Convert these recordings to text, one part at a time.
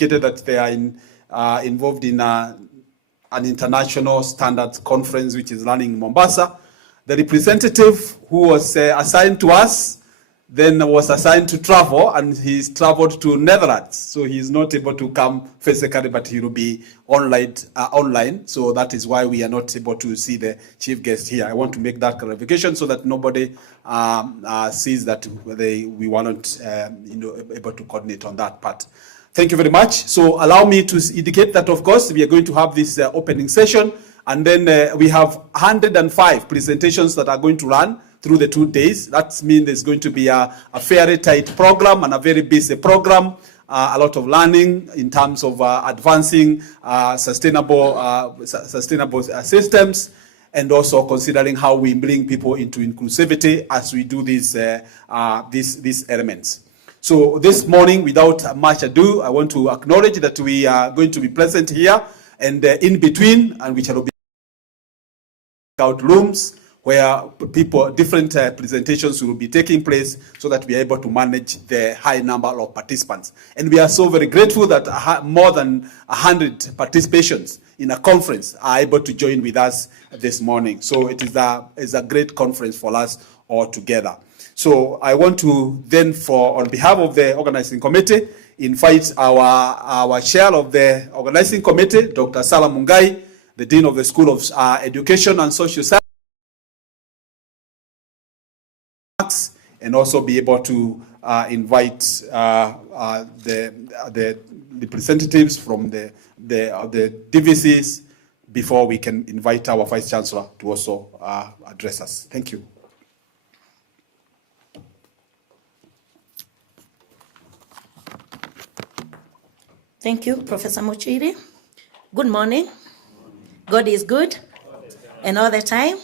indicated that they are involved in an international standards conference which is running in Mombasa. The representative who was assigned to us then was assigned to travel, and he's traveled to Netherlands, so he's not able to come physically, but he will be online. So that is why we are not able to see the chief guest here. I want to make that clarification so that nobody sees that we were not able to coordinate on that part. Thank you very much. So allow me to indicate that, of course, we are going to have this opening session, and then we have 105 presentations that are going to run through the 2 days. That means there's going to be a fairly tight program and a very busy program, a lot of learning in terms of advancing sustainable systems, and also considering how we bring people into inclusivity as we do these elements. So this morning, without much ado, I want to acknowledge that we are going to be present here and in between, and which will be out rooms where different presentations will be taking place so that we are able to manage the high number of participants. And we are so very grateful that more than 100 participations in a conference are able to join with us this morning. So it is a great conference for us all together. So I want to then, on behalf of the organizing committee, invite our chair of the organizing committee, Dr. Sala Mungai, the Dean of the School of Education and Social Science, and also be able to invite the representatives from the DVCs before we can invite our Vice Chancellor to also address us. Thank you. Thank you, Professor Muchiri. Good morning. God is good and all the time,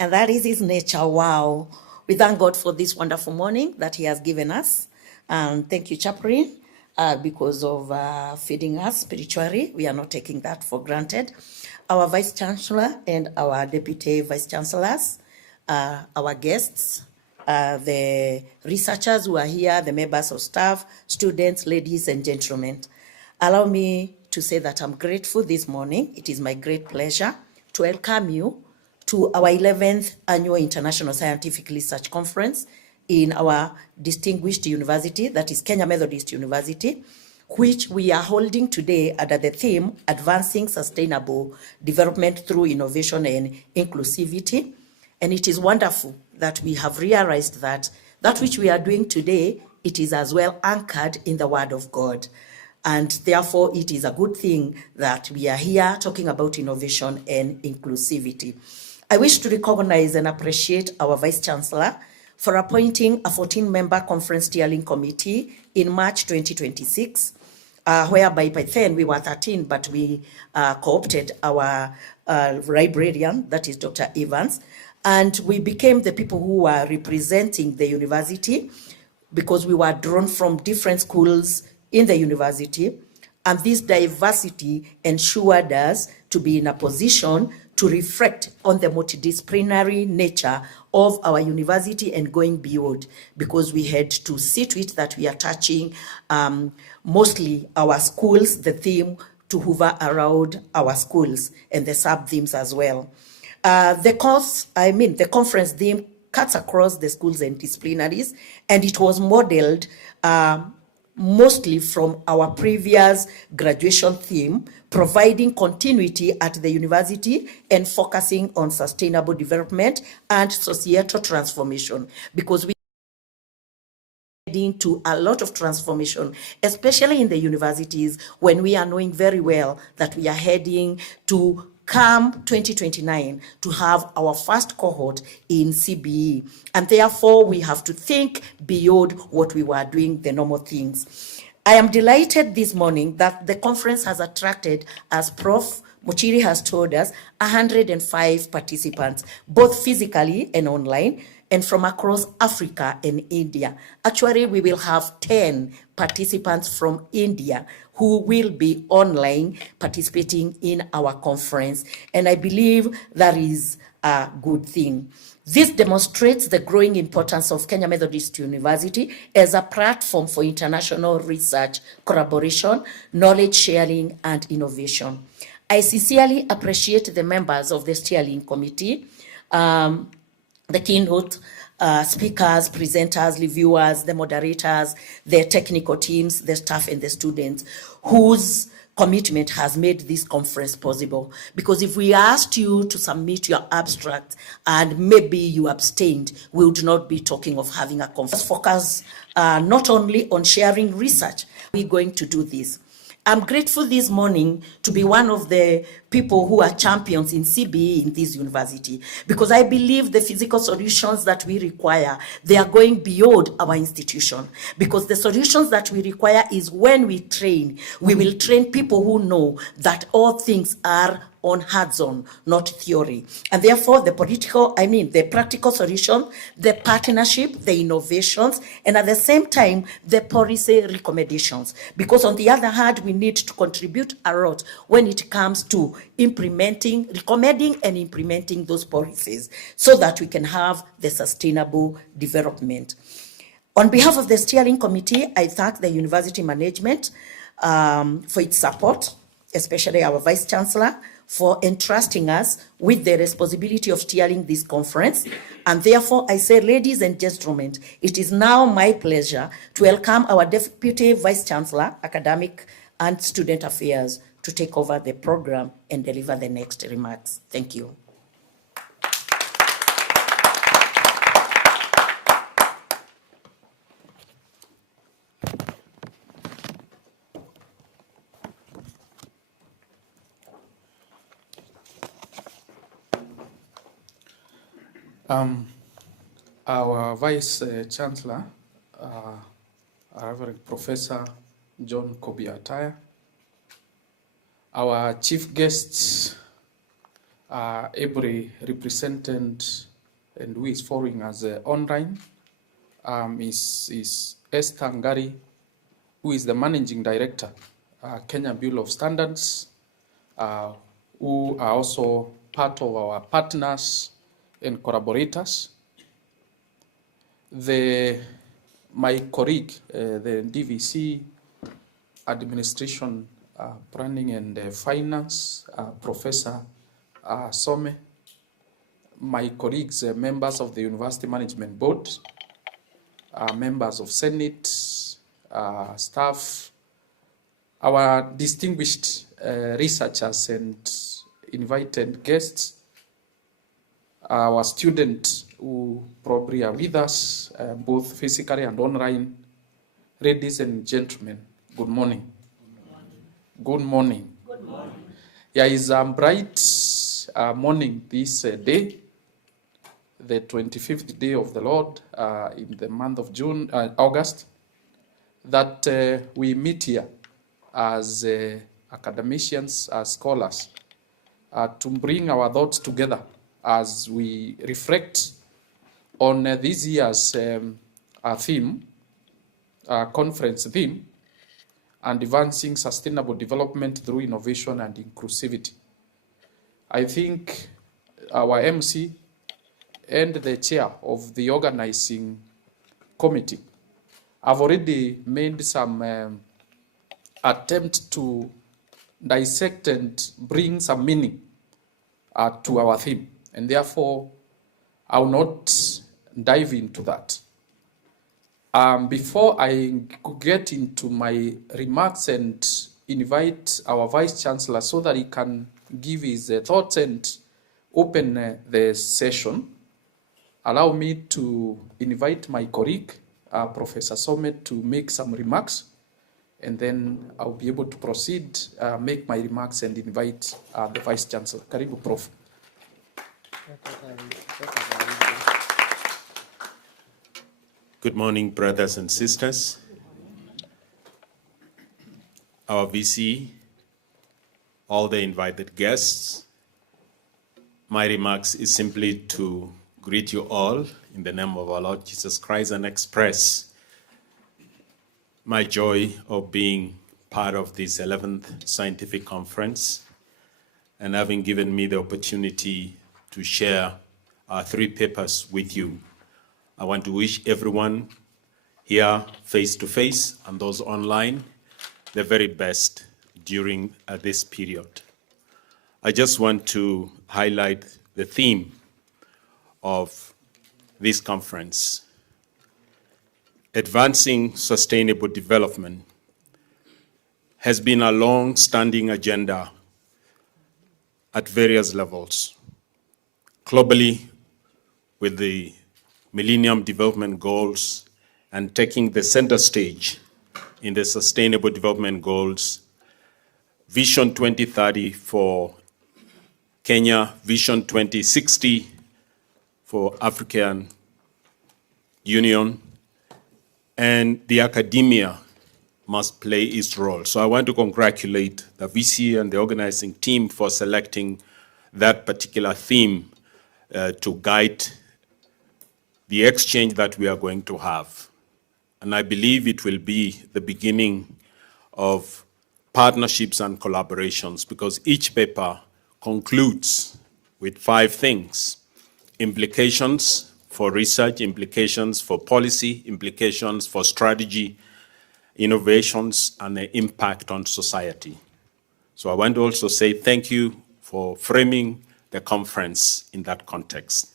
and that is his nature. Wow. We thank God for this wonderful morning that he has given us. And thank you, Chaplain, because of feeding us spiritually. We are not taking that for granted. Our Vice Chancellor and our Deputy Vice Chancellors, our guests, the researchers who are here, the members of staff, students, ladies and gentlemen. Allow me to say that I'm grateful this morning. It is my great pleasure to welcome you to our 11th Annual International Scientific Research Conference in our distinguished university, that is Kenya Methodist University, which we are holding today under the theme, Advancing Sustainable Development Through Innovation and Inclusivity. And it is wonderful that we have realized that which we are doing today, it is as well anchored in the Word of God. And therefore, it is a good thing that we are here talking about innovation and inclusivity. I wish to recognize and appreciate our Vice Chancellor for appointing a 14-member conference steering committee in March 2026, whereby by then we were 13, but we co-opted our librarian, that is Dr. Evans, and we became the people who were representing the university because we were drawn from different schools in the university, and this diversity ensured us to be in a position to reflect on the multidisciplinary nature of our university and going beyond, because we had to see to it that we are touching mostly our schools, the theme to hover around our schools and the sub-themes as well. The conference theme cuts across the schools and disciplinaries, and it was modeled mostly from our previous graduation theme, providing continuity at the university and focusing on sustainable development and societal transformation, because we are heading to a lot of transformation, especially in the universities, when we are knowing very well that we are heading to come 2029 to have our first cohort in CBE. And therefore, we have to think beyond what we were doing, the normal things. I am delighted this morning that the conference has attracted, as Prof. Muchiri has told us, 105 participants, both physically and online, and from across Africa and India. Actually, we will have 10 participants from India who will be online participating in our conference. And I believe that is a good thing. This demonstrates the growing importance of Kenya Methodist University as a platform for international research, collaboration, knowledge sharing, and innovation. I sincerely appreciate the members of the steering committee, the keynote speakers, presenters, reviewers, the moderators, the technical teams, the staff, and the students whose commitment has made this conference possible. Because if we asked you to submit your abstract and maybe you abstained, we would not be talking of having a conference. Focus not only on sharing research, we're going to do this. I'm grateful this morning to be one of the people who are champions in CBE in this university, because I believe the physical solutions that we require, they are going beyond our institution, because the solutions that we require is when we train, we will train people who know that all things are on hands-on, not theory. And therefore, the practical solution, the partnership, the innovations, and at the same time, the policy recommendations. Because on the other hand, we need to contribute a lot when it comes to recommending and implementing those policies so that we can have the sustainable development. On behalf of the steering committee, I thank the university management for its support, especially our Vice Chancellor, for entrusting us with the responsibility of steering this conference. And therefore, I say, ladies and gentlemen, it is now my pleasure to welcome our Deputy Vice Chancellor, Academic and Student Affairs, to take over the program and deliver the next remarks. Thank you. Our Vice Chancellor, Reverend Professor John Kobiataya, our chief guests, every representative and who is following us online, is Esther Ngari, who is the Managing Director, Kenya Bureau of Standards, who are also part of our partners and collaborators. My colleague, the DVC Administration, Planning and Finance, Professor Some, my colleagues, members of the University Management Board, members of Senate, staff, our distinguished researchers and invited guests, our students who probably are with us, both physically and online. Ladies and gentlemen, good morning. Good morning. Good morning. Yeah, it's a bright morning this day, the 25th day of the Lord in the month of August, that we meet here as academicians, as scholars, to bring our thoughts together as we reflect on this year's conference theme, and advancing sustainable development through innovation and inclusivity. I think our MC and the chair of the organizing committee have already made some attempt to dissect and bring some meaning to our theme. And therefore, I will not dive into that. Before I get into my remarks and invite our Vice Chancellor so that he can give his thoughts and open the session, allow me to invite my colleague, Professor Some, to make some remarks, and then I'll be able to proceed, make my remarks, and invite the Vice Chancellor. Karibu, Prof. Good morning, brothers and sisters. Our VC, all the invited guests. My remarks is simply to greet you all in the name of our Lord Jesus Christ and express my joy of being part of this 11th scientific conference and having given me the opportunity to share our 3 papers with you. I want to wish everyone here face-to-face and those online the very best during this period. I just want to highlight the theme of this conference: advancing sustainable development has been a long-standing agenda at various levels. Globally, with the Millennium Development Goals and taking the center stage in the Sustainable Development Goals, Vision 2030 for Kenya, Vision 2060 for African Union, and the academia must play its role. So I want to congratulate the VC and the organizing team for selecting that particular theme to guide the exchange that we are going to have. And I believe it will be the beginning of partnerships and collaborations, because each paper concludes with 5 things: implications for research, implications for policy, implications for strategy, innovations, and the impact on society. So I want to also say thank you for framing the conference in that context,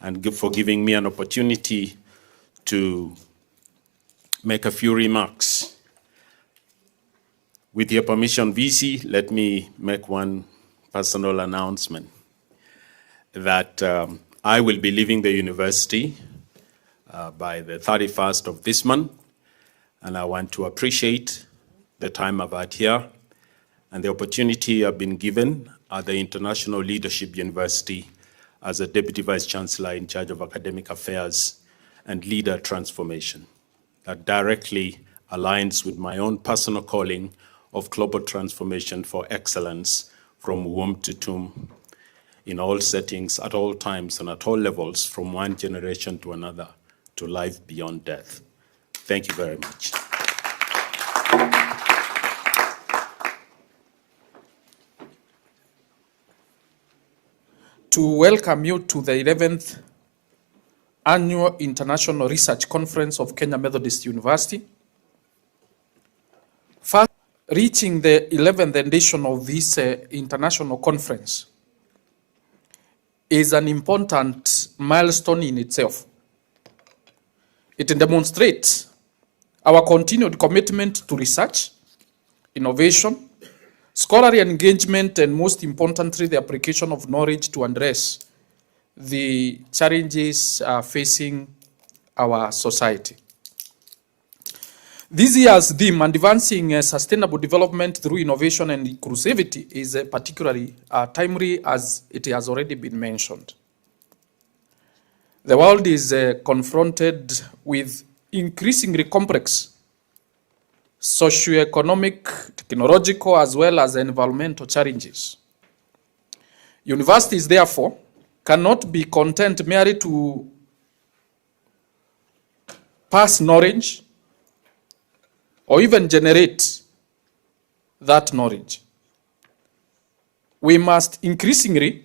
and for giving me an opportunity to make a few remarks. With your permission, VC, let me make one personal announcement that I will be leaving the university by the 31st of this month, and I want to appreciate the time I've had here and the opportunity I've been given at the International Leadership University as a Deputy Vice Chancellor in charge of academic affairs and leader transformation. That directly aligns with my own personal calling of global transformation for excellence from womb to tomb, in all settings, at all times, and at all levels, from one generation to another, to life beyond death. Thank you very much. To welcome you to the 11th Annual International Research Conference of Kenya Methodist University. First, reaching the 11th edition of this international conference is an important milestone in itself. It demonstrates our continued commitment to research, innovation, scholarly engagement, and most importantly, the application of knowledge to address the challenges facing our society. This year's theme, advancing sustainable development through innovation and inclusivity, is particularly timely, as it has already been mentioned. The world is confronted with increasingly complex socioeconomic, technological, as well as environmental challenges. Universities, therefore, cannot be content merely to pass knowledge or even generate that knowledge. We must increasingly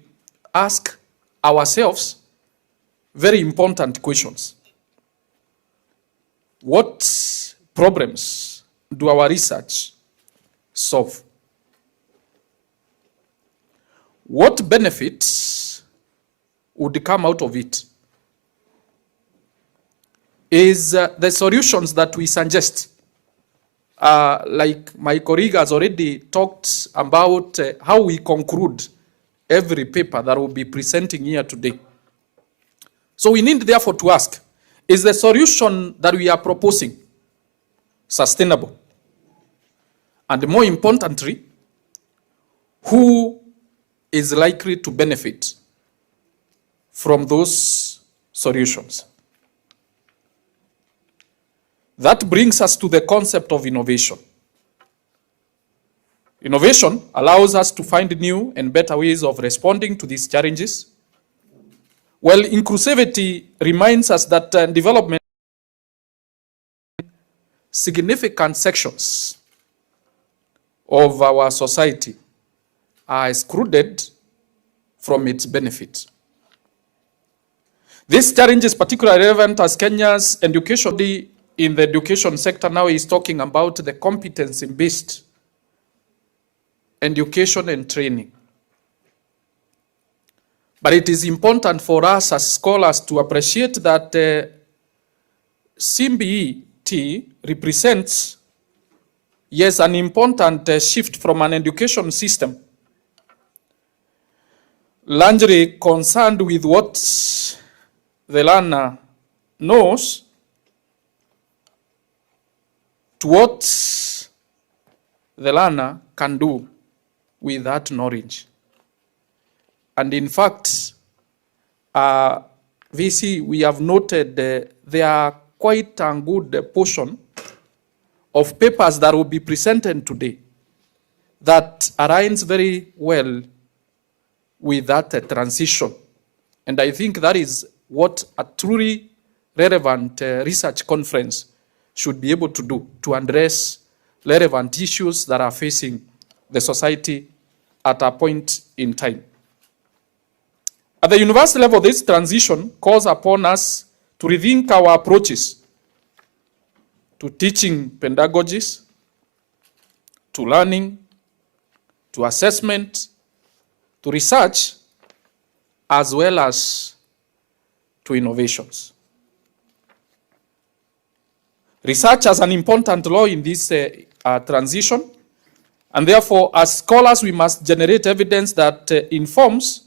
ask ourselves very important questions. What problems do our research solve? What benefits would come out of it? Is the solutions that we suggest, like my colleague has already talked about how we conclude every paper that we'll be presenting here today. So we need therefore to ask, is the solution that we are proposing sustainable? And more importantly, who is likely to benefit from those solutions? That brings us to the concept of innovation. Innovation allows us to find new and better ways of responding to these challenges, while inclusivity reminds us that development significant sections of our society are excluded from its benefits. This challenge is particularly relevant as Kenya's education in the education sector now is talking about the competency-based education and training. But it is important for us as scholars to appreciate that CBT represents, yes, an important shift from an education system largely concerned with what the learner knows to what the learner can do with that knowledge. And in fact, VC, we have noted there are quite a good portion of papers that will be presented today that aligns very well with that transition. And I think that is what a truly relevant research conference should be able to do, to address relevant issues that are facing the society at a point in time. At the university level, this transition calls upon us to rethink our approaches to teaching pedagogies, to learning, to assessment, to research, as well as to innovations. Research has an important role in this transition, and therefore, as scholars, we must generate evidence that informs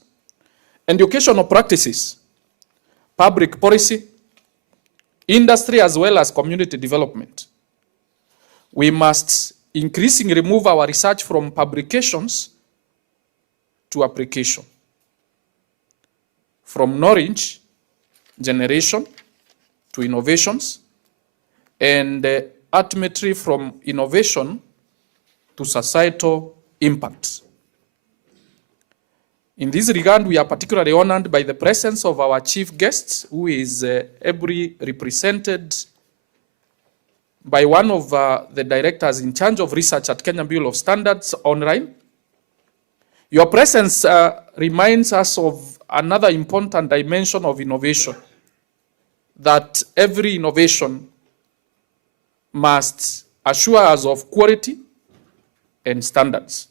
educational practices, public policy, industry, as well as community development. We must increasingly move our research from publications to application, from knowledge generation to innovations, and ultimately from innovation to societal impact. In this regard, we are particularly honored by the presence of our chief guest, who is ably represented by one of the directors in charge of research at Kenya Bureau of Standards Online. Your presence reminds us of another important dimension of innovation, that every innovation must assure us of quality and standards.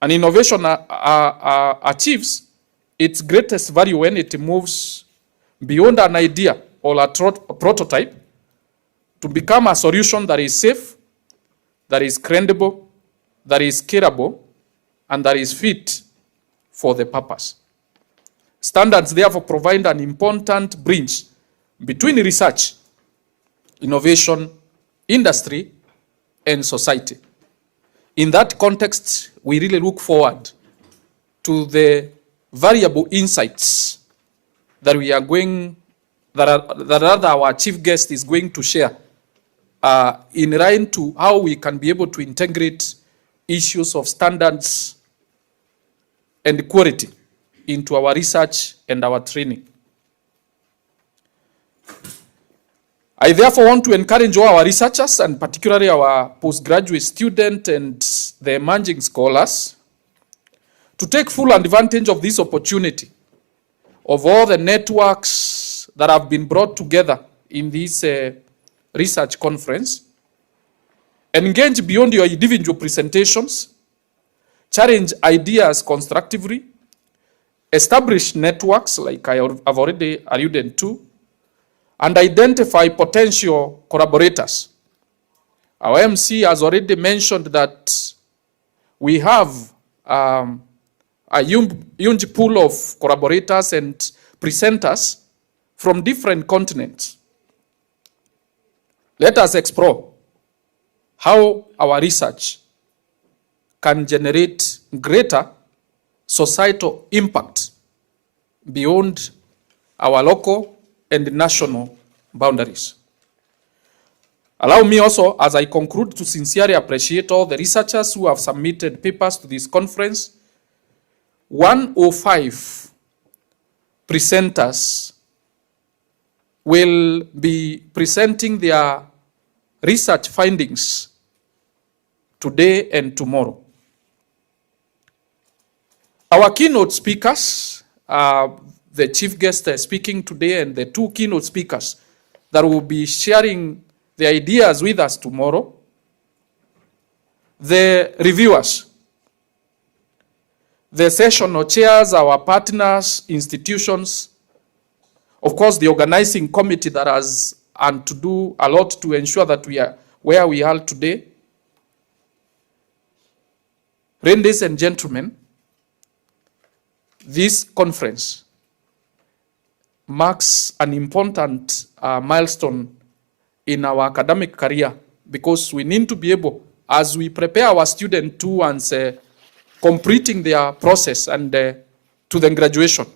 An innovation achieves its greatest value when it moves beyond an idea or a prototype to become a solution that is safe, that is credible, that is scalable, and that is fit for the purpose. Standards therefore provide an important bridge between research, innovation, industry, and society. In that context, we really look forward to the variable insights that we are going, that our chief guest is going to share in line to how we can be able to integrate issues of standards and quality into our research and our training. I therefore want to encourage all our researchers, and particularly our postgraduate students and the emerging scholars, to take full advantage of this opportunity of all the networks that have been brought together in this research conference, engage beyond your individual presentations, challenge ideas constructively, establish networks like I have already alluded to, and identify potential collaborators. Our MC has already mentioned that we have a huge pool of collaborators and presenters from different continents. Let us explore how our research can generate greater societal impact beyond our local and national boundaries. Allow me also, as I conclude, to sincerely appreciate all the researchers who have submitted papers to this conference. 105 presenters will be presenting their research findings today and tomorrow. Our keynote speakers, the chief guest speaking today and the two keynote speakers that will be sharing the ideas with us tomorrow, the reviewers, the sessional chairs, our partners, institutions, of course, the organizing committee that has and to do a lot to ensure that we are where we are today. Ladies and gentlemen, this conference marks an important milestone in our academic career, because we need to be able, as we prepare our students towards completing their process and to the graduation,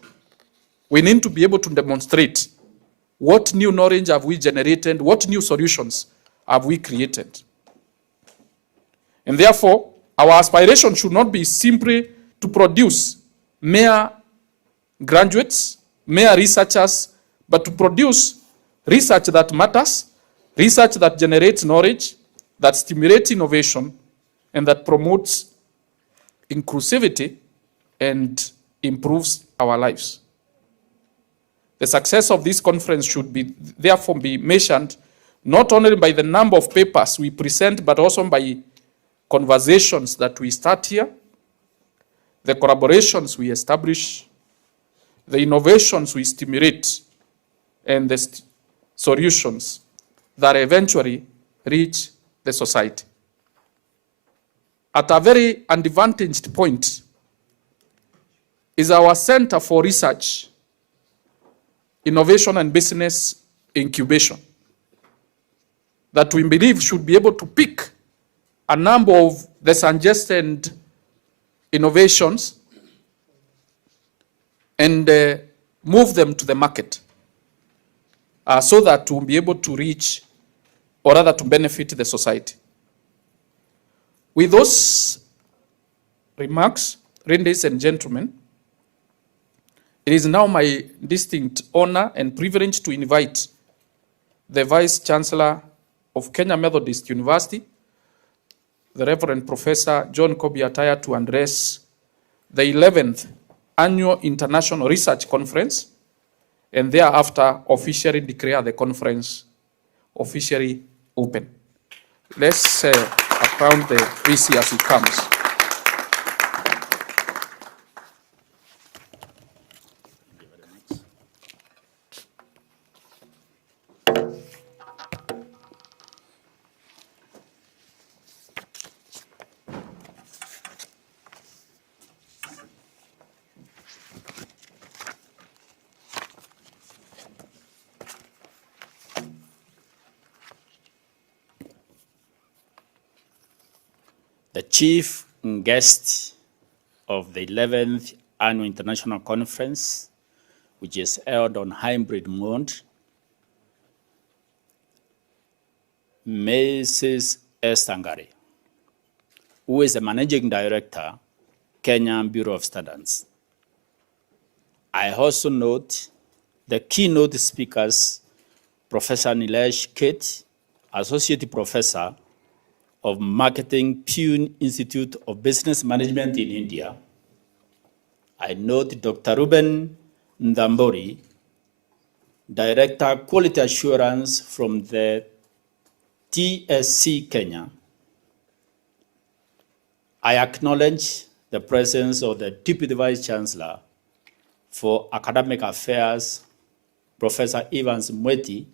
we need to be able to demonstrate what new knowledge have we generated, what new solutions have we created. And therefore, our aspiration should not be simply to produce mere graduates, mere researchers, but to produce research that matters, research that generates knowledge, that stimulates innovation, and that promotes inclusivity and improves our lives. The success of this conference should therefore be measured not only by the number of papers we present, but also by conversations that we start here, the collaborations we establish, the innovations we stimulate, and the solutions that eventually reach the society. At a very advantaged point is our Center for Research, Innovation and Business Incubation, that we believe should be able to pick a number of the suggested innovations and move them to the market so that we'll be able to reach, or rather to benefit the society. With those remarks, ladies and gentlemen, it is now my distinct honor and privilege to invite the Vice Chancellor of Kenya Methodist University, the Reverend Professor John Kobi Ataya, to address the 11th Annual International Research Conference, and thereafter officially declare the conference officially open. Let's account the VC as it comes. The chief guest of the 11th Annual International Conference, which is held on hybrid mode, Mrs. Esther Ngari, who is the Managing Director, Kenya Bureau of Standards. I also note the keynote speakers, Professor Nilesh Kate, Associate Professor of Marketing, Pune Institute of Business Management in India. I note Dr. Ruben Ndambori, Director Quality Assurance from the TSC Kenya. I acknowledge the presence of the Deputy Vice Chancellor for Academic Affairs, Professor Evans Mweti,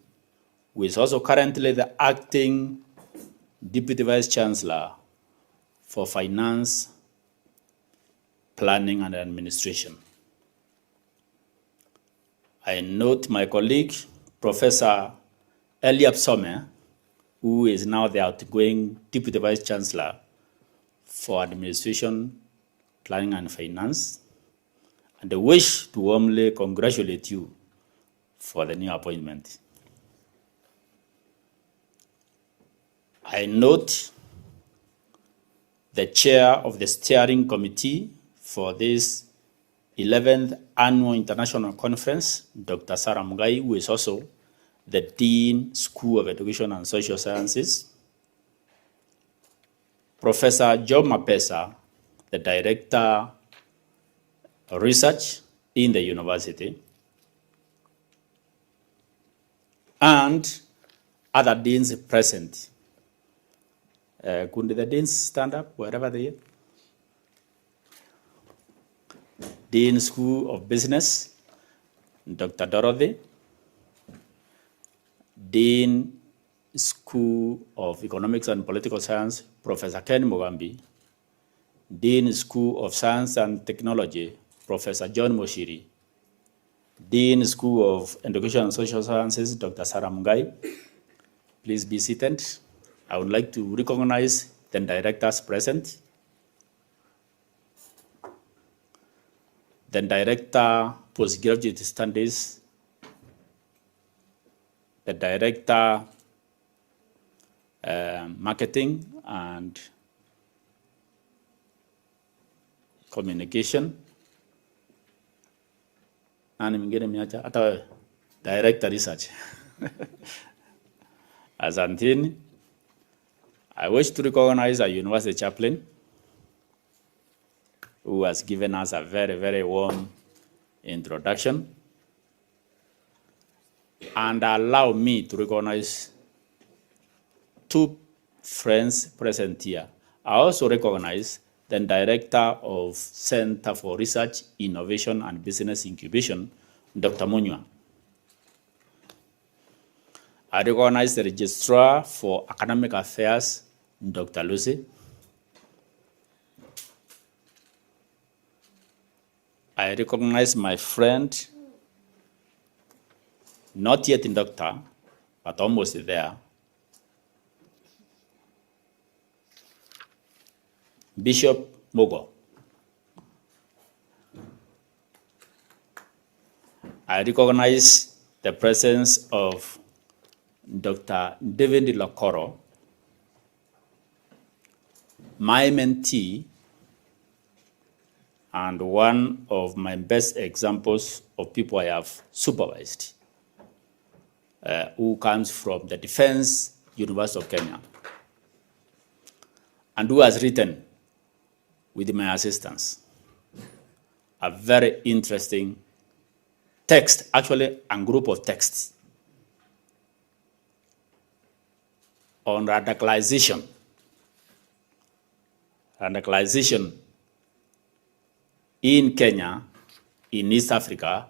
who is also currently the acting Deputy Vice Chancellor for Finance, Planning and Administration. I note my colleague, Professor Eliab Some, who is now the outgoing Deputy Vice Chancellor for Administration, Planning and Finance, and I wish to warmly congratulate you for the new appointment. I note the chair of the steering committee for this 11th Annual International Conference, Dr. Sarah Mugai, who is also the Dean, School of Education and Social Sciences, Professor Joe Mapesa, the Director of Research in the university, and other deans present. Could the deans stand up wherever they are? Dean School of Business, Dr. Dorothy. Dean School of Economics and Political Science, Professor Ken Mugambi. Dean School of Science and Technology, Professor John Moshiri. Dean School of Education and Social Sciences, Dr. Sarah Mungai. Please be seated. I would like to recognize the directors present. The Director, Postgraduate Studies, the Director, Marketing and Communication, and Director Research. Asantini. I wish to recognize our university chaplain who has given us a very, very warm introduction. And allow me to recognize two friends present here. I also recognize the Director of Center for Research, Innovation and Business Incubation, Dr. Munywa. I recognize the Registrar for Academic Affairs, Dr. Lucy. I recognize my friend, not yet in doctor, but almost there, Bishop Mogo. I recognize the presence of Dr. David Lokoro, my mentee, and one of my best examples of people I have supervised, who comes from the Defense University of Kenya, and who has written, with my assistance, a very interesting text, actually a group of texts, on radicalization. Radicalization in Kenya, in East Africa,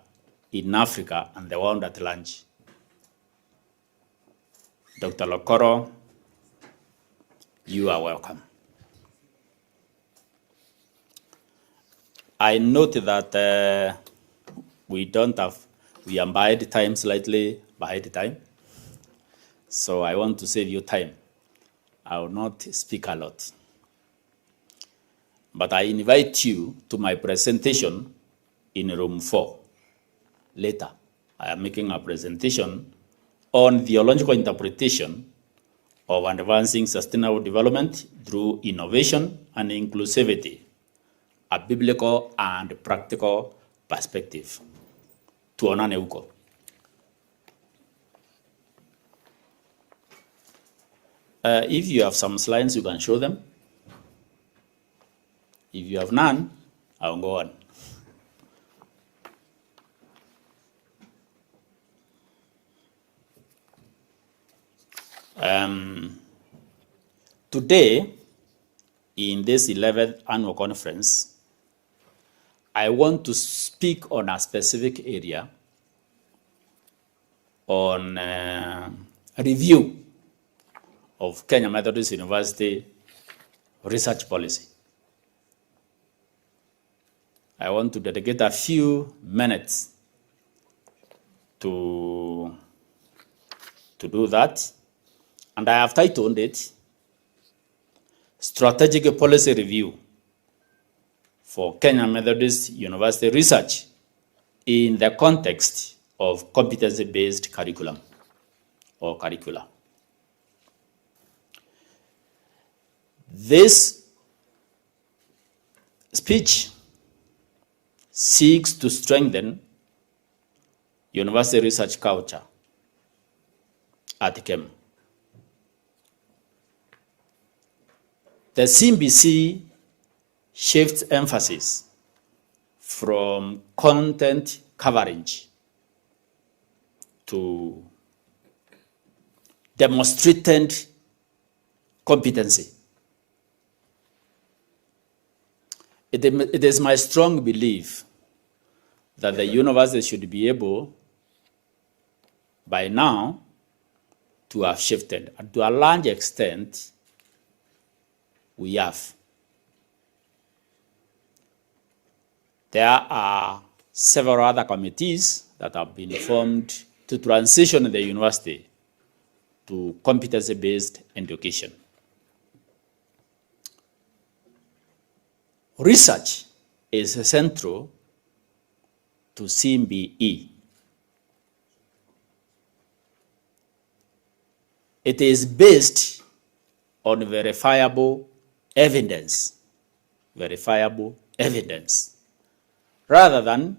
in Africa, and the world at large. Dr. Lokoro, you are welcome. I note that we are behind time, slightly behind time. So I want to save you time. I will not speak a lot. But I invite you to my presentation in room 4. Later, I am making a presentation on theological interpretation of advancing sustainable development through innovation and inclusivity, a biblical and practical perspective. Tuonane huko. If you have some slides, you can show them. If you have none, I'll go on. Today, in this 11th annual conference, I want to speak on a specific area on a review of Kenya Methodist University research policy. I want to dedicate a few minutes to do that. And I have titled it Strategic Policy Review for Kenya Methodist University Research in the context of competency-based curriculum or curricula. This speech seeks to strengthen university research culture at KEM. The CBC shifts emphasis from content coverage to demonstrated competency. It is my strong belief that the university should be able, by now, to have shifted. And to a large extent, we have. There are several other committees that have been formed to transition the university to competency-based education. Research is central to CMBE. It is based on verifiable evidence, rather than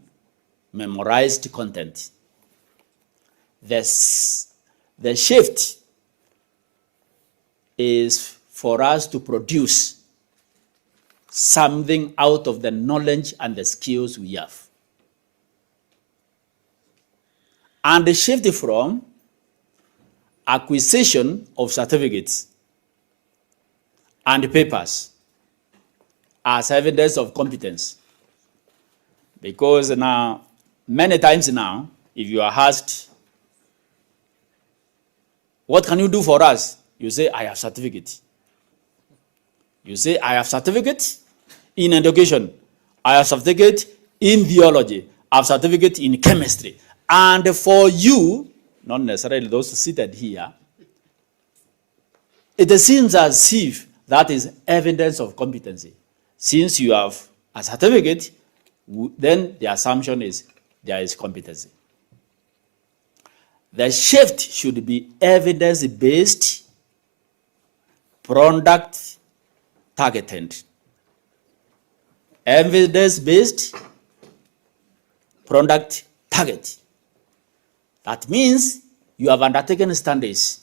memorized content. The shift is for us to produce something out of the knowledge and the skills we have. And the shift from acquisition of certificates and papers as evidence of competence. Because now, many times now, if you are asked, what can you do for us? You say, I have certificate. You say, I have certificate in education. I have certificate in theology. I have certificate in chemistry. And for you, not necessarily those seated here, it seems as if that is evidence of competency. Since you have a certificate, then the assumption is there is competency. The shift should be evidence-based, product targeted. Evidence-based, product target. That means you have undertaken studies.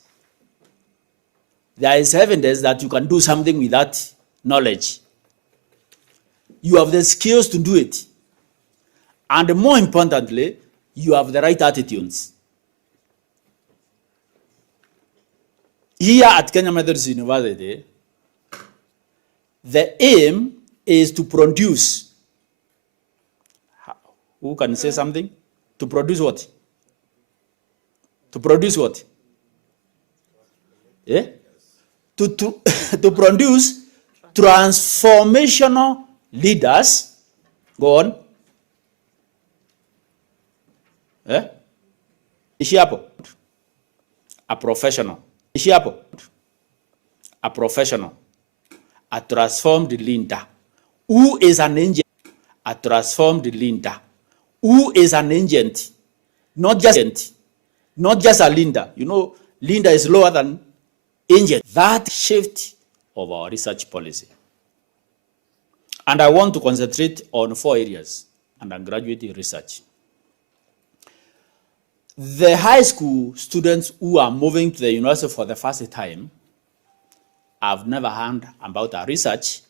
There is evidence that you can do something with that knowledge. You have the skills to do it. And more importantly, you have the right attitudes. Here at Kenya Methodist University, the aim is to produce. Who can say something? To produce what? To produce what? Yeah? To produce transformational leaders. Go on. Eh? A professional. A professional. A transformed leader. Who is an agent? A transformed leader. Who is an agent? Not just a leader. You know, leader is lower than agent. That shift of our research policy. And I want to concentrate on 4 areas: undergraduate research. The high school students who are moving to the university for the first time have never heard about our research,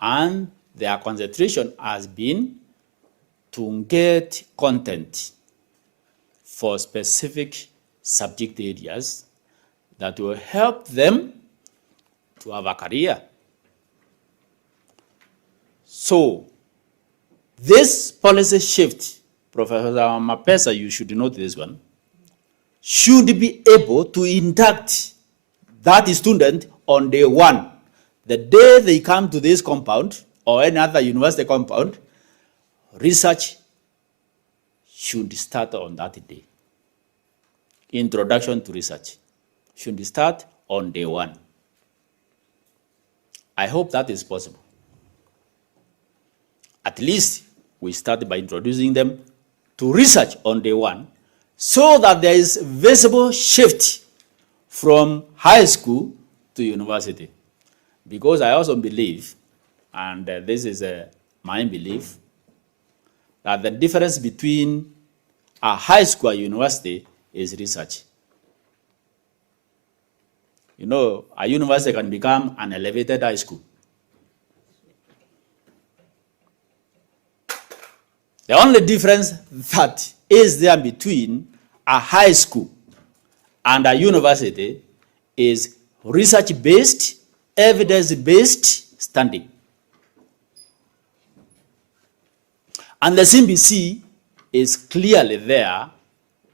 and their concentration has been to get content for specific subject areas that will help them to have a career. So, this policy shift, Professor Mapesa, you should note this one, should be able to induct that student on day one. The day they come to this compound or any other university compound, research should start on that day. Introduction to research should start on day one. I hope that is possible. At least we start by introducing them to research on day one, so that there is visible shift from high school to university. Because I also believe, and this is my belief, that the difference between a high school and university is research. You know, a university can become an elevated high school. The only difference that is there between a high school And a university is research-based, evidence-based standing. And the CBC is clearly there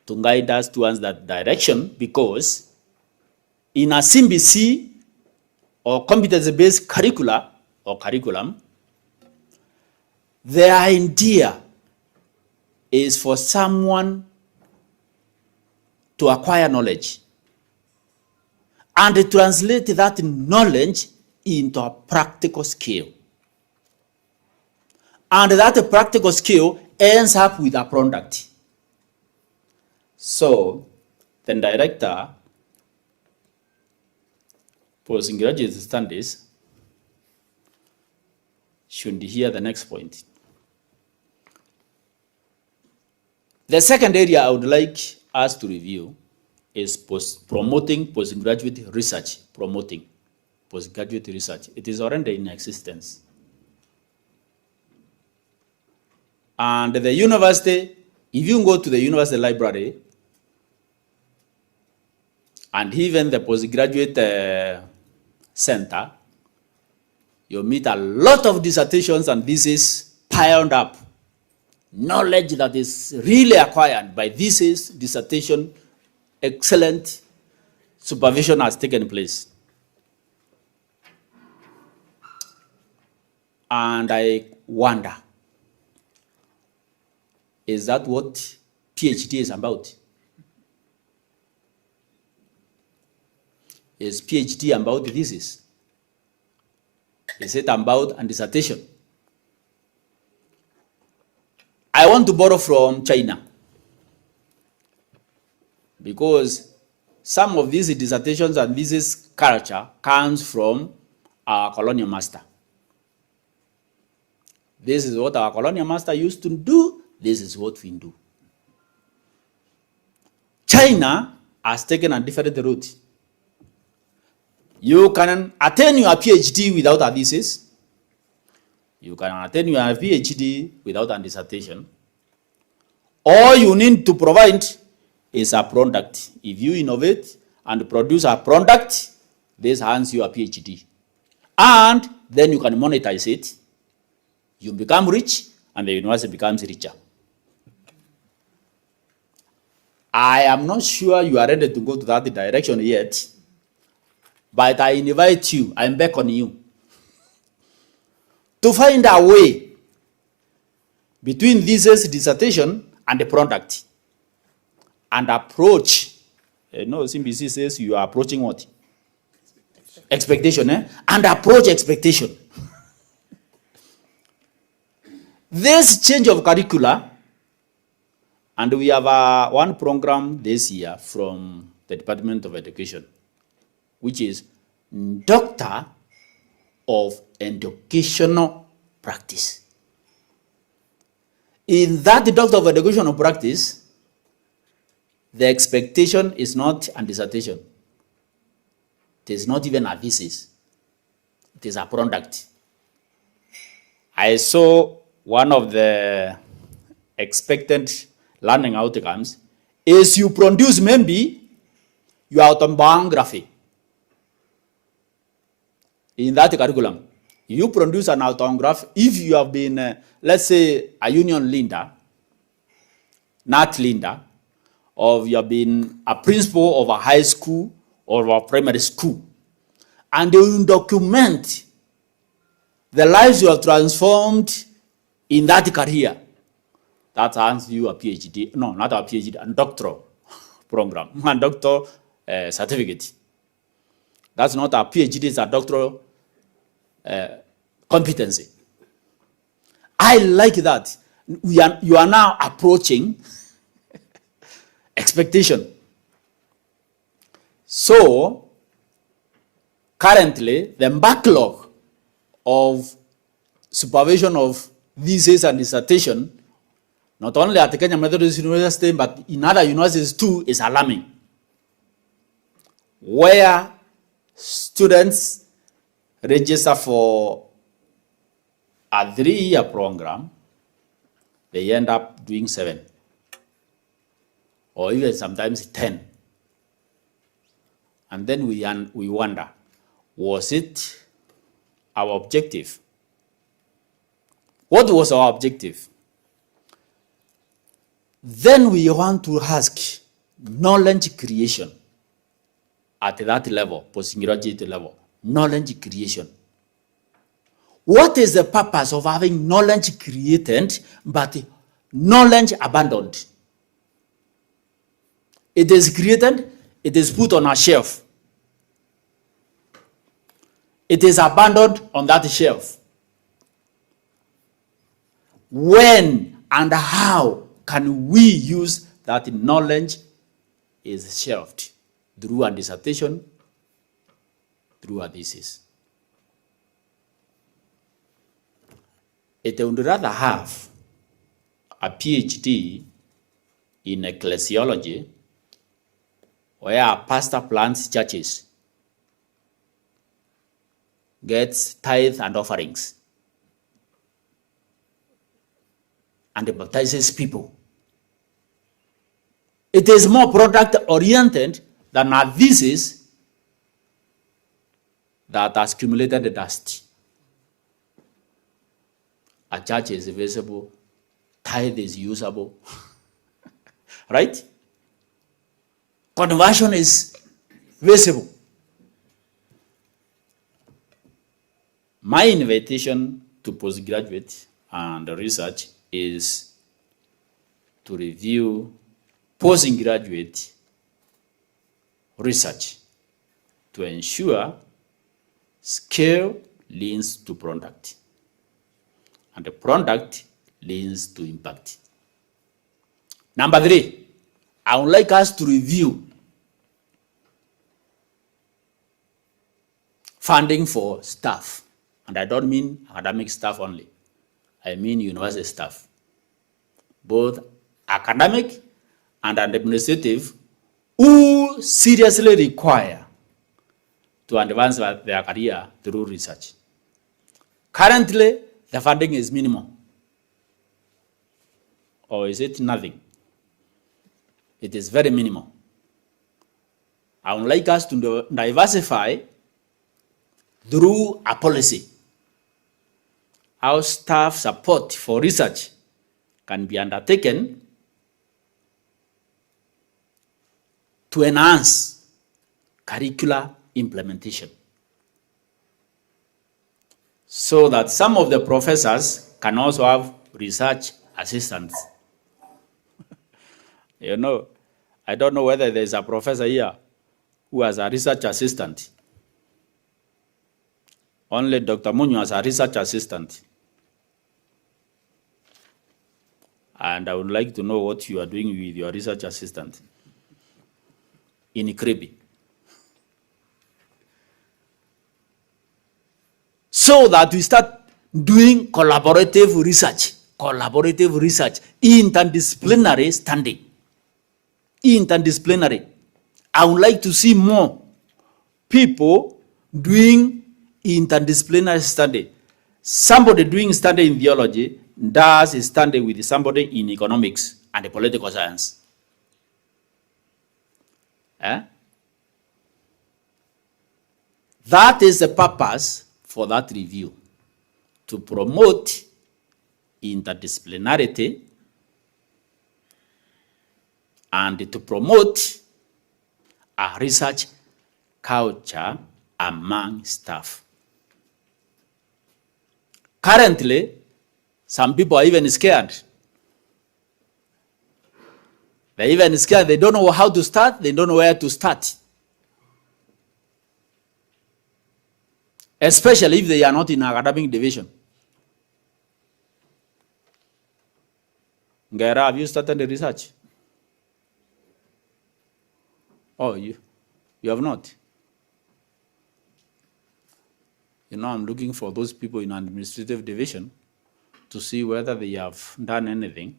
to guide us towards that direction, because in a CBC or competency-based curricula or curriculum, the idea is for someone to acquire knowledge and to translate that knowledge into a practical skill. And that practical skill ends up with a product. So the director postgraduate studies should hear the next point. The second area I would like us to review is promoting postgraduate research. Promoting postgraduate research. It is already in existence. And the university, if you go to the university library, and even the postgraduate center, you meet a lot of dissertations and theses piled up. Knowledge that is really acquired by thesis, dissertation, excellent supervision has taken place. And I wonder, is that what PhD is about? Is PhD about thesis? Is it about a dissertation? I want to borrow from China, because some of these dissertations and thesis culture comes from our colonial master. This is what our colonial master used to do. This is what we do. China has taken a different route. You can attain your PhD without a thesis. You can attain your PhD without a dissertation. All you need to provide is a product. If you innovate and produce a product, this earns you a PhD. And then you can monetize it. You become rich, and the university becomes richer. I am not sure you are ready to go to that direction yet, but I invite you, I beckon you to find a way between thesis, dissertation, and the product, and approach. CBC says you are approaching what? Expectation, and approach expectation. This change of curricula, and we have one program this year from the Department of Education, which is Doctor of Educational Practice. In that Doctor of Educational Practice, the expectation is not a dissertation. It is not even a thesis. It is a product. I saw one of the expected learning outcomes is you produce maybe your autobiography. In that curriculum, you produce an autobiography. If you have been, let's say, a union leader, not leader, or you have been a principal of a high school or a primary school, and they will document the lives you have transformed in that career, that earns you a PhD. No, not a PhD, a doctoral program, a doctoral certificate. That's not a PhD, it's a doctoral competency. I like that. You are now approaching expectation. So, currently, the backlog of supervision of thesis and dissertation, not only at the Kenya Methodist University, but in other universities too, is alarming. Where students register for a 3-year program, they end up doing 7, or even sometimes 10. And then we wonder, was it our objective? What was our objective? Then we want to ask knowledge creation at that level, postgraduate level, knowledge creation. What is the purpose of having knowledge created but knowledge abandoned? It is created, it is put on a shelf. It is abandoned on that shelf. When and how can we use that knowledge is shelved? Through a dissertation, through a thesis. It would rather have a PhD in ecclesiology, where a pastor plants churches, gets tithe and offerings, and baptizes people. It is more product-oriented than a thesis that has accumulated the dust. A church is visible, tithe is usable, right? Conversion is visible. My invitation to postgraduate and research is to review postgraduate research to ensure scale leads to product, and the product leads to impact. Number 3, I would like us to review funding for staff. And I don't mean academic staff only. I mean university staff. Both academic and administrative who seriously require to advance their career through research. Currently, the funding is minimal. Or is it nothing? It is very minimal. I would like us to diversify through a policy. How staff support for research can be undertaken to enhance curricular implementation, so that some of the professors can also have research assistants. You know, I don't know whether there's a professor here who has a research assistant. Only Dr. Munyo has a research assistant. And I would like to know what you are doing with your research assistant in Ikribi. So that we start doing collaborative research, interdisciplinary study. Interdisciplinary. I would like to see more people doing interdisciplinary study. Somebody doing study in theology does a study with somebody in economics and political science. That is the purpose for that review, to promote interdisciplinarity and to promote a research culture among staff. Currently, some people are even scared. They're even scared. They don't know how to start. They don't know where to start. Especially if they are not in academic division. Ngaira, have you started the research? Oh, you have not? You know, I'm looking for those people in administrative division to see whether they have done anything.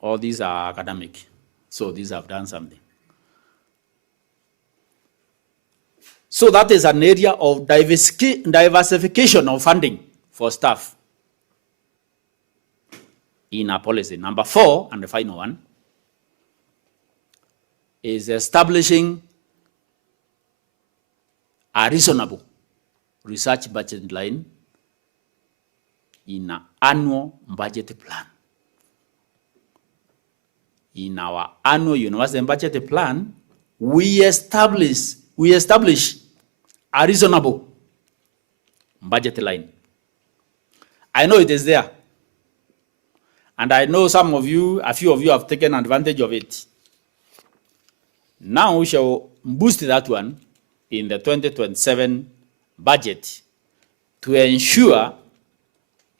All these are academic, so these have done something. So that is an area of diversification of funding for staff in our policy. Number 4, and the final one, is establishing a reasonable research budget line in an annual budget plan. In our annual university budget plan, we establish a reasonable budget line. I know it is there. And I know a few of you have taken advantage of it. Now we shall boost that one in the 2027 budget to ensure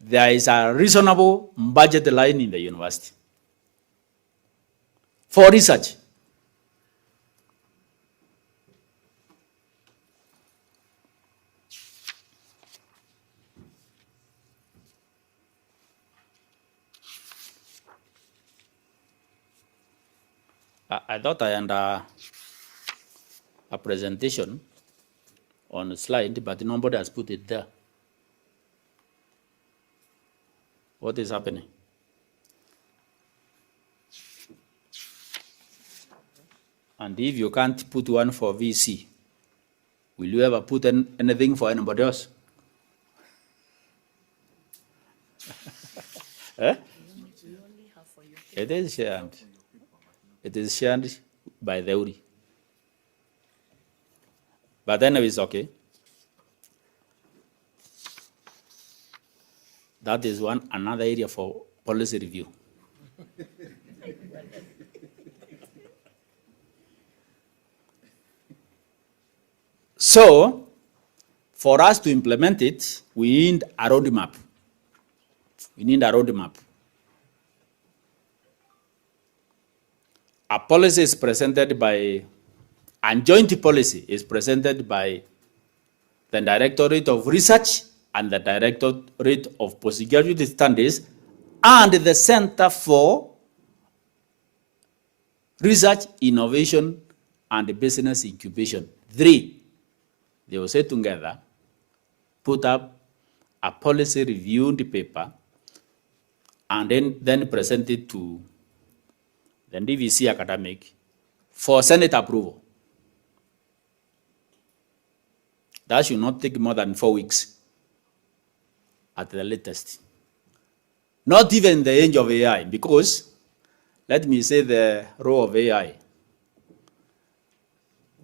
there is a reasonable budget line in the university for research. I thought I had a presentation on a slide, but nobody has put it there. What is happening? And if you can't put one for VC, will you ever put anything for anybody else? Eh? It is shared. It is shared by the URI. But anyway, it's okay. That is another area for policy review. So, for us to implement it, we need a roadmap. We need a roadmap. A policy is presented by, and joint policy is presented by the Directorate of Research and the Directorate of Postgraduate Studies and the Center for Research, Innovation, and Business Incubation. 3. They will sit together, put up a policy reviewed paper, and then present it to the DVC academic for Senate approval. That should not take more than 4 weeks at the latest. Not even in the age of AI, because, let me say the role of AI.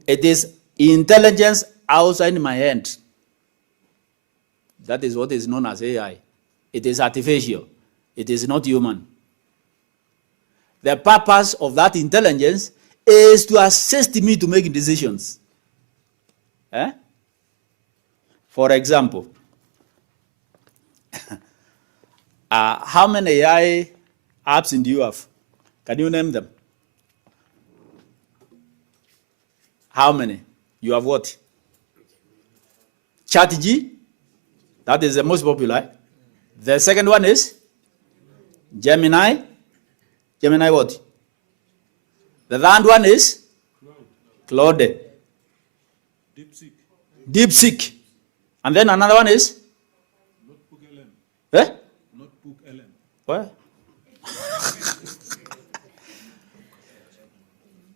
It is intelligence outside my hand. That is what is known as AI. It is artificial. It is not human. The purpose of that intelligence is to assist me to make decisions. For example, how many AI apps do you have? Can you name them? How many? You have what? ChatG, that is the most popular. The second one is Gemini. Gemini what? The third one is Claude. DeepSeek. And then another one is? Notebook LM. Eh? Notebook LM. What?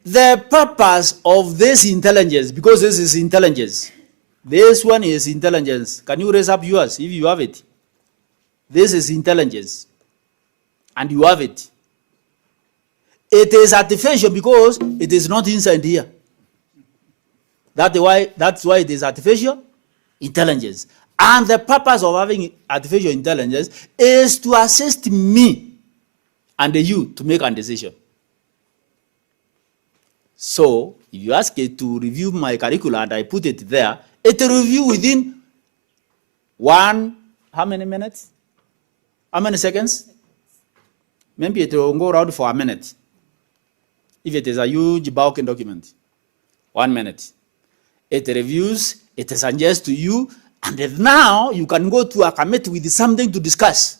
The purpose of this intelligence, because this is intelligence, this one is intelligence. Can you raise up yours if you have it? This is intelligence. And you have it. It is artificial because it is not inside here. That's why it is artificial intelligence. And the purpose of having artificial intelligence is to assist me and you to make a decision. So, if you ask it to review my curriculum and I put it there, it will review within how many minutes? How many seconds? Maybe it will go around for a minute. If it is a huge bulking document, 1 minute. It reviews, it suggests to you, and then now you can go to a committee with something to discuss.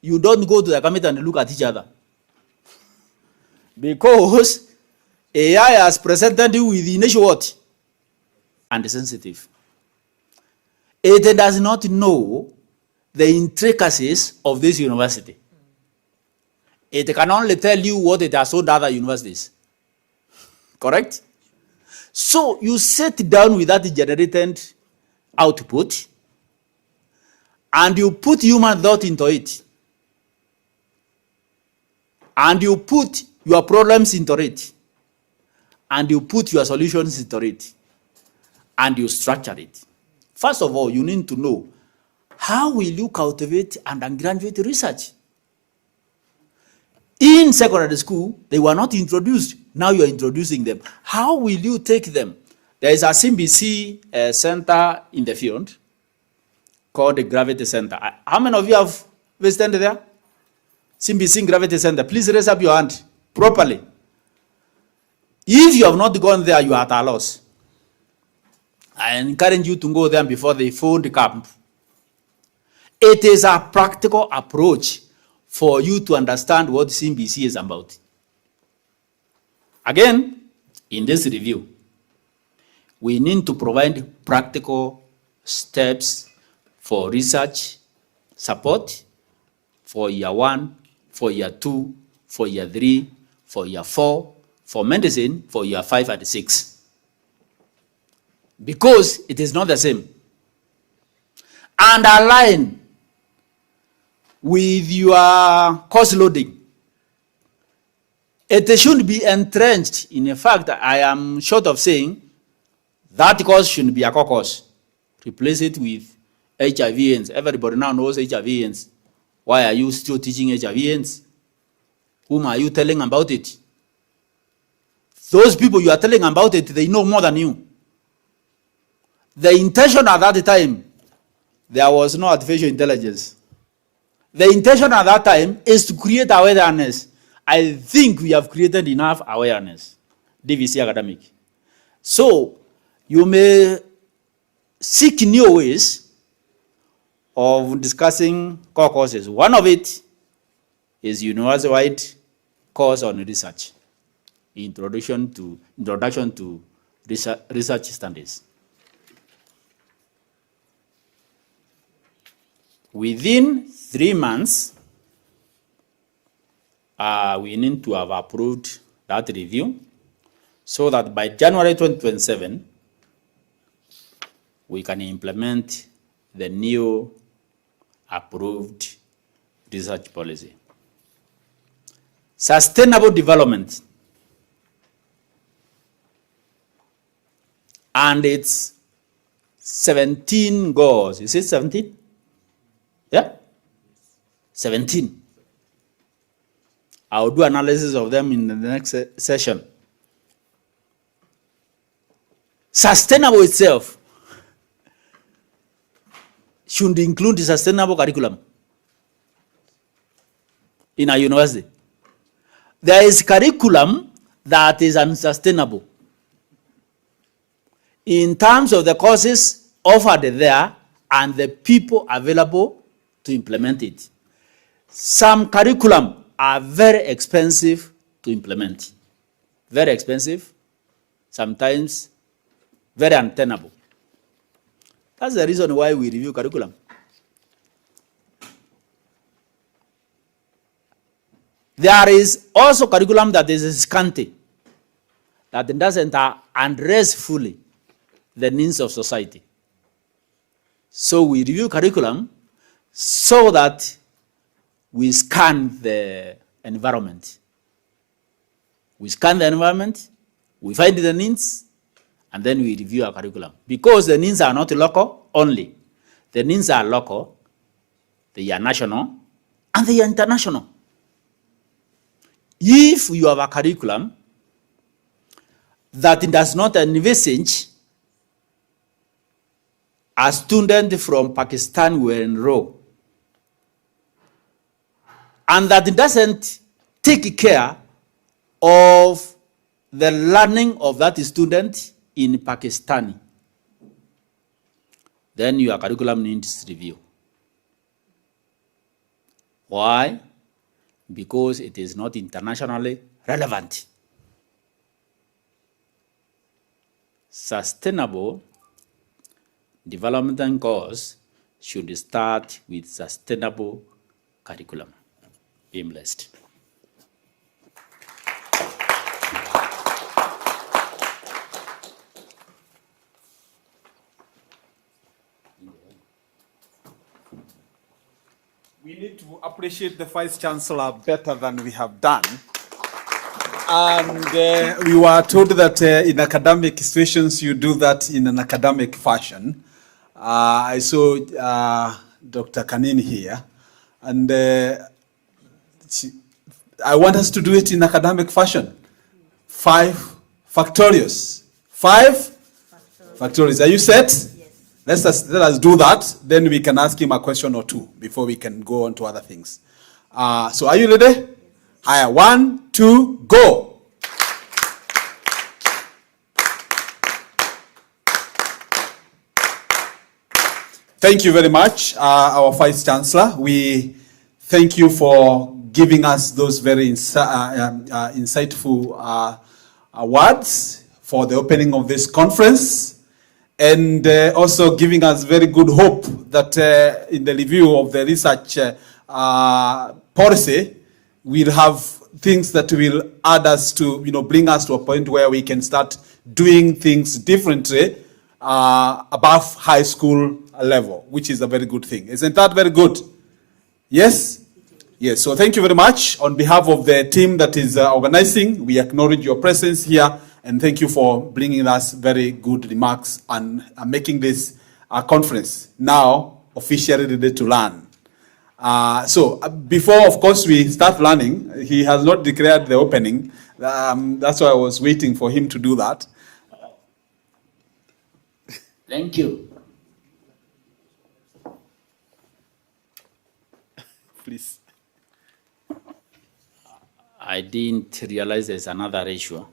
You don't go to the committee and look at each other. Because AI has presented you with initial what? And sensitive. It does not know the intricacies of this university. It can only tell you what it has told other universities. Correct? So you sit down with that generated output and you put human thought into it. And you put your problems into it. And you put your solutions into it. And you structure it. First of all, you need to know, how will you cultivate undergraduate research? In secondary school, they were not introduced. Now you are introducing them. How will you take them? There is a CBC center in the field called the Gravity Center. How many of you have visited there? CBC Gravity Center. Please raise up your hand properly. If you have not gone there, you are at a loss. I encourage you to go there before they fold camp. It is a practical approach for you to understand what CBC is about. Again, in this review, we need to provide practical steps for research support for year 1, for year 2, for year 3, for year 4, for medicine, for year 5 and 6. Because it is not the same. And align with your course loading. It should be entrenched. In fact, I am short of saying that course should be a core course. Replace it with HIV/AIDS. Everybody now knows HIV/AIDS. Why are you still teaching HIV/AIDS? Whom are you telling about it? Those people you are telling about it, they know more than you. The intention at that time, there was no artificial intelligence. The intention at that time is to create awareness. I think we have created enough awareness, DVC academic. So you may seek new ways of discussing core courses. One of it is university-wide course on research, introduction to research studies. Within 3 months, we need to have approved that review so that by January 2027, we can implement the new approved research policy. Sustainable development. And it's 17 goals. Is it 17? Yeah? 17. I'll do analysis of them in the next session. Sustainable itself should include the sustainable curriculum in a university. There is curriculum that is unsustainable in terms of the courses offered there and the people available to implement it. Some curriculum are very expensive to implement. Very expensive, sometimes very untenable. That's the reason why we review curriculum. There is also curriculum that is scanty, that doesn't address fully the needs of society. So we review curriculum so that we scan the environment. We scan the environment, we find the needs, and then we review our curriculum. Because the needs are not local only. The needs are local, they are national, and they are international. If you have a curriculum that does not envisage a student from Pakistan will enroll, and that doesn't take care of the learning of that student in Pakistani, then your curriculum needs review. Why? Because it is not internationally relevant. Sustainable development course should start with sustainable curriculum. Be blessed. We need to appreciate the Vice Chancellor better than we have done. And we were told that in academic situations, you do that in an academic fashion. I saw Dr. Kanini here, and I want us to do it in academic fashion. 5 factorials. 5 factorials. Are you set? Yes. Let us do that. Then we can ask him a question or two before we can go on to other things. So are you ready? Higher. 1, 2, go. Thank you very much, our Vice Chancellor. We thank you for giving us those very insightful words for the opening of this conference, and also giving us very good hope that in the review of the research policy, we'll have things that will add us to, bring us to a point where we can start doing things differently above high school level, which is a very good thing. Isn't that very good? Yes? Yes. So thank you very much. On behalf of the team that is organizing, we acknowledge your presence here, and thank you for bringing us very good remarks and making this conference now officially ready to learn. So before, of course, we start learning, he has not declared the opening. That's why I was waiting for him to do that. Thank you. Please. I didn't realize there's another issue.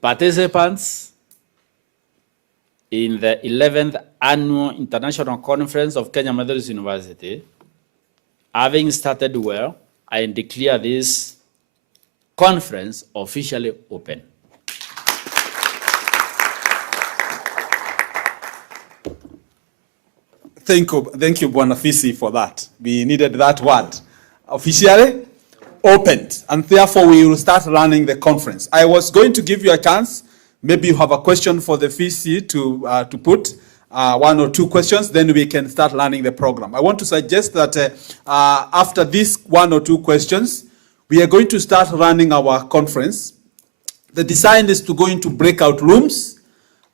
Participants in the 11th Annual International Conference of Kenya Methodist University, having started well, I declare this conference officially open. Thank you, Bwana Fisi, for that. We needed that word. Officially opened, and therefore we will start running the conference. I was going to give you a chance. Maybe you have a question for the Fisi to put 1 or 2 questions, then we can start running the program. I want to suggest that after these 1 or 2 questions, we are going to start running our conference. The design is to go into breakout rooms,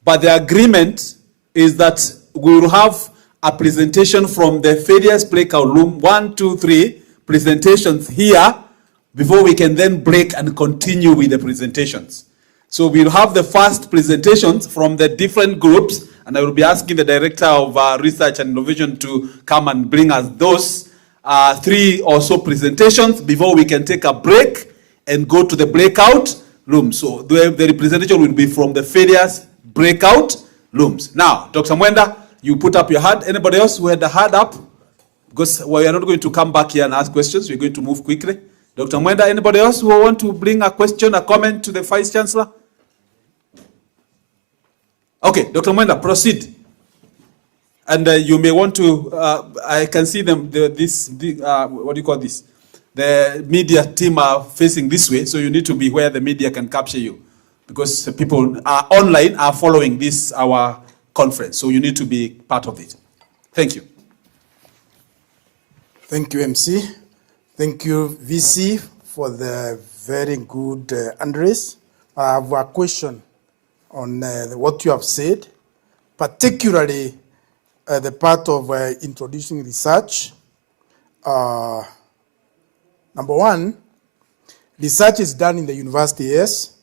but the agreement is that we will have a presentation from the various breakout room, 1, 2, 3 presentations here, before we can then break and continue with the presentations. So we'll have the first presentations from the different groups, and I will be asking the Director of Research and Innovation to come and bring us those 3 or so presentations before we can take a break and go to the breakout rooms. So the representation will be from the various breakout rooms. Now, Dr. Mwenda, you put up your hand. Anybody else who had the hand up? Because we are not going to come back here and ask questions. We're going to move quickly. Dr. Mwenda, anybody else who want to bring a question, a comment to the Vice Chancellor? Okay, Dr. Mwenda, proceed. And you may want to, I can see them, what do you call this? The media team are facing this way, so you need to be where the media can capture you. Because people are online, are following this, our conference. So you need to be part of it. Thank you. Thank you, MC. Thank you, VC, for the very good address. I have a question on what you have said, particularly the part of introducing research. Number 1, research is done in the university, yes,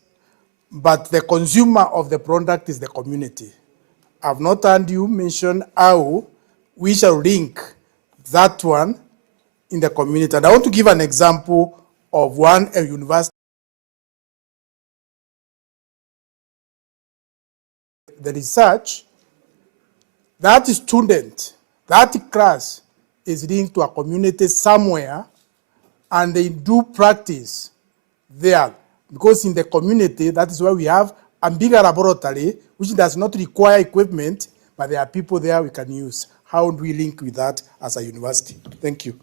but the consumer of the product is the community. I've not heard you mention how we shall link that one in the community. And I want to give an example of a university. The research, that student, that class is linked to a community somewhere, and they do practice there. Because in the community, that is why we have a bigger laboratory, which does not require equipment, but there are people there we can use. How do we link with that as a university? Thank you.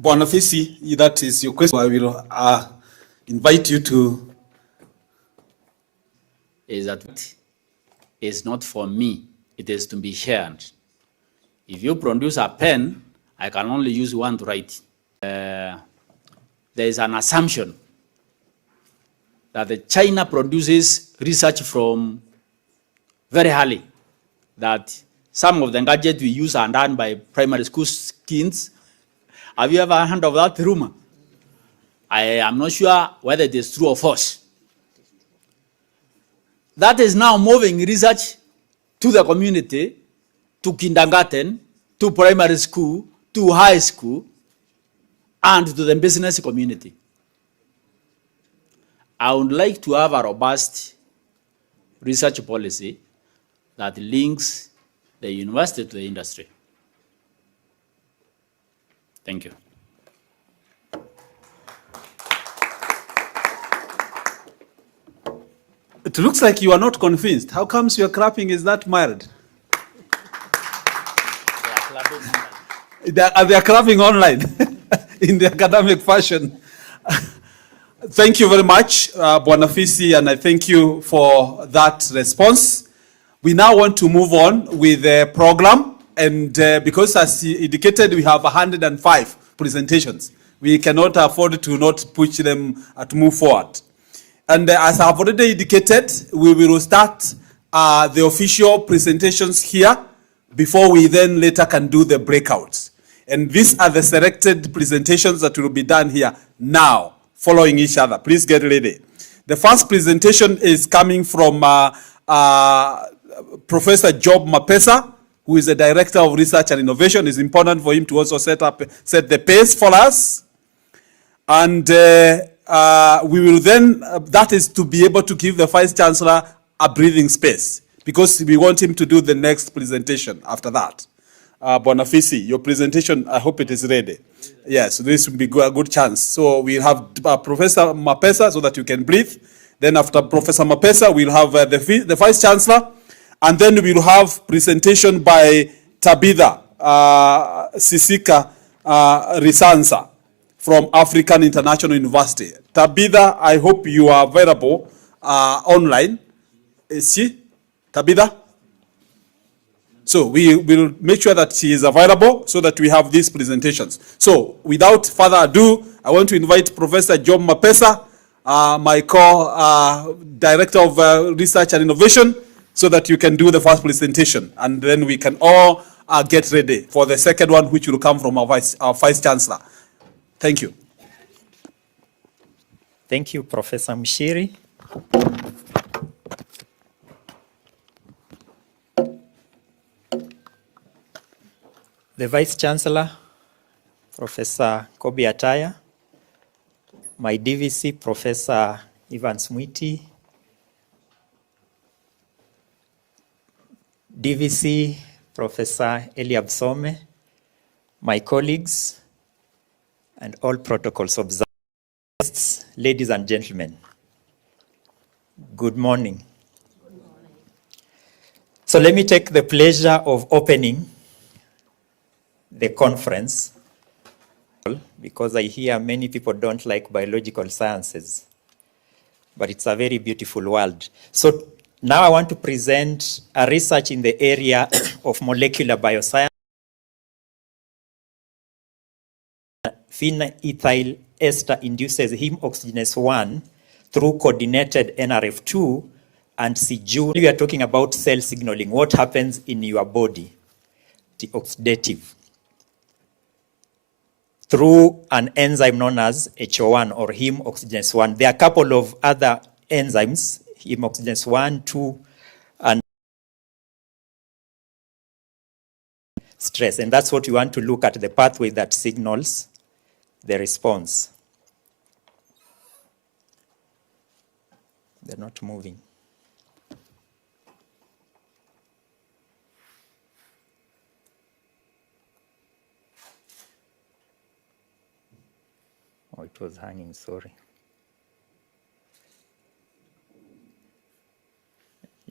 Bonafisi, that is your question. I will invite you to. is that it's not for me, it is to be shared. If you produce a pen, I can only use one to write. There is an assumption that China produces research from very early, that some of the gadgets we use are done by primary school kids. Have you ever heard of that rumor? I am not sure whether it is true or false. That is now moving research to the community, to kindergarten, to primary school, to high school, and to the business community. I would like to have a robust research policy that links the university to the industry. Thank you. It looks like you are not convinced. How comes your clapping is that mild? They are clapping online in the academic fashion. Thank you very much, Bwanafisi, and I thank you for that response. We now want to move on with the program, and because as he indicated, we have 105 presentations. We cannot afford to not push them to move forward. And as I've already indicated, we will start the official presentations here before we then later can do the breakouts. And these are the selected presentations that will be done here now, following each other. Please get ready. The first presentation is coming from Professor Job Mapesa, who is the Director of Research and Innovation. It's important for him to also set the pace for us. And we will then, that is to be able to give the Vice Chancellor a breathing space, because we want him to do the next presentation after that. Bwanafisi, your presentation, I hope it is ready. Yes, this will be a good chance. So we'll have Professor Mapesa so that you can breathe. Then after Professor Mapesa, we'll have the Vice Chancellor. And then we'll have presentation by Tabitha Sisika Risansa from African International University. Tabitha, I hope you are available online. Is she? Tabitha? So we will make sure that she is available so that we have these presentations. So without further ado, I want to invite Professor Job Mapesa, my co-director of research and innovation, so that you can do the first presentation. And then we can all get ready for the second one, which will come from our Vice Chancellor. Thank you. Thank you, Professor Mshiri. The Vice Chancellor, Professor Kobi Ataya, my DVC, Professor Evans Mwiti, DVC, Professor Eliab Some, my colleagues, and all protocols observed, ladies and gentlemen, good morning. So let me take the pleasure of opening the conference, because I hear many people don't like biological sciences, but it's a very beautiful world. So now I want to present a research in the area of molecular bioscience. Phenethyl ester induces heme oxygenase 1 through coordinated NRF2 and CJU. We are talking about cell signaling, what happens in your body, the oxidative, through an enzyme known as HO1 or heme oxygenase 1. There are a couple of other enzymes, heme oxygenase 1, 2, and stress. And that's what we want to look at, the pathway that signals the response. They're not moving. Oh, it was hanging, sorry.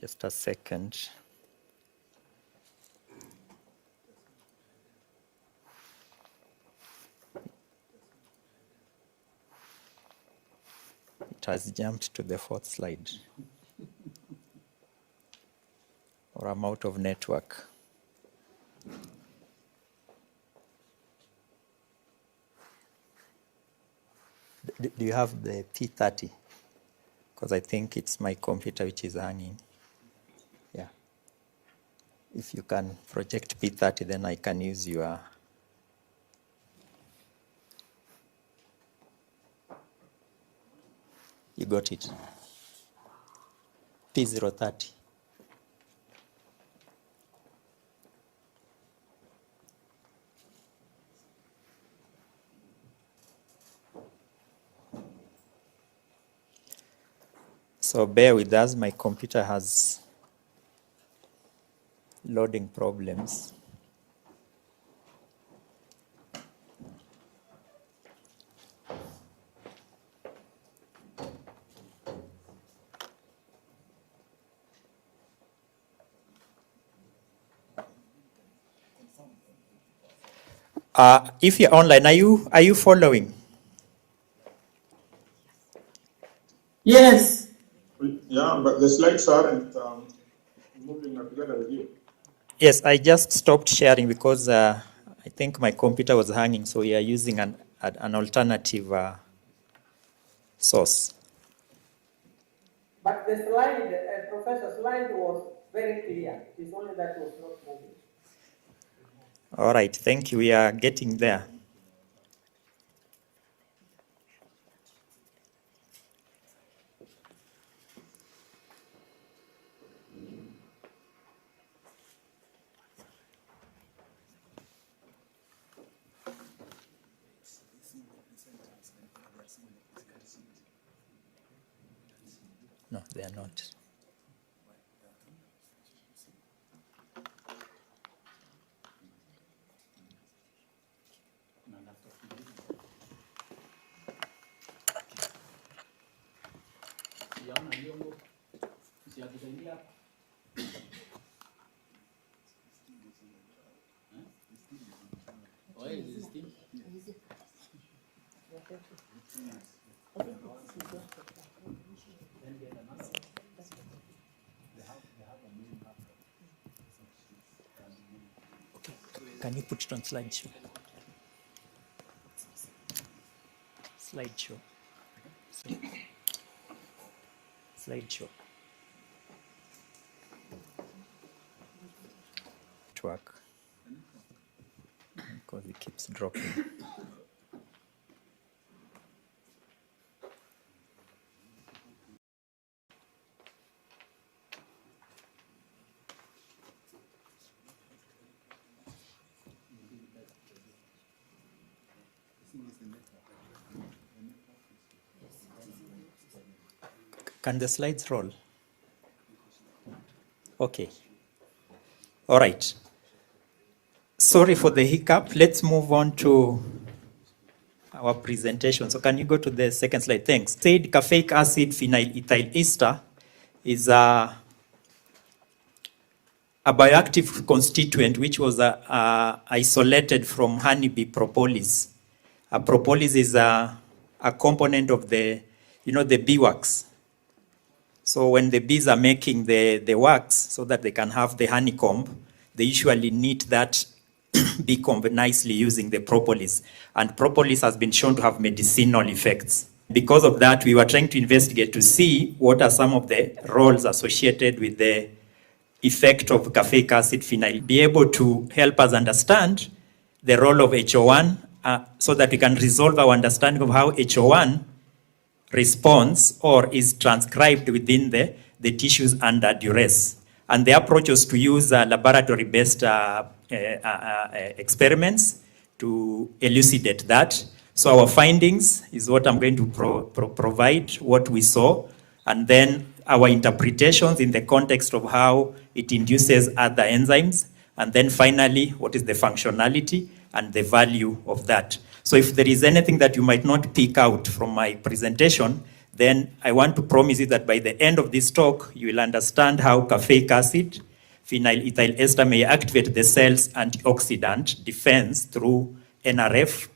Just a second. It has jumped to the fourth slide. or I'm out of network. Do you have the P30? Because I think it's my computer which is hanging. Yeah. If you can project P30, then I can use your. You got it. P030. So bear with us, my computer has loading problems. If you're online, are you following? Yes. Yeah, but the slides aren't moving together with you. Yes, I just stopped sharing because I think my computer was hanging, so we are using an alternative source. But the slide, Professor, slide was very clear. It's only that was not moving. All right, thank you. We are getting there. No, they are not. Can you put it on slideshow? Slideshow. Slideshow. Network. Because it keeps dropping. Can the slides roll? Okay. All right. Sorry for the hiccup. Let's move on to our presentation. So can you go to the second slide? Thanks. Said caffeic acid phenylethyl ester is a bioactive constituent which was isolated from honeybee propolis. Propolis is a component of the bee wax. So when the bees are making the wax so that they can have the honeycomb, they usually knit that bee comb nicely using the propolis. And propolis has been shown to have medicinal effects. Because of that, we were trying to investigate to see what are some of the roles associated with the effect of caffeic acid phenyl, be able to help us understand the role of HO1 so that we can resolve our understanding of how HO1 responds or is transcribed within the tissues under duress. And the approach was to use laboratory-based experiments to elucidate that. So our findings is what I'm going to provide, what we saw, and then our interpretations in the context of how it induces other enzymes, and then finally, what is the functionality and the value of that. So if there is anything that you might not pick out from my presentation, then I want to promise you that by the end of this talk, you will understand how caffeic acid, phenylethyl ester may activate the cell's antioxidant defense through NRF,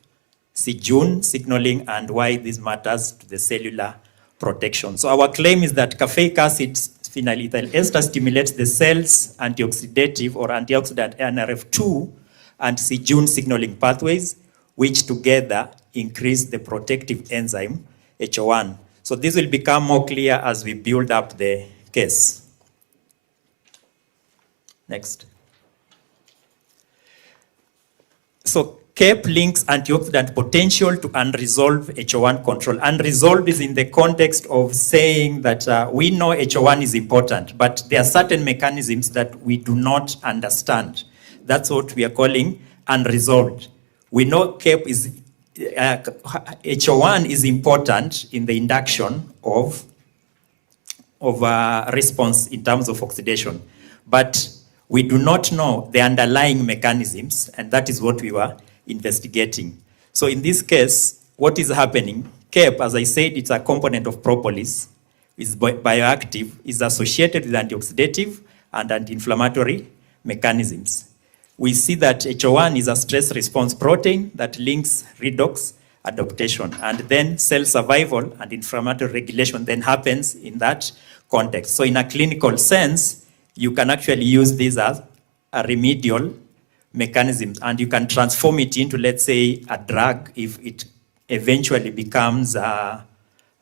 CJUN signaling, and why this matters to the cellular protection. So our claim is that caffeic acid phenyl ethyl ester stimulates the cell's antioxidative or antioxidant NRF2 and c-Jun signaling pathways, which together increase the protective enzyme HO1. So this will become more clear as we build up the case. Next. So CAPE links antioxidant potential to unresolved HO1 control. Unresolved is in the context of saying that we know HO1 is important, but there are certain mechanisms that we do not understand. That's what we are calling unresolved. We know CAPE is, HO1 is important in the induction of response in terms of oxidation, but we do not know the underlying mechanisms, and that is what we were investigating. So in this case, what is happening, CAPE, as I said, it's a component of propolis, is bioactive, is associated with antioxidative and anti-inflammatory mechanisms. We see that HO1 is a stress response protein that links redox adaptation, and then cell survival and inflammatory regulation then happens in that context. So in a clinical sense, you can actually use this as a remedial mechanism, and you can transform it into, let's say, a drug if it eventually becomes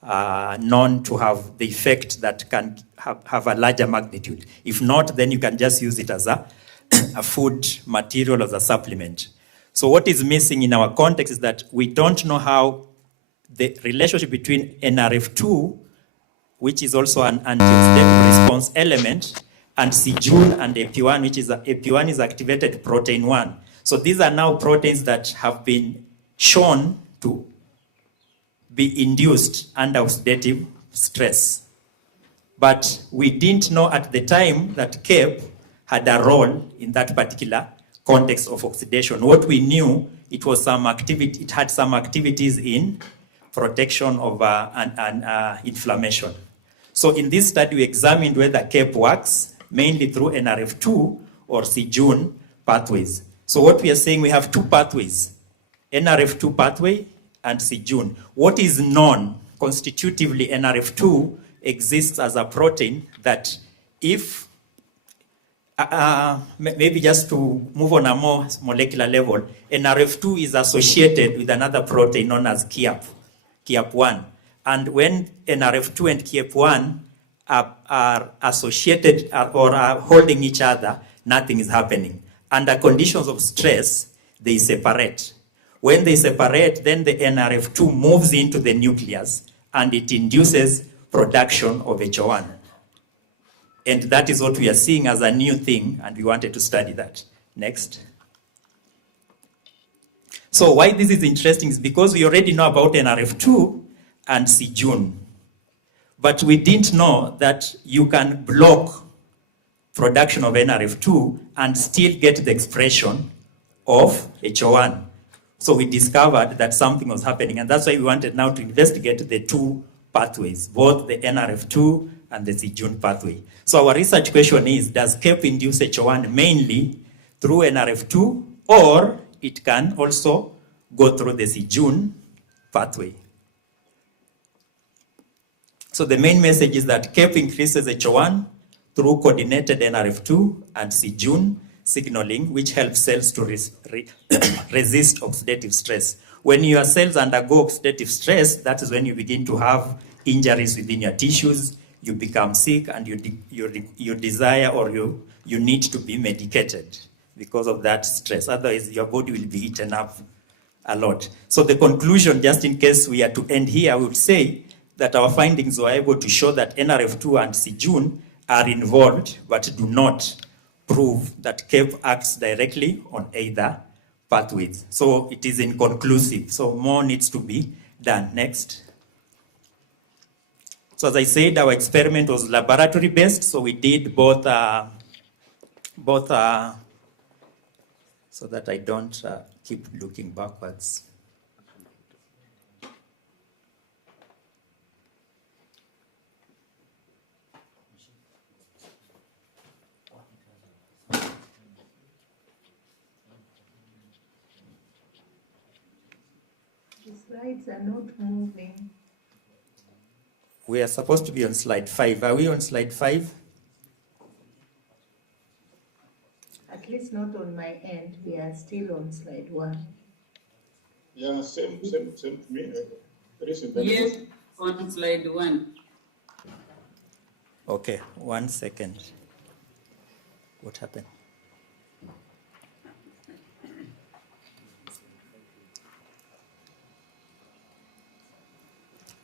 known to have the effect that can have a larger magnitude. If not, then you can just use it as a food material, as a supplement. So what is missing in our context is that we don't know how the relationship between NRF2, which is also an antioxidative response element, and c-Jun and AP1, which is AP1 is activated protein 1. So these are now proteins that have been shown to be induced under oxidative stress. But we didn't know at the time that CAPE had a role in that particular context of oxidation. What we knew, it was some activity, it had some activities in protection of inflammation. So in this study, we examined whether CAPE works mainly through NRF2 or c-Jun pathways. So what we are saying, we have two pathways, NRF2 pathway and c-Jun. What is known constitutively, NRF2 exists as a protein that if, maybe just to move on a more molecular level, NRF2 is associated with another protein known as KIAP1. And when NRF2 and KIAP1 are associated or are holding each other, nothing is happening. Under conditions of stress, they separate. When they separate, then the NRF2 moves into the nucleus and it induces production of HO1. And that is what we are seeing as a new thing, and we wanted to study that. Next. So why this is interesting is because we already know about NRF2 and c-Jun. But we didn't know that you can block production of NRF2 and still get the expression of HO1. So we discovered that something was happening, and that's why we wanted now to investigate the two pathways, both the NRF2 and the c-Jun pathway. So our research question is, does CAPE induce HO1 mainly through NRF2, or it can also go through the c-Jun pathway? So the main message is that CAPE increases HO1 through coordinated NRF2 and c-Jun signaling, which helps cells to resist oxidative stress. When your cells undergo oxidative stress, that is when you begin to have injuries within your tissues, you become sick, and you desire or you need to be medicated because of that stress. Otherwise, your body will be eaten up a lot. So the conclusion, just in case we are to end here, I would say that our findings were able to show that NRF2 and c-Jun are involved, but do not prove that CAPE acts directly on either pathways. So it is inconclusive. So more needs to be done. Next. So as I said, our experiment was laboratory based. So we did both so that I don't keep looking backwards. The slides are not moving. We are supposed to be on slide 5. Are we on slide 5? least not on my end. We are still on slide 1. Yeah, same to me. Yes, on slide 1. Okay, 1 second. What happened?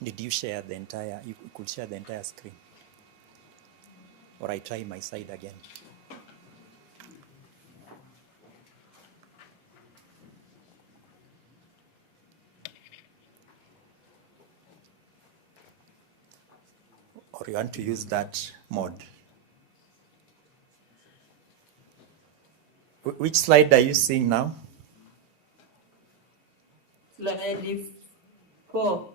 Did you share the entire, you could share the entire screen? Or I try my side again? Or you want to use that mode? Which slide are you seeing now? Slide 4.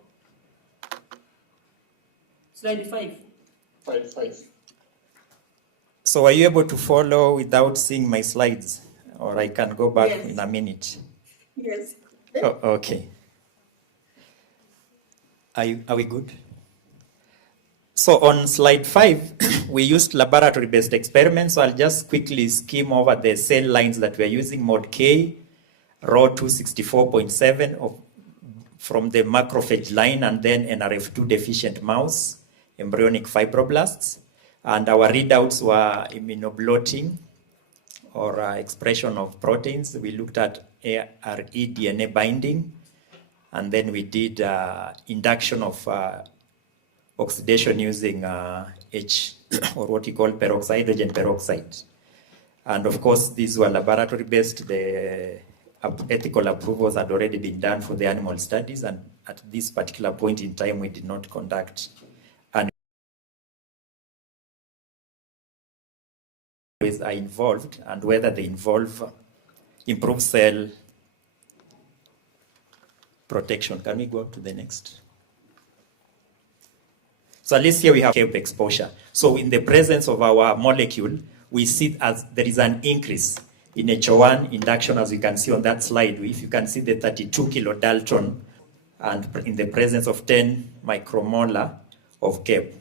Slide 5. 5. So are you able to follow without seeing my slides? Or I can go back Yes. in a minute? Yes. Oh, okay. Are we good? So on slide 5, we used laboratory-based experiments. So I'll just quickly skim over the cell lines that we're using. Mode K, row 264.7 from the macrophage line, and then NRF2 deficient mouse, embryonic fibroblasts. And our readouts were immunoblotting or expression of proteins. We looked at ARE DNA binding, and then we did induction of oxidation using H, or what you call hydrogen peroxide. And of course, these were laboratory-based. The ethical approvals had already been done for the animal studies, and at this particular point in time, we did not conduct animal studies are involved, and whether they involve improved cell protection. Can we go to the next? So at least here we have CAPE exposure. So in the presence of our molecule, we see as there is an increase in HO1 induction, as you can see on that slide. If you can see the 32 kilodalton, and in the presence of 10 micromolar of CAPE.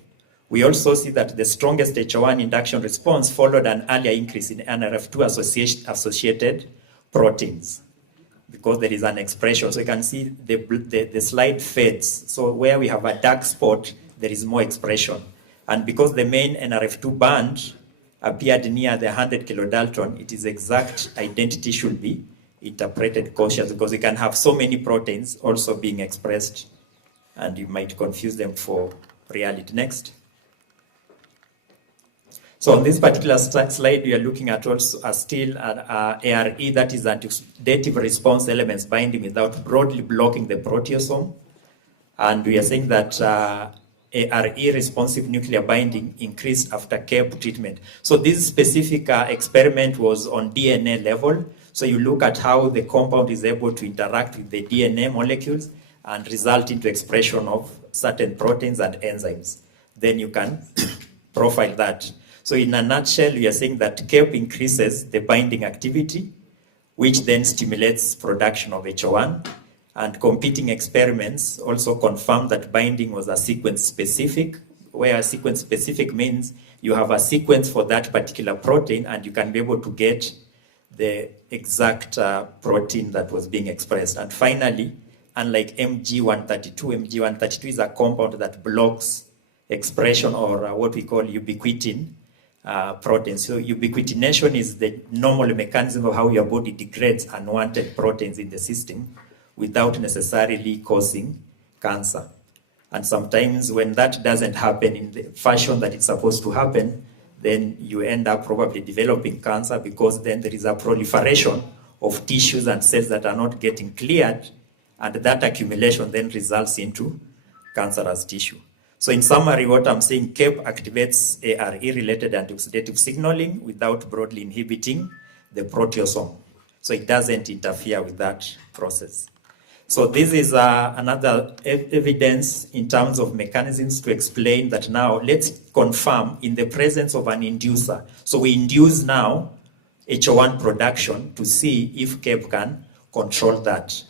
We also see that the strongest HO1 induction response followed an earlier increase in NRF2 associated proteins, because there is an expression. So you can see the slide fades. So where we have a dark spot, there is more expression. And because the main NRF2 band appeared near the 100 kilodalton, its exact identity should be interpreted cautious, because you can have so many proteins also being expressed, and you might confuse them for reality. Next. So on this particular slide, we are looking at also still at ARE, that is antioxidative response elements binding without broadly blocking the proteasome. And we are saying that ARE responsive nuclear binding increased after CAPE treatment. So this specific experiment was on DNA level. So you look at how the compound is able to interact with the DNA molecules and result into expression of certain proteins and enzymes. Then you can profile that. So in a nutshell, we are saying that CAPE increases the binding activity, which then stimulates production of HO1. And competing experiments also confirm that binding was a sequence specific, where a sequence specific means you have a sequence for that particular protein, and you can be able to get the exact protein that was being expressed. And finally, unlike MG132 is a compound that blocks expression, or what we call ubiquitin protein. So ubiquitination is the normal mechanism of how your body degrades unwanted proteins in the system without necessarily causing cancer. And sometimes when that doesn't happen in the fashion that it's supposed to happen, then you end up probably developing cancer, because then there is a proliferation of tissues and cells that are not getting cleared, and that accumulation then results into cancerous tissue. So in summary, what I'm saying, CAPE activates ARE-related antioxidative signaling without broadly inhibiting the proteasome. So it doesn't interfere with that process. So this is another evidence in terms of mechanisms to explain that. Now let's confirm in the presence of an inducer. So we induce now HO1 production to see if CAPE can control that.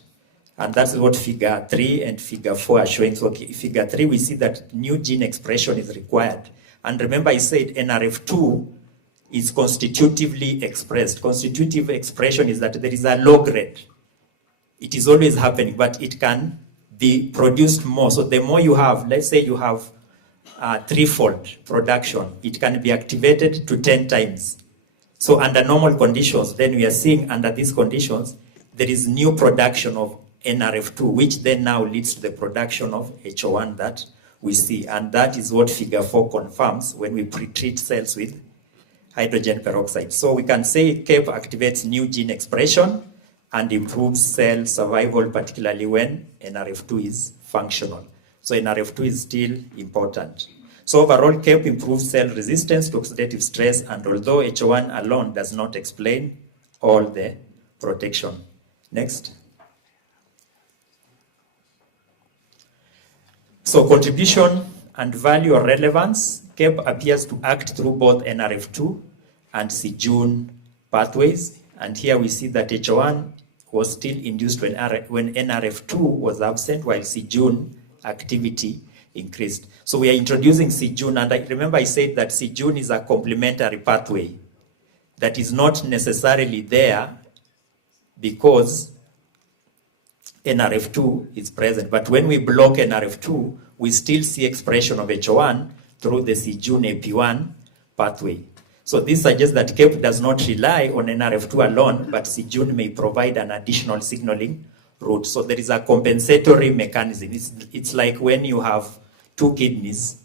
And that's what figure 3 and figure 4 are showing. So figure 3, we see that new gene expression is required. And remember I said NRF2 is constitutively expressed. Constitutive expression is that there is a low grade. It is always happening, but it can be produced more. So the more you have, let's say you have threefold production, it can be activated to 10 times. So under normal conditions, then we are seeing under these conditions, there is new production of NRF2, which then now leads to the production of HO1 that we see. And that is what figure 4 confirms when we pre-treat cells with hydrogen peroxide. So we can say CAPE activates new gene expression and improves cell survival, particularly when NRF2 is functional. So NRF2 is still important. So overall, CAPE improves cell resistance to oxidative stress, and although HO1 alone does not explain all the protection. Next. So contribution and value or relevance, CAPE appears to act through both NRF2 and c-Jun pathways. And here we see that HO1 was still induced when NRF2 was absent, while c-Jun activity increased. So we are introducing c-Jun, and remember I said that c-Jun is a complementary pathway that is not necessarily there because NRF2 is present. But when we block NRF2, we still see expression of HO1 through the c-Jun AP1 pathway. So this suggests that CAPE does not rely on NRF2 alone, but c-Jun may provide an additional signaling route. So there is a compensatory mechanism. It's like when you have two kidneys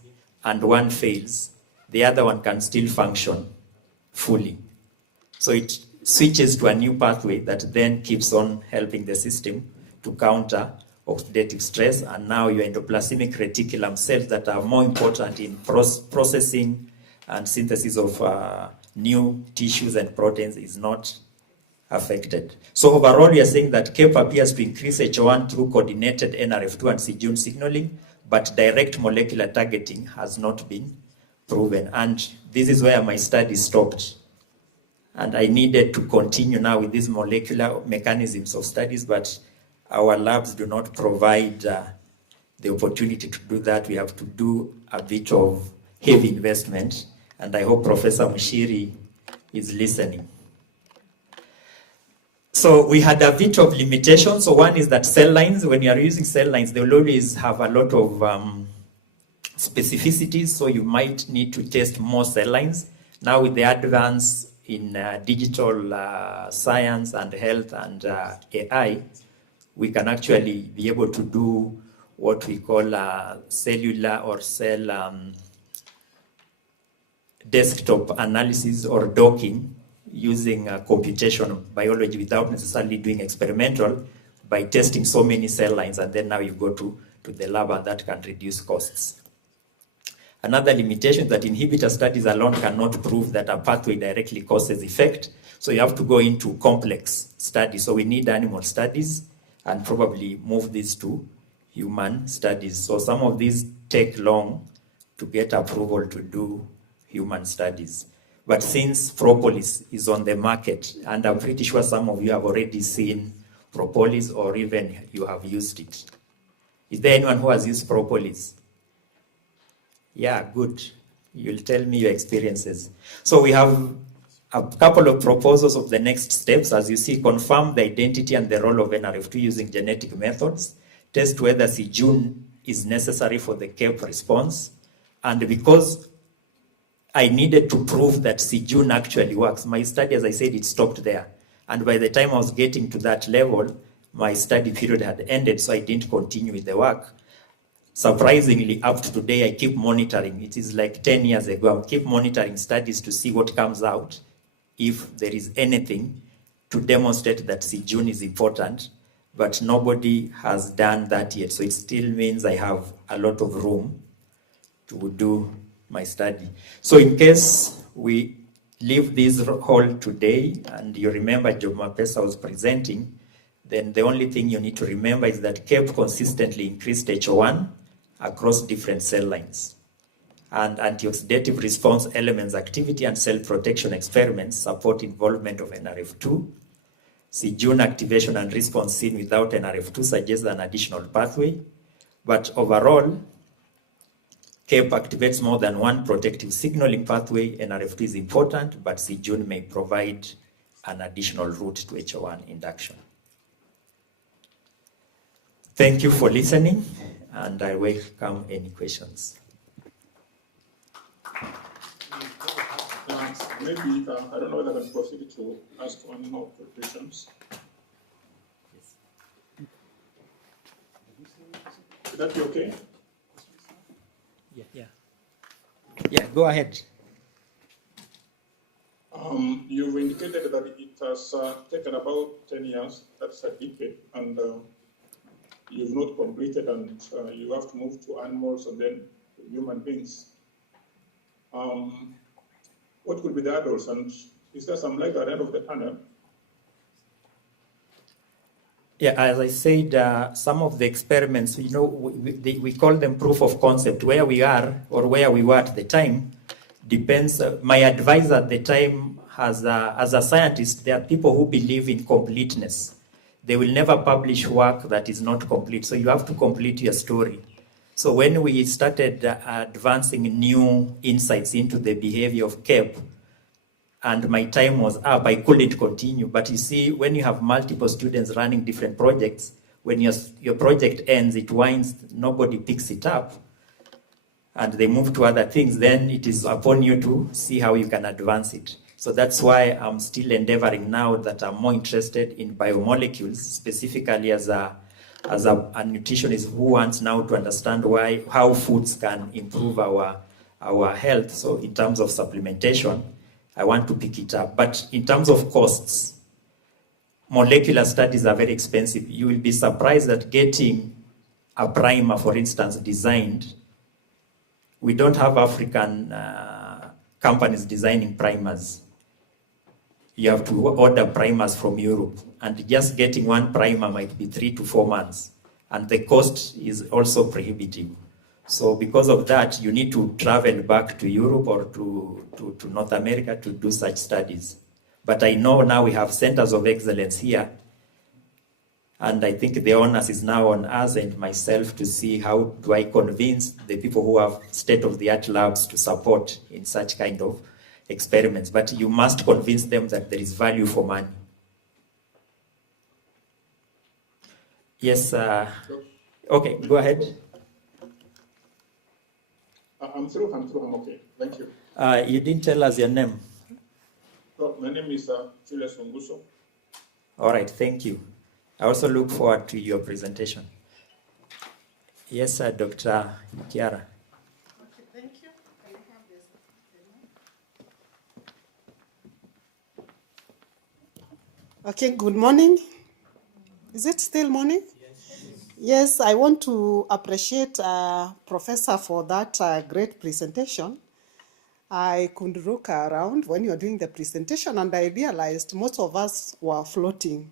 and one fails, the other one can still function fully. So it switches to a new pathway that then keeps on helping the system to counter oxidative stress, and now your endoplasmic reticulum cells that are more important in processing and synthesis of new tissues and proteins is not affected. So overall, we are saying that CAPE appears to increase HO1 through coordinated NRF2 and c-Jun signaling, but direct molecular targeting has not been proven. And this is where my study stopped. And I needed to continue now with these molecular mechanisms of studies, but our labs do not provide the opportunity to do that. We have to do a bit of heavy investment, and I hope Professor Mushiri is listening. So we had a bit of limitations. So one is that cell lines, when you are using cell lines, they will always have a lot of specificities, so you might need to test more cell lines. Now with the advance in digital science and health and AI, we can actually be able to do what we call cellular or cell desktop analysis or docking using computational biology without necessarily doing experimental, by testing so many cell lines, and then now you go to the lab, and that can reduce costs. Another limitation is that inhibitor studies alone cannot prove that a pathway directly causes effect, so you have to go into complex studies. So we need animal studies and probably move these to human studies. So some of these take long to get approval to do human studies. But since propolis is on the market, and I'm pretty sure some of you have already seen propolis or even you have used it. Is there anyone who has used propolis? Yeah, good. You'll tell me your experiences. So we have a couple of proposals of the next steps. As you see, confirm the identity and the role of NRF2 using genetic methods. Test whether c-Jun is necessary for the CAPE response. And because I needed to prove that c-Jun actually works, my study, as I said, it stopped there. And by the time I was getting to that level, my study period had ended, so I didn't continue with the work. Surprisingly, up to today, I keep monitoring. It is like 10 years ago. I keep monitoring studies to see what comes out, if there is anything to demonstrate that c-Jun is important, but nobody has done that yet. So it still means I have a lot of room to do my study. So in case we leave this hall today, and you remember Job Mapesa was presenting, then the only thing you need to remember is that CAPE consistently increased HO1 across different cell lines. And antioxidative response elements activity and cell protection experiments support involvement of NRF2. c-Jun activation and response seen without NRF2 suggests an additional pathway. But overall, CAPE activates more than one protective signaling pathway. NRF2 is important, but CJUN may provide an additional route to HO1 induction. Thank you for listening, and I welcome any questions. Maybe, I don't know whether I can proceed to ask one more questions. Would that be okay? Yeah, go ahead. You've indicated that it has taken about 10 years, that's a decade, and you've not completed, and you have to move to animals and then to human beings. What could be the adults, and is there some light at the end of the tunnel? Yeah, as I said, some of the experiments, you know, we call them proof of concept. Where we are or where we were at the time depends. My advisor at the time, as a scientist, there are people who believe in completeness. They will never publish work that is not complete. So you have to complete your story. So when we started advancing new insights into the behavior of CAPE, and my time was up, I couldn't continue. But you see, when you have multiple students running different projects, when your project ends, it winds, nobody picks it up, and they move to other things, then it is upon you to see how you can advance it. So that's why I'm still endeavoring now that I'm more interested in biomolecules, specifically as a nutritionist who wants now to understand how foods can improve our health. So in terms of supplementation, I want to pick it up. But in terms of costs, molecular studies are very expensive. You will be surprised that getting a primer, for instance, designed, we don't have African companies designing primers. You have to order primers from Europe, and just getting one primer might be 3 to 4 months, and the cost is also prohibitive. So because of that, you need to travel back to Europe or to North America to do such studies. But I know now we have centers of excellence here, and I think the onus is now on us and myself to see how do I convince the people who have state-of-the-art labs to support in such kind of experiments. But you must convince them that there is value for money. Yes, okay, go ahead. I'm through, I'm okay. Thank you. You didn't tell us your name. So my name is Julius Unguso. All right, thank you. I also look forward to your presentation. Yes, Dr. Kiara. Okay, thank you. Can I have this? Okay, good morning. Is it still morning? Yes, I want to appreciate Professor for that great presentation. I could look around when you were doing the presentation, and I realized most of us were floating.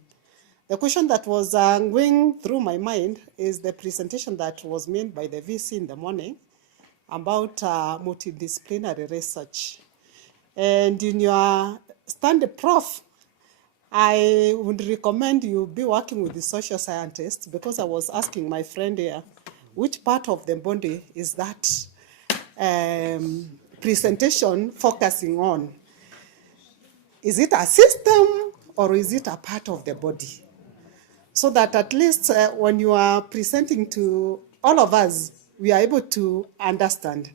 The question that was going through my mind is the presentation that was made by the VC in the morning about multidisciplinary research. And in your standard prof, I would recommend you be working with the social scientists, because I was asking my friend here, which part of the body is that presentation focusing on? Is it a system or is it a part of the body? So that at least when you are presenting to all of us, we are able to understand.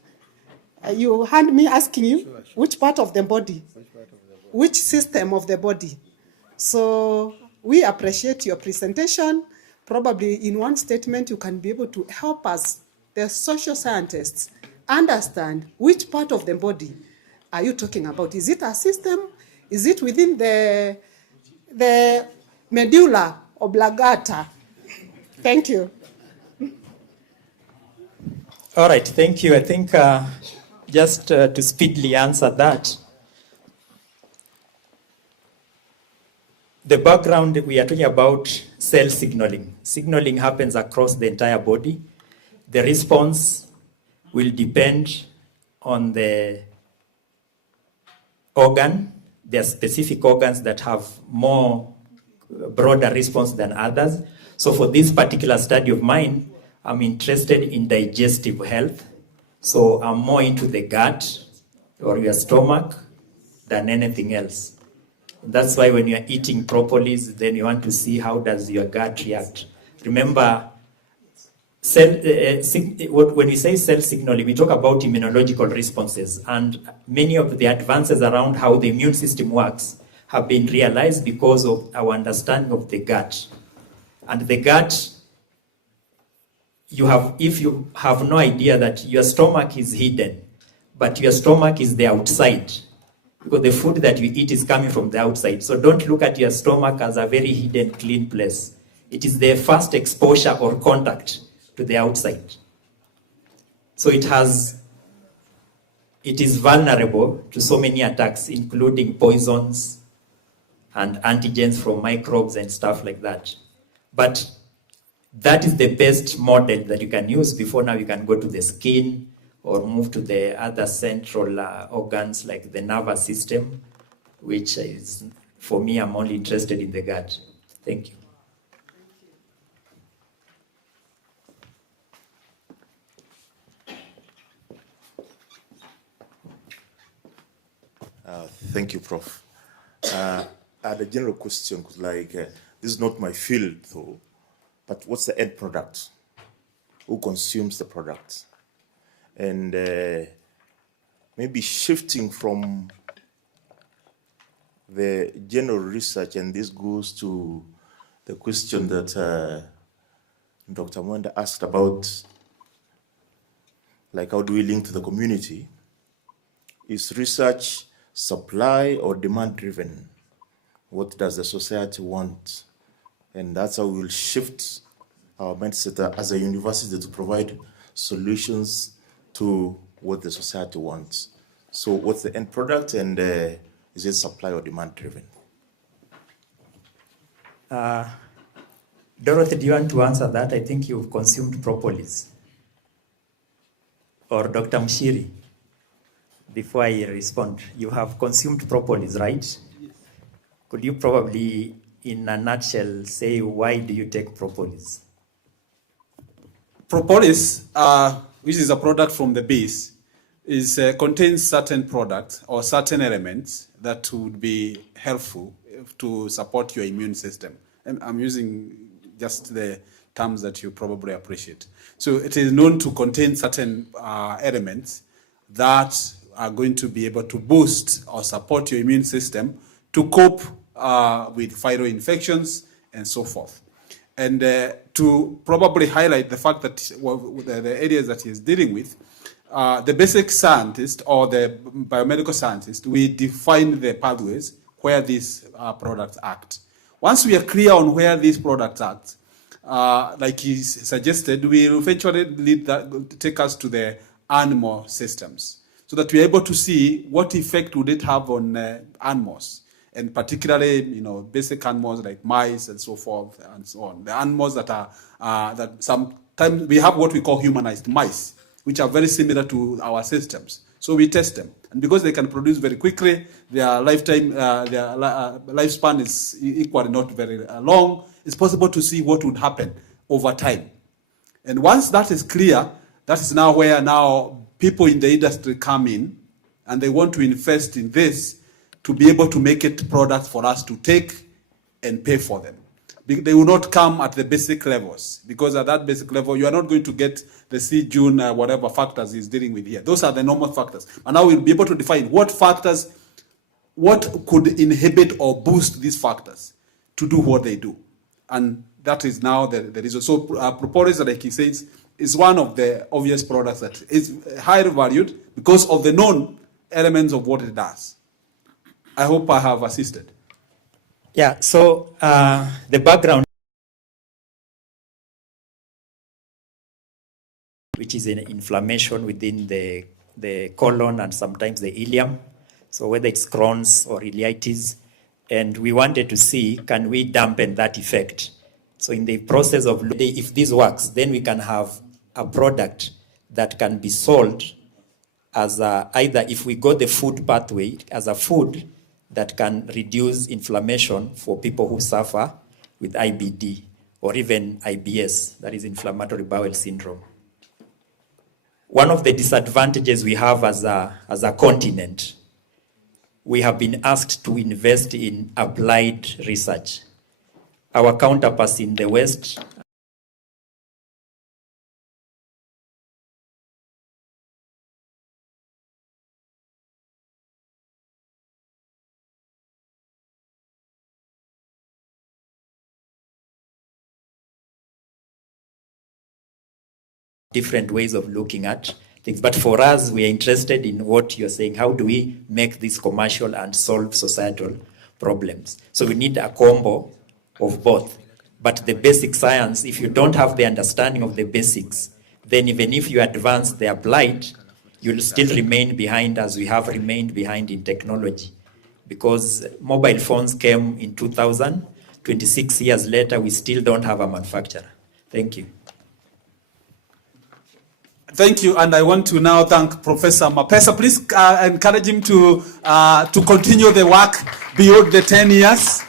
You heard me asking you, which part of the body? Which system of the body? So we appreciate your presentation. Probably in one statement, you can be able to help us, the social scientists, understand which part of the body are you talking about. Is it a system? Is it within the medulla oblongata? Thank you. All right, thank you. I think just to speedily answer that, the background, we are talking about cell signaling. Signaling happens across the entire body. The response will depend on the organ. There are specific organs that have more broader response than others. So for this particular study of mine, I'm interested in digestive health. So I'm more into the gut or your stomach than anything else. That's why when you're eating propolis, then you want to see how does your gut react. Remember, when we say cell signaling, we talk about immunological responses, and many of the advances around how the immune system works have been realized because of our understanding of the gut. And the gut, if you have no idea that your stomach is hidden, but your stomach is the outside, because the food that you eat is coming from the outside. So don't look at your stomach as a very hidden, clean place. It is the first exposure or contact to the outside. So it is vulnerable to so many attacks, including poisons and antigens from microbes and stuff like that. But that is the best model that you can use. Before now you can go to the skin or move to the other central organs like the nervous system, which is, for me, I'm only interested in the gut. Thank you. Thank you, Prof. I had a general question, like, this is not my field, though, but what's the end product? Who consumes the product? And maybe shifting from the general research, and this goes to the question that Dr. Mwenda asked about, like, how do we link to the community? Is research supply or demand driven? What does the society want? And that's how we'll shift our mindset as a university to provide solutions to what the society wants. So what's the end product, and is it supply or demand driven? Dorothy, do you want to answer that? I think you've consumed propolis. Or Dr. Mshiri, before I respond. You have consumed propolis, right? Yes. Could you probably, in a nutshell, say why do you take propolis? Propolis, which is a product from the bees, contains certain products or certain elements that would be helpful to support your immune system. I'm using just the terms that you probably appreciate. So it is known to contain certain elements that are going to be able to boost or support your immune system to cope with viral infections and so forth. And to probably highlight the fact that the areas that he's dealing with, the basic scientist or the biomedical scientist, we define the pathways where these products act. Once we are clear on where these products act, like he suggested, we will eventually take us to the animal systems, so that we're able to see what effect would it have on animals, and particularly, basic animals like mice and so forth and so on. The animals that are that sometimes we have what we call humanized mice, which are very similar to our systems. So we test them, and because they can produce very quickly, their lifespan is equally not very long. It's possible to see what would happen over time. And once that is clear, that is now where people in the industry come in, and they want to invest in this to be able to make it products for us to take and pay for them. They will not come at the basic levels, because at that basic level, you are not going to get the C, June, whatever factors he's dealing with here. Those are the normal factors. And now we'll be able to define what could inhibit or boost these factors to do what they do. And that is now the reason. So propolis, like he says, is one of the obvious products that is highly valued because of the known elements of what it does. I hope I have assisted. Yeah, so the background, which is an inflammation within the colon and sometimes the ileum. So whether it's Crohn's or ileitis, and we wanted to see, can we dampen that effect? So in the process of, if this works, then we can have a product that can be sold as either, if we go the food pathway, as a food that can reduce inflammation for people who suffer with IBD or even IBS, that is inflammatory bowel syndrome. One of the disadvantages we have as a continent, we have been asked to invest in applied research. Our counterparts in the West different ways of looking at things. But for us, we are interested in what you're saying. How do we make this commercial and solve societal problems? So we need a combo of both. But the basic science, if you don't have the understanding of the basics, then even if you advance the applied, you'll still remain behind as we have remained behind in technology. Because mobile phones came in 2000, 26 years later, we still don't have a manufacturer. Thank you. Thank you, and I want to now thank Professor Mapesa. Please encourage him to continue the work beyond the 10 years.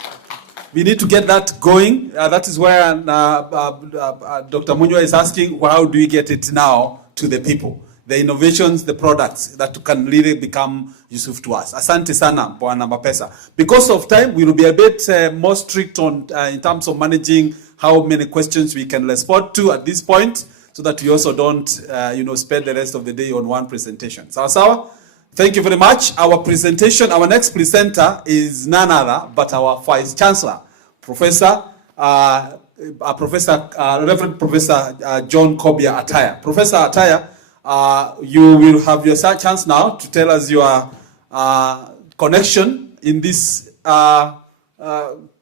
We need to get that going. That is where Dr. Munyo is asking, how do we get it now to the people? The innovations, the products that can really become useful to us. Asante sana, Bwana Mapesa. Because of time, we will be a bit more strict on in terms of managing how many questions we can respond to at this point, so that we also don't, spend the rest of the day on one presentation. Sawa? Thank you very much. Our next presenter is none other but our Vice Chancellor, Reverend Professor John Kobia Ataya. Professor Ataya, you will have your chance now to tell us your connection in this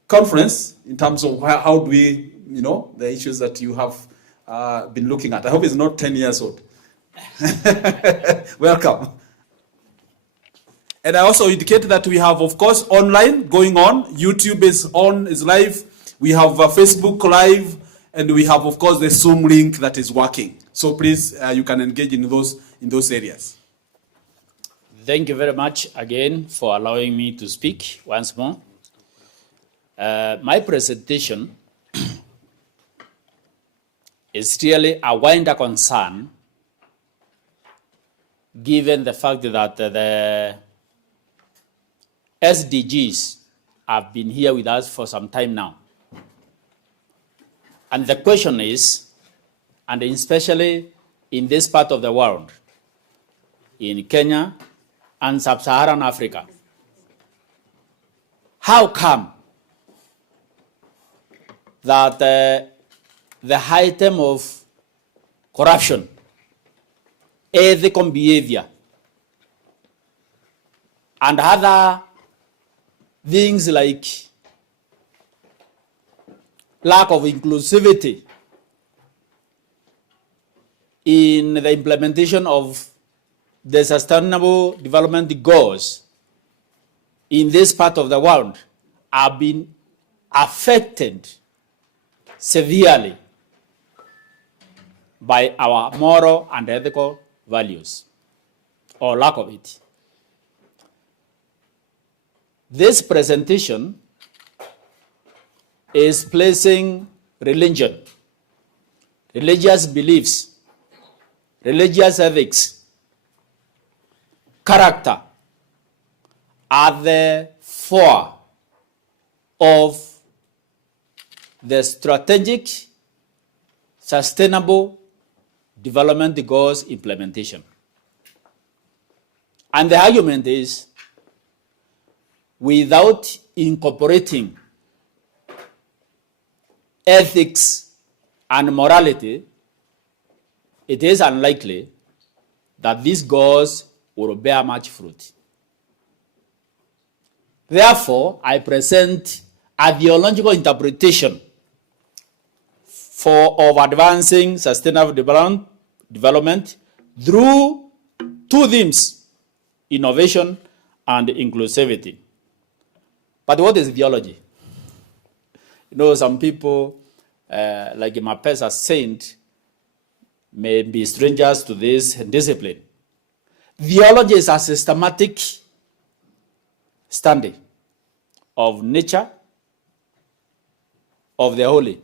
conference in terms of how do we, the issues that you have been looking at. I hope it's not 10 years old. Welcome. And I also indicate that we have, of course, online going on. YouTube is live. We have Facebook live, and we have, of course, the Zoom link that is working. So please, you can engage in those areas. Thank you very much again for allowing me to speak once more. My presentation is really a wider concern, given the fact that the SDGs have been here with us for some time now. And the question is, and especially in this part of the world, in Kenya and sub-Saharan Africa, how come that the item of corruption, ethical behavior, and other things like lack of inclusivity in the implementation of the Sustainable Development Goals in this part of the world have been affected severely by our moral and ethical values, or lack of it. This presentation is placing religion, religious beliefs, religious ethics, character at the fore of the strategic, sustainable development goals implementation. And the argument is, without incorporating ethics and morality, it is unlikely that these goals will bear much fruit. Therefore, I present a theological interpretation of advancing sustainable development through two themes: innovation and inclusivity. But what is theology? Some people, like Mapesa saint, may be strangers to this discipline. Theology is a systematic study of nature, of the holy,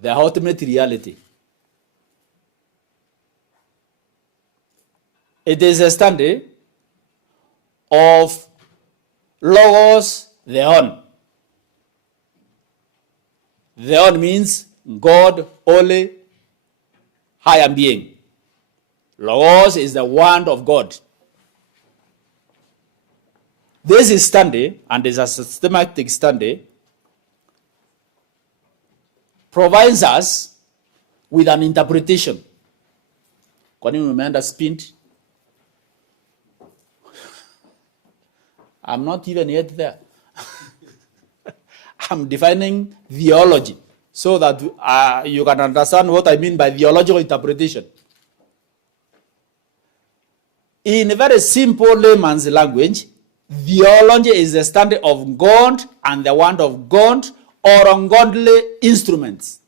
the ultimate reality. It is a study of Logos Theon. Theon means God, holy, higher being. Logos is the word of God. This is study, and is a systematic study, provides us with an interpretation. Kwa nini umeenda spint? I'm not even yet there. I'm defining theology so that you can understand what I mean by theological interpretation. In a very simple layman's language, theology is the study of God and the word of God or ungodly instruments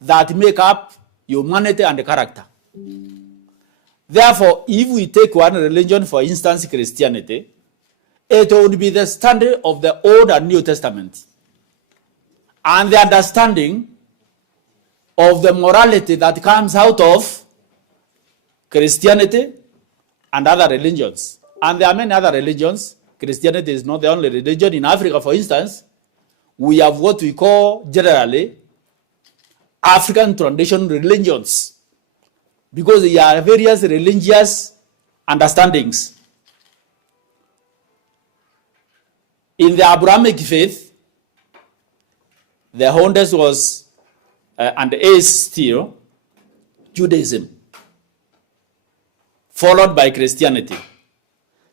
that make up humanity and character. Therefore, if we take one religion, for instance, Christianity, it would be the study of the Old and New Testament and the understanding of the morality that comes out of Christianity and other religions. And there are many other religions. Christianity is not the only religion. In Africa, for instance, we have what we call generally African traditional religions, because there are various religious understandings. In the Abrahamic faith, the oldest was, and is still, Judaism, followed by Christianity.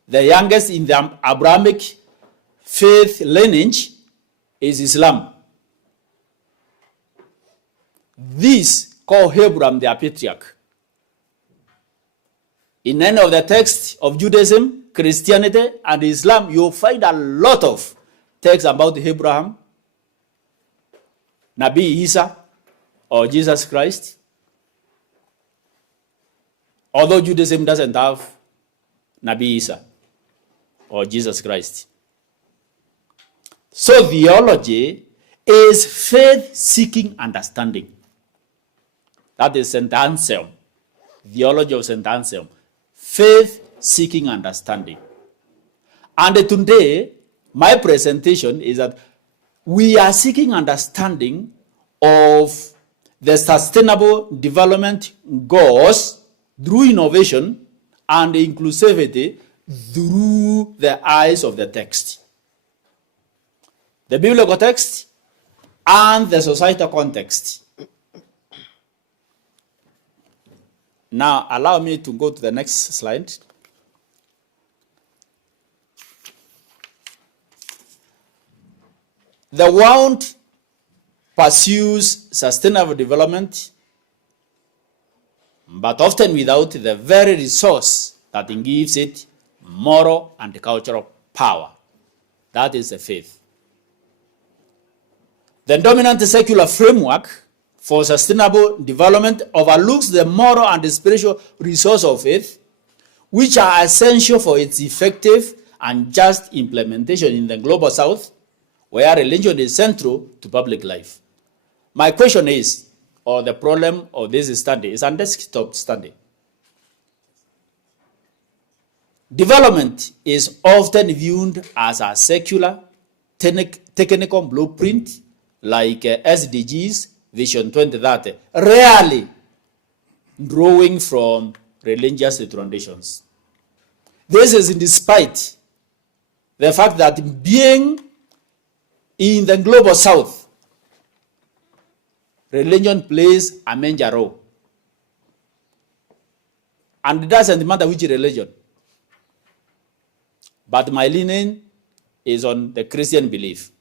The youngest in the Abrahamic faith lineage is Islam. These call Abraham their patriarch. In any of the texts of Judaism, Christianity, and Islam, you'll find a lot of texts about Abraham, Nabi Isa, or Jesus Christ. Although Judaism doesn't have Nabi Isa or Jesus Christ. So theology is faith-seeking understanding. That is St. Anselm. Theology of St. Anselm. Faith-seeking understanding. And today, my presentation is that we are seeking understanding of the sustainable development goals through innovation and inclusivity through the eyes of the text. The biblical text and the societal context. Now, allow me to go to the next slide. The world pursues sustainable development, but often without the very resource that gives it moral and cultural power. That is the faith. The dominant secular framework for sustainable development overlooks the moral and spiritual resource of faith, which are essential for its effective and just implementation in the global south, where religion is central to public life. My question is, or the problem of this study is a desktop study. Development is often viewed as a secular, technical blueprint like SDGs, Vision 2030, rarely drawing from religious traditions. This is despite the fact that being in the global south, religion plays a major role. And it doesn't matter which religion. But my leaning is on the Christian belief.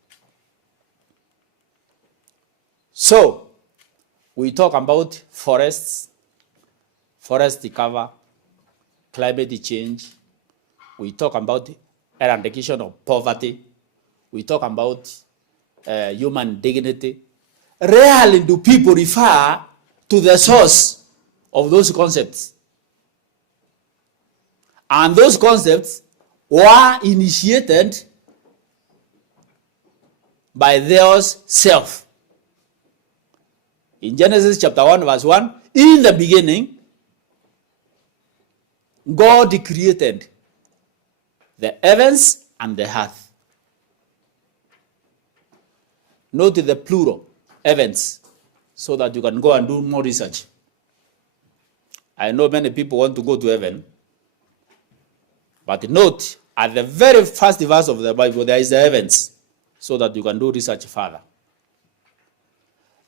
So, we talk about forests, forest cover, climate change. We talk about eradication of poverty. We talk about human dignity. Rarely do people refer to the source of those concepts. And those concepts were initiated by theirs self. In Genesis chapter 1, verse 1, in the beginning, God created the heavens and the earth. Note the plural, heavens, so that you can go and do more research. I know many people want to go to heaven, but note, at the very first verse of the Bible, there is the heavens, so that you can do research further.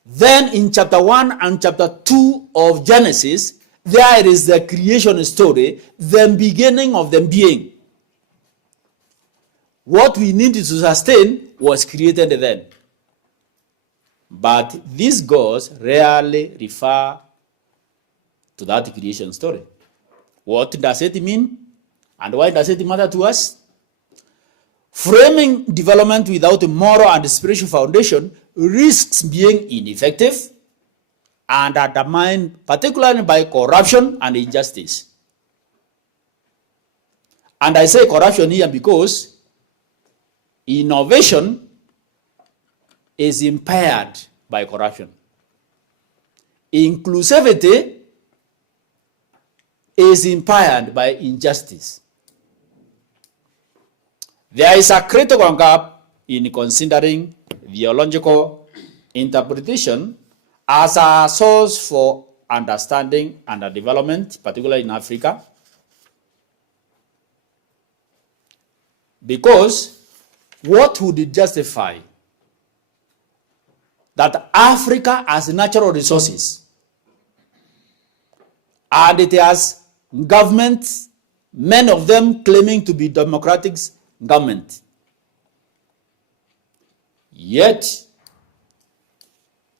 Then in chapter 1 and chapter 2 of Genesis, there is the creation story, the beginning of the being. What we needed to sustain was created then. But these gods rarely refer to that creation story. What does it mean? And why does it matter to us? Framing development without a moral and spiritual foundation risks being ineffective and undermined particularly by corruption and injustice. And I say corruption here because innovation is impaired by corruption. Inclusivity is impaired by injustice. There is a critical gap in considering theological interpretation as a source for understanding and development, particularly in Africa, because what would justify that Africa has natural resources and it has governments, many of them claiming to be democratic government, yet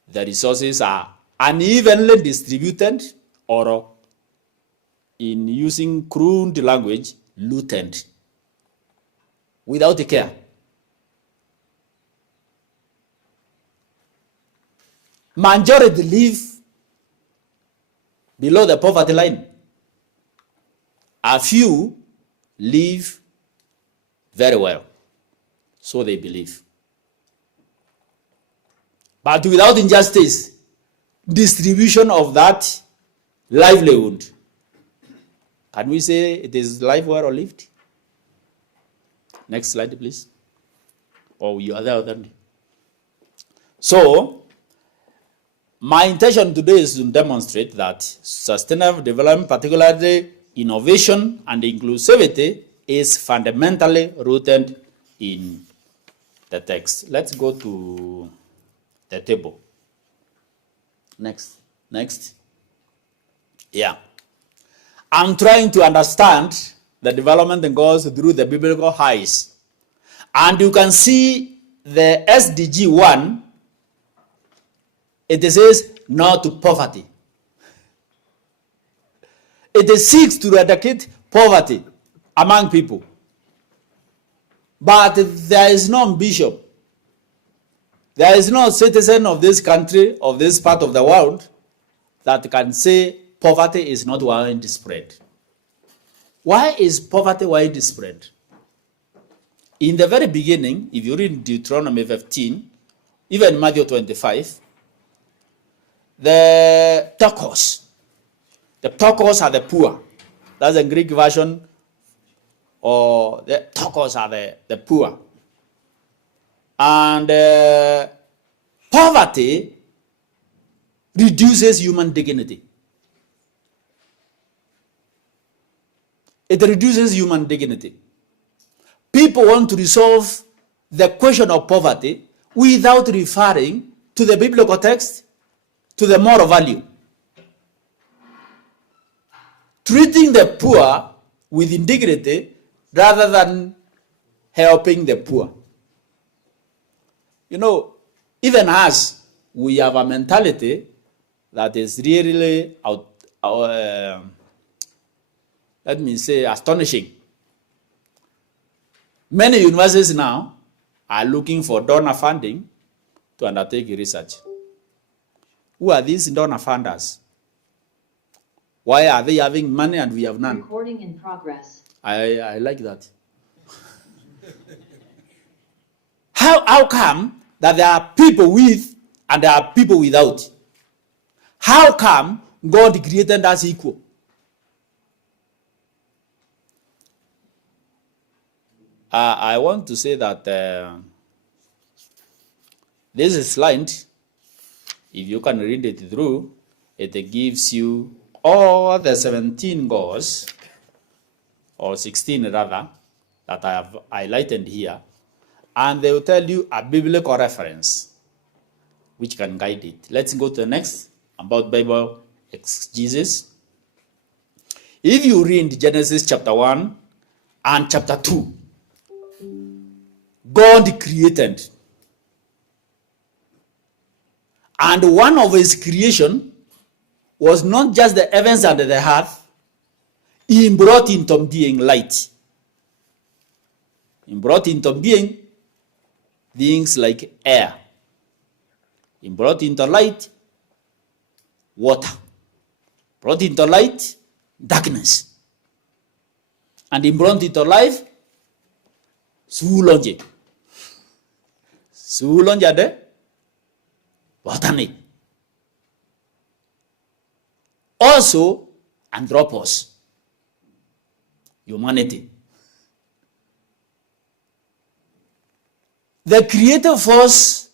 the resources are unevenly distributed, or in using crude language, looted without care. Majority live below the poverty line. A few live very well, so they believe. But without injustice, distribution of that livelihood, can we say it is life well lived? Next slide, please. Oh, you are there already. So, my intention today is to demonstrate that sustainable development, particularly innovation and inclusivity, is fundamentally rooted in the text. Let's go to the table. Next. Yeah. I'm trying to understand the development that goes through the biblical eyes. And you can see the SDG 1, it says no to poverty. It seeks to eradicate poverty among people. But there is no bishop, there is no citizen of this country, of this part of the world, that can say poverty is not widespread. Why is poverty widespread? In the very beginning, if you read Deuteronomy 15, even Matthew 25, the Tokos are the poor. That's the Greek version, or the Tokos are the poor. And poverty reduces human dignity. It reduces human dignity. People want to resolve the question of poverty without referring to the biblical text, to the moral value. Treating the poor with indignity rather than helping the poor. You know, even us, we have a mentality that is really, let me say, astonishing. Many universities now are looking for donor funding to undertake research. Who are these donor funders? Why are they having money and we have none? Recording in progress. I like that. How come that there are people with and there are people without? How come God created us equal? I want to say that this slide, if you can read it through, it gives you all the 17 goals, or 16 rather, that I have highlighted here, and they will tell you a biblical reference which can guide it. Let's go to the next, about Bible exegesis. If you read Genesis chapter 1 and chapter 2, God created. And one of his creation was not just the heavens and the earth. He brought into being light. He brought into being things like air. He brought into light water. Brought into light darkness. And he brought into life suulonje. Suulonje de watani. Also anthropos, humanity. The creative force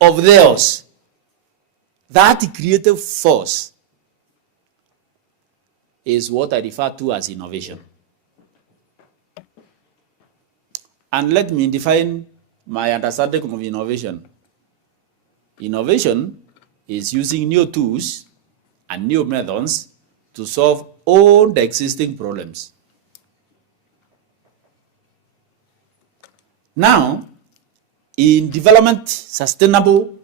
of Theos, that creative force, is what I refer to as innovation. And let me define my understanding of innovation. Innovation is using new tools and new methods to solve all the existing problems. Now, in development, sustainable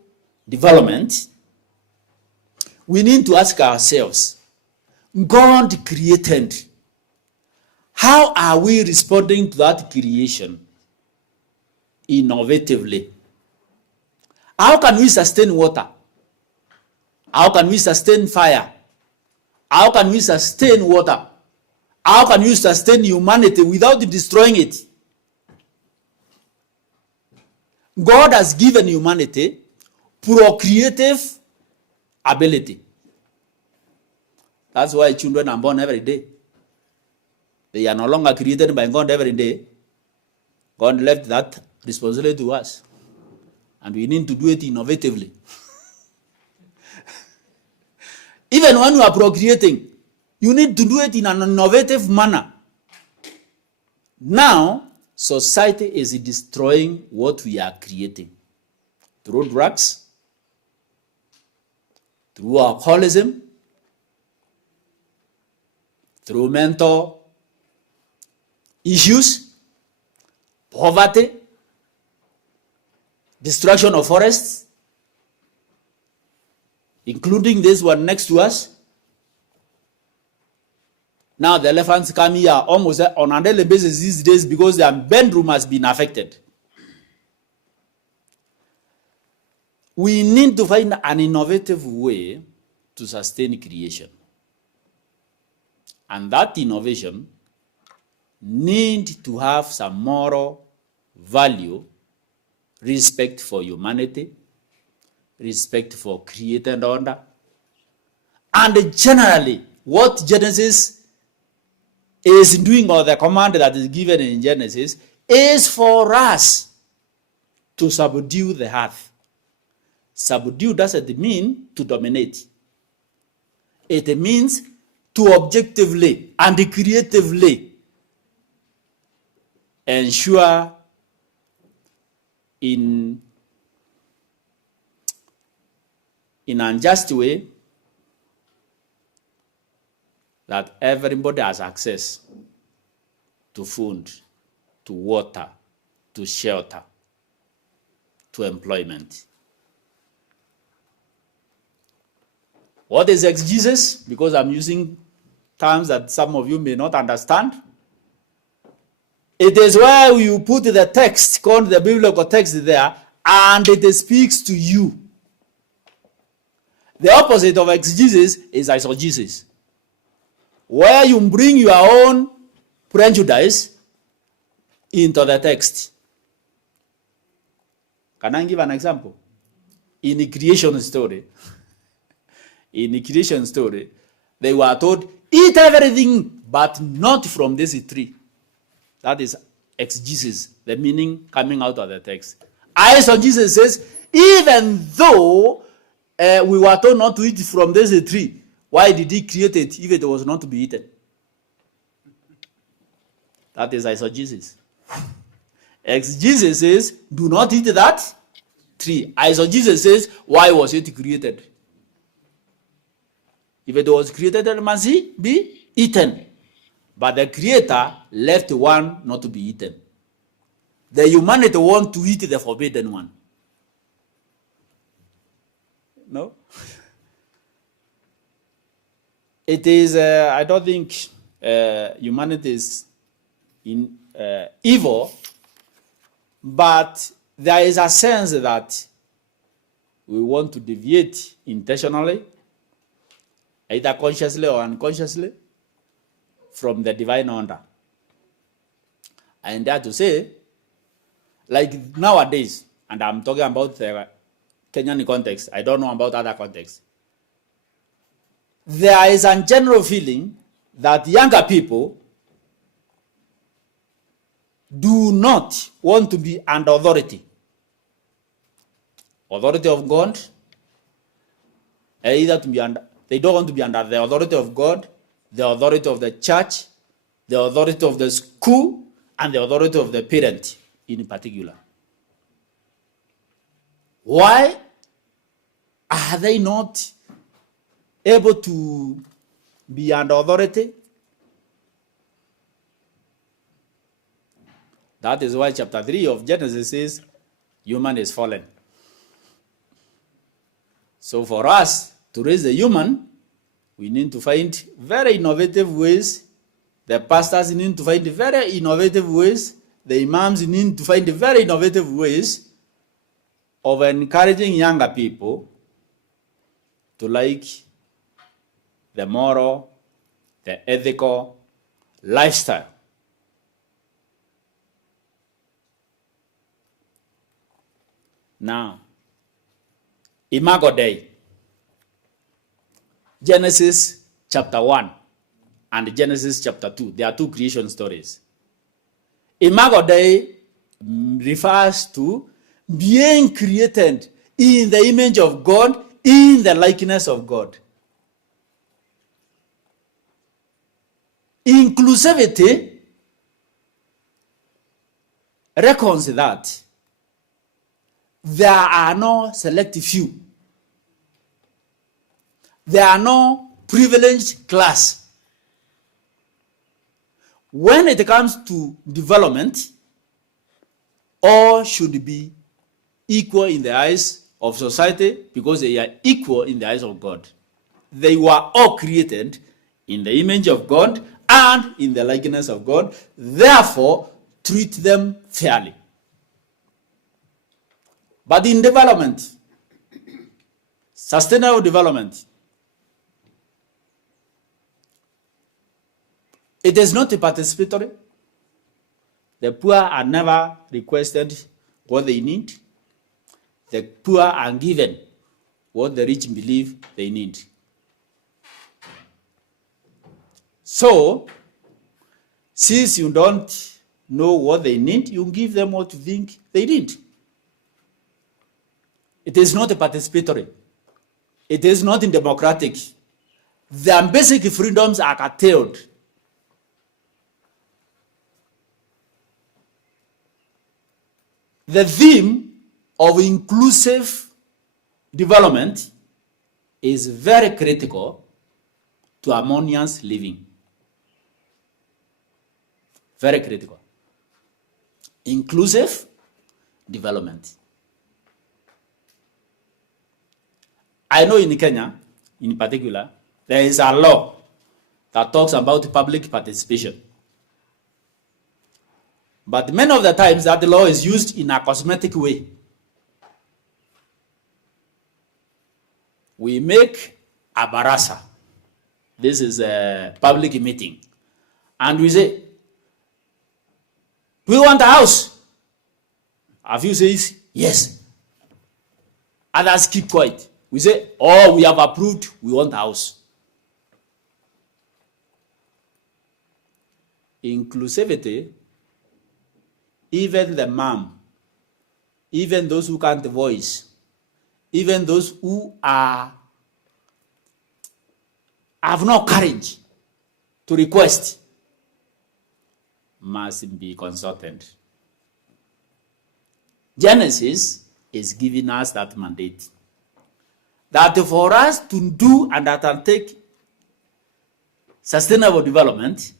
development, we need to ask ourselves, God created. How are we responding to that creation innovatively? How can we sustain water? How can we sustain fire? How can we sustain water? How can you sustain humanity without destroying it? God has given humanity procreative ability. That's why children are born every day. They are no longer created by God every day. God left that responsibility to us. And we need to do it innovatively. Even when you are procreating, you need to do it in an innovative manner. Now, society is destroying what we are creating through drugs, through alcoholism, through mental issues, poverty, destruction of forests, including this one next to us. Now the elephants come here almost on a daily basis these days because their bedroom has been affected. We need to find an innovative way to sustain creation. And that innovation needs to have some moral value, respect for humanity, respect for created order, and generally what Genesis is doing, or the command that is given in Genesis, is for us to subdue the earth. Subdue doesn't mean to dominate. It means to objectively and creatively ensure in an unjust way that everybody has access to food, to water, to shelter, to employment. What is exegesis? Because I'm using terms that some of you may not understand. It is where you put the text, called the biblical text there, and it speaks to you. The opposite of exegesis is eisegesis, where you bring your own prejudice into the text. Can I give an example? In the creation story, in the creation story, they were told, eat everything, but not from this tree. That is exegesis, the meaning coming out of the text. Jesus says, even though we were told not to eat from this tree, why did he create it if it was not to be eaten? That is eisegesis. Exegesis says, do not eat that tree. Eisegesis says, why was it created? If it was created, it must be eaten. But the creator left one not to be eaten. The humanity want to eat the forbidden one. No? It is, I don't think humanity is in evil, but there is a sense that we want to deviate intentionally, either consciously or unconsciously, from the divine order. I dare to say, like nowadays, and I'm talking about the Kenyan context, I don't know about other contexts, there is a general feeling that younger people do not want to be under authority. Authority of God, either to be under, they don't want to be under the authority of God, the authority of the church, the authority of the school, and the authority of the parent in particular. Why are they not able to be under authority? That is why chapter 3 of Genesis says, human is fallen. So for us to raise the human, we need to find very innovative ways. The pastors need to find very innovative ways. The imams need to find very innovative ways of encouraging younger people to like the moral, the ethical lifestyle. Now, Imago Dei, Genesis chapter 1 and Genesis chapter 2, there are two creation stories. Imago Dei refers to being created in the image of God, in the likeness of God. Inclusivity reckons that there are no selective few. There are no privileged class. When it comes to development, all should be equal in the eyes of society because they are equal in the eyes of God. They were all created in the image of God and in the likeness of God. Therefore, treat them fairly. But in development, sustainable development, it is not a participatory. The poor are never requested what they need. The poor are given what the rich believe they need. So, since you don't know what they need, you give them what you think they need. It is not a participatory. It is not democratic. Their basic freedoms are curtailed. The theme of inclusive development is very critical to harmonious living. Very critical. Inclusive development. I know in Kenya, in particular, there is a law that talks about public participation. But many of the times that law is used in a cosmetic way. We make a barasa. This is a public meeting. And we say, we want a house. A few says, yes. Others keep quiet. We say, oh, we have approved, we want a house. Inclusivity, even the mom, even those who can't voice, even those who have no courage to request, must be consulted. Genesis is giving us that mandate. That for us to do and undertake sustainable development,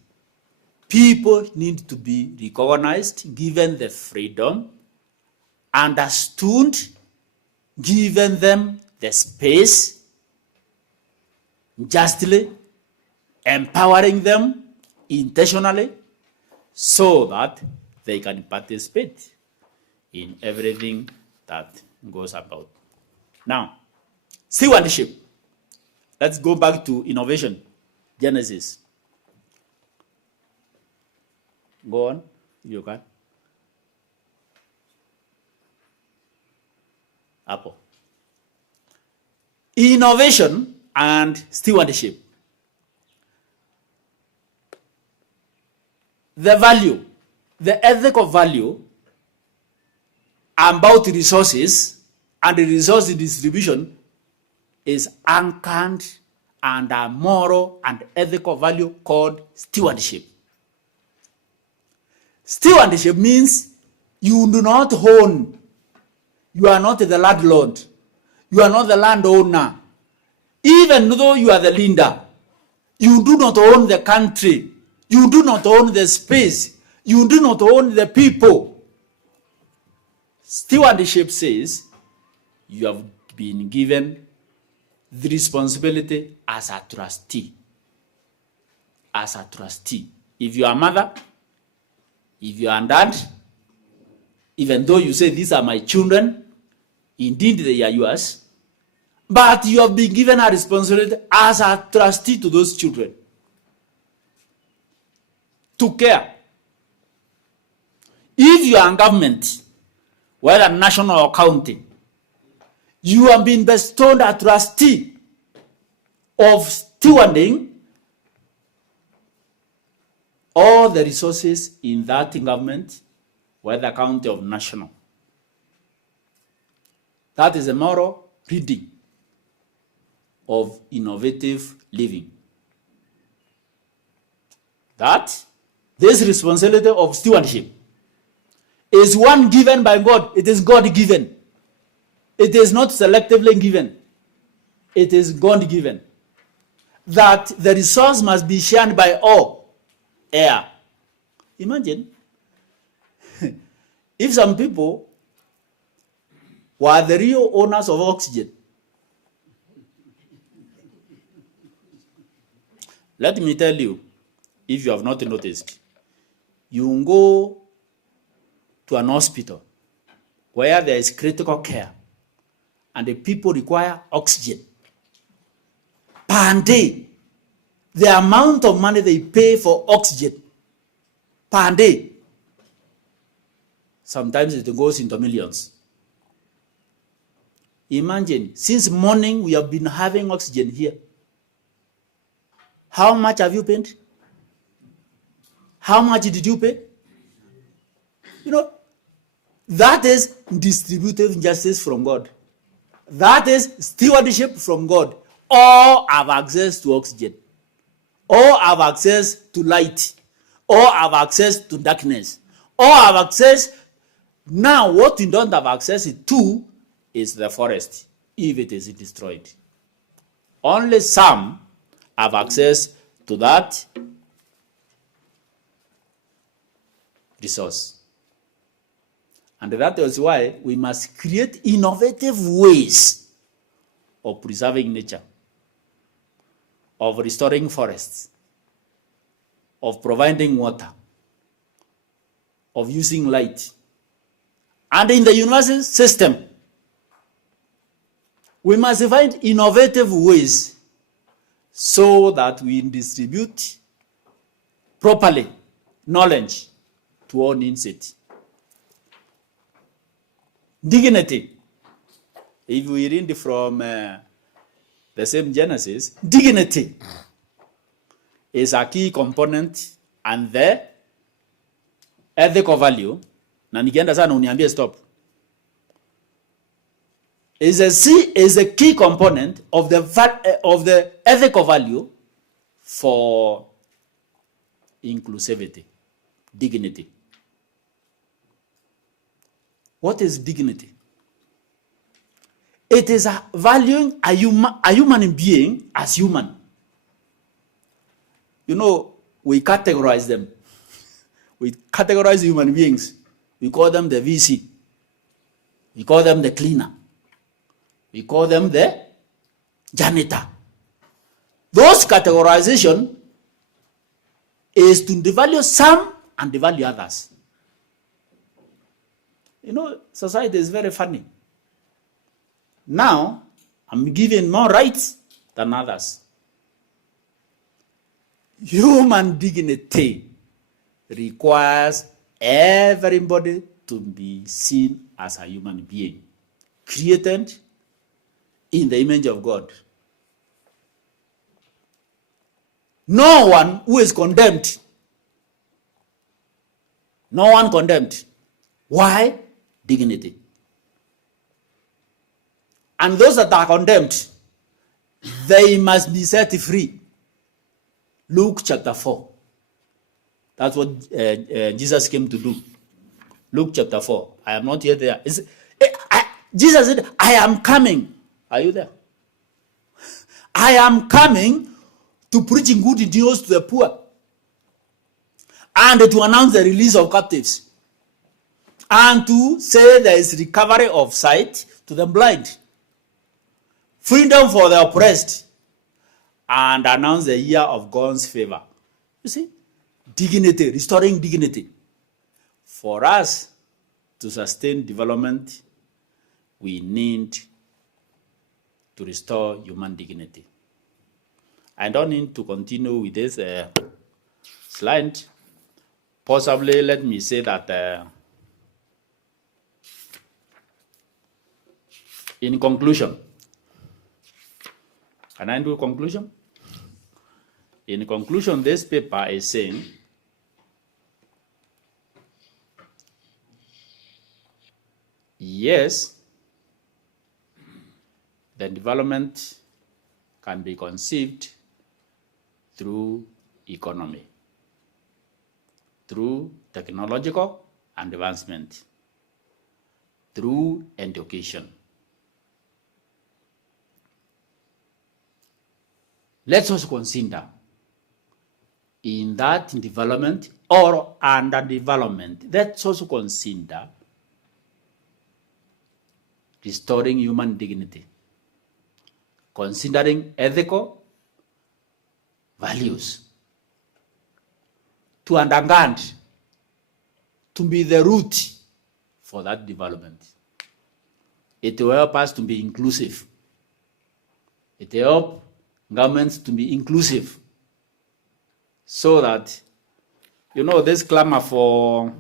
people need to be recognized, given the freedom, understood, given them the space, justly, empowering them intentionally, so that they can participate in everything that goes about. Now, stewardship. Let's go back to innovation, Genesis. Go on, you can. Apple. Innovation and stewardship. The value, the ethical value about resources and the resource distribution is anchored under a moral and ethical value called stewardship. Stewardship means you do not own. You are not the landlord. You are not the landowner. Even though you are the leader, you do not own the country. You do not own the space. You do not own the people. Stewardship says you have been given the responsibility as a trustee. As a trustee. If you are a mother, if you are a dad, even though you say these are my children, indeed they are yours, but you have been given a responsibility as a trustee to those children to care. If you are in government, whether national or county, you have been bestowed a trustee of stewarding all the resources in that government, whether county or national. That is a moral reading of innovative living. That this responsibility of stewardship is one given by God. It is God given. It is not selectively given. It is God given. That the resource must be shared by all. Air. Imagine if some people were the real owners of oxygen. Let me tell you, if you have not noticed, you go to an hospital where there is critical care and the people require oxygen. Per day, the amount of money they pay for oxygen per day, sometimes it goes into millions. Imagine, since morning we have been having oxygen here. How much have you paid? How much did you pay? You know, that is distributive justice from God. That is stewardship from God. All have access to oxygen. All have access to light. All have access to darkness. All have access. Now, what you don't have access to is the forest, if it is destroyed. Only some have access to that resource. And that is why we must create innovative ways of preserving nature, of restoring forests, of providing water, of using light. And in the university system, we must find innovative ways so that we distribute properly knowledge to all needs it. Dignity. If we read from the same Genesis, dignity is a key component and the ethical value, na nikienda sana uniambie stop, is a key component of the ethical value for inclusivity, dignity. What is dignity? It is valuing a human being as human. You know, we categorize them. We categorize human beings. We call them the VC. We call them the cleaner. We call them the janitor. Those categorization is to devalue some and devalue others. You know, society is very funny. Now, I'm giving more rights than others. Human dignity requires everybody to be seen as a human being, created in the image of God. No one who is condemned. No one condemned. Why? Dignity. And those that are condemned, they must be set free. Luke chapter 4. That's what Jesus came to do. Luke chapter 4. I am not yet there. Jesus said, I am coming. Are you there? I am coming to preach good news to the poor and to announce the release of captives and to say there is recovery of sight to the blind, freedom for the oppressed, and announce the year of God's favor. You see, dignity, restoring dignity. For us to sustain development, we need to restore human dignity. I don't need to continue with this slide. Possibly, let me say that in conclusion, can I do a conclusion? In conclusion, this paper is saying yes, the development can be conceived through economy, through technological advancement, through education. Let's also consider in that development or under development, let's also consider restoring human dignity, considering ethical values, to understand, to be the root for that development. It will help us to be inclusive. It will help governments to be inclusive so that, you know, this clamor for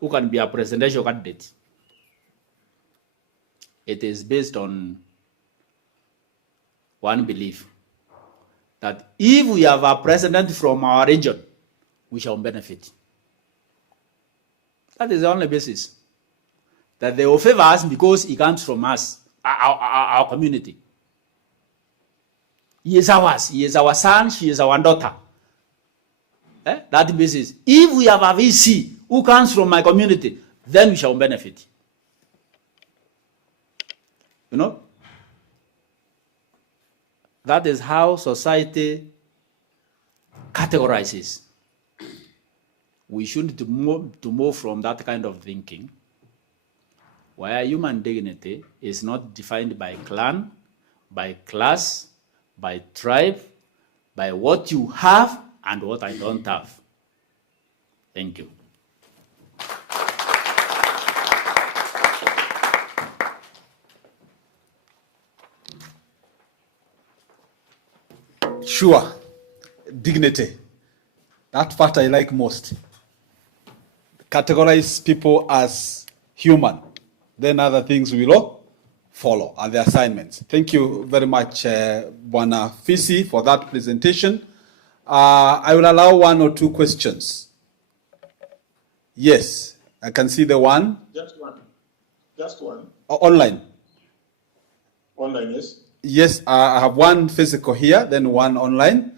who can be a presidential candidate, it is based on one belief that if we have a president from our region, we shall benefit. That is the only basis. That they will favor us because he comes from us, our community. He is ours. He is our son. She is our daughter. That basis. If we have a VC who comes from my community, then we shall benefit. You know? That is how society categorizes. We should move from that kind of thinking, where human dignity is not defined by clan, by class, by tribe, by what you have and what I don't have. Thank you. Sure, dignity. That part I like most. Categorize people as human. Then other things will follow, are the assignments. Thank you very much, Bwana Fisi, for that presentation. I will allow 1 or 2 questions. Yes, I can see the one. Just one. Just one. Online. Online, yes. Yes, I have one physical here, then one online.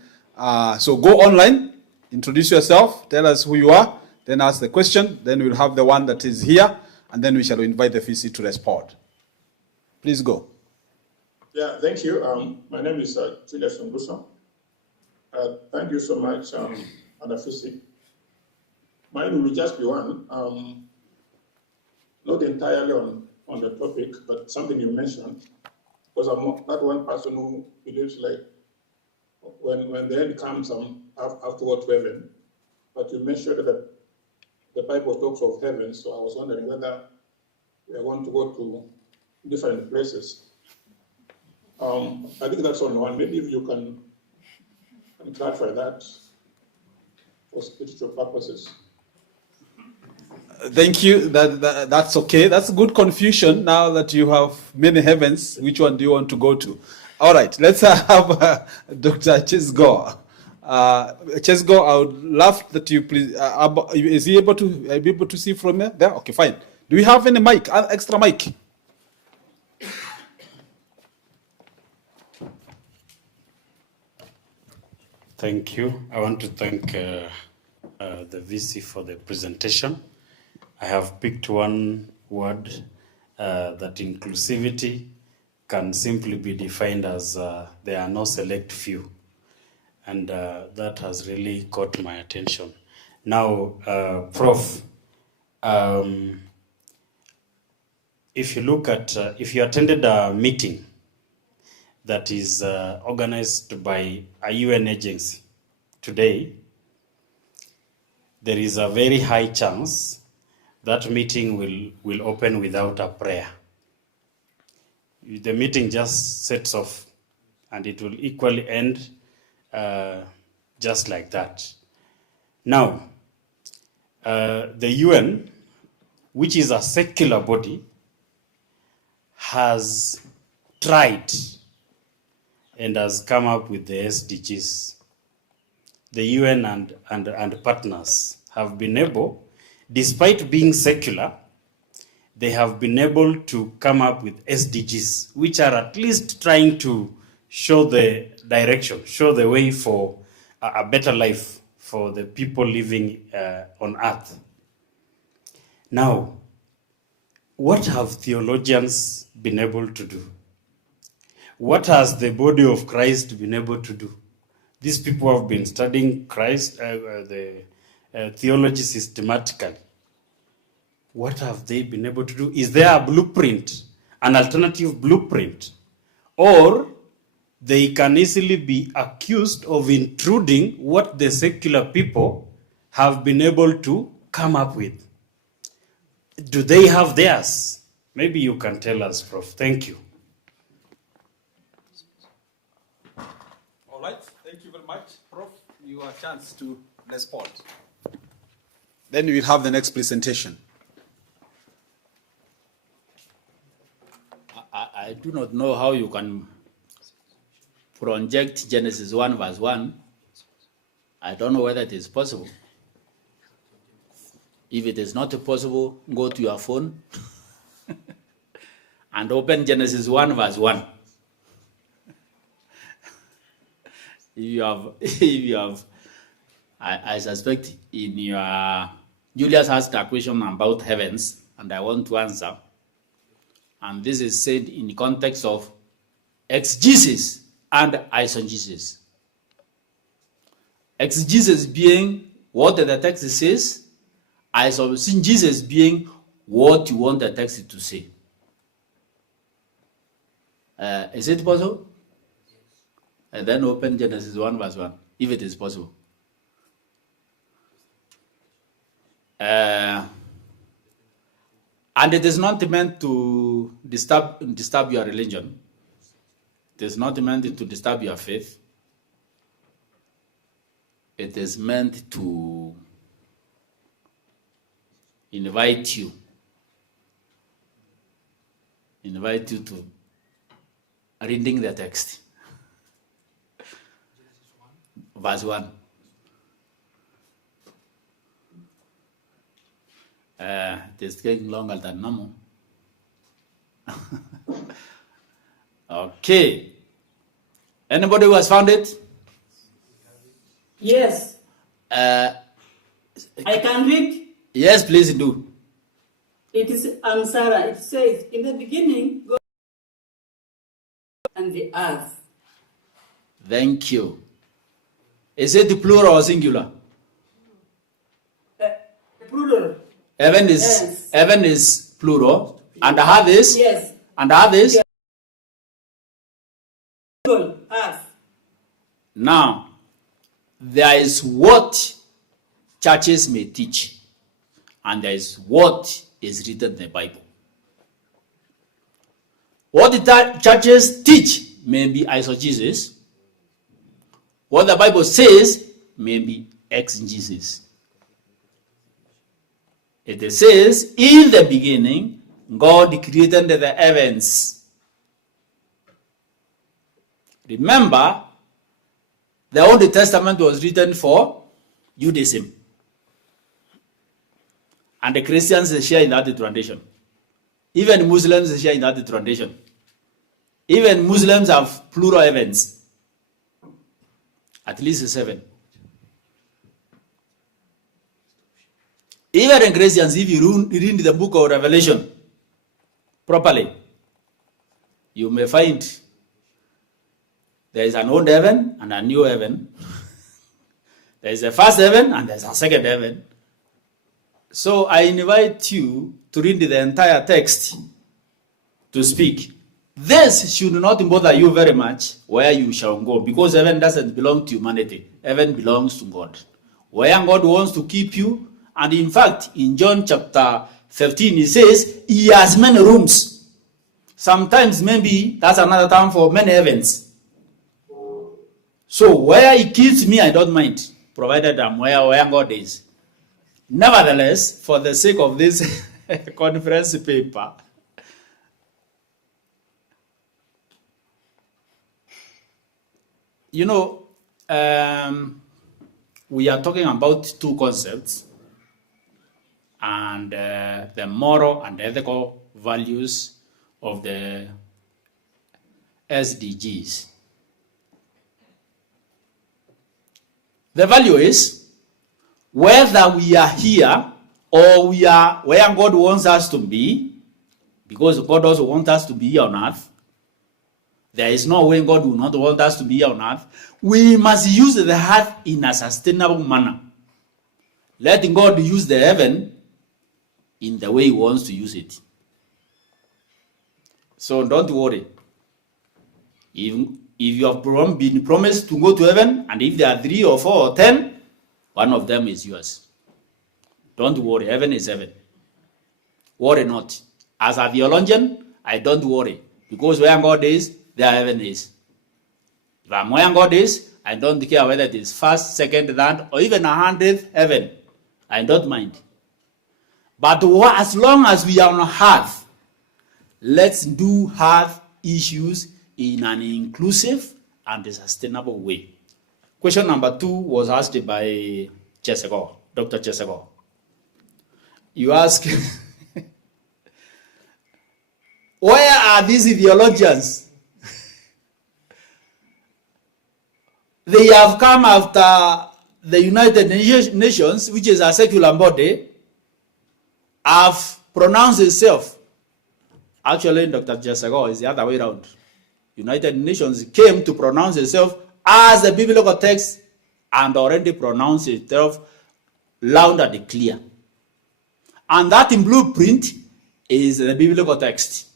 So go online, introduce yourself, tell us who you are, then ask the question, then we'll have the one that is here, and then we shall invite the VC to respond. Please go. Yeah, thank you. My name is Julius Nguso. Thank you so much, Anafisi. Mine will just be one, not entirely on the topic, but something you mentioned, because I'm not one person who believes like when the end comes, I have to go to heaven. But you mentioned that the Bible talks of heaven, so I was wondering whether we are going to go to different places. I think that's on one. Maybe if you can clarify that for spiritual purposes. Thank you. That's okay. That's a good confusion. Now that you have many heavens, which one do you want to go to? All right, let's have Dr. Chesgo. Chesgo, I would love that you please. Is he able to be able to see from there? There. Okay, fine. Do we have any mic? Extra mic? Thank you. I want to thank the VC for the presentation. I have picked one word that inclusivity can simply be defined as there are no select few. And that has really caught my attention. Now, Prof, if you look at, if you attended a meeting that is organized by a UN agency today, there is a very high chance that meeting will open without a prayer. The meeting just sets off and it will equally end just like that. Now, the UN, which is a secular body, has tried and has come up with the SDGs. The UN and partners have been able, despite being secular, they have been able to come up with SDGs, which are at least trying to show the direction, show the way for a better life for the people living on earth. Now, what have theologians been able to do? What has the body of Christ been able to do? These people have been studying Christ, the theology systematically. What have they been able to do? Is there a blueprint, an alternative blueprint? Or they can easily be accused of intruding what the secular people have been able to come up with. Do they have theirs? Maybe you can tell us, Prof. Thank you. All right. Thank you very much, Prof. You have a chance to respond. Then we'll have the next presentation. I do not know how you can project Genesis 1 verse 1. I don't know whether it is possible. If it is not possible, go to your phone and open Genesis 1 verse 1. If you have, I suspect in your, Julius asked a question about heavens, and I want to answer. And this is said in the context of exegesis and eisegesis. Exegesis being what the text says, eisegesis being what you want the text to say. Is it possible? And then open Genesis 1 verse 1, if it is possible. And it is not meant to disturb your religion. It is not meant to disturb your faith. It is meant to invite you invite you to reading the text. Verse 1. It is taking longer than normal. Okay. Anybody who has found it? Yes, I can read. Yes, please do. It is Sarah. It says, in the beginning, God and the earth. Thank you. Is it plural or singular? Plural. Heaven is Yes. heaven is plural, and earth is Yes. and earth is. Plural. Earth. Now, there is what churches may teach, and there is what is written in the Bible. What the churches teach may be eisegesis. What the Bible says may be exegesis. It says, in the beginning, God created the heavens. Remember, the Old Testament was written for Judaism. And the Christians share in that tradition. Even Muslims share in that tradition. Even Muslims have plural heavens. At least 7. Even in Christians, if you read the book of Revelation properly, you may find there is an old heaven and a new heaven. There is a first heaven and there is a second heaven. So I invite you to read the entire text to speak. This should not bother you very much where you shall go, because heaven doesn't belong to humanity. Heaven belongs to God. Where God wants to keep you, and in fact, in John chapter 15, he says, he has many rooms. Sometimes maybe that's another term for many heavens. So where he keeps me, I don't mind, provided I'm where God is. Nevertheless, for the sake of this conference paper, you know, we are talking about two concepts, and the moral and ethical values of the SDGs. The value is whether we are here or we are where God wants us to be, because God also wants us to be here on earth. There is no way God will not want us to be here on earth. We must use the earth in a sustainable manner. Let God use the heaven in the way he wants to use it. So don't worry. If you have been promised to go to heaven, and if there are 3 or 4 or 10, one of them is yours. Don't worry, heaven is heaven. Worry not. As a theologian, I don't worry, because where God is, there heaven is. If I'm where God is, I don't care whether it is first, second, third, or even 100th heaven. I don't mind. But as long as we are on earth, let's do earth issues in an inclusive and sustainable way. Question number 2 was asked by Chesego, Dr. Chesego. You ask, where are these theologians? They have come after the United Nations, which is a secular body, have pronounced itself. Actually, Dr. Chesego, is the other way around. United Nations came to pronounce itself as a biblical text and already pronounced itself loud and clear. And that in blueprint is the biblical text.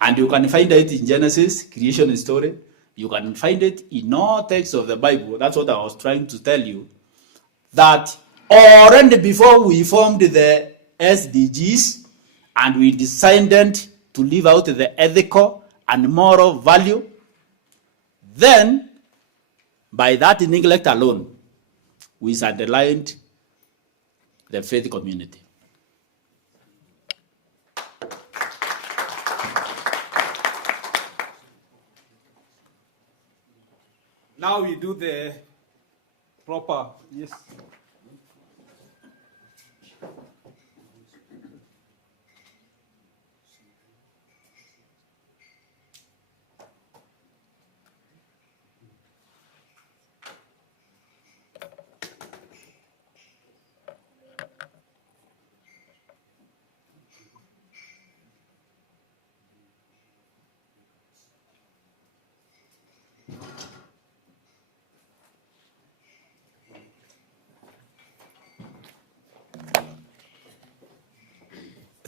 And you can find it in Genesis, creation story. You can find it in all texts of the Bible. That's what I was trying to tell you. That already before we formed the SDGs and we decided to live out the ethical and moral value, then by that neglect alone, we sidelined the faith community. Now we do the proper, yes.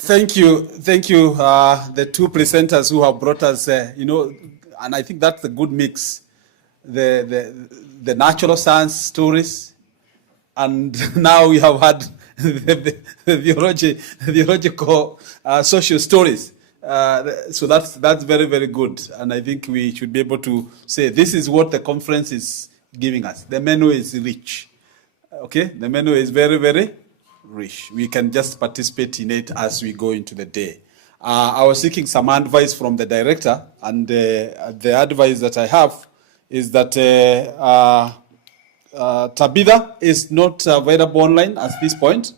Thank you, the two presenters who have brought us, and I think that's a good mix. The natural science stories, and now we have had the theological social stories. So that's very, very good, and I think we should be able to say this is what the conference is giving us. The menu is rich. Okay, the menu is very, very rich. We can just participate in it as we go into the day. I was seeking some advice from the director, and the advice that I have is that Tabitha is not available online at this point.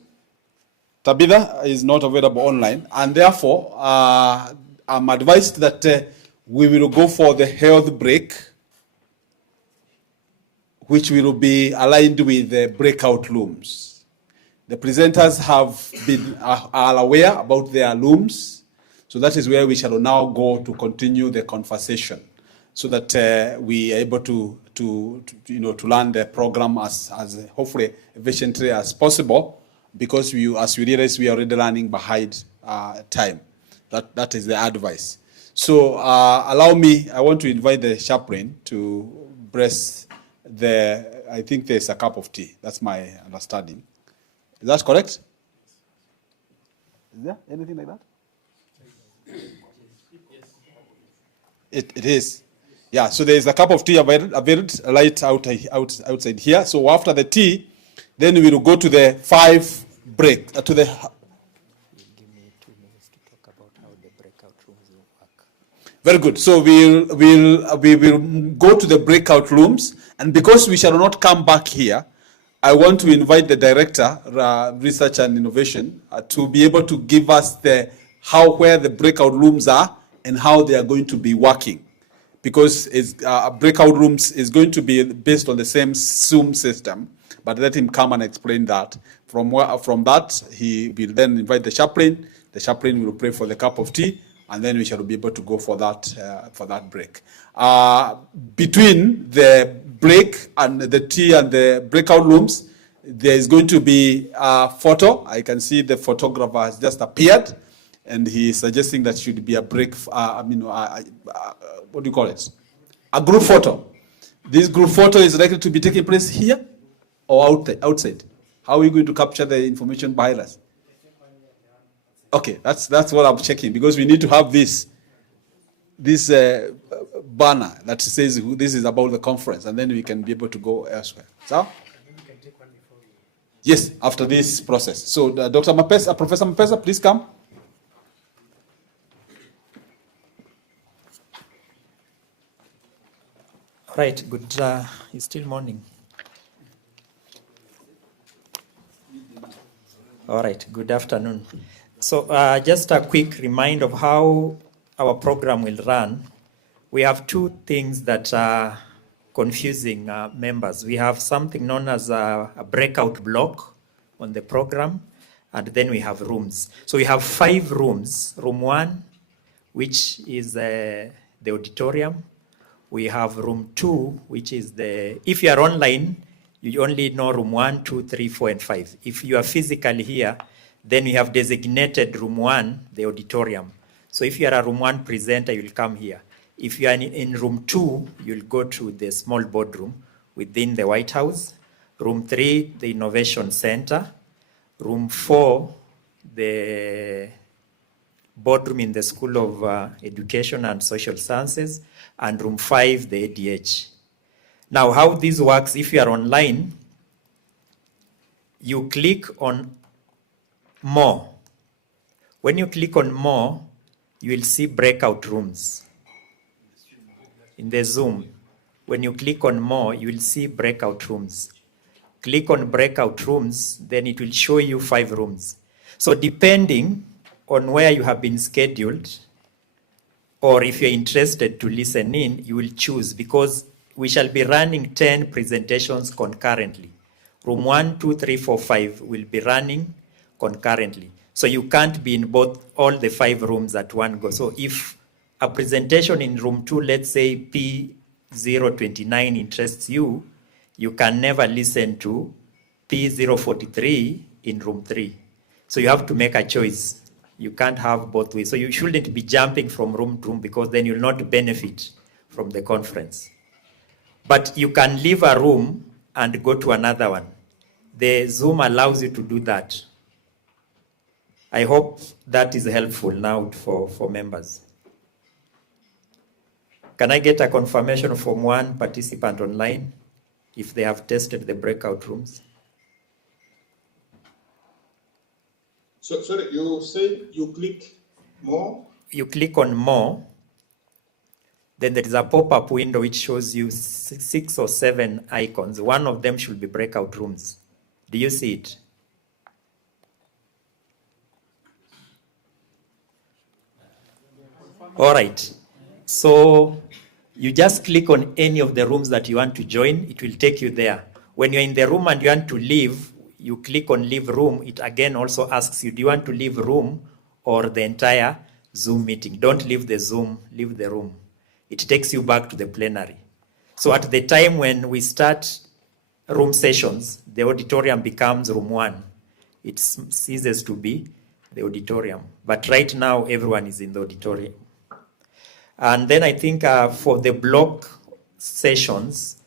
Tabitha is not available online, and therefore I'm advised that we will go for the health break, which will be aligned with the breakout rooms. The presenters are aware about their rooms, so that is where we shall now go to continue the conversation, so that we are able to learn the program as hopefully efficiently as possible, because as we realize we are already running behind time. That is the advice. So allow me, I want to invite the chaplain to bless I think there's a cup of tea. That's my understanding. Is that correct? Is there anything like that? It is. Yeah, so there is a cup of tea available right outside here. So after the tea, then we will go to the 5 break, to the... Give me 2 minutes to talk about how the breakout rooms will work. Very good. So we will go to the breakout rooms, and because we shall not come back here, I want to invite the director, research and innovation, to be able to give us where the breakout rooms are and how they are going to be working, because breakout rooms is going to be based on the same Zoom system. But let him come and explain that. From that, he will then invite the chaplain. The chaplain will pray for the cup of tea, and then we shall be able to go for that break. Between the break and the tea and the breakout rooms, there is going to be a photo. I can see the photographer has just appeared, and he is suggesting that should be a break. What do you call it? A group photo. This group photo is likely to be taking place here or outside. How are we going to capture the information behind us? Okay, that's what I'm checking, because we need to have this banner that says this is about the conference, and then we can be able to go elsewhere. So? Yes, after this process. So, Dr. Mapesa, Professor Mapesa, please come. All right, good. It's still morning. All right, good afternoon. So just a quick reminder of how our program will run. We have 2 things that are confusing members. We have something known as a breakout block on the program, and then we have rooms. So we have 5 rooms. Room 1, which is the auditorium. We have room 2, which is if you are online, you only know room 1, 2, 3, 4, and 5. If you are physically here, then we have designated room 1, the auditorium. So if you are a room 1 presenter, you'll come here. If you are in room 2, you'll go to the small boardroom within the White House. Room 3, the Innovation Center. Room 4, the boardroom in the School of Education and Social Sciences. And room 5, the ADH. Now, how this works, if you are online, you click on More. When you click on More, you will see breakout rooms in the Zoom. When you click on more, you will see breakout rooms. Click on breakout rooms, then it will show you 5 rooms. So depending on where you have been scheduled, or if you're interested to listen in, you will choose, because we shall be running 10 presentations concurrently. Room 1, 2, 3, 4, 5 will be running concurrently. So you can't be in both all the 5 rooms at one go. So if a presentation in room 2, let's say P029 interests you, you can never listen to P043 in room 3. So you have to make a choice. You can't have both ways. So you shouldn't be jumping from room to room, because then you'll not benefit from the conference. But you can leave a room and go to another one. The Zoom allows you to do that. I hope that is helpful now for members. Can I get a confirmation from one participant online if they have tested the breakout rooms? So you say you click more? You click on more, then there is a pop-up window which shows you 6 or 7 icons. One of them should be breakout rooms. Do you see it? All right. So you just click on any of the rooms that you want to join. It will take you there. When you're in the room and you want to leave, you click on leave room. It again also asks you, do you want to leave room or the entire Zoom meeting? Don't leave the Zoom, leave the room. It takes you back to the plenary. So at the time when we start room sessions, the auditorium becomes room 1. It ceases to be the auditorium. But right now, everyone is in the auditorium. And then I think for the block sessions,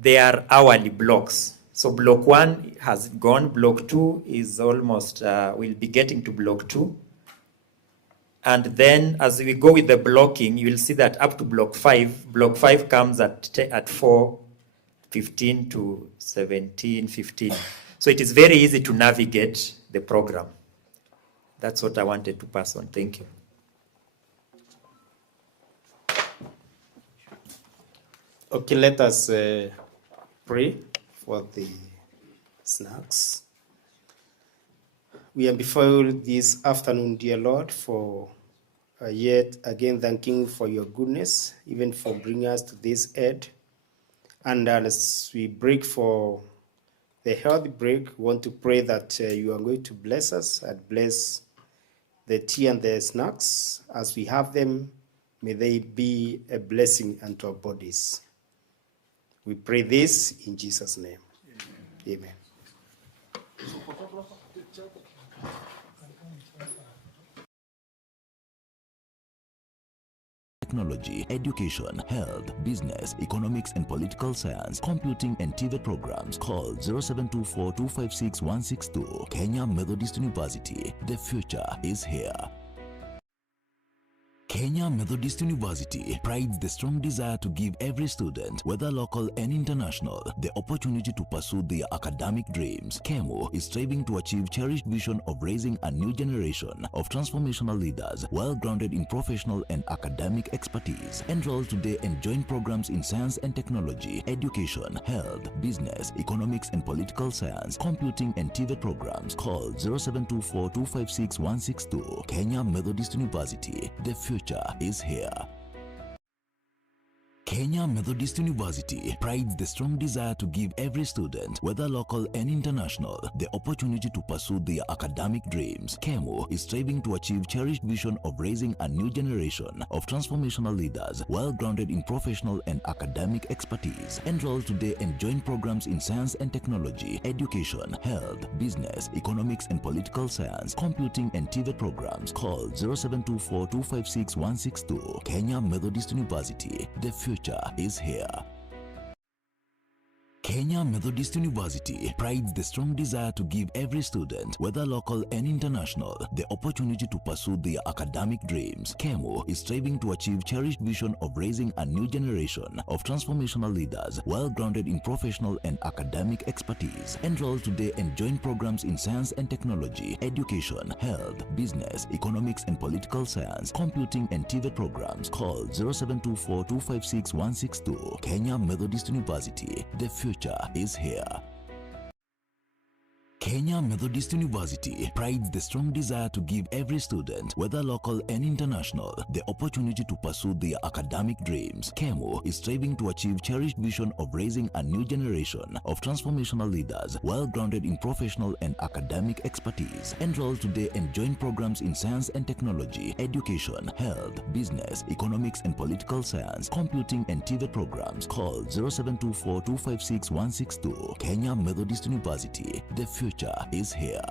they are hourly blocks. So block 1 has gone, block 2 is almost, we'll be getting to block 2. And then as we go with the blocking, you will see that up to block 5 comes at 4:15 to 17:15. So it is very easy to navigate the program. That's what I wanted to pass on. Thank you. Okay, let us pray for the snacks. We are before you this afternoon, dear Lord, for yet again thanking you for your goodness, even for bringing us to this end. And as we break for the healthy break, we want to pray that you are going to bless us and bless the tea and the snacks. As we have them, may they be a blessing unto our bodies. We pray this in Jesus' name. Amen. Technology, education, health, business, economics and political science, computing and TVET programs. Call 0724-256-162. Kenya Methodist University. The future is here. Kenya Methodist University prides the strong desire to give every student, whether local and international, the opportunity to pursue their academic dreams. KEMU is striving to achieve cherished vision of raising a new generation of transformational leaders, well grounded in professional and academic expertise. Enroll today and join programs in science and technology, education, health, business, economics and political science, computing and TVET programs. Call 0724-256-162. Kenya Methodist University. The future is here. Kenya Methodist University prides the strong desire to give every student, whether local and international, the opportunity to pursue their academic dreams. KEMU is striving to achieve cherished vision of raising a new generation of transformational leaders, well grounded in professional and academic expertise. Enroll today and join programs in science and technology, education, health, business, economics and political science, computing and TVET programs. Call 0724-256-162. Kenya Methodist University. The future is here. Kenya Methodist University prides the strong desire to give every student, whether local and international, the opportunity to pursue their academic dreams. KEMO is striving to achieve cherished vision of raising a new generation of transformational leaders, well grounded in professional and academic expertise. Enroll today and join programs in science and technology, education, health, business, economics and political science, computing and TVET programs. Call 0724-256-162. Kenya Methodist University. The future is here. Kenya Methodist University prides the strong desire to give every student, whether local and international, the opportunity to pursue their academic dreams. KEMO is striving to achieve cherished vision of raising a new generation of transformational leaders, well grounded in professional and academic expertise. Enroll today and join programs in science and technology, education, health, business, economics and political science, computing and TVET programs. Call 0724-256-162. Kenya Methodist University. The future is here.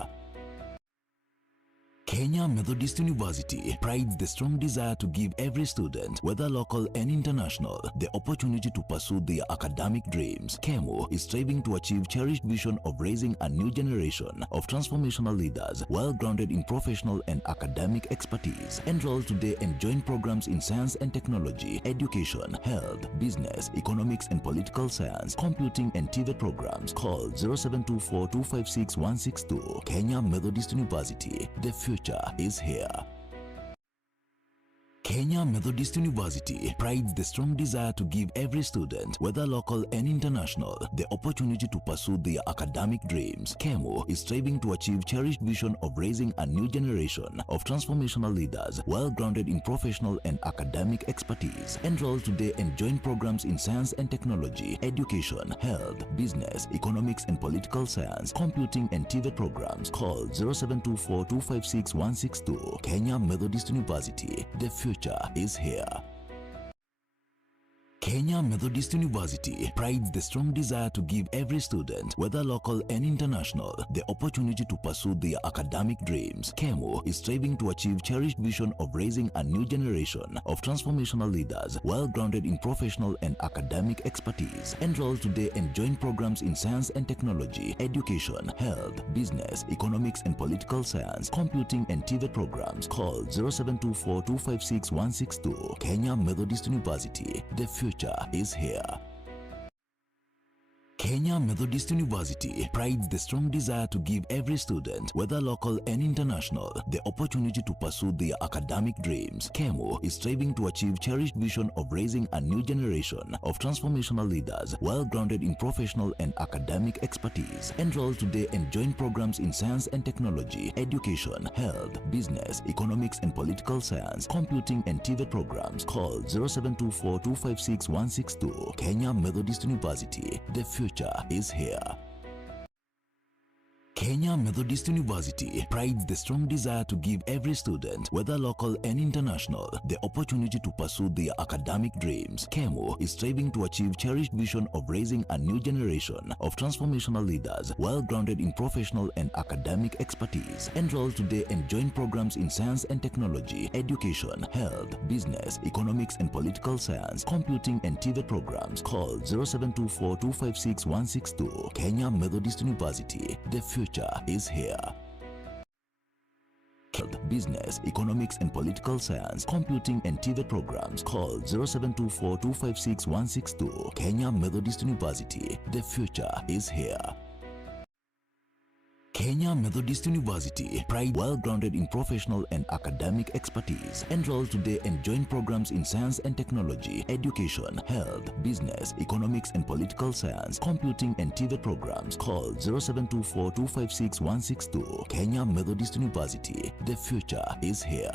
Kenya Methodist University prides the strong desire to give every student, whether local and international, the opportunity to pursue their academic dreams. KEMO is striving to achieve cherished vision of raising a new generation of transformational leaders, well grounded in professional and academic expertise. Enroll today and join programs in science and technology, education, health, business, economics and political science, computing and TVET programs. Call 0724-256-162. Kenya Methodist University. The future is here. Kenya Methodist University prides the strong desire to give every student, whether local and international, the opportunity to pursue their academic dreams. KEMO is striving to achieve cherished vision of raising a new generation of transformational leaders, well grounded in professional and academic expertise. Enroll today and join programs in science and technology, education, health, business, economics and political science, computing and TVET programs. Call 0724-256-162. Kenya Methodist University. The future is here. Kenya Methodist University prides the strong desire to give every student, whether local and international, the opportunity to pursue their academic dreams. KEMO is striving to achieve cherished vision of raising a new generation of transformational leaders, well grounded in professional and academic expertise. Enroll today and join programs in science and technology, education, health, business, economics and political science, computing and TVET programs. Call 0724-256-162. Kenya Methodist University. The future is here. Kenya Methodist University prides the strong desire to give every student, whether local and international, the opportunity to pursue their academic dreams. KEMO is striving to achieve cherished vision of raising a new generation of transformational leaders, well grounded in professional and academic expertise. Enroll today and join programs in science and technology, education, health, business, economics and political science, computing and TVET programs. Call 0724-256-162. Kenya Methodist University. The future is here. Kenya Methodist University prides the strong desire to give every student, whether local and international, the opportunity to pursue their academic dreams. KEMO is striving to achieve cherished vision of raising a new generation of transformational leaders, well grounded in professional and academic expertise. Enroll today and join programs in science and technology, education, health, business, economics and political science, computing and TVET programs. Call 0724-256-162. Kenya Methodist University. The future is here. Business, economics and political science, computing and TVET programs. Call 0724-256-162. Kenya Methodist University. The future is here. Kenya Methodist University pride well grounded in professional and academic expertise. Enroll today and join programs in science and technology, education, health, business, economics and political science, computing and TVET programs. Call 0724-256-162. Kenya Methodist University. The future is here.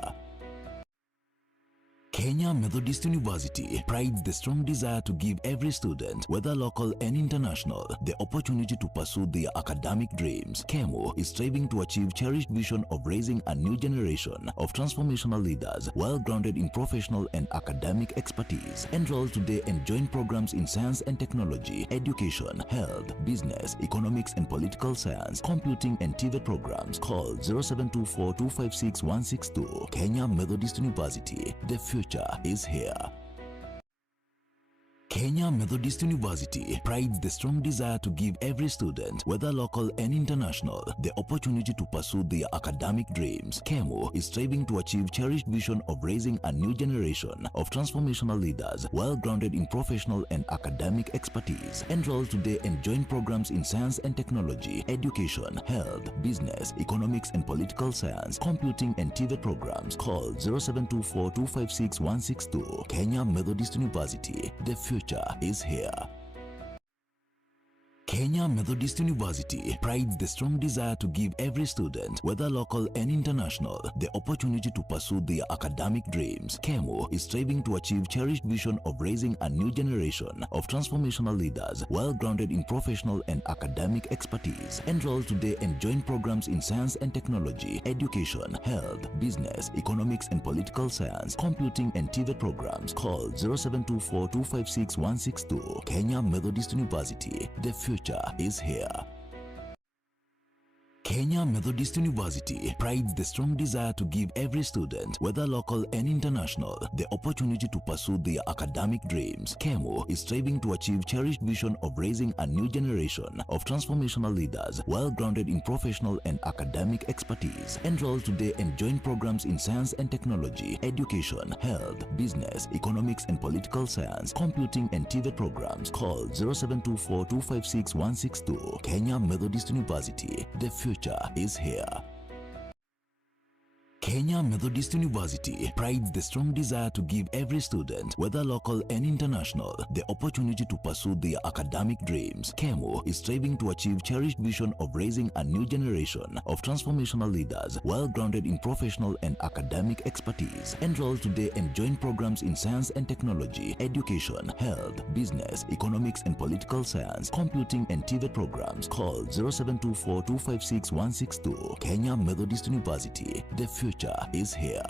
Kenya Methodist University prides the strong desire to give every student, whether local and international, the opportunity to pursue their academic dreams. KEMO is striving to achieve cherished vision of raising a new generation of transformational leaders, well grounded in professional and academic expertise. Enroll today and join programs in science and technology, education, health, business, economics and political science, computing and TVET programs. Call 0724-256-162. Kenya Methodist University. The future is here. Kenya Methodist University prides the strong desire to give every student, whether local and international, the opportunity to pursue their academic dreams. KEMO is striving to achieve cherished vision of raising a new generation of transformational leaders, well grounded in professional and academic expertise. Enroll today and join programs in science and technology, education, health, business, economics and political science, computing and TVET programs. Call 0724-256-162. Kenya Methodist University. The future is here. Kenya Methodist University prides the strong desire to give every student, whether local and international, the opportunity to pursue their academic dreams. KEMO is striving to achieve cherished vision of raising a new generation of transformational leaders, well grounded in professional and academic expertise. Enroll today and join programs in science and technology, education, health, business, economics and political science, computing and TVET programs. Call 0724-256-162. Kenya Methodist University. The future is here. Kenya Methodist University prides the strong desire to give every student, whether local and international, the opportunity to pursue their academic dreams. KEMO is striving to achieve cherished vision of raising a new generation of transformational leaders, well grounded in professional and academic expertise. Enroll today and join programs in science and technology, education, health, business, economics and political science, computing and TVET programs. Call 0724-256-162. Kenya Methodist University. The future is here. Kenya Methodist University prides the strong desire to give every student, whether local and international, the opportunity to pursue their academic dreams. KEMO is striving to achieve cherished vision of raising a new generation of transformational leaders, well grounded in professional and academic expertise. Enroll today and join programs in science and technology, education, health, business, economics and political science, computing and TVET programs. Call 0724-256-162. Kenya Methodist University. The future is here.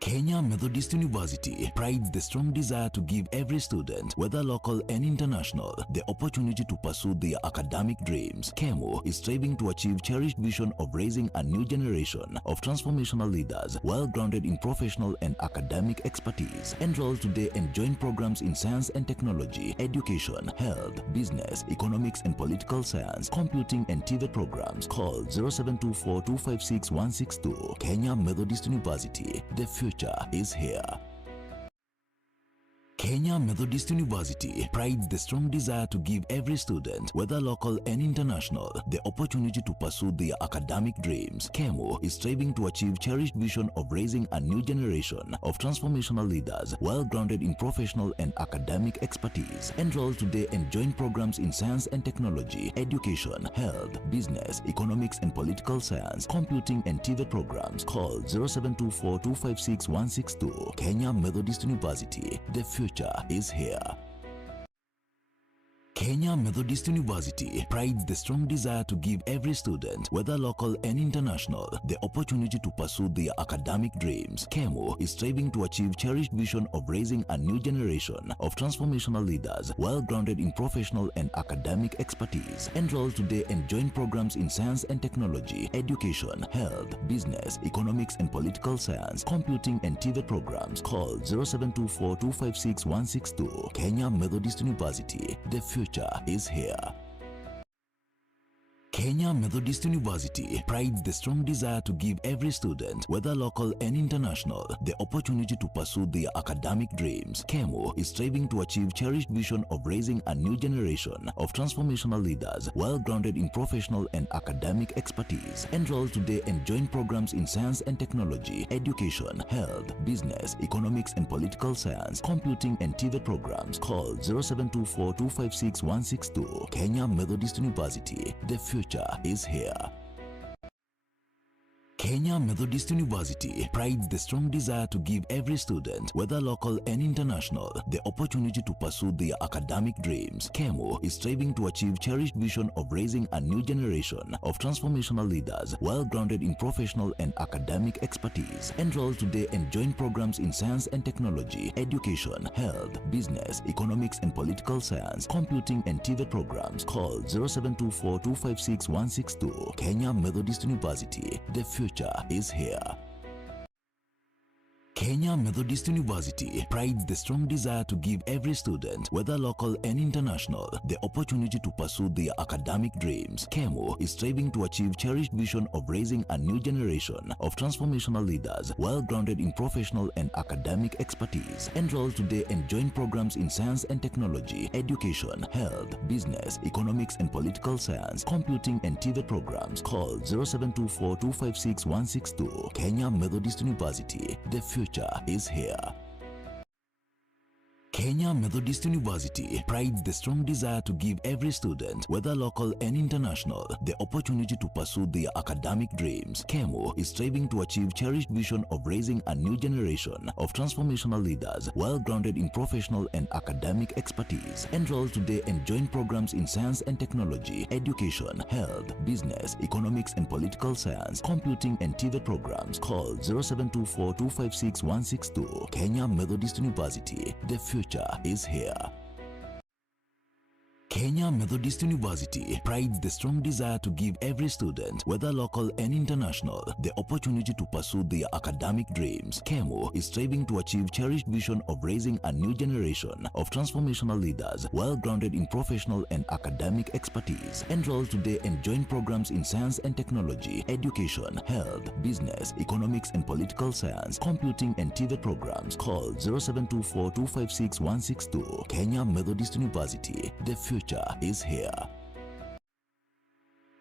Kenya Methodist University prides the strong desire to give every student, whether local and international, the opportunity to pursue their academic dreams. KEMO is striving to achieve cherished vision of raising a new generation of transformational leaders, well grounded in professional and academic expertise. Enroll today and join programs in science and technology, education, health, business, economics and political science, computing and TVET programs. Call 0724-256-162. Kenya Methodist University. The future is here. Kenya Methodist University prides the strong desire to give every student, whether local and international, the opportunity to pursue their academic dreams. KEMO is striving to achieve cherished vision of raising a new generation of transformational leaders, well grounded in professional and academic expertise. Enroll today and join programs in science and technology, education, health, business, economics and political science, computing and TVET programs. Call 0724-256-162. Kenya Methodist University. The future is here. Kenya Methodist University prides the strong desire to give every student, whether local and international, the opportunity to pursue their academic dreams. KEMO is striving to achieve cherished vision of raising a new generation of transformational leaders, well grounded in professional and academic expertise. Enroll today and join programs in science and technology, education, health, business, economics and political science, computing and TVET programs. Call 0724-256-162. Kenya Methodist University. The future is here. Kenya Methodist University prides the strong desire to give every student, whether local and international, the opportunity to pursue their academic dreams. KEMO is striving to achieve cherished vision of raising a new generation of transformational leaders, well grounded in professional and academic expertise. Enroll today and join programs in science and technology, education, health, business, economics and political science, computing and TVET programs. Call 0724-256-162. Kenya Methodist University. The future is here. Kenya Methodist University prides the strong desire to give every student, whether local and international, the opportunity to pursue their academic dreams. KEMO is striving to achieve cherished vision of raising a new generation of transformational leaders, well grounded in professional and academic expertise. Enroll today and join programs in science and technology, education, health, business, economics and political science, computing and TVET programs. Call 0724-256-162. Kenya Methodist University. The future is here. Kenya Methodist University prides the strong desire to give every student, whether local and international, the opportunity to pursue their academic dreams. KEMO is striving to achieve cherished vision of raising a new generation of transformational leaders, well grounded in professional and academic expertise. Enroll today and join programs in science and technology, education, health, business, economics and political science, computing and TVET programs. Call 0724-256-162. Kenya Methodist University. The future is here. Kenya Methodist University prides the strong desire to give every student, whether local and international, the opportunity to pursue their academic dreams. KEMO is striving to achieve cherished vision of raising a new generation of transformational leaders, well grounded in professional and academic expertise. Enroll today and join programs in science and technology, education, health, business, economics and political science, computing and TVET programs. Call 0724-256-162. Kenya Methodist University. The future is here. Kenya Methodist University prides the strong desire to give every student, whether local and international, the opportunity to pursue their academic dreams. KEMO is striving to achieve cherished vision of raising a new generation of transformational leaders, well grounded in professional and academic expertise. Enroll today and join programs in science and technology, education, health, business, economics and political science, computing and TVET programs. Call 0724-256-162. Kenya Methodist University. The future is here.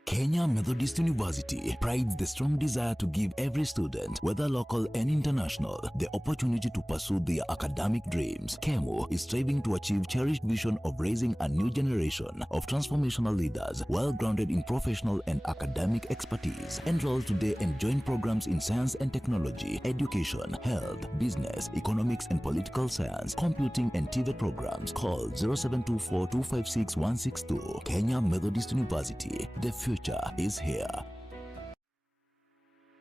Kenya Methodist University prides the strong desire to give every student, whether local and international, the opportunity to pursue their academic dreams. KEMO is striving to achieve cherished vision of raising a new generation of transformational leaders, well grounded in professional and academic expertise. Enroll today and join programs in science and technology, education, health, business, economics and political science, computing and TVET programs. Call 0724-256-162. Kenya Methodist University. The future is here.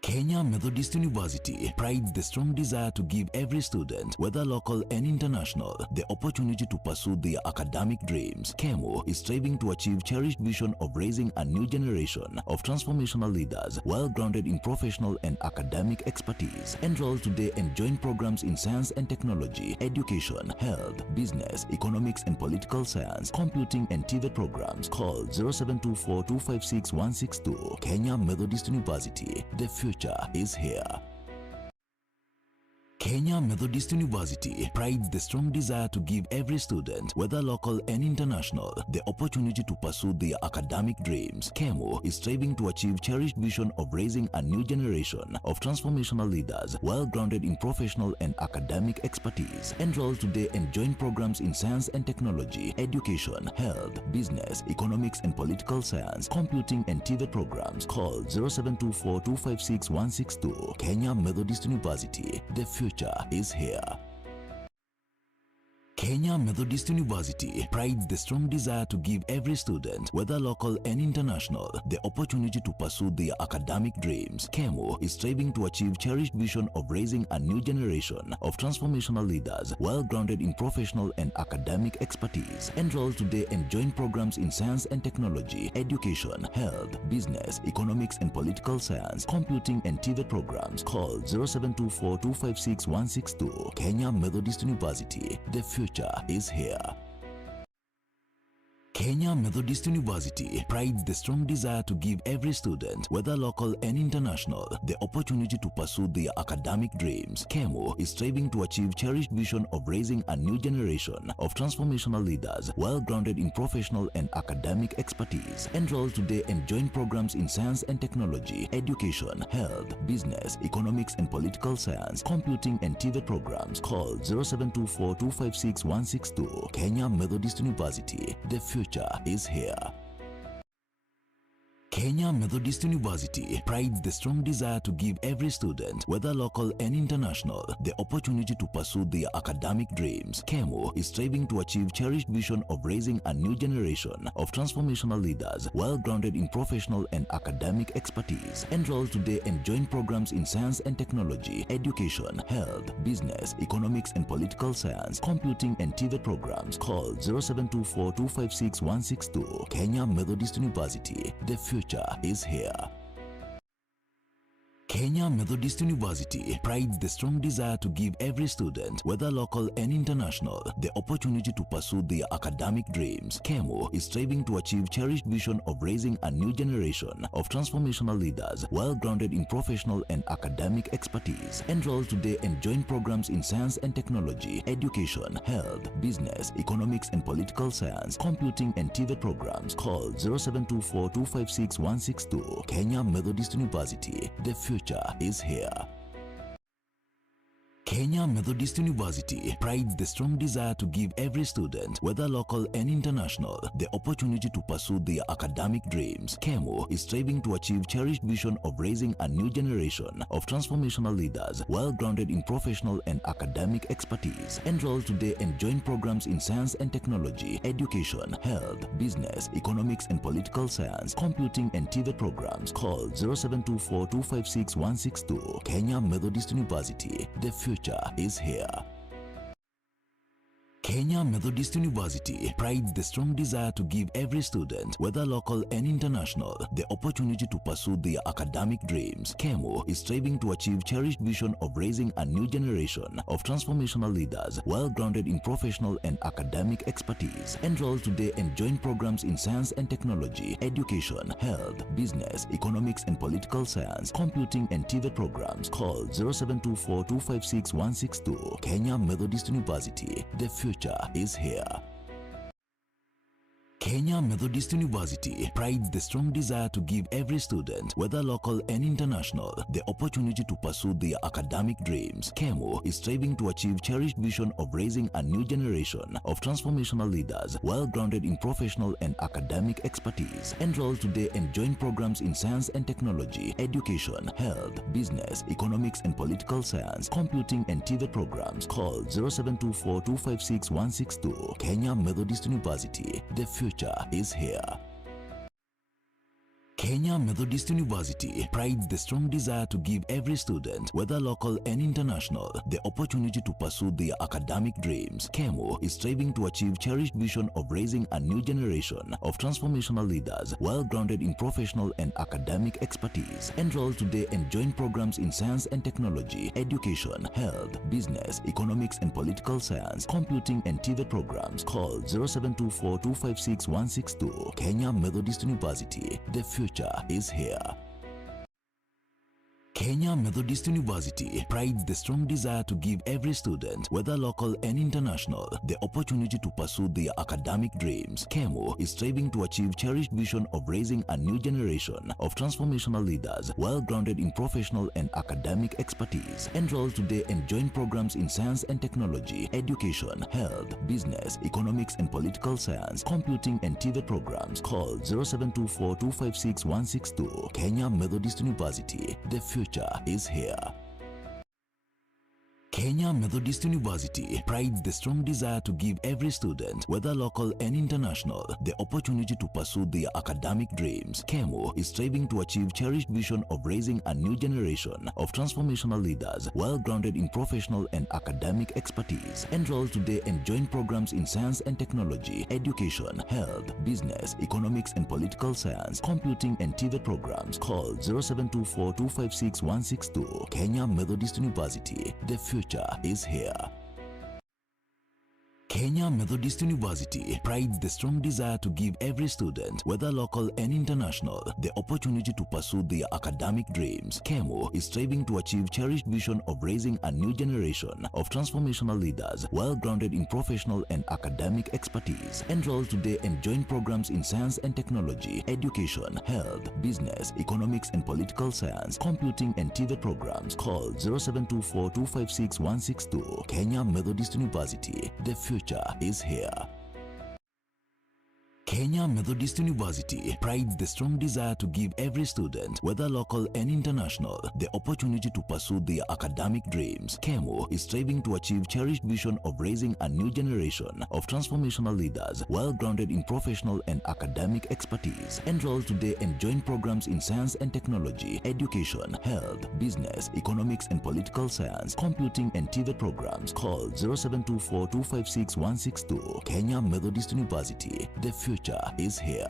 Kenya Methodist University prides the strong desire to give every student, whether local and international, the opportunity to pursue their academic dreams. KEMO is striving to achieve cherished vision of raising a new generation of transformational leaders, well grounded in professional and academic expertise. Enroll today and join programs in science and technology, education, health, business, economics and political science, computing and TVET programs. Call 0724-256-162. Kenya Methodist University. The future is here. Kenya Methodist University prides the strong desire to give every student, whether local and international, the opportunity to pursue their academic dreams. KEMO is striving to achieve cherished vision of raising a new generation of transformational leaders, well grounded in professional and academic expertise. Enroll today and join programs in science and technology, education, health, business, economics and political science, computing and TVET programs. Call 0724-256-162. Kenya Methodist University. The future is here. Kenya Methodist University prides the strong desire to give every student, whether local and international, the opportunity to pursue their academic dreams. KEMO is striving to achieve cherished vision of raising a new generation of transformational leaders, well grounded in professional and academic expertise. Enroll today and join programs in science and technology, education, health, business, economics and political science, computing and TVET programs. Call 0724-256-162. Kenya Methodist University. The future is here. Kenya Methodist University prides the strong desire to give every student, whether local and international, the opportunity to pursue their academic dreams. KEMO is striving to achieve cherished vision of raising a new generation of transformational leaders, well grounded in professional and academic expertise. Enroll today and join programs in science and technology, education, health, business, economics and political science, computing and TVET programs. Call 0724-256-162. Kenya Methodist University. The future is here. Kenya Methodist University prides the strong desire to give every student, whether local and international, the opportunity to pursue their academic dreams. KEMO is striving to achieve cherished vision of raising a new generation of transformational leaders, well grounded in professional and academic expertise. Enroll today and join programs in science and technology, education, health, business, economics and political science, computing and TVET programs. Call 0724-256-162. Kenya Methodist University. The future is here. Kenya Methodist University prides the strong desire to give every student, whether local and international, the opportunity to pursue their academic dreams. KEMO is striving to achieve cherished vision of raising a new generation of transformational leaders, well grounded in professional and academic expertise. Enroll today and join programs in science and technology, education, health, business, economics and political science, computing and TVET programs. Call 0724-256-162. Kenya Methodist University. The future is here. Kenya Methodist University prides the strong desire to give every student, whether local and international, the opportunity to pursue their academic dreams. KEMO is striving to achieve cherished vision of raising a new generation of transformational leaders, well grounded in professional and academic expertise. Enroll today and join programs in science and technology, education, health, business, economics and political science, computing and TVET programs. Call 0724-256-162. Kenya Methodist University. The future is here. Kenya Methodist University prides the strong desire to give every student, whether local and international, the opportunity to pursue their academic dreams. KEMO is striving to achieve cherished vision of raising a new generation of transformational leaders, well grounded in professional and academic expertise. Enroll today and join programs in science and technology, education, health, business, economics and political science, computing and TVET programs. Call 0724-256-162. Kenya Methodist University. The future is here. Kenya Methodist University prides the strong desire to give every student, whether local and international, the opportunity to pursue their academic dreams. KEMO is striving to achieve cherished vision of raising a new generation of transformational leaders, well grounded in professional and academic expertise. Enroll today and join programs in science and technology, education, health, business, economics and political science, computing and TVET programs. Call 0724-256-162. Kenya Methodist University. The future is here. Kenya Methodist University prides the strong desire to give every student, whether local and international, the opportunity to pursue their academic dreams. KEMO is striving to achieve cherished vision of raising a new generation of transformational leaders, well grounded in professional and academic expertise. Enroll today and join programs in science and technology, education, health, business, economics and political science, computing and TVET programs. Call 0724-256-162. Kenya Methodist University. The future is here. Kenya Methodist University prides the strong desire to give every student, whether local and international, the opportunity to pursue their academic dreams. KEMO is striving to achieve cherished vision of raising a new generation of transformational leaders, well grounded in professional and academic expertise. Enroll today and join programs in science and technology, education, health, business, economics and political science, computing and TVET programs. Call 0724-256-162. Kenya Methodist University. The future is here. Kenya Methodist University prides the strong desire to give every student, whether local and international, the opportunity to pursue their academic dreams. KEMO is striving to achieve cherished vision of raising a new generation of transformational leaders, well grounded in professional and academic expertise. Enroll today and join programs in science and technology, education, health, business, economics and political science, computing and TVET programs. Call 0724-256-162. Kenya Methodist University. The future is here. Kenya Methodist University prides the strong desire to give every student, whether local and international, the opportunity to pursue their academic dreams. KEMO is striving to achieve cherished vision of raising a new generation of transformational leaders, well grounded in professional and academic expertise. Enroll today and join programs in science and technology, education, health, business, economics and political science, computing and TVET programs. Call 0724-256-162. Kenya Methodist University. The future is here. Kenya Methodist University prides the strong desire to give every student, whether local and international, the opportunity to pursue their academic dreams. KEMO is striving to achieve cherished vision of raising a new generation of transformational leaders, well grounded in professional and academic expertise. Enroll today and join programs in science and technology, education, health, business, economics and political science, computing and TVET programs. Call 0724-256-162. Kenya Methodist University. The future is here.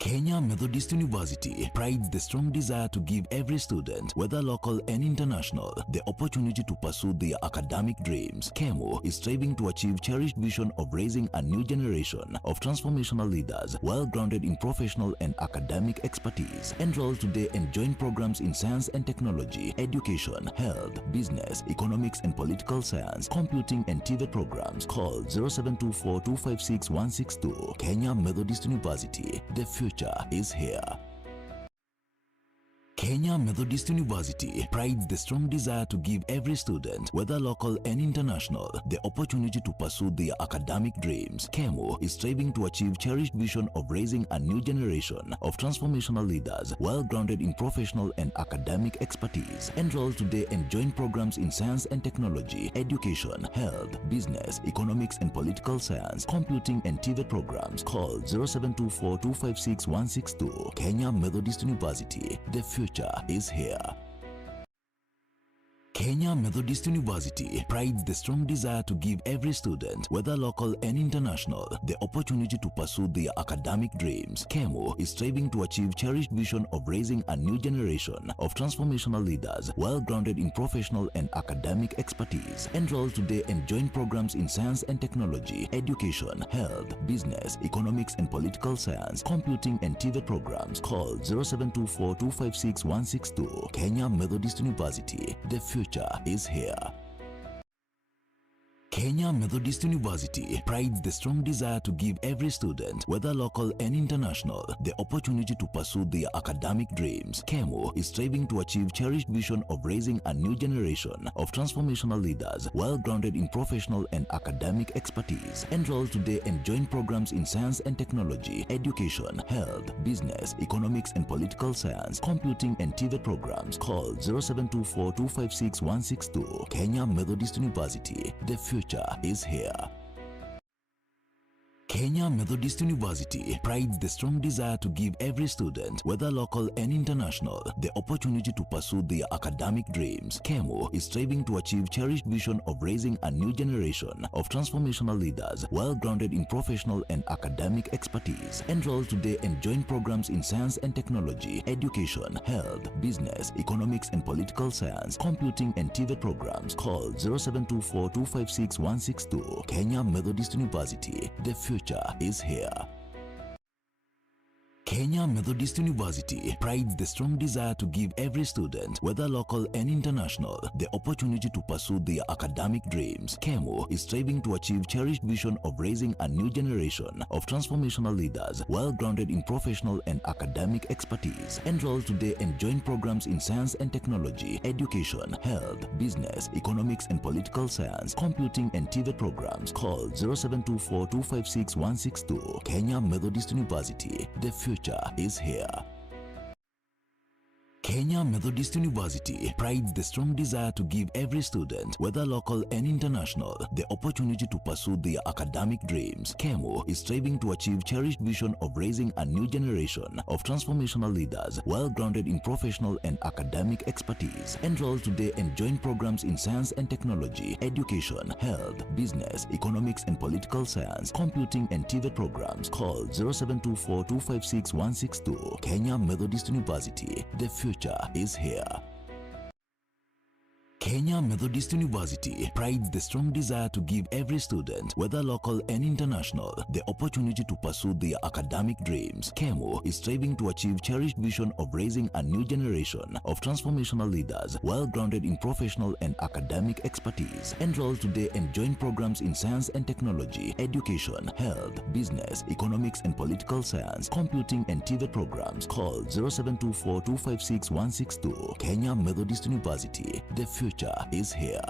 Kenya Methodist University prides the strong desire to give every student, whether local and international, the opportunity to pursue their academic dreams. KEMO is striving to achieve cherished vision of raising a new generation of transformational leaders, well grounded in professional and academic expertise. Enroll today and join programs in science and technology, education, health, business, economics and political science, computing and TVET programs. Call 0724-256-162. Kenya Methodist University. The future is here. Kenya Methodist University prides the strong desire to give every student, whether local and international, the opportunity to pursue their academic dreams. KEMO is striving to achieve cherished vision of raising a new generation of transformational leaders, well grounded in professional and academic expertise. Enroll today and join programs in science and technology, education, health, business, economics and political science, computing and TVET programs. Call 0724-256-162. Kenya Methodist University. The future is here. Kenya Methodist University prides the strong desire to give every student, whether local and international, the opportunity to pursue their academic dreams. KEMO is striving to achieve cherished vision of raising a new generation of transformational leaders, well grounded in professional and academic expertise. Enroll today and join programs in science and technology, education, health, business, economics and political science, computing and TVET programs. Call 0724-256-162. Kenya Methodist University. The future is here. Kenya Methodist University prides the strong desire to give every student, whether local and international, the opportunity to pursue their academic dreams. KEMO is striving to achieve cherished vision of raising a new generation of transformational leaders, well grounded in professional and academic expertise. Enroll today and join programs in science and technology, education, health, business, economics and political science, computing and TVET programs. Call 0724-256-162. Kenya Methodist University. The future is here. Kenya Methodist University prides the strong desire to give every student, whether local and international, the opportunity to pursue their academic dreams. KEMO is striving to achieve cherished vision of raising a new generation of transformational leaders, well grounded in professional and academic expertise. Enroll today and join programs in science and technology, education, health, business, economics and political science, computing and TVET programs. Call 0724-256-162. Kenya Methodist University. The future is here. Kenya Methodist University prides the strong desire to give every student, whether local and international, the opportunity to pursue their academic dreams. KEMO is striving to achieve cherished vision of raising a new generation of transformational leaders, well grounded in professional and academic expertise. Enroll today and join programs in science and technology, education, health, business, economics and political science, computing and TVET programs. Call 0724-256-162. Kenya Methodist University. The future is here. Kenya Methodist University prides the strong desire to give every student, whether local and international, the opportunity to pursue their academic dreams. KEMO is striving to achieve cherished vision of raising a new generation of transformational leaders, well grounded in professional and academic expertise. Enroll today and join programs in science and technology, education, health, business, economics and political science, computing and TVET programs. Call 0724-256-162. Kenya Methodist University. The future is here. Kenya Methodist University prides the strong desire to give every student, whether local and international, the opportunity to pursue their academic dreams. KEMO is striving to achieve cherished vision of raising a new generation of transformational leaders, well grounded in professional and academic expertise. Enroll today and join programs in science and technology, education, health, business, economics and political science, computing and TVET programs. Call 0724-256-162. Kenya Methodist University. The future is here.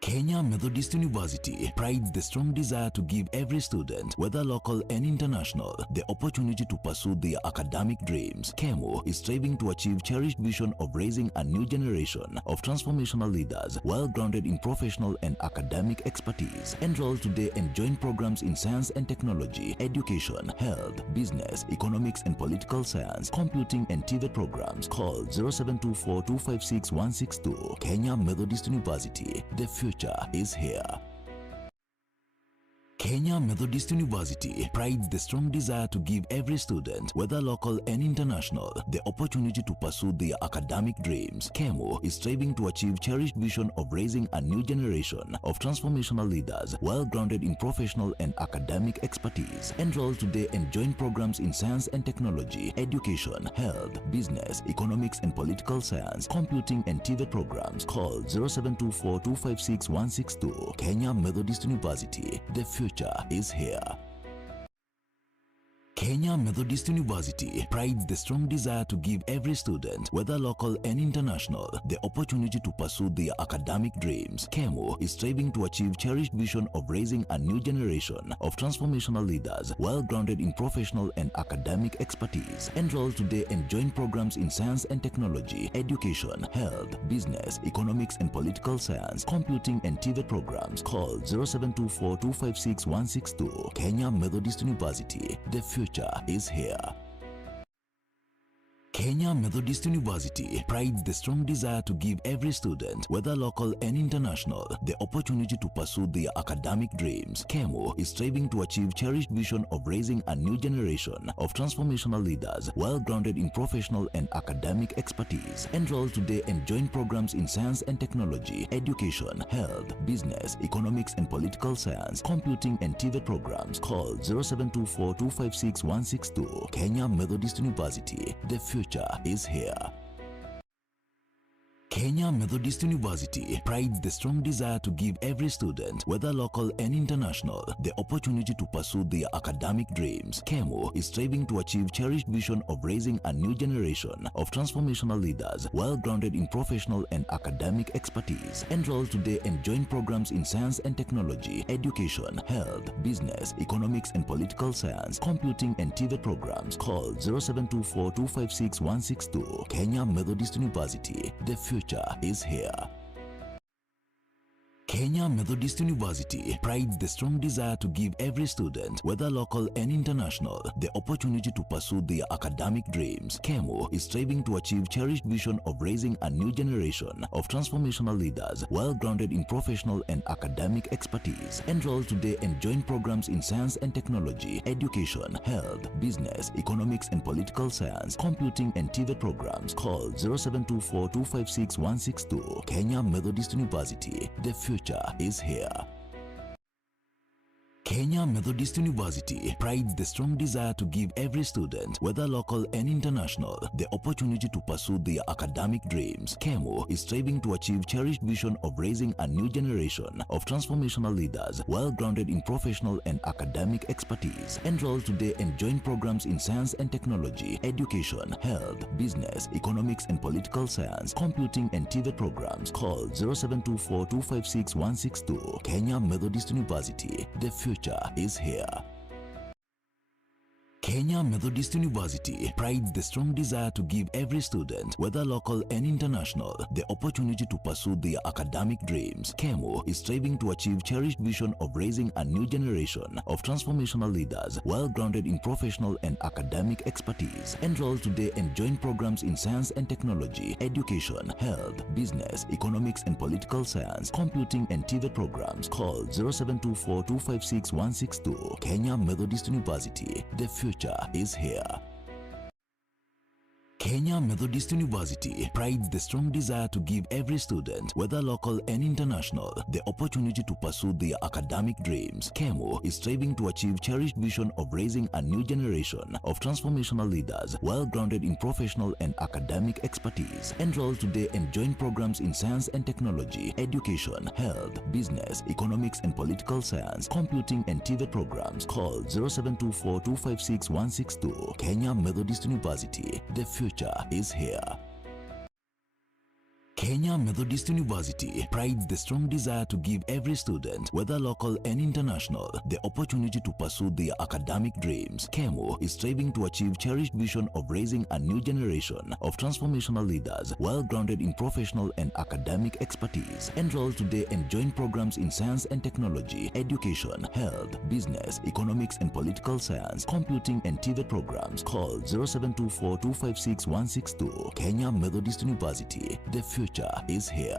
Kenya Methodist University prides the strong desire to give every student, whether local and international, the opportunity to pursue their academic dreams. KEMO is striving to achieve cherished vision of raising a new generation of transformational leaders, well grounded in professional and academic expertise. Enroll today and join programs in science and technology, education, health, business, economics and political science, computing and TVET programs. Call 0724-256-162. Kenya Methodist University. The future is here. Kenya Methodist University prides the strong desire to give every student, whether local and international, the opportunity to pursue their academic dreams. KEMO is striving to achieve cherished vision of raising a new generation of transformational leaders, well grounded in professional and academic expertise. Enroll today and join programs in science and technology, education, health, business, economics and political science, computing and TVET programs. Call 0724-256-162. Kenya Methodist University. The future is here. Kenya Methodist University prides the strong desire to give every student, whether local and international, the opportunity to pursue their academic dreams. KEMO is striving to achieve cherished vision of raising a new generation of transformational leaders, well grounded in professional and academic expertise. Enroll today and join programs in science and technology, education, health, business, economics and political science, computing and TVET programs. Call 0724-256-162. Kenya Methodist University. The future is here. Kenya Methodist University prides the strong desire to give every student, whether local and international, the opportunity to pursue their academic dreams. KEMO is striving to achieve cherished vision of raising a new generation of transformational leaders, well grounded in professional and academic expertise. Enroll today and join programs in science and technology, education, health, business, economics and political science, computing and TVET programs. Call 0724-256-162. Kenya Methodist University. The future is here. Kenya Methodist University prides the strong desire to give every student, whether local and international, the opportunity to pursue their academic dreams. KEMO is striving to achieve cherished vision of raising a new generation of transformational leaders, well grounded in professional and academic expertise. Enroll today and join programs in science and technology, education, health, business, economics and political science, computing and TVET programs. Call 0724-256-162. Kenya Methodist University. The future is here. Kenya Methodist University prides the strong desire to give every student, whether local and international, the opportunity to pursue their academic dreams. KEMO is striving to achieve cherished vision of raising a new generation of transformational leaders, well grounded in professional and academic expertise. Enroll today and join programs in science and technology, education, health, business, economics and political science, computing and TVET programs. Call 0724-256-162. Kenya Methodist University. The future is here. Kenya Methodist University prides the strong desire to give every student, whether local and international, the opportunity to pursue their academic dreams. KEMO is striving to achieve cherished vision of raising a new generation of transformational leaders, well grounded in professional and academic expertise. Enroll today and join programs in science and technology, education, health, business, economics and political science, computing and TVET programs. Call 0724-256-162. Kenya Methodist University. The future is here. Kenya Methodist University prides the strong desire to give every student, whether local and international, the opportunity to pursue their academic dreams. KEMO is striving to achieve cherished vision of raising a new generation of transformational leaders, well grounded in professional and academic expertise. Enroll today and join programs in science and technology, education, health, business, economics and political science, computing and TVET programs. Call 0724-256-162. Kenya Methodist University. The future is here. Kenya Methodist University prides the strong desire to give every student, whether local and international, the opportunity to pursue their academic dreams. KEMO is striving to achieve cherished vision of raising a new generation of transformational leaders, well grounded in professional and academic expertise. Enroll today and join programs in science and technology, education, health, business, economics and political science, computing and TVET programs. Call 0724-256-162. Kenya Methodist University. The future is here. Kenya Methodist University prides the strong desire to give every student, whether local and international, the opportunity to pursue their academic dreams. KEMO is striving to achieve cherished vision of raising a new generation of transformational leaders, well grounded in professional and academic expertise. Enroll today and join programs in science and technology, education, health, business, economics and political science, computing and TVET programs. Call 0724-256-162. Kenya Methodist University. The future is here.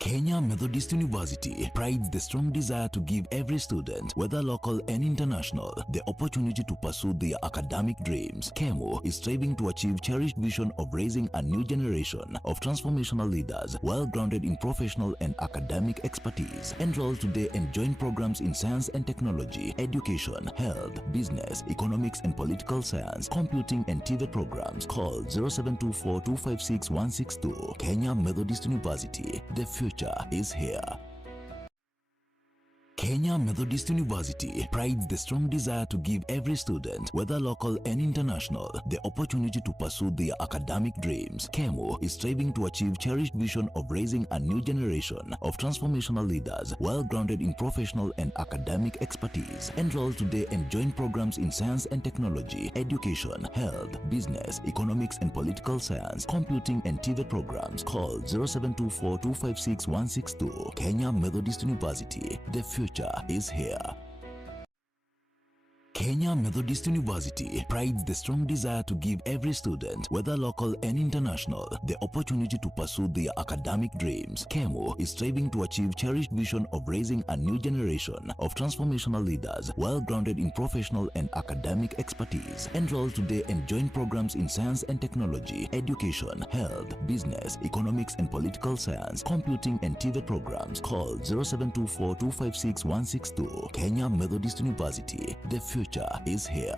Kenya Methodist University prides the strong desire to give every student, whether local and international, the opportunity to pursue their academic dreams. KEMO is striving to achieve cherished vision of raising a new generation of transformational leaders, well grounded in professional and academic expertise. Enroll today and join programs in science and technology, education, health, business, economics and political science, computing and TVET programs. Call 0724-256-162. Kenya Methodist University. The future is here. Kenya Methodist University prides the strong desire to give every student, whether local and international, the opportunity to pursue their academic dreams. KEMO is striving to achieve cherished vision of raising a new generation of transformational leaders, well grounded in professional and academic expertise. Enroll today and join programs in science and technology, education, health, business, economics and political science, computing and TVET programs. Call 0724-256-162. Kenya Methodist University. The future is here. Kenya Methodist University prides the strong desire to give every student, whether local and international, the opportunity to pursue their academic dreams. KEMO is striving to achieve cherished vision of raising a new generation of transformational leaders, well grounded in professional and academic expertise. Enroll today and join programs in science and technology, education, health, business, economics and political science, computing and TVET programs. Call 0724-256-162. Kenya Methodist University. The future is here.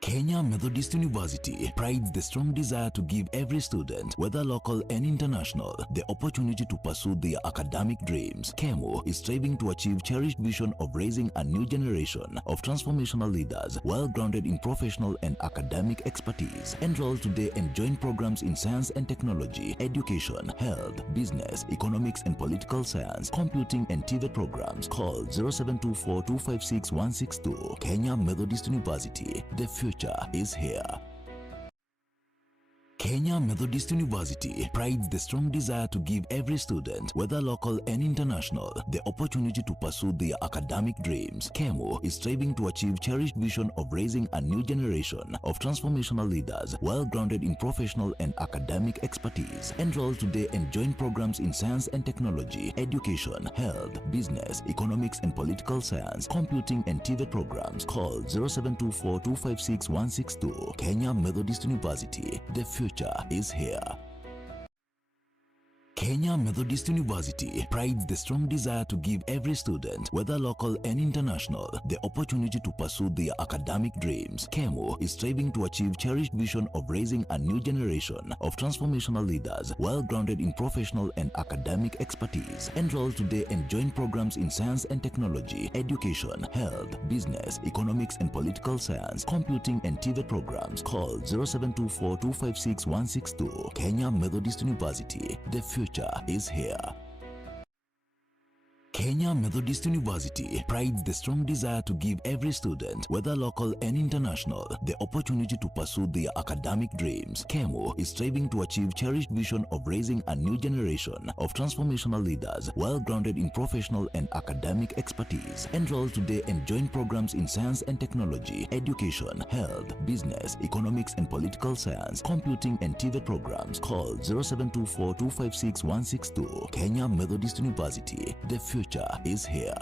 Kenya Methodist University prides the strong desire to give every student, whether local and international, the opportunity to pursue their academic dreams. KEMO is striving to achieve cherished vision of raising a new generation of transformational leaders, well grounded in professional and academic expertise. Enroll today and join programs in science and technology, education, health, business, economics and political science, computing and TVET programs. Call 0724-256-162. Kenya Methodist University. The future is here. Kenya Methodist University prides the strong desire to give every student, whether local and international, the opportunity to pursue their academic dreams. KEMO is striving to achieve cherished vision of raising a new generation of transformational leaders, well grounded in professional and academic expertise. Enroll today and join programs in science and technology, education, health, business, economics and political science, computing and TVET programs. Call 0724-256-162. Kenya Methodist University. The future is here. Kenya Methodist University prides the strong desire to give every student, whether local and international, the opportunity to pursue their academic dreams. KEMO is striving to achieve cherished vision of raising a new generation of transformational leaders, well grounded in professional and academic expertise. Enroll today and join programs in science and technology, education, health, business, economics and political science, computing and TVET programs. Call 0724-256-162. Kenya Methodist University. The future is here. Kenya Methodist University prides the strong desire to give every student, whether local and international, the opportunity to pursue their academic dreams. KEMO is striving to achieve cherished vision of raising a new generation of transformational leaders, well grounded in professional and academic expertise. Enroll today and join programs in science and technology, education, health, business, economics and political science, computing and TVET programs. Call 0724-256-162. Kenya Methodist University. The future is here.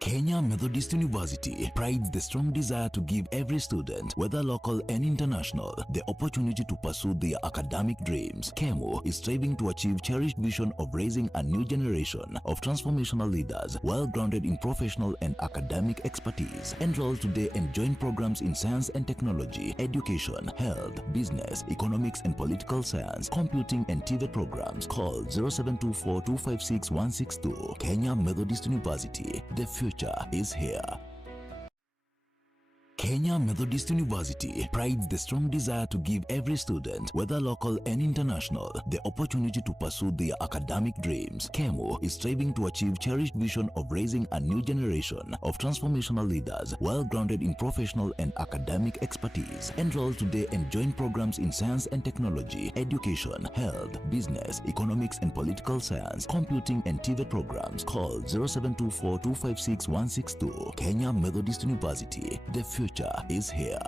Kenya Methodist University prides the strong desire to give every student, whether local and international, the opportunity to pursue their academic dreams. KEMO is striving to achieve cherished vision of raising a new generation of transformational leaders, well grounded in professional and academic expertise. Enroll today and join programs in science and technology, education, health, business, economics and political science, computing and TVET programs. Call 0724-256-162. Kenya Methodist University. The future is here. Kenya Methodist University prides the strong desire to give every student, whether local and international, the opportunity to pursue their academic dreams. KEMO is striving to achieve cherished vision of raising a new generation of transformational leaders, well grounded in professional and academic expertise. Enroll today and join programs in science and technology, education, health, business, economics and political science, computing and TVET programs. Call 0724-256-162. Kenya Methodist University. The future is here.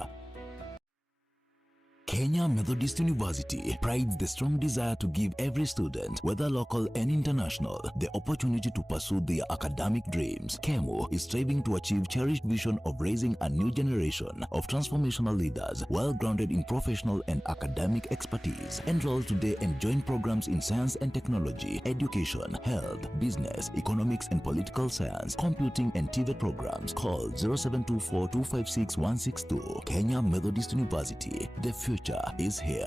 Kenya Methodist University prides the strong desire to give every student, whether local and international, the opportunity to pursue their academic dreams. KEMO is striving to achieve cherished vision of raising a new generation of transformational leaders, well grounded in professional and academic expertise. Enroll today and join programs in science and technology, education, health, business, economics and political science, computing and TVET programs. Call 0724-256-162. Kenya Methodist University. The future is here.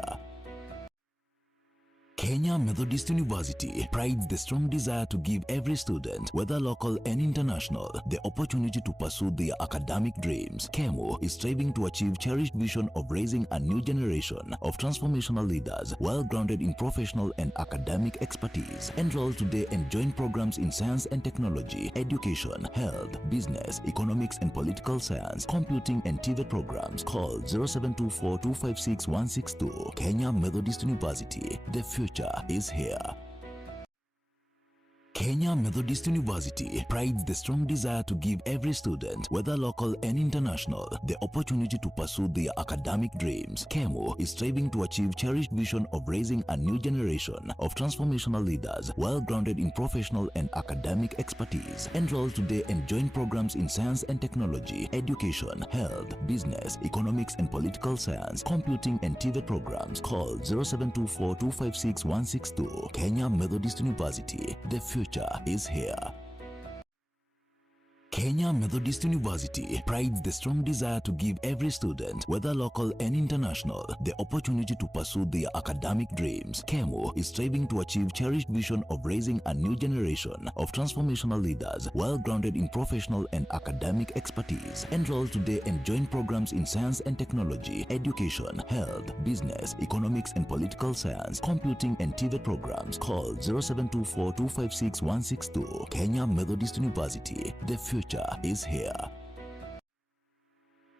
Kenya Methodist University prides the strong desire to give every student, whether local and international, the opportunity to pursue their academic dreams. KEMO is striving to achieve cherished vision of raising a new generation of transformational leaders, well grounded in professional and academic expertise. Enroll today and join programs in science and technology, education, health, business, economics and political science, computing and TVET programs. Call 0724-256-162. Kenya Methodist University. The future is here. Kenya Methodist University prides the strong desire to give every student, whether local and international, the opportunity to pursue their academic dreams. KEMO is striving to achieve cherished vision of raising a new generation of transformational leaders, well grounded in professional and academic expertise. Enroll today and join programs in science and technology, education, health, business, economics and political science, computing and TVET programs. Call 0724-256-162. Kenya Methodist University. The future is here. Kenya Methodist University prides the strong desire to give every student, whether local and international, the opportunity to pursue their academic dreams. KEMO is striving to achieve cherished vision of raising a new generation of transformational leaders, well grounded in professional and academic expertise. Enroll today and join programs in science and technology, education, health, business, economics and political science, computing and TVET programs. Call 0724-256-162. Kenya Methodist University. The future is here.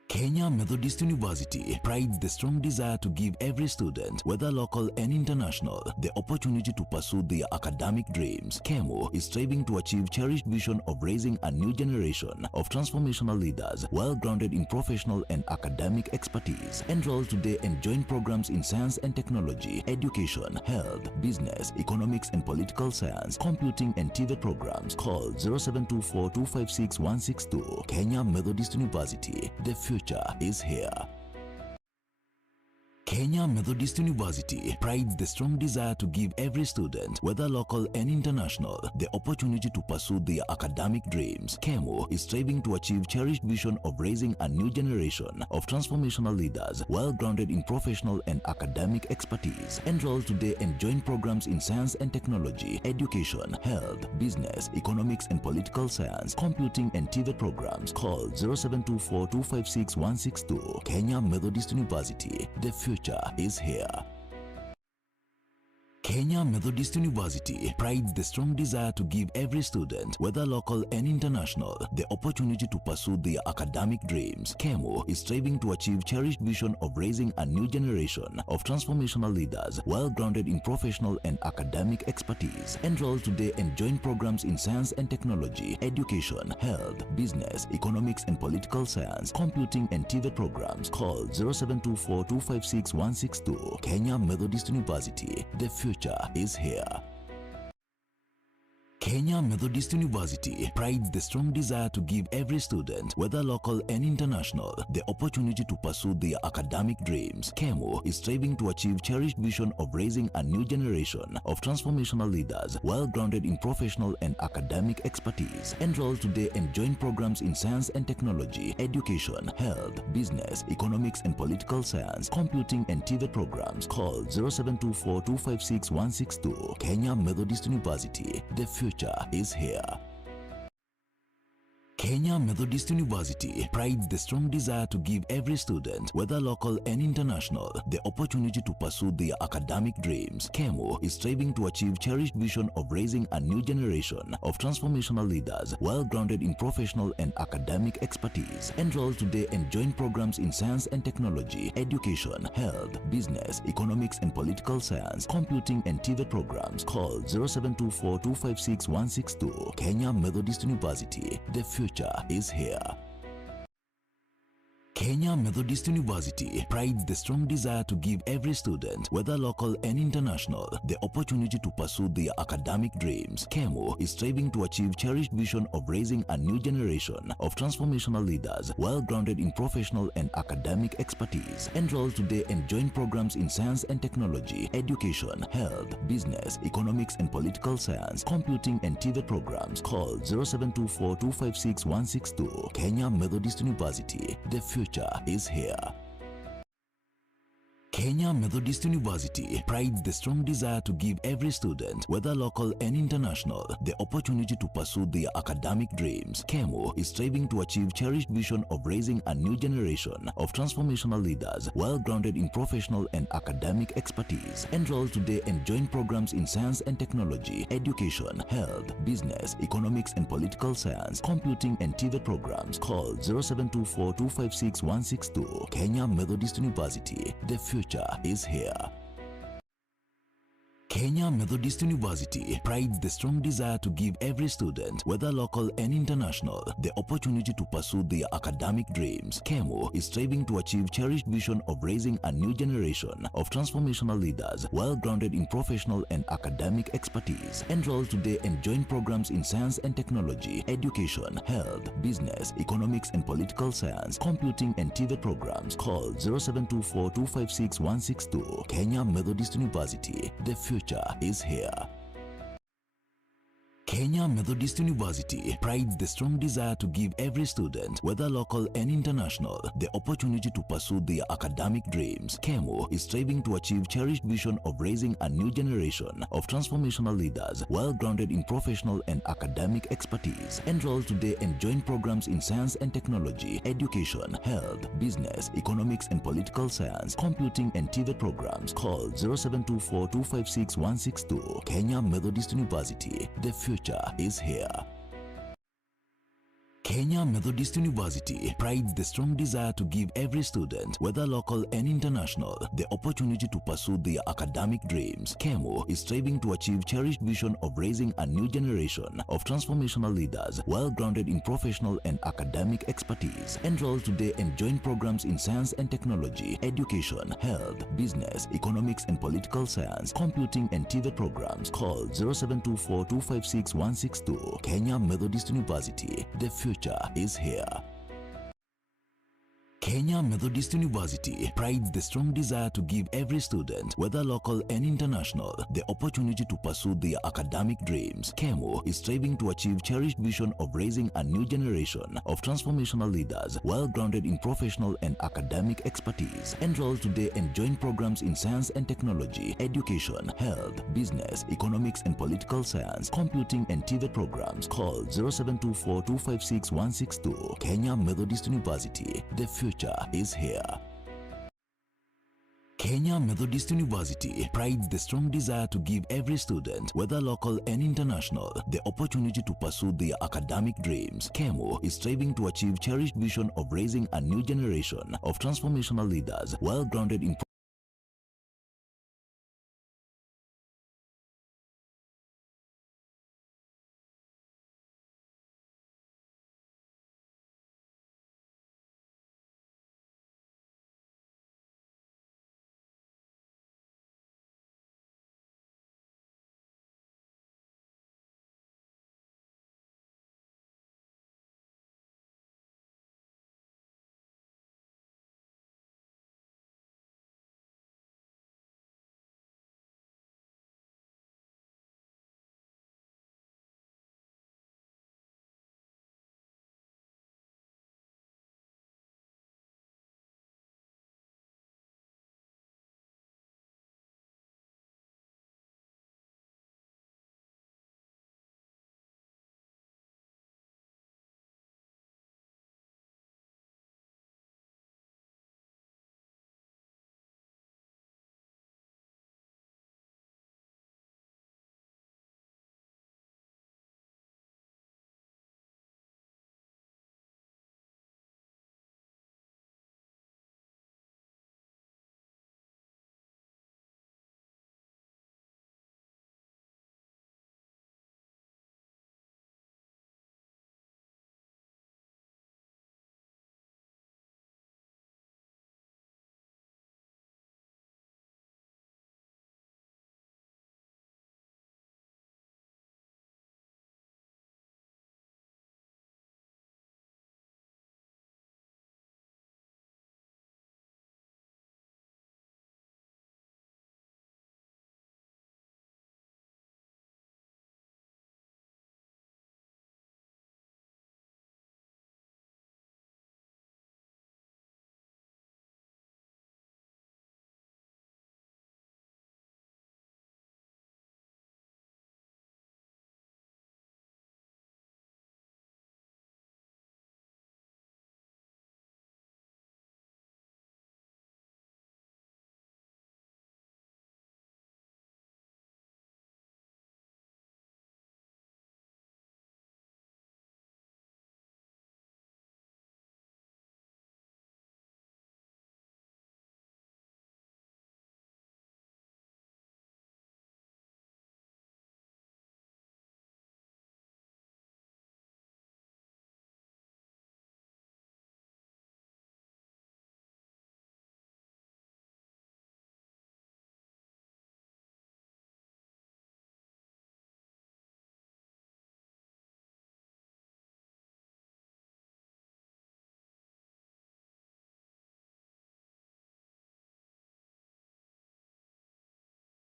Kenya Methodist University prides the strong desire to give every student, whether local and international, the opportunity to pursue their academic dreams. KEMO is striving to achieve cherished vision of raising a new generation of transformational leaders, well grounded in professional and academic expertise. Enroll today and join programs in science and technology, education, health, business, economics and political science, computing and TVET programs. Call 0724-256-162. Kenya Methodist University. The future is here. Kenya Methodist University prides the strong desire to give every student, whether local and international, the opportunity to pursue their academic dreams. KEMO is striving to achieve cherished vision of raising a new generation of transformational leaders, well grounded in professional and academic expertise. Enroll today and join programs in science and technology, education, health, business, economics and political science, computing and TVET programs. Call 0724-256-162. Kenya Methodist University. The future is here. Kenya Methodist University prides the strong desire to give every student, whether local and international, the opportunity to pursue their academic dreams. KEMO is striving to achieve cherished vision of raising a new generation of transformational leaders, well grounded in professional and academic expertise. Enroll today and join programs in science and technology, education, health, business, economics and political science, computing and TVET programs. Call 0724-256-162. Kenya Methodist University. The future is here. Kenya Methodist University prides the strong desire to give every student, whether local and international, the opportunity to pursue their academic dreams. KEMO is striving to achieve cherished vision of raising a new generation of transformational leaders, well grounded in professional and academic expertise. Enroll today and join programs in science and technology, education, health, business, economics and political science, computing and TVET programs. Call 0724-256-162. Kenya Methodist University. The future is here. Kenya Methodist University prides the strong desire to give every student, whether local and international, the opportunity to pursue their academic dreams. KEMO is striving to achieve cherished vision of raising a new generation of transformational leaders, well grounded in professional and academic expertise. Enroll today and join programs in science and technology, education, health, business, economics and political science, computing and TVET programs. Call 0724-256-162. Kenya Methodist University. The future is here. Kenya Methodist University prides the strong desire to give every student, whether local and international, the opportunity to pursue their academic dreams. KEMO is striving to achieve cherished vision of raising a new generation of transformational leaders, well grounded in professional and academic expertise. Enroll today and join programs in science and technology, education, health, business, economics and political science, computing and TVET programs. Call 0724 256 162. Kenya Methodist University. The future is here. Kenya Methodist University prides the strong desire to give every student, whether local and international, the opportunity to pursue their academic dreams. KEMO is striving to achieve cherished vision of raising a new generation of transformational leaders, well grounded in professional and academic expertise. Enroll today and join programs in science and technology, education, health, business, economics and political science, computing and TVET programs. Call 0724 256 162. Kenya Methodist University. The future is here. Kenya Methodist University prides the strong desire to give every student, whether local and international, the opportunity to pursue their academic dreams. KEMO is striving to achieve cherished vision of raising a new generation of transformational leaders, well grounded in professional and academic expertise. Enroll today and join programs in science and technology, education, health, business, economics and political science, computing and TVET programs. Call 0724 256 162. Kenya Methodist University. The future is here. Kenya Methodist University prides the strong desire to give every student, whether local and international, the opportunity to pursue their academic dreams. KEMO is striving to achieve cherished vision of raising a new generation of transformational leaders, well grounded in professional and academic expertise. Enroll today and join programs in science and technology, education, health, business, economics and political science, computing and TVET programs. Call 0724 256 162. Kenya Methodist University. The future is here. Kenya Methodist University prides the strong desire to give every student, whether local and international, the opportunity to pursue their academic dreams. KEMO is striving to achieve cherished vision of raising a new generation of transformational leaders, well grounded in professional and academic expertise. Enroll today and join programs in science and technology, education, health, business, economics and political science, computing and TVET programs. Call 0724 256 162. Kenya Methodist University. The future is here. Kenya Methodist University prides the strong desire to give every student, whether local and international, the opportunity to pursue their academic dreams. KEMO is striving to achieve cherished vision of raising a new generation of transformational leaders, well grounded in professional and academic expertise. Enroll today and join programs in science and technology, education, health, business, economics and political science, computing and TVET programs. Call 0724 256 162. Kenya Methodist University. The future is here. Kenya Methodist University prides the strong desire to give every student, whether local and international, the opportunity to pursue their academic dreams. KEMO is striving to achieve cherished vision of raising a new generation of transformational leaders, well grounded in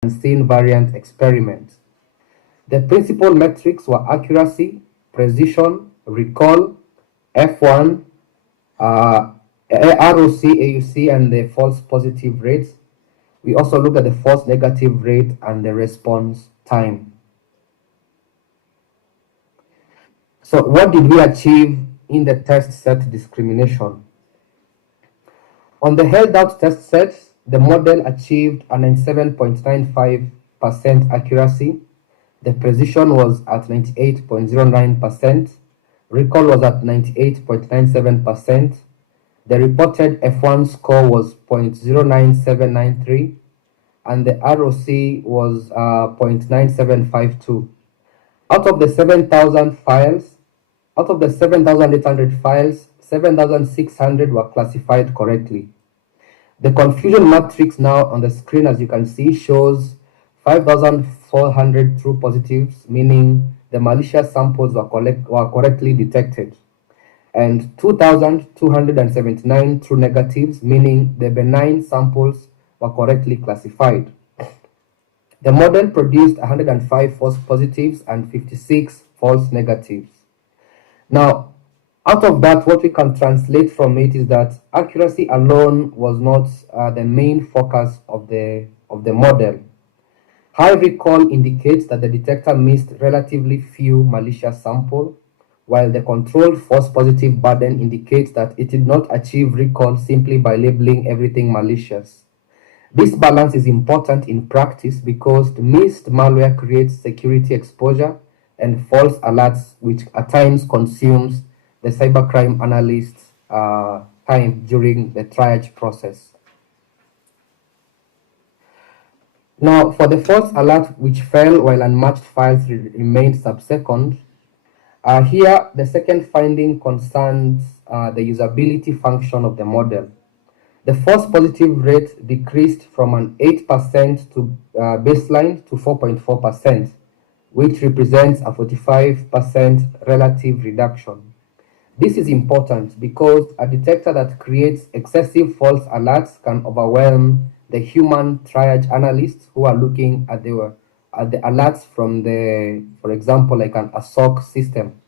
unseen variant experiment. The principal metrics were accuracy, precision, recall, F1, ROC, AUC, and the false positive rate. We also look at the false negative rate and the response time. So what did we achieve in the test set discrimination? On the held out test sets, the model achieved a 97.95% accuracy. The precision was at 98.09%. Recall was at 98.97%. The reported F1 score was 0.09793, and the ROC was 0.9752. Out of the 7,000 files, out of the 7,800 files, 7,600 were classified correctly. The confusion matrix now on the screen, as you can see, shows 5,400 true positives, meaning the malicious samples were correctly detected, and 2,279 true negatives, meaning the benign samples were correctly classified. The model produced 105 false positives and 56 false negatives. Now, out of that, what we can translate from it is that accuracy alone was not the main focus of the model. High recall indicates that the detector missed relatively few malicious samples, while the controlled false positive burden indicates that it did not achieve recall simply by labeling everything malicious. This balance is important in practice because the missed malware creates security exposure and false alerts, which at times consumes the cybercrime analyst's time during the triage process. Now, for the false alert which fell while unmatched files remained sub-second, here the second finding concerns the usability function of the model. The false positive rate decreased from an 8% to baseline to 4.4%, which represents a 45% relative reduction. This is important because a detector that creates excessive false alerts can overwhelm the human triage analysts who are looking at the alerts from for example, like a SOC system.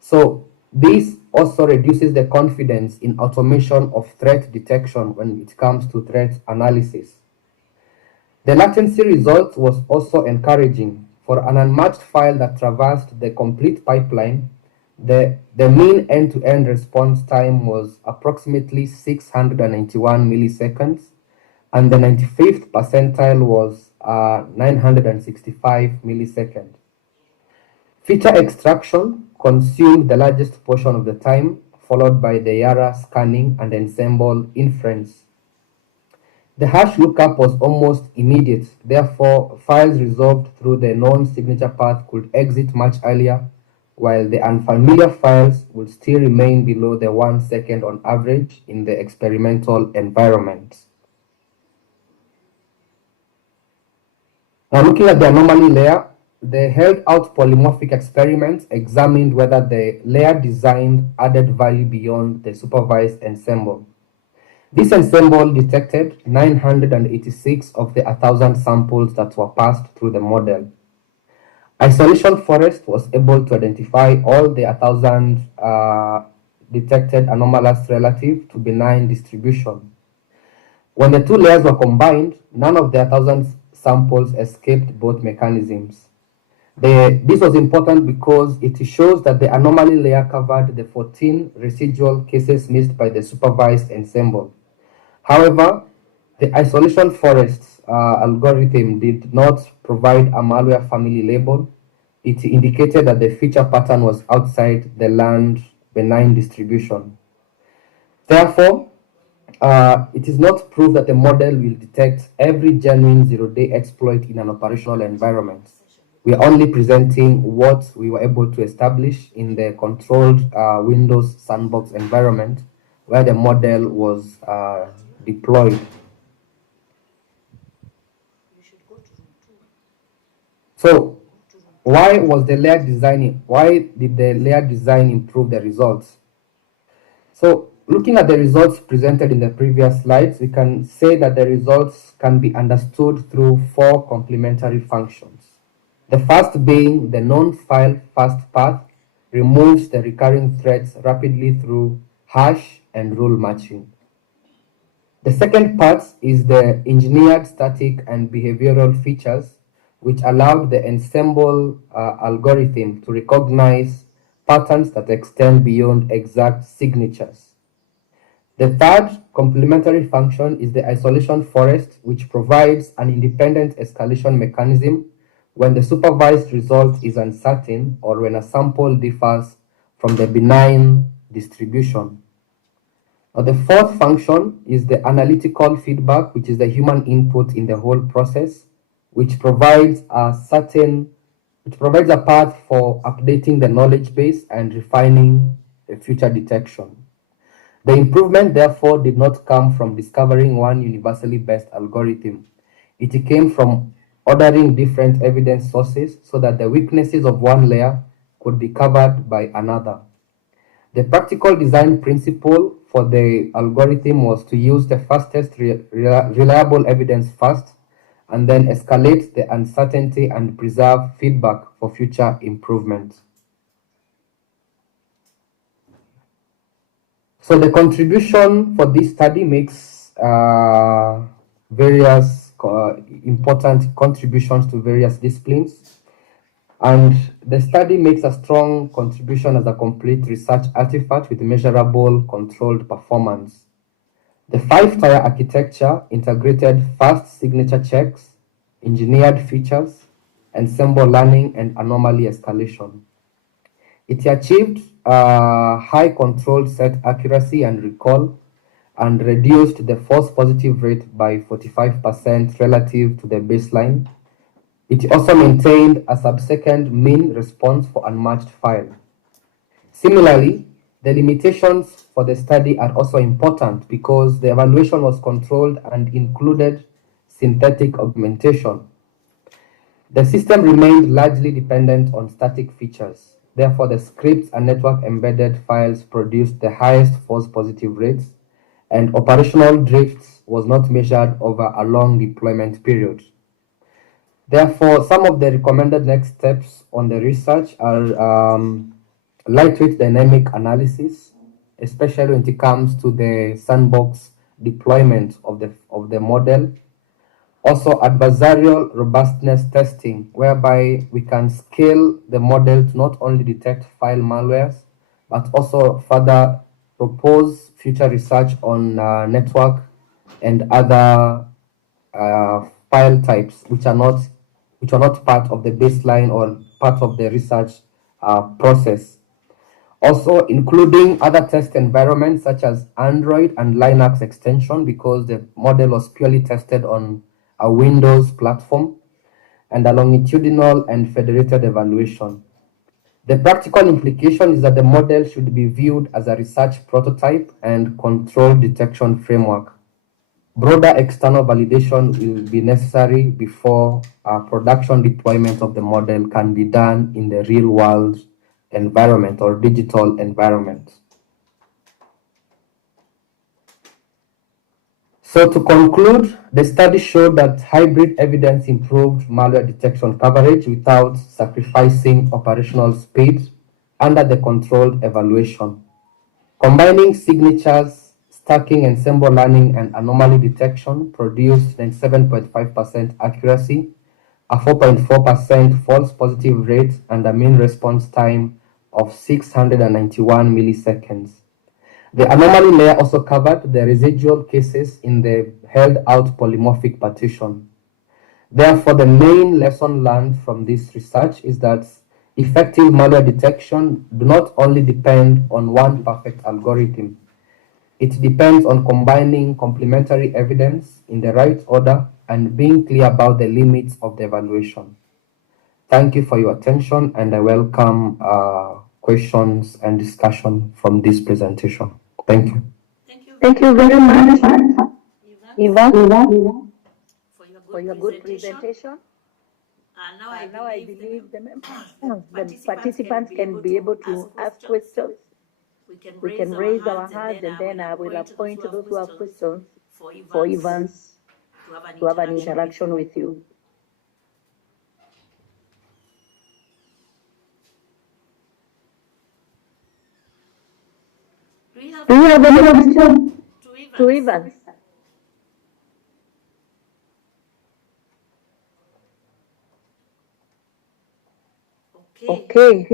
So this also reduces the confidence in automation of threat detection when it comes to threat analysis. The latency result was also encouraging. For an unmatched file that traversed the complete pipeline, the mean end-to-end response time was approximately 691 milliseconds, and the 95th percentile was 965 milliseconds. Feature extraction consumed the largest portion of the time, followed by the Yara scanning and ensemble inference. The hash lookup was almost immediate, therefore files resolved through the known signature path could exit much earlier, while the unfamiliar files would still remain below the 1 second on average in the experimental environment. Now, looking at the anomaly layer, the held out polymorphic experiments examined whether the layer design added value beyond the supervised ensemble. This ensemble detected 986 of the 1,000 samples that were passed through the model. Isolation Forest was able to identify all the 1,000 detected anomalous relative to benign distribution. When the two layers were combined, none of the 1,000 samples escaped both mechanisms. This was important because it shows that the anomaly layer covered the 14 residual cases missed by the supervised ensemble. However, the isolation forest algorithm did not provide a malware family label. It indicated that the feature pattern was outside the learned benign distribution. Therefore, it is not proof that the model will detect every genuine zero-day exploit in an operational environment. We are only presenting what we were able to establish in the controlled Windows sandbox environment where the model was deployed. So, why did the layer design improve the results? So, Looking at the results presented in the previous slides, we can say that the results can be understood through 4 complementary functions. The first being the non-file fast path removes the recurring threads rapidly through hash and rule matching. The second part is the engineered static and behavioral features, which allowed the ensemble algorithm to recognize patterns that extend beyond exact signatures. The third complementary function is the isolation forest, which provides an independent escalation mechanism when the supervised result is uncertain or when a sample differs from the benign distribution. Now, the fourth function is the analytical feedback, which is the human input in the whole process, which provides a path for updating the knowledge base and refining the future detection. The improvement, therefore, did not come from discovering one universally best algorithm. It came from ordering different evidence sources so that the weaknesses of one layer could be covered by another. The practical design principle for the algorithm was to use the fastest reliable evidence first, and then escalate the uncertainty and preserve feedback for future improvement. So the contribution for this study makes various important contributions to various disciplines. And the study makes a strong contribution as a complete research artifact with measurable controlled performance. The 5-tier architecture integrated fast signature checks, engineered features, ensemble learning, and anomaly escalation. It achieved high controlled set accuracy and recall, and reduced the false positive rate by 45% relative to the baseline. It also maintained a sub-second mean response for unmatched file. Similarly, the limitations for the study are also important because the evaluation was controlled and included synthetic augmentation. The system remained largely dependent on static features. Therefore, the scripts and network embedded files produced the highest false positive rates, and operational drifts was not measured over a long deployment period. Therefore, some of the recommended next steps on the research are lightweight dynamic analysis, especially when it comes to the sandbox deployment of the model. Also, adversarial robustness testing, whereby we can scale the model to not only detect file malwares, but also further propose future research on network and other file types which are not part of the baseline or part of the research process. Also, including other test environments such as Android and Linux extension, because the model was purely tested on a Windows platform, and a longitudinal and federated evaluation. The practical implication is that the model should be viewed as a research prototype and control detection framework. Broader external validation will be necessary before production deployment of the model can be done in the real world environment or digital environment. So to conclude, the study showed that hybrid evidence improved malware detection coverage without sacrificing operational speed under the controlled evaluation. Combining signatures, stacking, ensemble learning, and anomaly detection produced 97.5% accuracy, a 4.4% false positive rate, and a mean response time of 691 milliseconds. The anomaly layer also covered the residual cases in the held out polymorphic partition. Therefore, the main lesson learned from this research is that effective malware detection do not only depend on one perfect algorithm. It depends on combining complementary evidence in the right order and being clear about the limits of the evaluation. Thank you for your attention, and I welcome questions and discussion from this presentation. Thank you. Thank you very much, Ivan, for your good presentation. Now I believe the participants can be able to ask questions we can raise our hands and then I will appoint those who have questions for Evans to have an interaction with you. Do you have any question to Evans? Okay.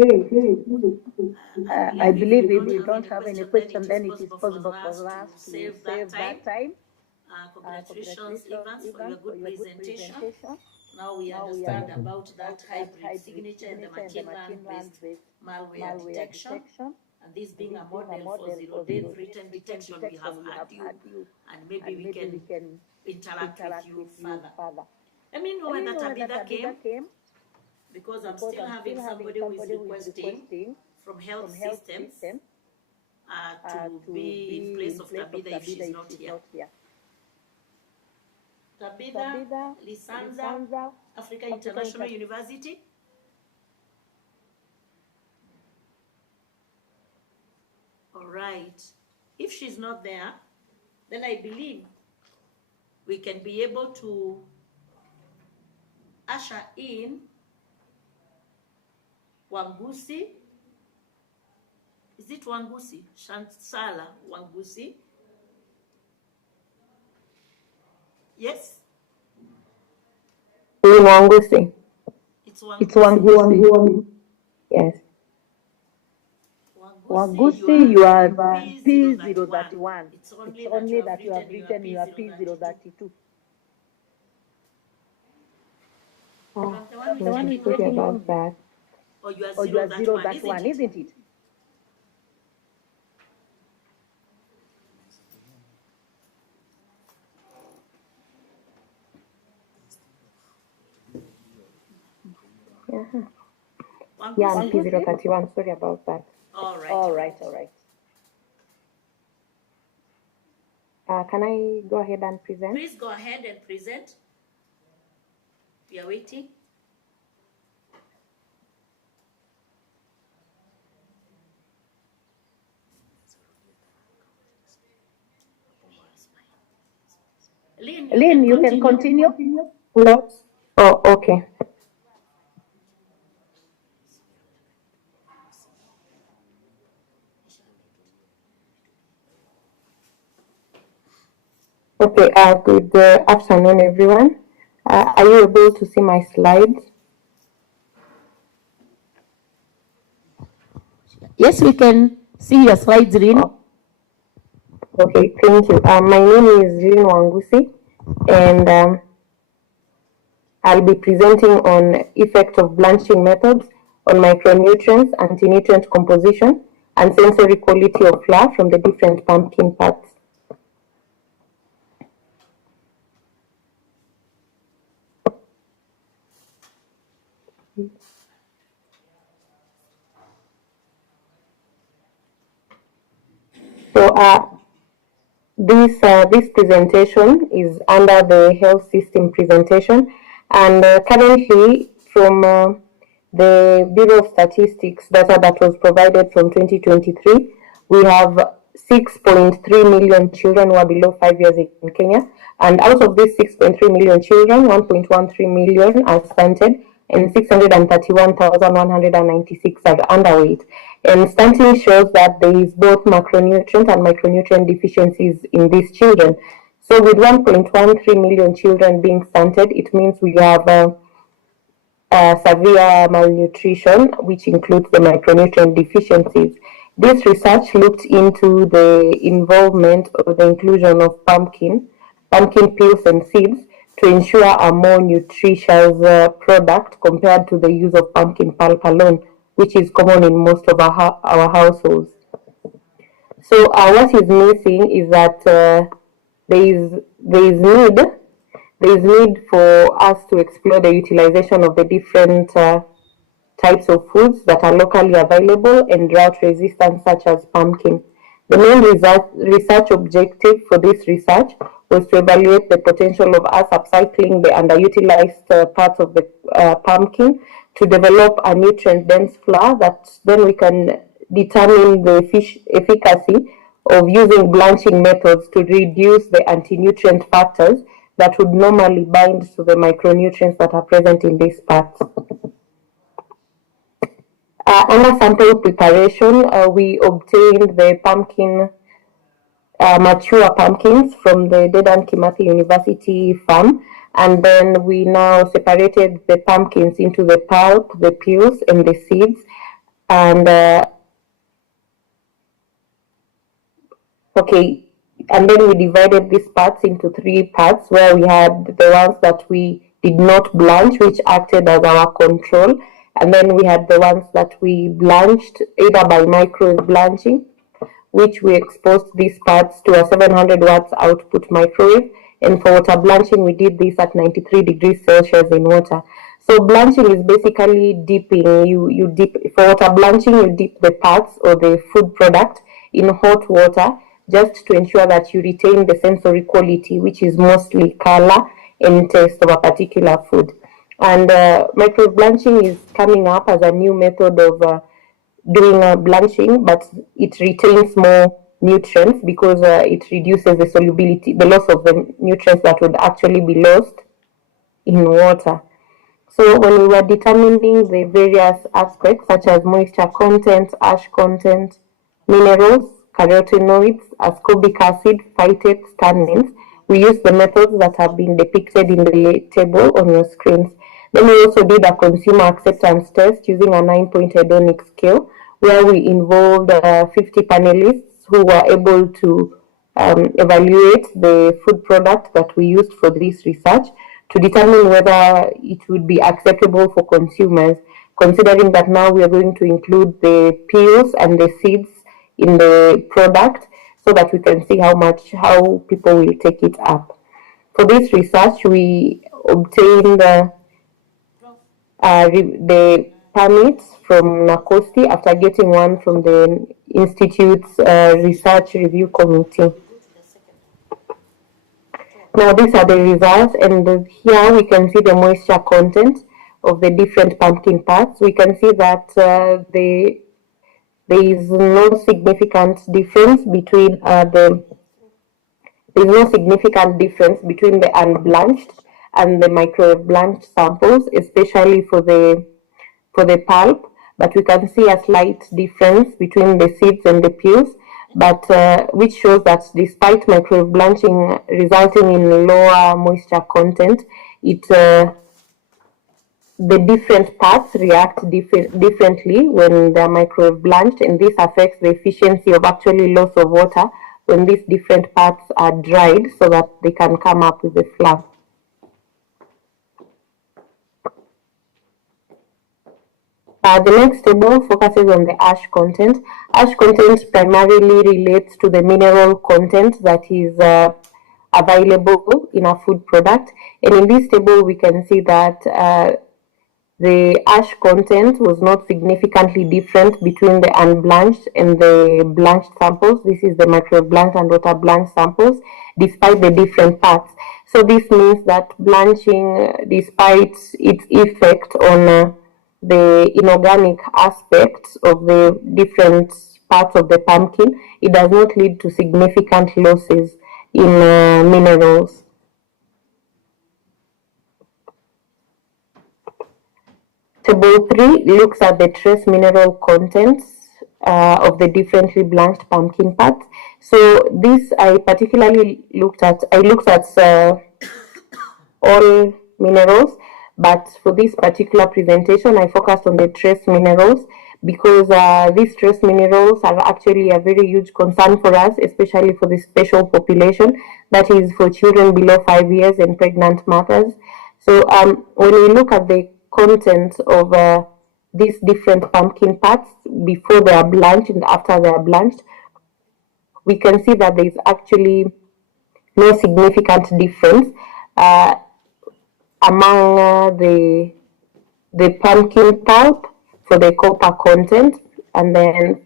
I believe if we don't have any question, then it is possible for us to save that time. Congratulations, Evans, for your good presentation. Now we understand about that hybrid signature and the machine-learned-based malware detection. And this being a model for zero-day threat detection, we have had you, and maybe we can interact with you further. Let me know when that Tabitha came, because I'm still having somebody who is requesting from health systems to be in place of Tabitha if she's not here. Tabitha Lisanza, Africa International University. All right. If she's not there, then I believe we can be able to usher in Wangusi. Is it Wangusi? Shansala Wangusi. Yes? Wangusi. It's Wangusi. Yes. Wangusi, you are P031. It's only that you have written you are P032. Oh, the one is talking about that. Or you are 031, isn't it? Yeah, I'm P031. Sorry about that. All right. Can I go ahead and present? Please go ahead and present. We are waiting. Lynn, you can continue. No. Oh, okay. Okay, good afternoon, everyone. Are you able to see my slides? Yes, we can see your slides, Lynn. Okay, thank you. My name is Lynn Wangusi, and I'll be presenting on effect of blanching methods on micronutrients, anti-nutrient composition, and sensory quality of flour from the different pumpkin parts. So this presentation is under the health system presentation, and currently from the Bureau of Statistics data that was provided from 2023, we have 6.3 million children who are below 5 years in Kenya, and out of these 6.3 million children, 1.13 million are stunted, and 631,196 are underweight. And stunting shows that there is both macronutrient and micronutrient deficiencies in these children. So with 1.13 million children being stunted, it means we have severe malnutrition, which includes the micronutrient deficiencies. This research looked into the involvement or the inclusion of pumpkin peels and seeds to ensure a more nutritious product compared to the use of pumpkin pulp alone, which is common in most of our households. So what is missing is that there is need for us to explore the utilization of the different types of foods that are locally available and drought resistant, such as pumpkin. The main research objective for this research was to evaluate the potential of us upcycling the underutilized parts of the pumpkin to develop a nutrient-dense flour that then we can determine the efficacy of using blanching methods to reduce the anti-nutrient factors that would normally bind to the micronutrients that are present in these parts. Under sample preparation, we obtained the mature pumpkins from the Dedan Kimathi University farm, and then we now separated the pumpkins into the pulp, the peels, and the seeds. And and then we divided these parts into 3 parts, where we had the ones that we did not blanch, which acted as our control, and then we had the ones that we blanched either by microwave blanching, which we exposed these parts to a 700 watts output microwave, and for water blanching we did this at 93 degrees Celsius in water. So blanching is basically dipping. You dip, for water blanching, you dip the parts or the food product in hot water, just to ensure that you retain the sensory quality, which is mostly color and taste of a particular food. And microwave blanching is coming up as a new method of doing blanching, but it retains more nutrients because it reduces the solubility, the loss of the nutrients that would actually be lost in water. So when we were determining the various aspects such as moisture content, ash content, minerals, carotenoids, ascorbic acid, phytates, tannins, we used the methods that have been depicted in the table on your screens. Then we also did a consumer acceptance test using a 9-point hedonic scale, where we involved 50 panelists who were able to evaluate the food product that we used for this research to determine whether it would be acceptable for consumers, considering that now we are going to include the peels and the seeds in the product so that we can see how people will take it up. For this research, we obtained the permits from NACOSTI after getting one from the Institute's Research Review Committee. Now these are the results, and here we can see the moisture content of the different pumpkin parts. We can see that there is no significant difference between the unblanched and the microwave blanched samples, especially for the pulp. But we can see a slight difference between the seeds and the peels, but which shows that despite microwave blanching resulting in lower moisture content, the different parts react differently when they're microwave blanched, and this affects the efficiency of actually loss of water when these different parts are dried so that they can come up with the fluff. The next table focuses on the ash content. Ash content primarily relates to the mineral content that is available in a food product. And in this table, we can see that the ash content was not significantly different between the unblanched and the blanched samples. This is the microwave blanched and water blanched samples, despite the different parts. So this means that blanching, despite its effect on the inorganic aspects of the different parts of the pumpkin, it does not lead to significant losses in minerals. Table 3 looks at the trace mineral contents of the differently blanched pumpkin parts. So this I particularly looked at all minerals, but for this particular presentation, I focused on the trace minerals because these trace minerals are actually a very huge concern for us, especially for the special population, that is for children below 5 years and pregnant mothers. So when we look at the content of these different pumpkin parts before they are blanched and after they are blanched, we can see that there is actually no significant difference among the pumpkin pulp for the copper content, and then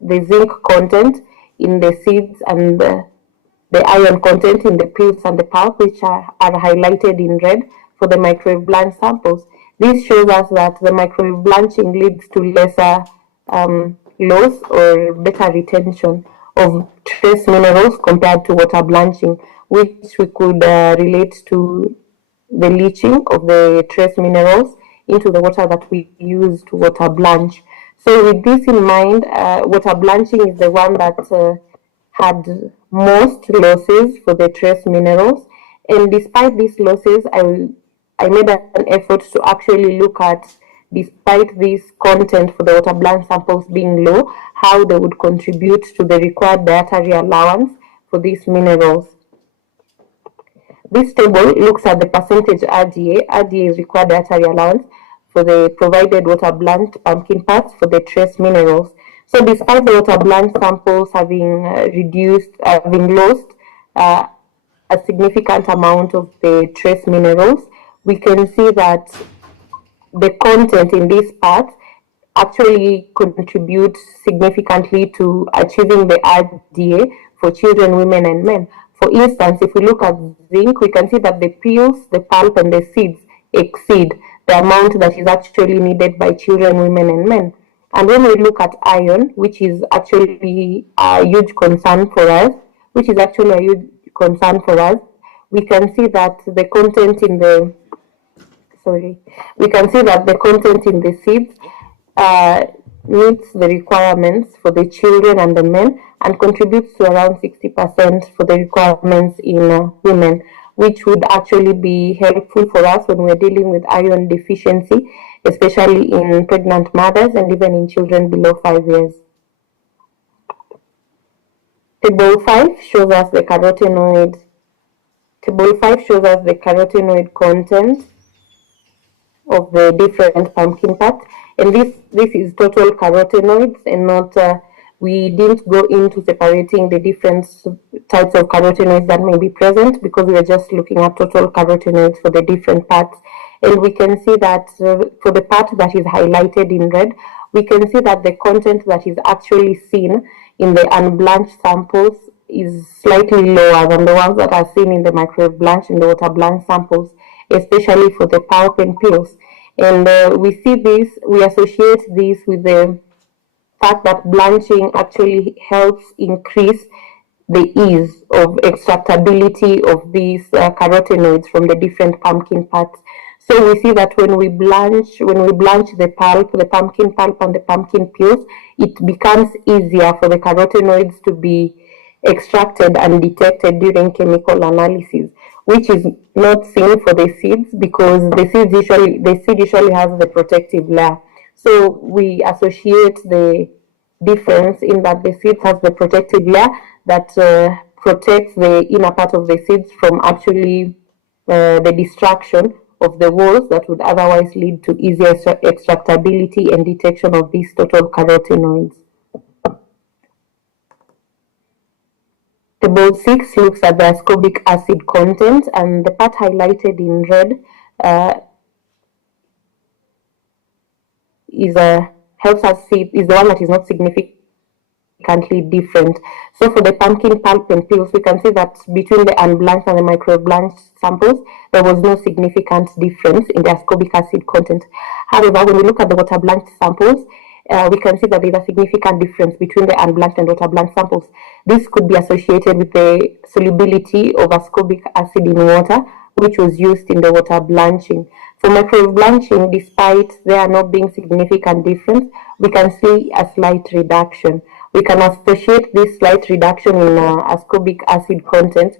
the zinc content in the seeds, and the iron content in the peels and the pulp, which are highlighted in red for the microwave blanch samples. This shows us that the microwave blanching leads to lesser loss or better retention of trace minerals compared to water blanching, which we could relate to the leaching of the trace minerals into the water that we use to water blanch. So with this in mind, water blanching is the one that had most losses for the trace minerals. And despite these losses, I made an effort to actually look at, despite this content for the water blanch samples being low, how they would contribute to the required dietary allowance for these minerals. This table looks at the percentage RDA. RDA is required dietary allowance for the provided water blanch pumpkin parts for the trace minerals. So despite the water blanch samples having lost a significant amount of the trace minerals, we can see that the content in this part actually contributes significantly to achieving the RDA for children, women, and men. For instance, if we look at zinc, we can see that the peels, the pulp, and the seeds exceed the amount that is actually needed by children, women, and men. And when we look at iron, which is actually a huge concern for us, we can see that the content in the seeds meets the requirements for the children and the men and contributes to around 60% for the requirements in women, which would actually be helpful for us when we're dealing with iron deficiency, especially in pregnant mothers and even in children below 5 years. Table 5 shows us the carotenoid. Table 5 shows us the carotenoid content of the different pumpkin parts, and this is total carotenoids and not we didn't go into separating the different types of carotenoids that may be present because we are just looking at total carotenoids for the different parts. And we can see that for the part that is highlighted in red, we can see that the content that is actually seen in the unblanched samples is slightly lower than the ones that are seen in the microwave blanch and the water blanch samples, especially for the pulp and peels. And we associate this with the fact that blanching actually helps increase the ease of extractability of these carotenoids from the different pumpkin parts. So we see that when we blanch the pulp, the pumpkin pulp and the pumpkin peels, it becomes easier for the carotenoids to be extracted and detected during chemical analysis, which is not seen for the seeds because the seed usually has the protective layer. So we associate the difference in that the seeds has the protective layer that protects the inner part of the seeds from actually the destruction of the walls that would otherwise lead to easier extractability and detection of these total carotenoids. Table 6 looks at the ascorbic acid content, and the part highlighted in red helps us see is the one that is not significantly different. So for the pumpkin pulp and peels, we can see that between the unblanched and the microblanched samples, there was no significant difference in the ascorbic acid content. However, when we look at the water blanched samples, we can see that there is a significant difference between the unblanched and water blanched samples. This could be associated with the solubility of ascorbic acid in water, which was used in the water blanching. For microwave blanching, despite there not being significant difference, we can see a slight reduction. We can associate this slight reduction in ascorbic acid content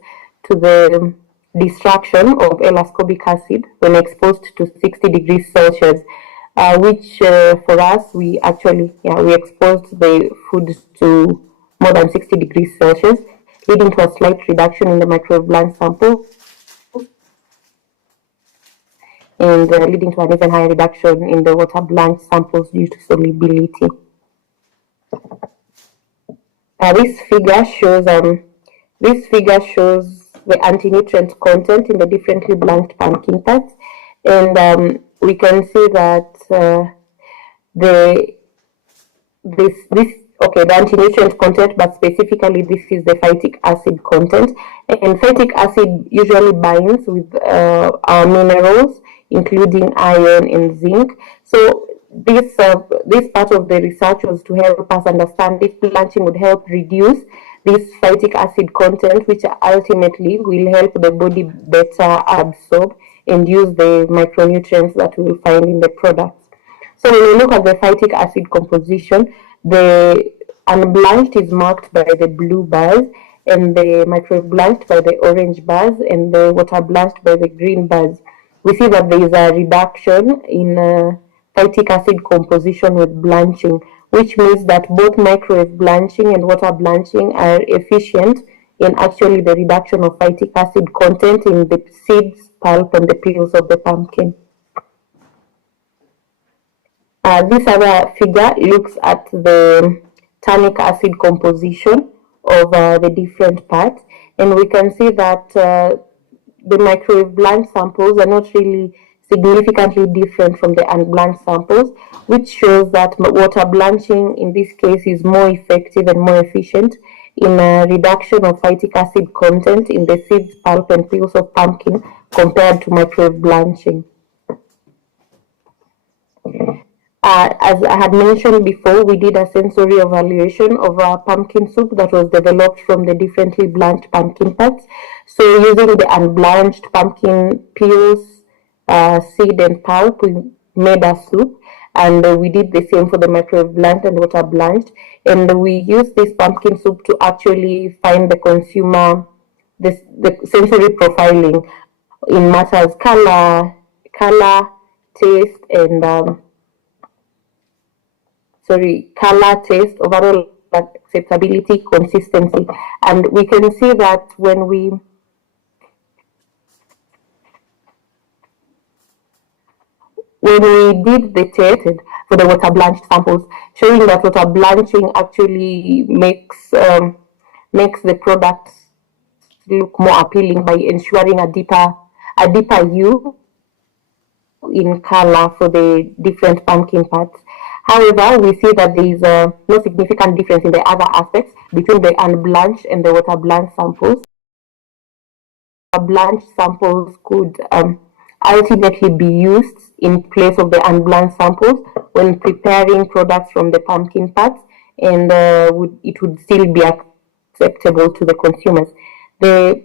to the destruction of L-ascorbic acid when exposed to 60 degrees Celsius, which for us, we exposed the food to more than 60 degrees Celsius, leading to a slight reduction in the microwave blanch sample and leading to an even higher reduction in the water blanch samples due to solubility. This figure shows the anti-nutrient content in the differently blanched pumpkin parts, and we can see that the anti-nutrient content, but specifically this is the phytic acid content, and phytic acid usually binds with our minerals, including iron and zinc. So this part of the research was to help us understand if blanching would help reduce this phytic acid content, which ultimately will help the body better absorb and use the micronutrients that we will find in the products. So when we look at the phytic acid composition, the unblanched is marked by the blue bars, and the microblanched by the orange bars, and the water blanched by the green bars. We see that there is a reduction in phytic acid composition with blanching, which means that both microwave blanching and water blanching are efficient in actually the reduction of phytic acid content in the seeds, pulp, and the peels of the pumpkin. This other figure looks at the tannic acid composition of the different parts, and we can see that the microwave blanch samples are not really significantly different from the unblanched samples, which shows that water blanching in this case is more effective and more efficient in a reduction of phytic acid content in the seeds, pulp, and peels of pumpkin compared to microwave blanching. As I had mentioned before, we did a sensory evaluation of our pumpkin soup that was developed from the differently blanched pumpkin parts. So using the unblanched pumpkin peels, seed, and pulp, we made a soup. And we did the same for the microwave blanched and water blanched. And we used this pumpkin soup to actually find the consumer, the sensory profiling in matters color, taste, and color, taste, overall acceptability, consistency. And we can see that when we did the test for the water blanched samples, showing that water blanching actually makes the product look more appealing by ensuring a deeper hue in color for the different pumpkin parts. However, we see that there is no significant difference in the other aspects between the unblanched and the water blanched samples. Blanched samples could ultimately be used in place of the unblanched samples when preparing products from the pumpkin parts, and it would still be acceptable to the consumers. The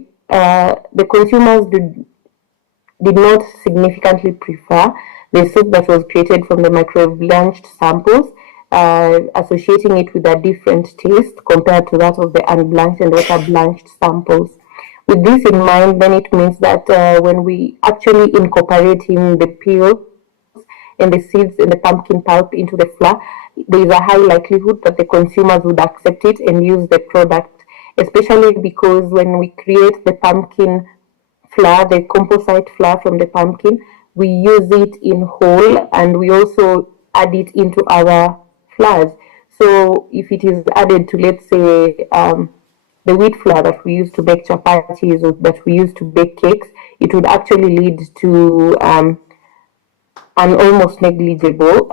consumers did not significantly prefer the soup that was created from the microwave blanched samples, associating it with a different taste compared to that of the unblanched and water blanched samples. With this in mind, then it means that when we actually incorporate in the peels and the seeds and the pumpkin pulp into the flour, there is a high likelihood that the consumers would accept it and use the product, especially because when we create the pumpkin flour, the composite flour from the pumpkin, we use it in whole, and we also add it into our flours. So if it is added to, let's say, the wheat flour that we use to bake chapatis or that we use to bake cakes, it would actually lead to an almost negligible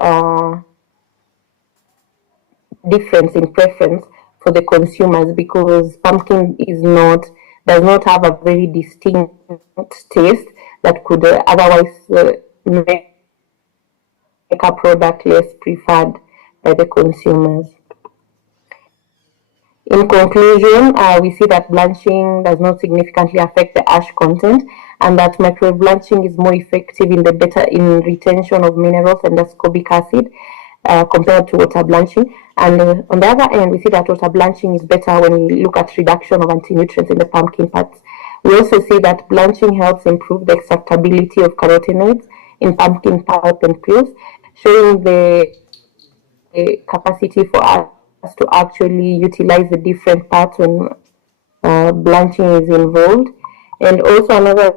difference in preference for the consumers, because pumpkin does not have a very distinct taste that could otherwise make a product less preferred by the consumers. In conclusion, we see that blanching does not significantly affect the ash content, and that microwave blanching is more effective in retention of minerals and ascorbic acid compared to water blanching. And on the other end, we see that water blanching is better when we look at reduction of anti-nutrients in the pumpkin parts. We also see that blanching helps improve the extractability of carotenoids in pumpkin pulp and peels, showing the capacity for us to actually utilize the different parts when blanching is involved. And also another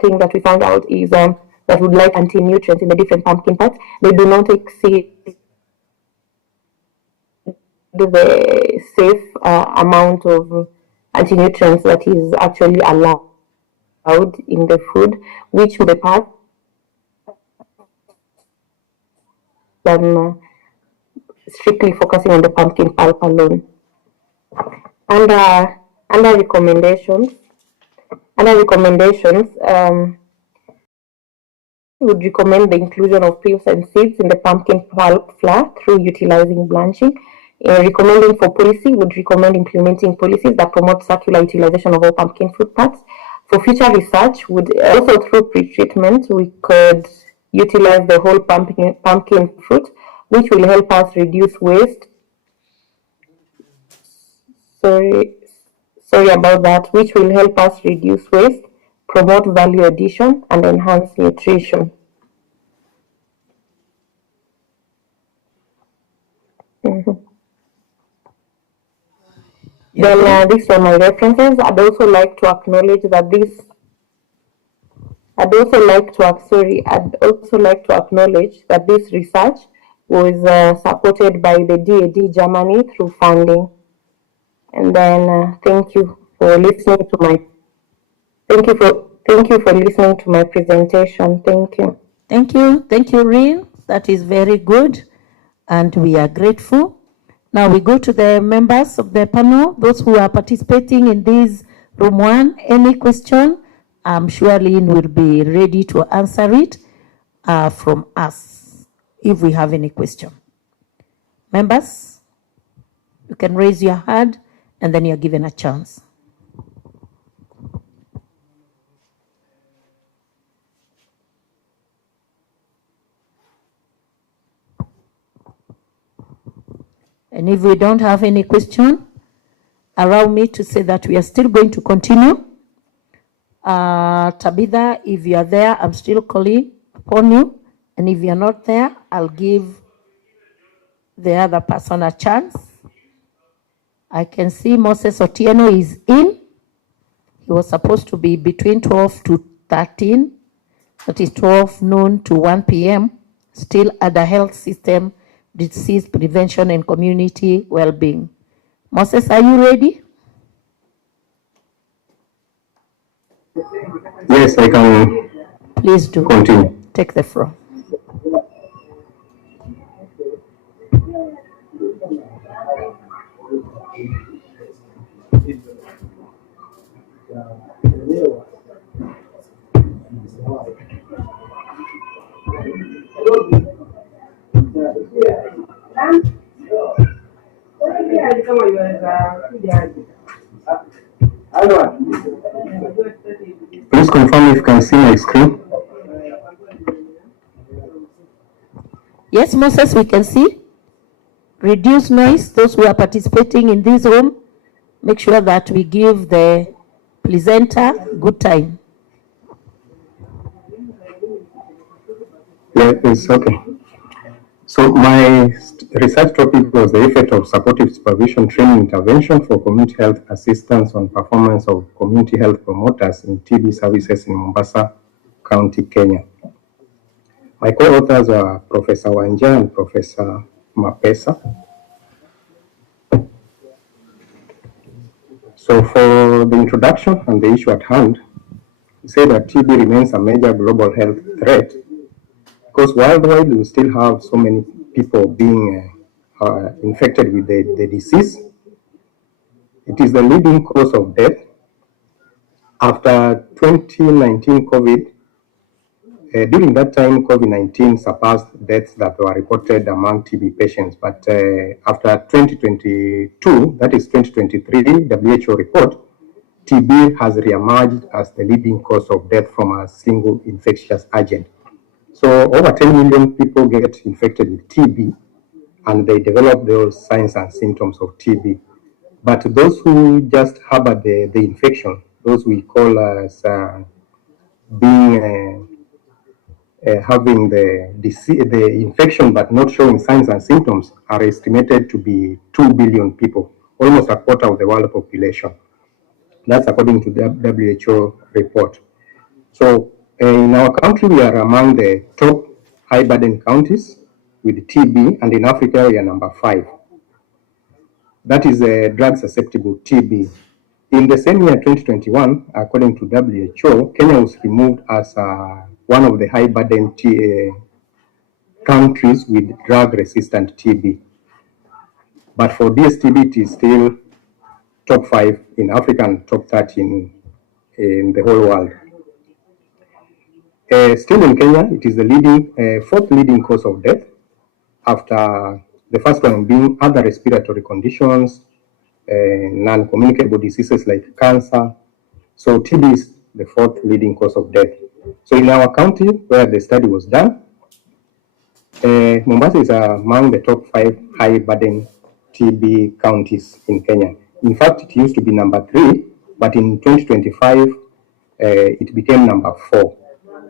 thing that we found out is that would like anti-nutrients in the different pumpkin parts, they do not exceed the safe amount of anti-nutrients that is actually allowed in the food, which the part than strictly focusing on the pumpkin pulp alone. Under recommendations, would recommend the inclusion of peels and seeds in the pumpkin pulp flour through utilizing blanching. Recommending for policy would recommend implementing policies that promote circular utilization of all pumpkin fruit parts. For future research, would also through pre-treatment, we could utilize the whole pumpkin fruit, which will help us reduce waste. Sorry about that, which will help us reduce waste, promote value addition, and enhance nutrition. Then these are my references. I'd also like to acknowledge that I'd also like to acknowledge that this research was supported by the DAD Germany through funding. And then thank you for listening to my presentation. Thank you. Thank you, Reen. That is very good, and we are grateful. Now we go to the members of the panel, those who are participating in this room one. Any question? I'm sure Lynn will be ready to answer it from us if we have any question. Members, you can raise your hand and then you're given a chance. And if we don't have any question, allow me to say that we are still going to continue. Tabitha, if you are there, I'm still calling upon you. And if you're not there, I'll give the other person a chance. I can see Moses Otieno is in. He was supposed to be between 12 to 13. That is 12 noon to 1 p.m. Still at the health system, disease prevention and community well-being. Moses, are you ready? Yes, I can. Please do. Continue. Take the floor. Please confirm if you can see my screen. Yes, Moses, we can see. Reduce noise. Those who are participating in this room, make sure that we give the presenter good time. Yeah, it's okay. So my research topic was the effect of supportive supervision training intervention for community health assistance on performance of community health promoters in TB services in Mombasa County, Kenya. My co-authors are Professor Wanja and Professor Mapesa. So for the introduction and the issue at hand, we say that TB remains a major global health threat because worldwide we still have so many people being infected with the disease. It is the leading cause of death. After 2019 COVID, during that time, COVID-19 surpassed deaths that were reported among TB patients. But after 2022, that is 2023, WHO report, TB has reemerged as the leading cause of death from a single infectious agent. So over 10 million people get infected with TB and they develop those signs and symptoms of TB. But those who just harbor the infection, those we call as having the infection but not showing signs and symptoms, are estimated to be 2 billion people, almost a quarter of the world population. That's according to the WHO report. So in our country, we are among the top high burden counties with TB, and in Africa, we are number 5. That is drug susceptible TB. In the same year, 2021, according to WHO, Kenya was removed as one of the high burden countries with drug resistant TB. But for DSTB, it is still top 5 in Africa and top 30 in the whole world. Still in Kenya, it is the fourth leading cause of death, after the first one being other respiratory conditions, non-communicable diseases like cancer. So TB is the fourth leading cause of death. So in our county where the study was done, Mombasa is among the top 5 high burden TB counties in Kenya. In fact, it used to be number 3, but in 2025, it became number 4.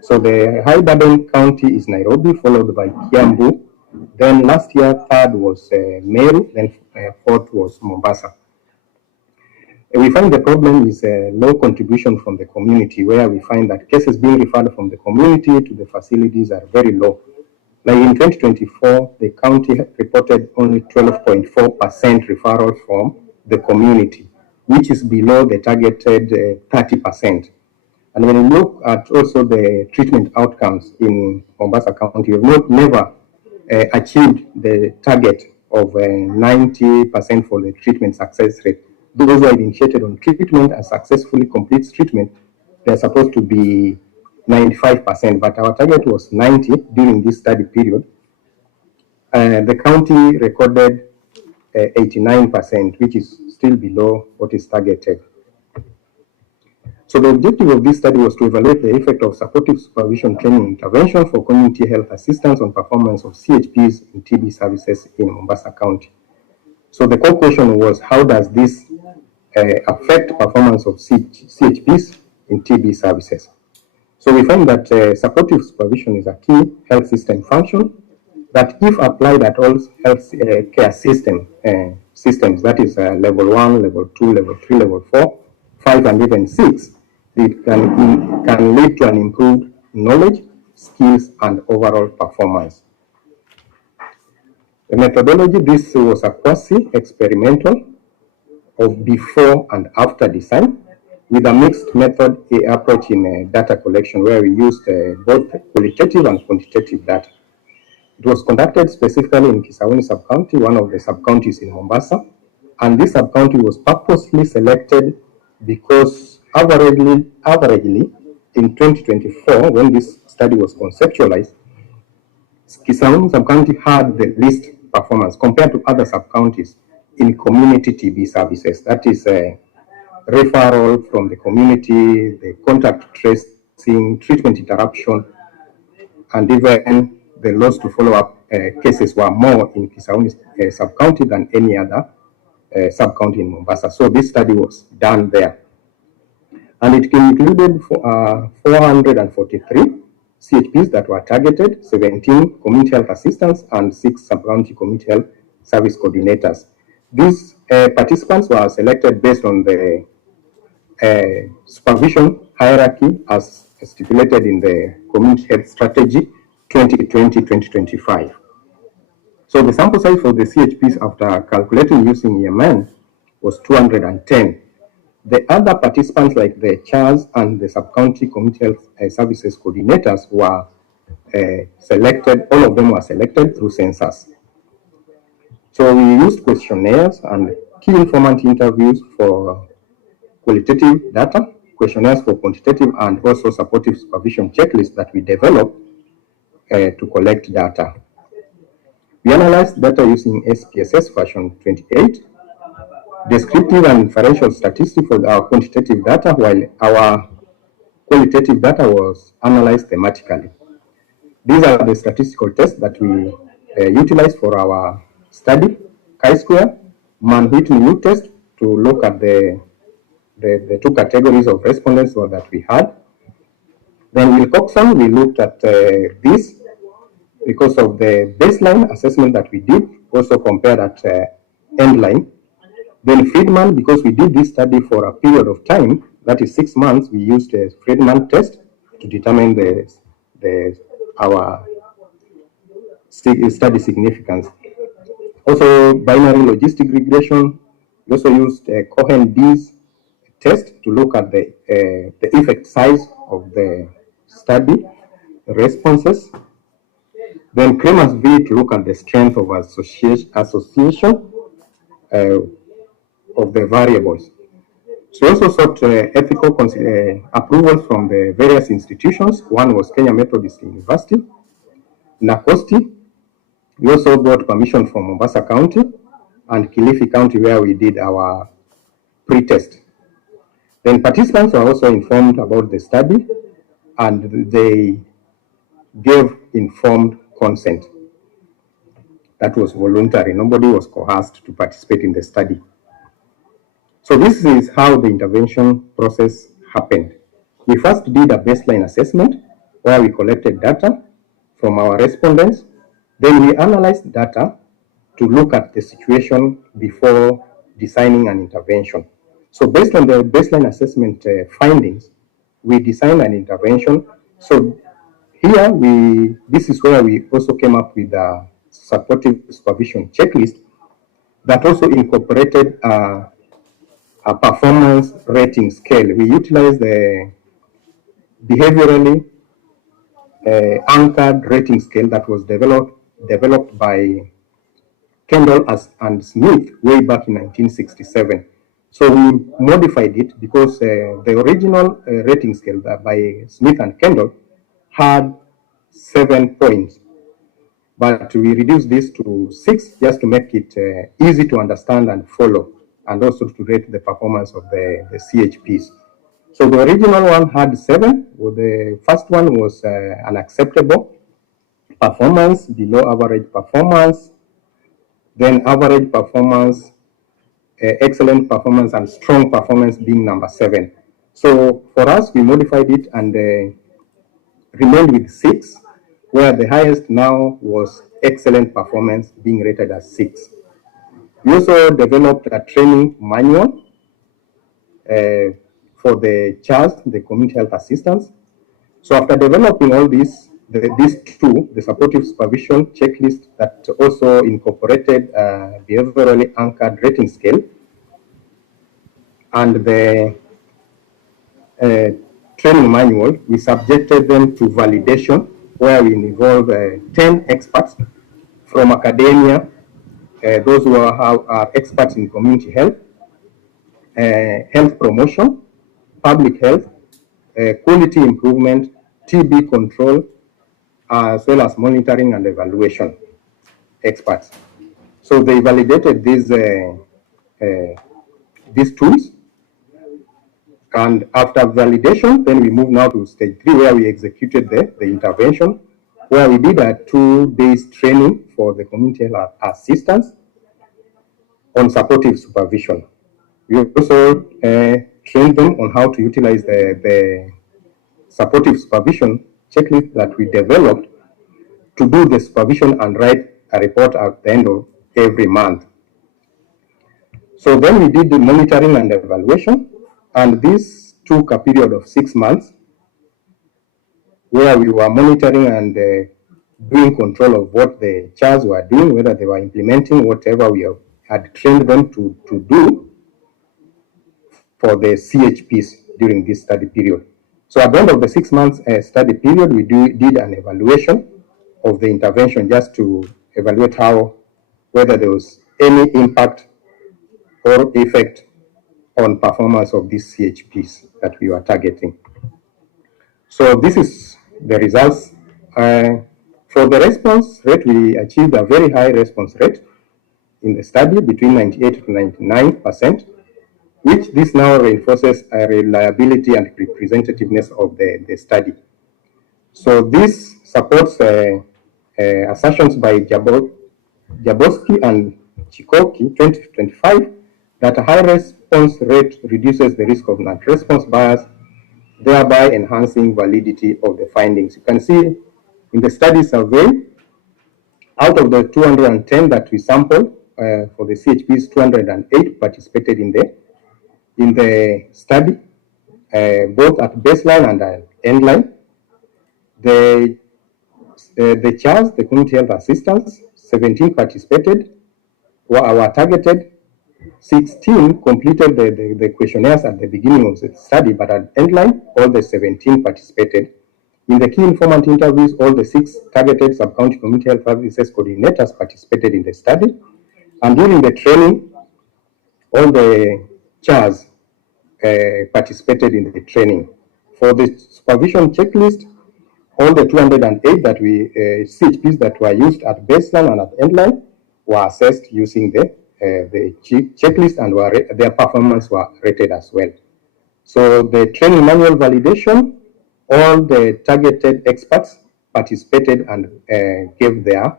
So the high burden county is Nairobi, followed by Kiambu. Then last year, third was Meru, then fourth was Mombasa. We find the problem is low contribution from the community, where we find that cases being referred from the community to the facilities are very low. Like in 2024, the county reported only 12.4% referral from the community, which is below the targeted 30%. And when you look at also the treatment outcomes in Mombasa County, we have never achieved the target of 90% for the treatment success rate. Those who are initiated on treatment and successfully complete treatment, they're supposed to be 95%, but our target was 90 during this study period. The county recorded 89%, which is still below what is targeted. So the objective of this study was to evaluate the effect of supportive supervision training intervention for community health assistance on performance of CHPs in TB services in Mombasa County. So the core question was, how does this affect performance of CHPs in TB services? So we find that supportive supervision is a key health system function that, if applied at all health care systems, that is level 1, level 2, level 3, level 4, 5, and even 6, it can lead to an improved knowledge, skills, and overall performance. The methodology, this was a quasi-experimental of before and after design, with a mixed method approach in data collection, where we used both qualitative and quantitative data. It was conducted specifically in Kisauni sub-county, one of the sub-counties in Mombasa, and this sub-county was purposely selected because averagely in 2024, when this study was conceptualized, Kisauni sub-county had the least performance compared to other sub-counties in community TB services. That is referral from the community, the contact tracing, treatment interruption, and even the loss to follow-up cases were more in Kisauni sub-county than any other sub-county in Mombasa. So this study was done there. And it included 443 CHPs that were targeted, 17 community health assistants, and 6 sub-county community health service coordinators. These participants were selected based on the supervision hierarchy as stipulated in the Community Health Strategy 2020-2025. So the sample size for the CHPs after calculating using EMN was 210. The other participants, like the CHARs and the sub-county community health services coordinators, were selected, all of them were selected through census. So we used questionnaires and key informant interviews for qualitative data, questionnaires for quantitative, and also supportive supervision checklists that we developed to collect data. We analyzed data using SPSS version 28, descriptive and inferential statistics for our quantitative data, while our qualitative data was analyzed thematically. These are the statistical tests that we utilized for our study: chi-square, Mann-Whitney test to look at the two categories of respondents that we had. Then Wilcoxon, we looked at this because of the baseline assessment that we did, also compared at endline. Then Friedman, because we did this study for a period of time, that is 6 months, we used a Friedman test to determine our study significance. Also, binary logistic regression. We also used a Cohen-Dees test to look at the effect size of the study responses. Then Kramer's V to look at the strength of association of the variables. So we also sought ethical approvals from the various institutions. One was Kenya Methodist University, NACOSTI. We also got permission from Mombasa County and Kilifi County, where we did our pre-test. Then participants were also informed about the study and they gave informed consent. That was voluntary. Nobody was coerced to participate in the study. So this is how the intervention process happened. We first did a baseline assessment where we collected data from our respondents. Then we analyzed data to look at the situation before designing an intervention. So based on the baseline assessment findings, we designed an intervention. So here this is where we also came up with a supportive supervision checklist that also incorporated a performance rating scale. We utilized the behaviorally anchored rating scale that was developed by Kendall and Smith way back in 1967. So we modified it because the original rating scale by Smith and Kendall had 7 points, but we reduced this to 6 just to make it easy to understand and follow, and also to rate the performance of the CHPs. So the original one had 7. Well, the first one was unacceptable performance, below average performance, then average performance, excellent performance, and strong performance being number 7. So for us, we modified it and remained with 6, where the highest now was excellent performance being rated as 6. We also developed a training manual for the CHAS, the community health assistants. So after developing all these two, the supportive supervision checklist that also incorporated behaviorally anchored rating scale, and the training manual, we subjected them to validation, where we involve 10 experts from academia, those who are experts in community health, health promotion, public health, quality improvement, TB control, as well as monitoring and evaluation experts. So they validated these tools. And after validation, then we move now to stage 3, where we executed the intervention, where we did a 2-day training for the community health assistants on supportive supervision. We also trained them on how to utilize the supportive supervision checklist that we developed to do the supervision and write a report at the end of every month. So then we did the monitoring and evaluation, and this took a period of 6 months, where we were monitoring and doing control of what the CHARs were doing, whether they were implementing whatever we had trained them to do for the CHPs during this study period. So at the end of the 6 months study period, we did an evaluation of the intervention just to evaluate whether there was any impact or effect on performance of these CHPs that we were targeting. So this is the results. For the response rate, we achieved a very high response rate in the study, between 98 to 99%, which this now reinforces a reliability and representativeness of the study. So this supports assertions by Jaboski and Chikoki 2025 that a high response rate reduces the risk of non-response bias, thereby enhancing validity of the findings. You can see in the study survey, out of the 210 that we sampled for the CHPs, 208 participated in the study, both at baseline and at endline. The CHARs, the community health assistants, 17 participated, were targeted. 16 completed the questionnaires at the beginning of the study, but at endline, all the 17 participated. In the key informant interviews, all the 6 targeted sub-county community health services coordinators participated in the study. And during the training, all the CHARs participated in the training. For the supervision checklist, all the 208 that CHPs that were used at baseline and at endline were assessed using the checklist, and their performance were rated as well. So the training manual validation, all the targeted experts participated and gave their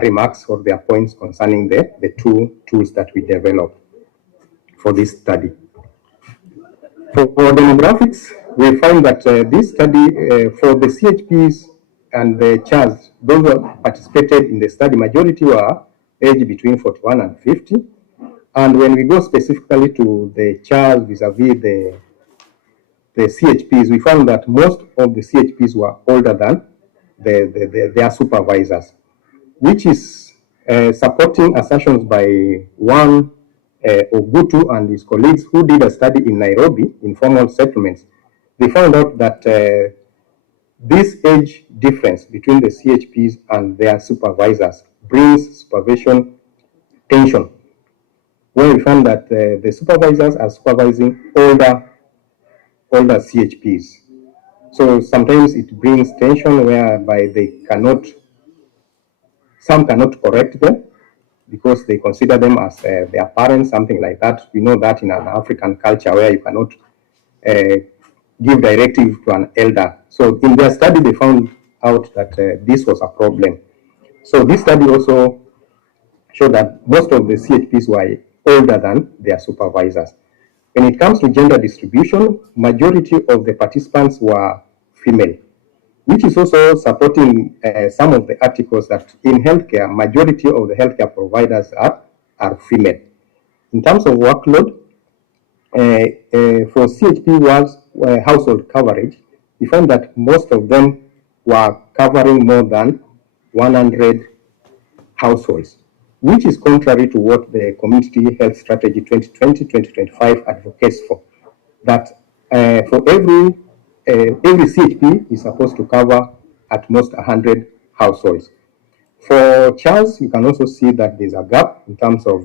remarks or their points concerning the two tools that we developed for this study. For demographics, we found that this study for the CHPs and the CHARs, those who participated in the study, majority were aged between 41 and 50. And when we go specifically to the CHARs vis-a-vis the CHPs, we found that most of the CHPs were older than their supervisors, which is supporting assertions by one Ogutu and his colleagues who did a study in Nairobi, informal settlements. They found out that this age difference between the CHPs and their supervisors brings supervision tension, where we found that the supervisors are supervising older CHPs. So sometimes it brings tension whereby some cannot correct them because they consider them as their parents, something like that. We know that in an African culture where you cannot give directive to an elder. So in their study, they found out that this was a problem. So this study also showed that most of the CHPs were older than their supervisors. When it comes to gender distribution, majority of the participants were female, which is also supporting some of the articles that in healthcare, majority of the healthcare providers are female. In terms of workload, for CHP household coverage, we found that most of them were covering more than 100 households, which is contrary to what the Community Health Strategy 2020-2025 advocates for, that for every CHP is supposed to cover at most 100 households. For CHARs, you can also see that there's a gap in terms of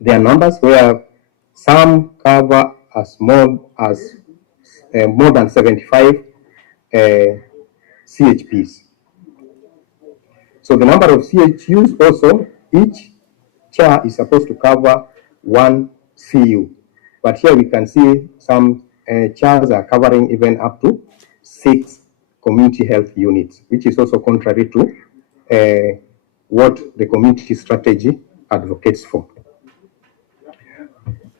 their numbers, where some cover as more than 75 CHPs. So the number of CHUs also, each CHAR is supposed to cover one CU. But here we can see some CHARs are covering even up to 6 community health units, which is also contrary to what the community strategy advocates for.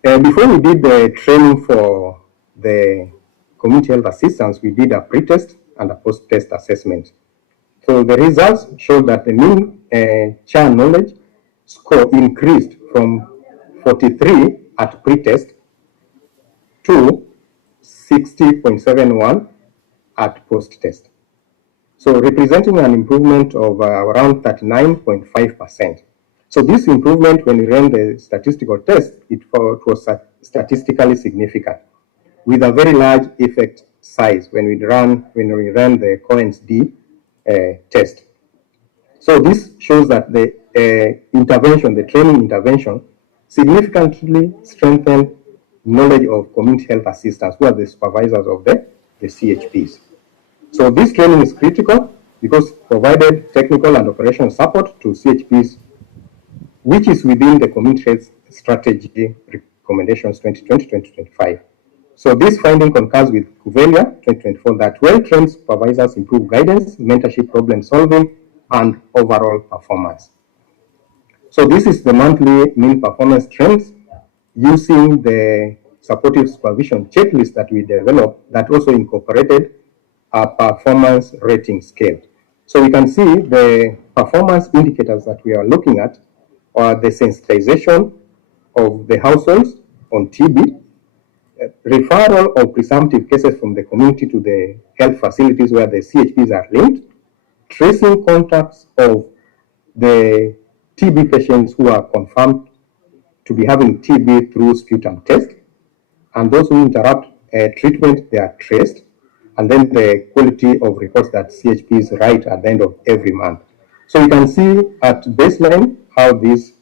Before we did the training for the community health assistants, we did a pre-test and a post-test assessment. So the results showed that the mean CHAR knowledge score increased from 43 at pre-test to 60.71 at post-test. So representing an improvement of around 39.5%. So this improvement, when we ran the statistical test, it was statistically significant with a very large effect size when we ran the Cohen's-d test. So this shows that the intervention, the training intervention, significantly strengthened knowledge of community health assistants, who are the supervisors of the CHPs. So this training is critical because it provided technical and operational support to CHPs, which is within the Community Health Strategy Recommendations 2020-2025. So this finding concurs with Cuvelia 2024 that well-trained supervisors improve guidance, mentorship, problem solving, and overall performance. So this is the monthly mean performance trends using the supportive supervision checklist that we developed that also incorporated a performance rating scale. So we can see the performance indicators that we are looking at are the sensitization of the households on TB, referral of presumptive cases from the community to the health facilities where the CHPs are linked, tracing contacts of the TB patients who are confirmed to be having TB through sputum test, and those who interrupt treatment, they are traced, and then the quality of reports that CHPs write at the end of every month. So you can see at baseline how this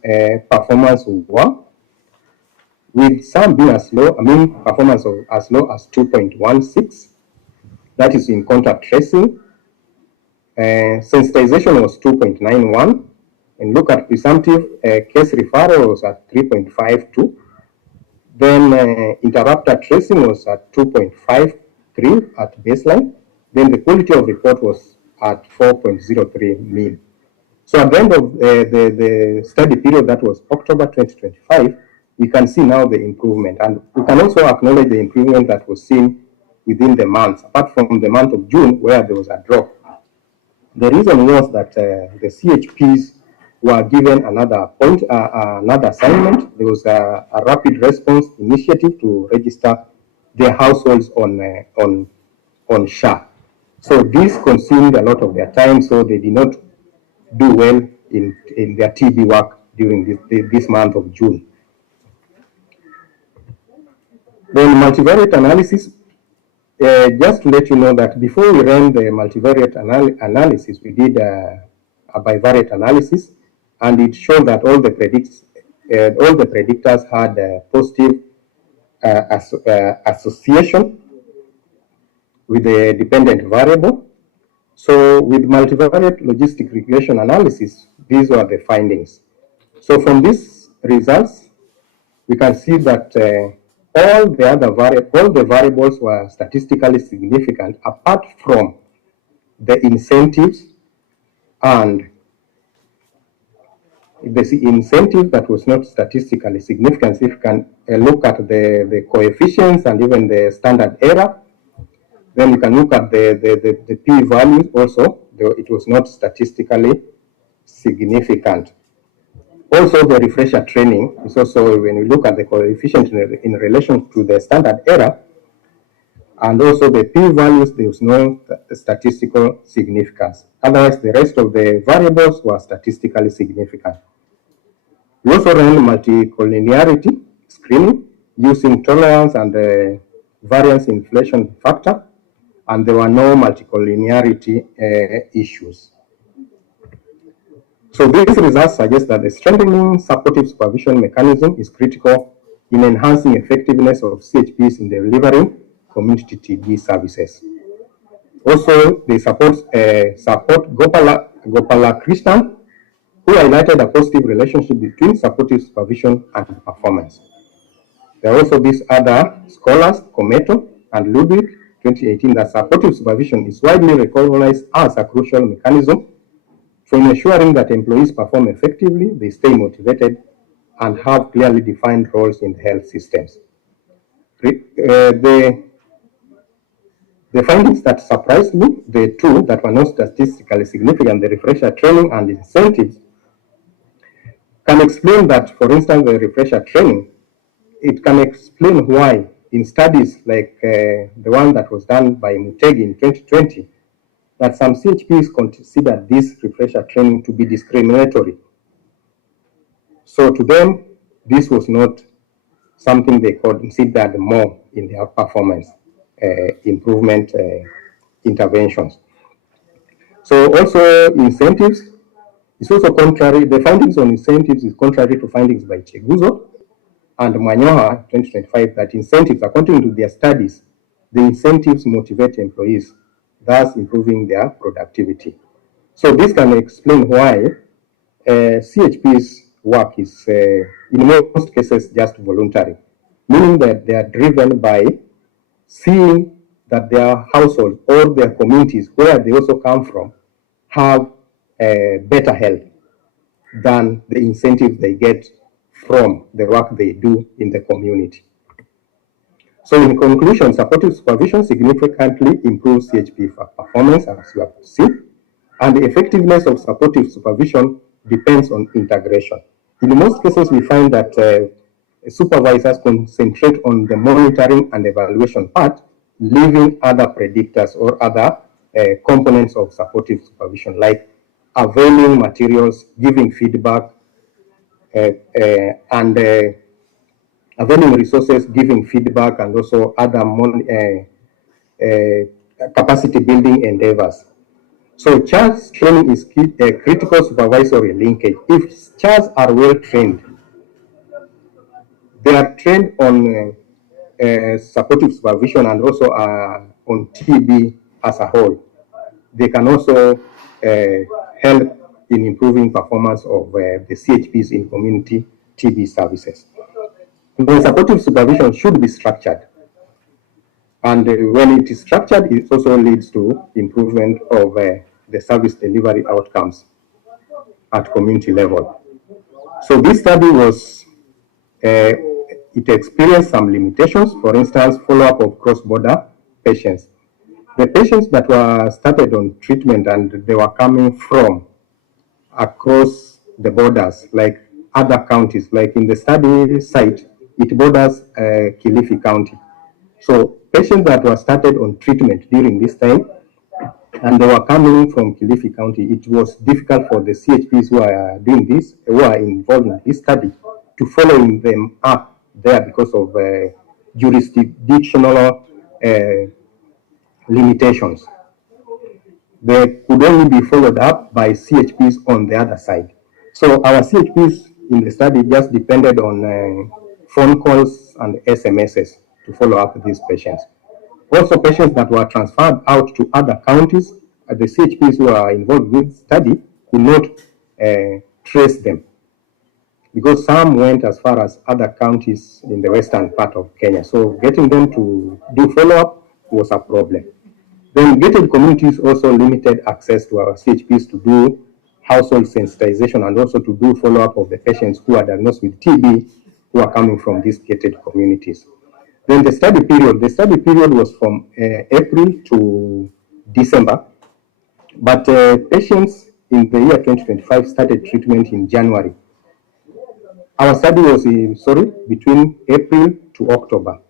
performance will work. with some being as low, performance of as low as 2.16. That is in contact tracing. Sensitization was 2.91. And look at presumptive case referral was at 3.52. Then interrupter tracing was at 2.53 at baseline. Then the quality of report was at 4.03 mean. So at the end of the study period, that was October 2025, we can see now the improvement. And we can also acknowledge the improvement that was seen within the months, apart from the month of June, where there was a drop. The reason was that the CHPs were given another assignment. There was a rapid response initiative to register their households on SHA. So this consumed a lot of their time, so they did not do well in their TB work during this month of June. Then multivariate analysis, just to let you know that before we ran the multivariate analysis, we did a bivariate analysis, and it showed that all the predictors had a positive association with the dependent variable. So with multivariate logistic regression analysis, these were the findings. So from these results, we can see that all the variables were statistically significant, apart from the incentives, and the incentive that was not statistically significant. If you can look at the coefficients and even the standard error, then you can look at the p-values also. It was not statistically significant. Also, the refresher training is also, when we look at the coefficient in relation to the standard error, and also the p-values, there was no statistical significance. Otherwise, the rest of the variables were statistically significant. We also ran multicollinearity screening using tolerance and variance inflation factor, and there were no multicollinearity issues. So these results suggest that the strengthening supportive supervision mechanism is critical in enhancing effectiveness of CHPs in delivering community TB services. Also, they support Gopala Krishnan, who highlighted a positive relationship between supportive supervision and performance. There are also these other scholars, Kometo and Ludwig, 2018, that supportive supervision is widely recognized as a crucial mechanism for ensuring that employees perform effectively, they stay motivated, and have clearly defined roles in the health systems. The findings that surprised me, the two that were not statistically significant, the refresher training and incentives, can explain that, for instance, the refresher training, it can explain why in studies like the one that was done by Mutegi in 2020, that some CHPs consider this refresher training to be discriminatory. So to them, this was not something they considered more in their performance improvement interventions. So also incentives is also contrary. The findings on incentives is contrary to findings by Cheguzo and Manyoha 2025 that incentives, according to their studies, the incentives motivate employees, thus improving their productivity. So this can explain why CHP's work is, in most cases, just voluntary, meaning that they are driven by seeing that their household or their communities, where they also come from, have better health than the incentive they get from the work they do in the community. So in conclusion, supportive supervision significantly improves CHP performance, as you have seen, and the effectiveness of supportive supervision depends on integration. In most cases, we find that supervisors concentrate on the monitoring and evaluation part, leaving other predictors or other components of supportive supervision, like availing materials, giving feedback, and availing resources, giving feedback, and also other capacity building endeavors. So CHARS training is a critical supervisory linkage. If CHARS are well trained, They are trained on supportive supervision and also on TB as a whole. They can also help in improving performance of the CHPs in community TB services. The supportive supervision should be structured. And when it is structured, it also leads to improvement of the service delivery outcomes at community level. So this study was, it experienced some limitations. For instance, follow-up of cross-border patients. The patients that were started on treatment and they were coming from across the borders, like other counties, like in the study site, it borders Kilifi County. So patients that were started on treatment during this time and they were coming from Kilifi County, it was difficult for the CHPs who are doing this, who are involved in this study, to follow them up there because of jurisdictional limitations. They could only be followed up by CHPs on the other side. So our CHPs in the study just depended on phone calls and SMSs to follow up these patients. Also, patients that were transferred out to other counties, the CHPs who are involved with the study could not trace them because some went as far as other counties in the western part of Kenya. So getting them to do follow-up was a problem. Then gated communities also limited access to our CHPs to do household sensitization and also to do follow-up of the patients who are diagnosed with TB who are coming from these gated communities. Then the study period was from April to December, but patients in the year 2025 started treatment in January. Our study was between April to October,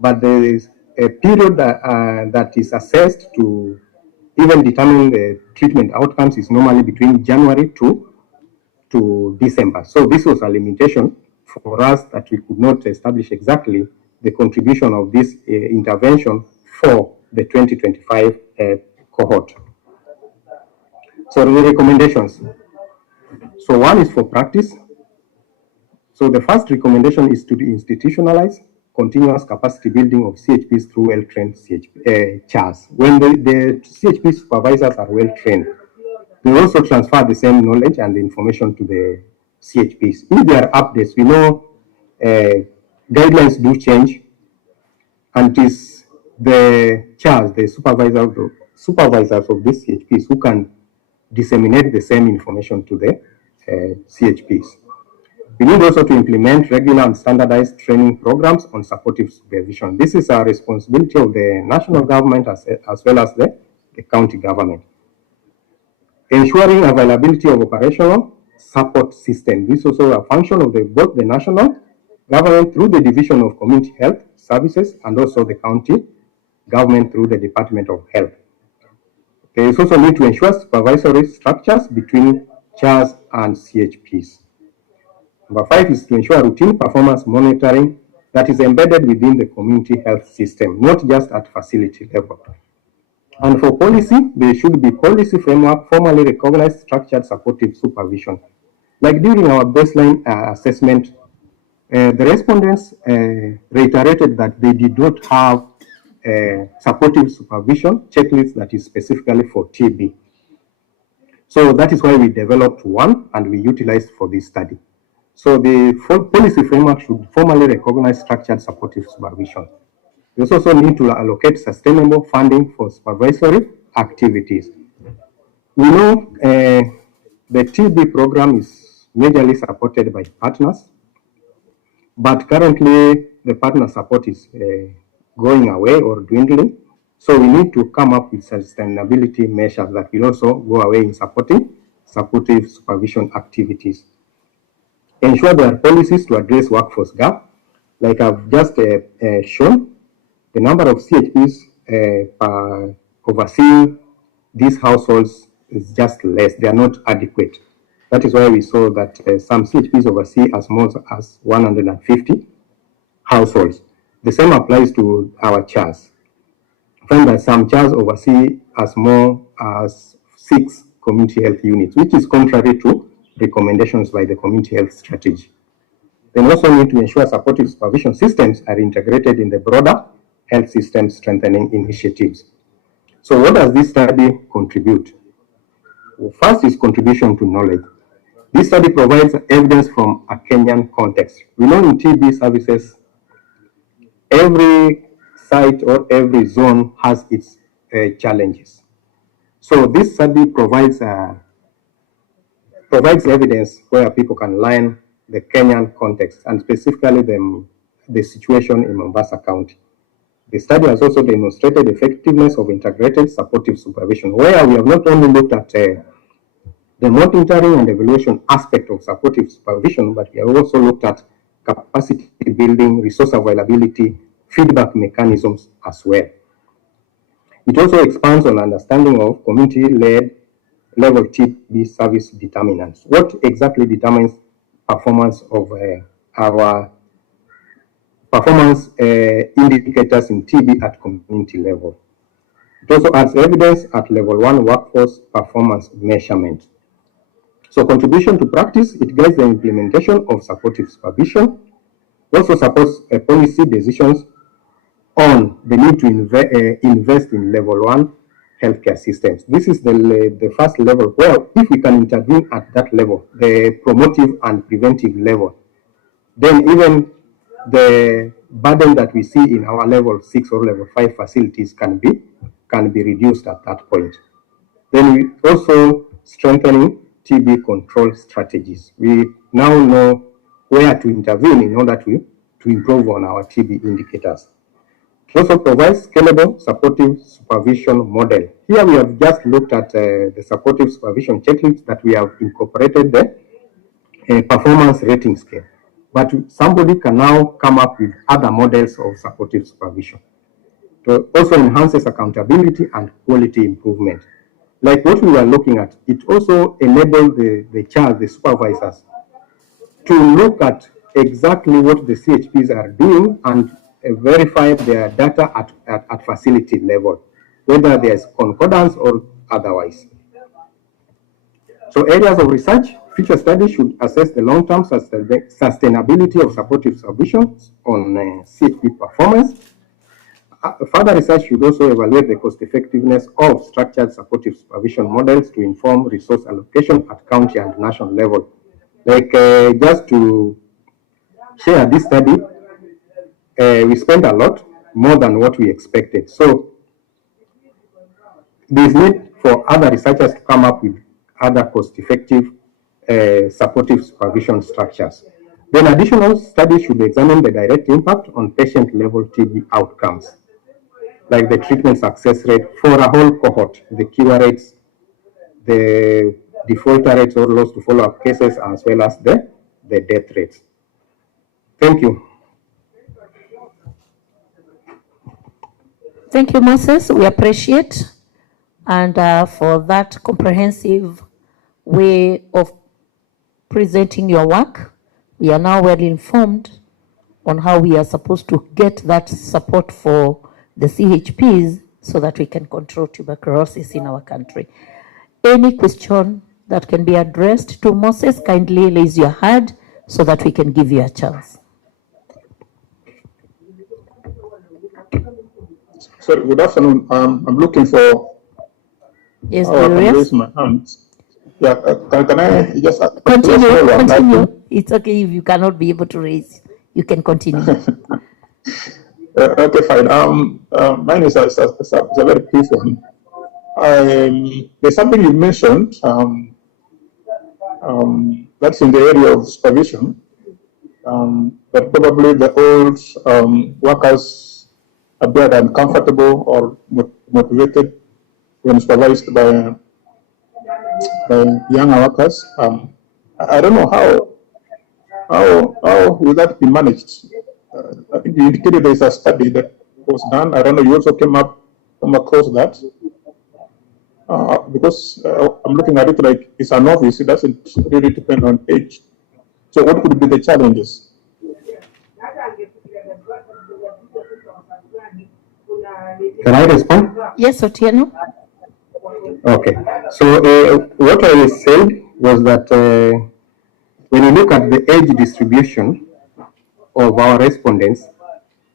but there is a period that is assessed to even determine the treatment outcomes is normally between January to December. So this was a limitation for us that we could not establish exactly the contribution of this intervention for the 2025 cohort. So the recommendations. So one is for practice. So the first recommendation is to institutionalize continuous capacity building of CHPs through well-trained CHARs. When the CHP supervisors are well-trained, they also transfer the same knowledge and the information to the CHPs. If there are updates, we know guidelines do change, and it is the CHARs, the supervisors of these CHPs who can disseminate the same information to the CHPs. We need also to implement regular and standardized training programs on supportive supervision. This is a responsibility of the national government as well as the county government. Ensuring availability of operational support system. This is also a function of both the national government through the Division of Community Health Services and also the county government through the Department of Health. There is also need to ensure supervisory structures between CHARs and CHPs. Number 5 is to ensure routine performance monitoring that is embedded within the community health system, not just at facility level. And for policy, there should be policy framework, formally recognized structured supportive supervision. Like during our baseline assessment, the respondents reiterated that they did not have supportive supervision checklist that is specifically for TB. So that is why we developed one and we utilized for this study. So the policy framework should formally recognize structured supportive supervision. We also need to allocate sustainable funding for supervisory activities. We know the TB program is majorly supported by partners, but currently the partner support is going away or dwindling. So we need to come up with sustainability measures that will also go away in supporting supportive supervision activities. Ensure there are policies to address workforce gap. Like I've just shown, the number of CHPs overseeing these households is just less. They are not adequate. That is why we saw that some CHPs oversee as more as 150 households. The same applies to our CHARs. Find that some CHARs oversee as more as 6 community health units, which is contrary to recommendations by the community health strategy. then also need to ensure supportive supervision systems are integrated in the broader health system strengthening initiatives. So what does this study contribute? Well, first is contribution to knowledge. This study provides evidence from a Kenyan context. We know in TB services, every site or every zone has its challenges. So this study provides evidence where people can learn the Kenyan context and specifically the situation in Mombasa County. The study has also demonstrated the effectiveness of integrated supportive supervision, where we have not only looked at the monitoring and evaluation aspect of supportive supervision, but we have also looked at capacity building, resource availability, feedback mechanisms as well. It also expands on understanding of community-led level TB service determinants. What exactly determines performance of our performance indicators in TB at community level? It also adds evidence at level 1 workforce performance measurement. So contribution to practice, it guides the implementation of supportive supervision, also supports policy decisions on the need to invest in level 1 healthcare systems. This is the first level where if we can intervene at that level, the promotive and preventive level, then even the burden that we see in our level 6 or level 5 facilities can be reduced at that point. Then we also strengthening TB control strategies. We now know where to intervene in order to improve on our TB indicators. It also provides scalable supportive supervision model. Here we have just looked at the supportive supervision checklist that we have incorporated the performance rating scale. But somebody can now come up with other models of supportive supervision. It also enhances accountability and quality improvement. Like what we were looking at, it also enables the supervisors to look at exactly what the CHPs are doing and verify their data at facility level, whether there's concordance or otherwise. So areas of research, future studies should assess the long-term sustainability of supportive solutions on CHP performance. Further research should also evaluate the cost effectiveness of structured supportive supervision models to inform resource allocation at county and national level. Like just to share this study, we spent a lot more than what we expected. So there is need for other researchers to come up with other cost-effective supportive supervision structures. Then additional studies should examine the direct impact on patient-level TB outcomes, like the treatment success rate for a whole cohort, the cure rates, the defaulter rates or loss to follow-up cases, as well as the death rates. Thank you. Thank you, Moses. We appreciate and for that comprehensive way of presenting your work. We are now well informed on how we are supposed to get that support for the CHPs so that we can control tuberculosis in our country. Any question that can be addressed to Moses, kindly raise your hand so that we can give you a chance. Sorry, good afternoon. I'm looking for. Yes, I can raise my hand. Yeah, can I just continue? It's okay if you cannot be able to raise. You can continue. Okay, fine. Mine is a very brief one. There's something you mentioned that's in the area of supervision, that probably the old workers appear uncomfortable or motivated when supervised by younger workers. I don't know how will that be managed. I think you indicated there is a study that was done. I don't know. You also come across that. Because I'm looking at it like it's a novice, it doesn't really depend on age. So what could be the challenges? Can I respond? Yes, Otieno. Okay. So what I said was that when you look at the age distribution, of our respondents,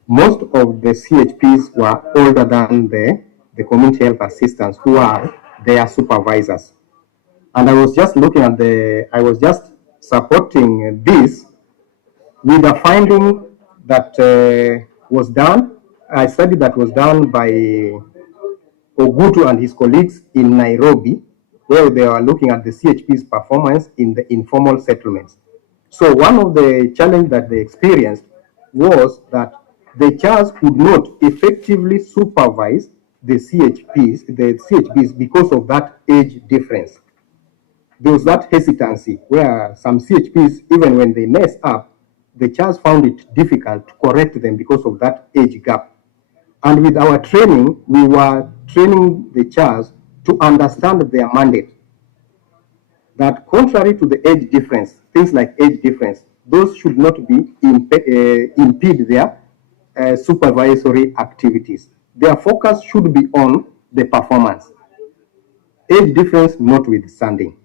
most of the CHPs were older than the community health assistants who are their supervisors. And I was just looking at I was just supporting this with a finding that was done, a study that was done by Ogutu and his colleagues in Nairobi, where they are looking at the CHP's performance in the informal settlements. So one of the challenges that they experienced was that the CHARs could not effectively supervise the CHPs because of that age difference. There was that hesitancy where some CHPs, even when they mess up, the CHARs found it difficult to correct them because of that age gap. And with our training, we were training the CHARs to understand their mandate. That contrary to the age difference, things like age difference, those should not be impede their supervisory activities. Their focus should be on the performance. Age difference notwithstanding.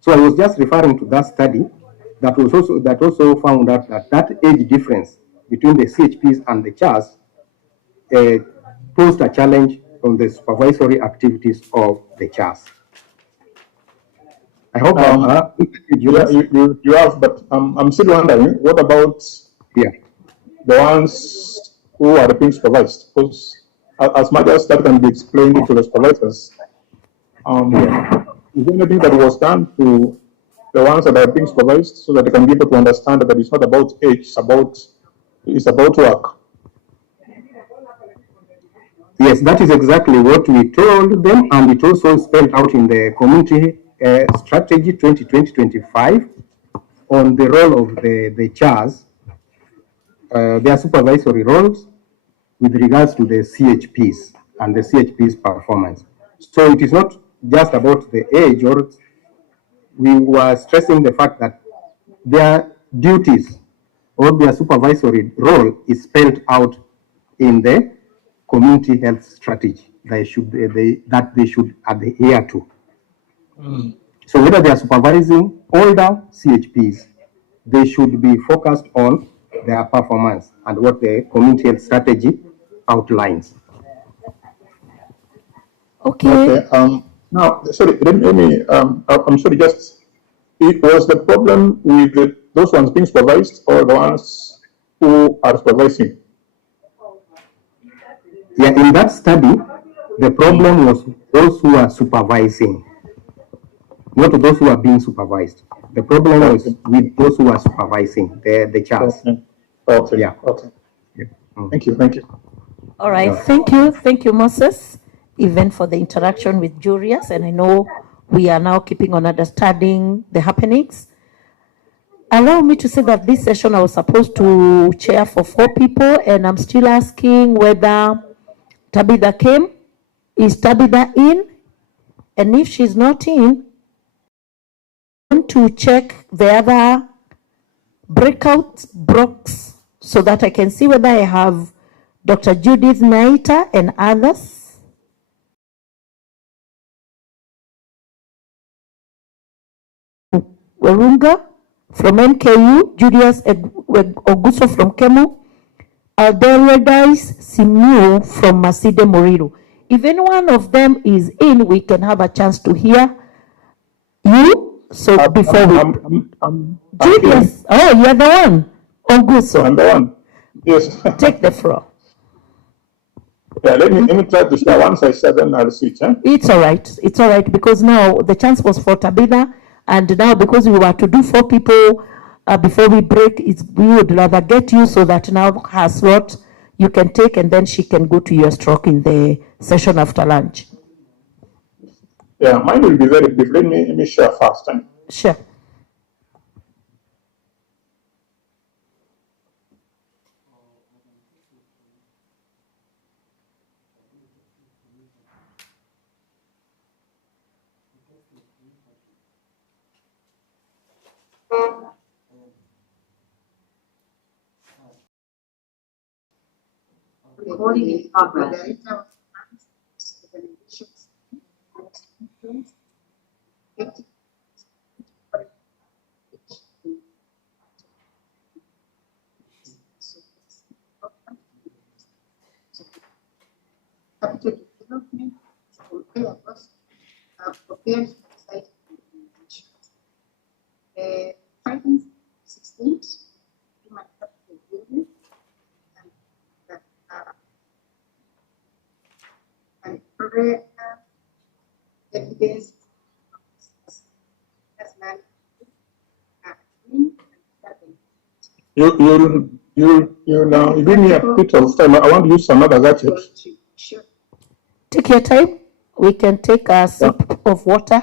So I was just referring to that study that also found out that age difference between the CHPs and the CHARs posed a challenge on the supervisory activities of the CHARs. I hope you have, but I'm still wondering, what about the ones who are being supervised? Because as much as that can be explained to the supervisors, is there anything that was done to the ones that are being supervised so that they can be able to understand that it's not about age, it's about work? Yes, that is exactly what we told them, and it also spelled out in the community strategy 2020-25 on the role of the CHARs, their supervisory roles with regards to the CHPs and the CHPs performance. So it is not just about the age, or we were stressing the fact that their duties or their supervisory role is spelled out in the community health strategy that they should adhere to. So whether they are supervising older CHPs, they should be focused on their performance and what the community health strategy outlines. Okay. Now, sorry, let me. I'm sorry. It was the problem with those ones being supervised or the ones who are supervising? Yeah, in that study, the problem was those who are supervising, not those who are being supervised. The problem was with those who are supervising, the CHARs. Okay. Yeah. Okay. Thank you. Thank you. All right, thank you, Moses, even for the interaction with Julius. And I know we are now keeping on understanding the happenings. Allow me to say that this session I was supposed to chair for 4 people, and I'm still asking whether Tabitha came. Is Tabitha in? And if she's not in, I want to check the other breakout box so that I can see whether I have Dr. Judith Naita and others. Werunga from NKU, Julius Oguso from Kemu, Alderedais Simiu from Maside Moriru. If any one of them is in, we can have a chance to hear you. So before Julius, oh, you're the one. Oguso. I'm the one. Yes. Take the floor. Yeah, let me try to share. Once I share, then I'll switch. It's all right. It's all right, because now the chance was for Tabitha, and now because we were to do 4 people before we break, we would rather get you so that now her slot you can take, and then she can go to your stroke in the session after lunch. Yeah, mine will be very brief. Let me share first. Sure. Recording in progress. development from variables prepared for site implementation. Findings 16, human capital building, and rare evidence as man You now give me a bit of time. I want to use some other gadgets. Take your time. We can take a sip of water.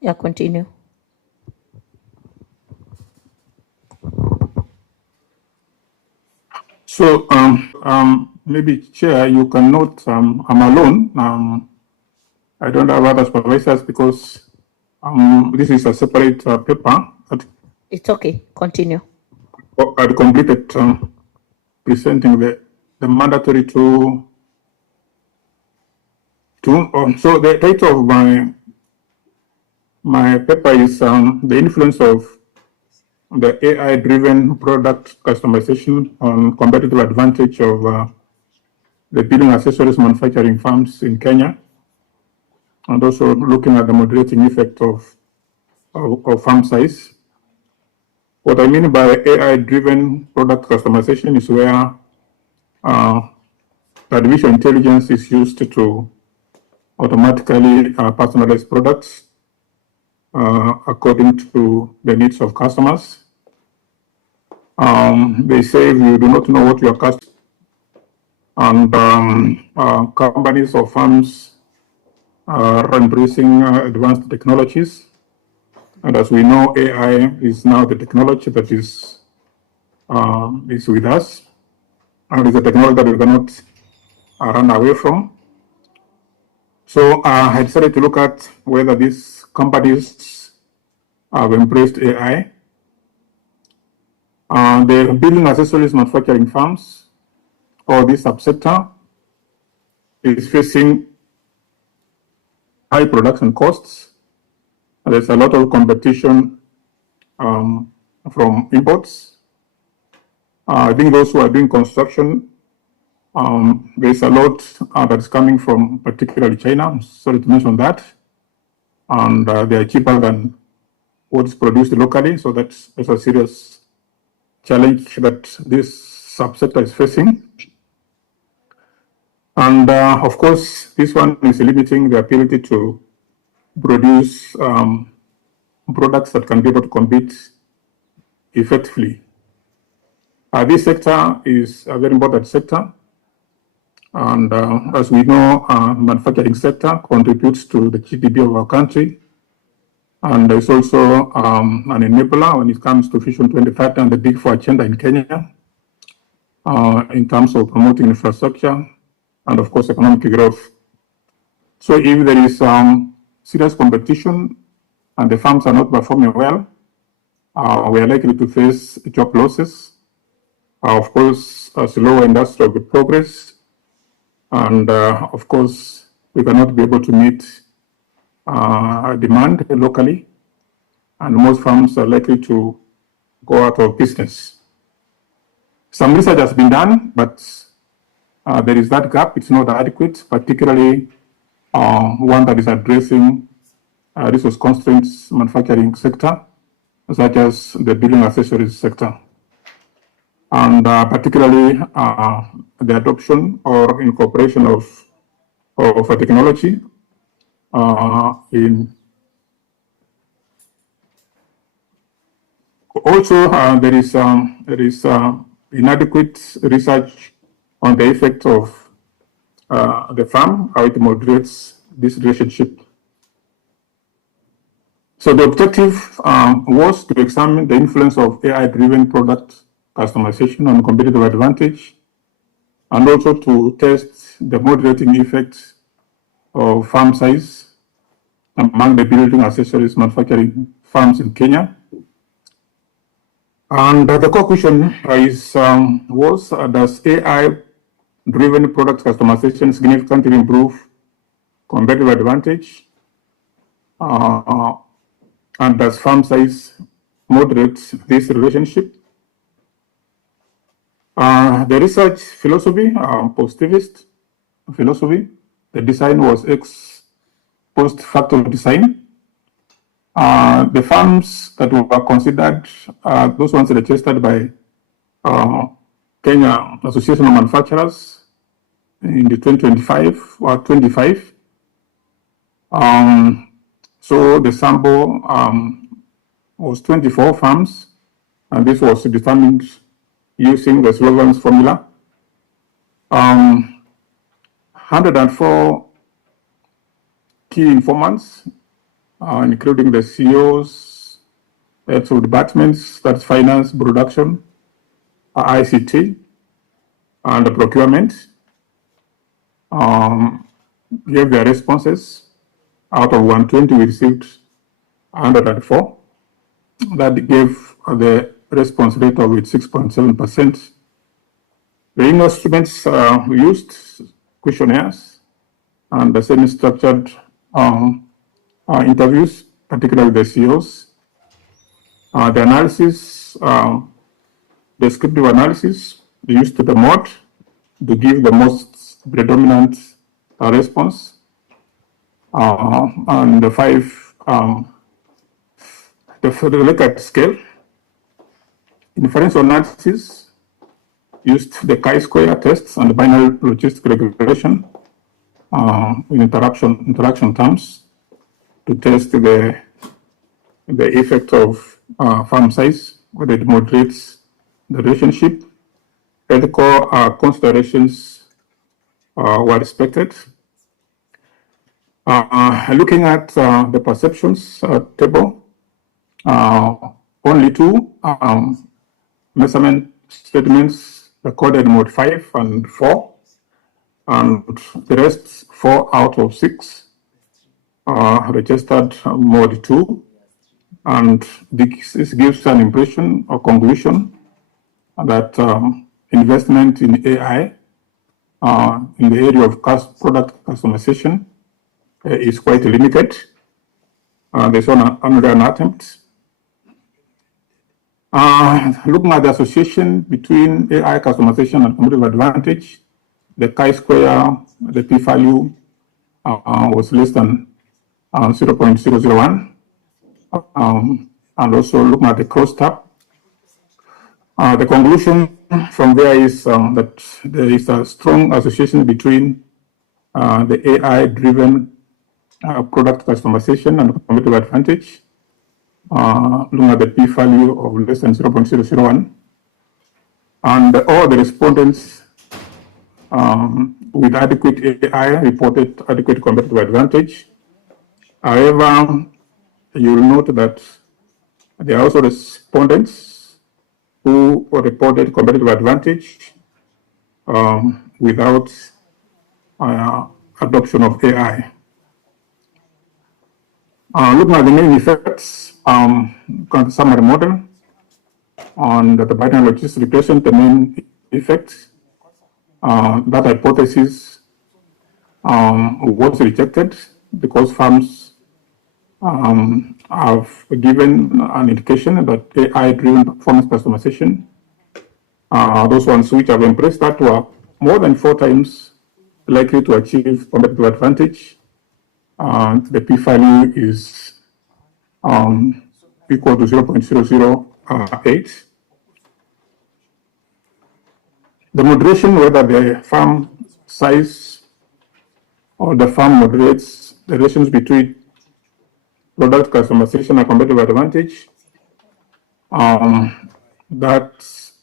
Yeah, continue. So, maybe Chair, you can note I'm alone. I don't have other supervisors because this is a separate paper. It's okay. Continue. I completed presenting the mandatory to. So the title of my paper is the influence of the AI-driven product customization on competitive advantage of the building accessories manufacturing firms in Kenya, and also looking at the moderating effect of farm size. What I mean by AI-driven product customization is where artificial intelligence is used to automatically personalize products according to the needs of customers. They say if you do not know what your customers and companies or firms are embracing advanced technologies. And as we know, AI is now the technology that is with us, and it's a technology that we cannot run away from. So I decided to look at whether these companies have embraced AI. The building accessories manufacturing firms, or this subsector, is facing high production costs. There's a lot of competition from imports. I think those who are doing construction, there's a lot that's coming from particularly China. I'm sorry to mention that. And they are cheaper than what's produced locally. So that's a serious challenge that this subsector is facing. And of course, this one is limiting the ability to produce products that can be able to compete effectively. This sector is a very important sector. And as we know, manufacturing sector contributes to the GDP of our country. And it's also an enabler when it comes to Vision 2030 and the Big Four agenda in Kenya in terms of promoting infrastructure and, of course, economic growth. So if there is serious competition and the firms are not performing well, we are likely to face job losses, of course, slower industrial progress, and of course, we cannot be able to meet demand locally, and most firms are likely to go out of business. Some research has been done, but there is that gap. It's not adequate, particularly one that is addressing resource constraints manufacturing sector, such as the building accessories sector. And particularly the adoption or incorporation of a technology in also there is inadequate research on the effect of the farm, how it moderates this relationship. So the objective was to examine the influence of AI-driven product customization on competitive advantage, and also to test the moderating effects of farm size among the building accessories manufacturing farms in Kenya. And the core question was, does AI-driven product customization significantly improve competitive advantage? And does farm size moderate this relationship? The research philosophy, positivist philosophy, the design was ex post facto design. The farms that were considered, those ones registered by Kenya Association of Manufacturers in the 2025 or 25. So the sample was 24 farms, and this was determined using the Slogan's formula. 104 key informants, including the CEOs, heads of departments, that's finance, production, ICT, and procurement, gave their responses. Out of 120, we received 104. That gave the response rate of 6.7%. The instruments used questionnaires and the semi-structured interviews, particularly the CEOs. The analysis, descriptive analysis used the mode to give the most predominant response. And the Likert scale. Inferential analysis used the chi-square tests and the binary logistic regression in interaction terms to test the effect of farm size, whether it moderates the relationship. Ethical considerations were respected. Looking at the perceptions table, only two measurement statements recorded mode 5 and 4, and the rest 4 out of 6 registered mode 2, and this gives an impression or conclusion that investment in AI in the area of product customization is quite limited. There's only an attempt. Looking at the association between AI customization and competitive advantage, the chi-square, the p-value was less than 0.001. And also looking at the crosstab, the conclusion from there is that there is a strong association between the AI-driven product customization and competitive advantage. Looking at the p-value of less than 0.001, and all the respondents with adequate AI reported adequate competitive advantage. However, you will note that there are also respondents who reported competitive advantage without adoption of AI. Looking at the main effects, summary model on the binary logistic regression, the main effects, that hypothesis was rejected because firms have given an indication that AI-driven performance customization those ones which have embraced that were more than 4 times likely to achieve competitive advantage. The p-value is equal to 0.008. The moderation, whether the farm size or the farm moderates the relations between product customization and competitive advantage, that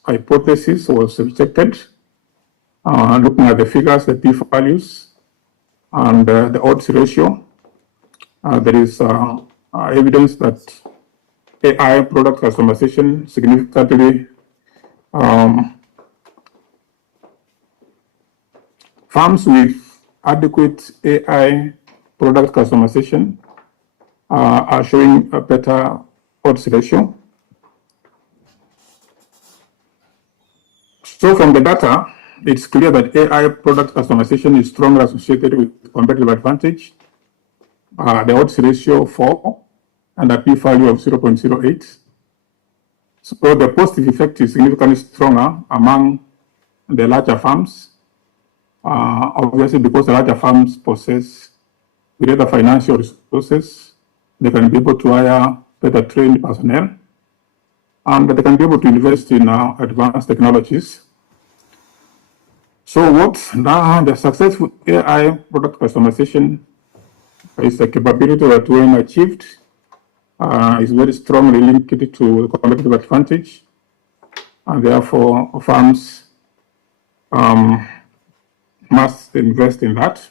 hypothesis was rejected. Looking at the figures, the p-values, and the odds ratio, there is evidence that AI product customization significantly farms with adequate AI product customization are showing a better odds ratio. So from the data, it's clear that AI product customization is strongly associated with competitive advantage. The odds ratio 4 and a p-value of 0.08. So the positive effect is significantly stronger among the larger farms, obviously because the larger farms possess greater financial resources. They can be able to hire better trained personnel, and they can be able to invest in advanced technologies. So what now the successful AI product customization is a capability that when achieved is very strongly linked to competitive advantage, and therefore farms must invest in that.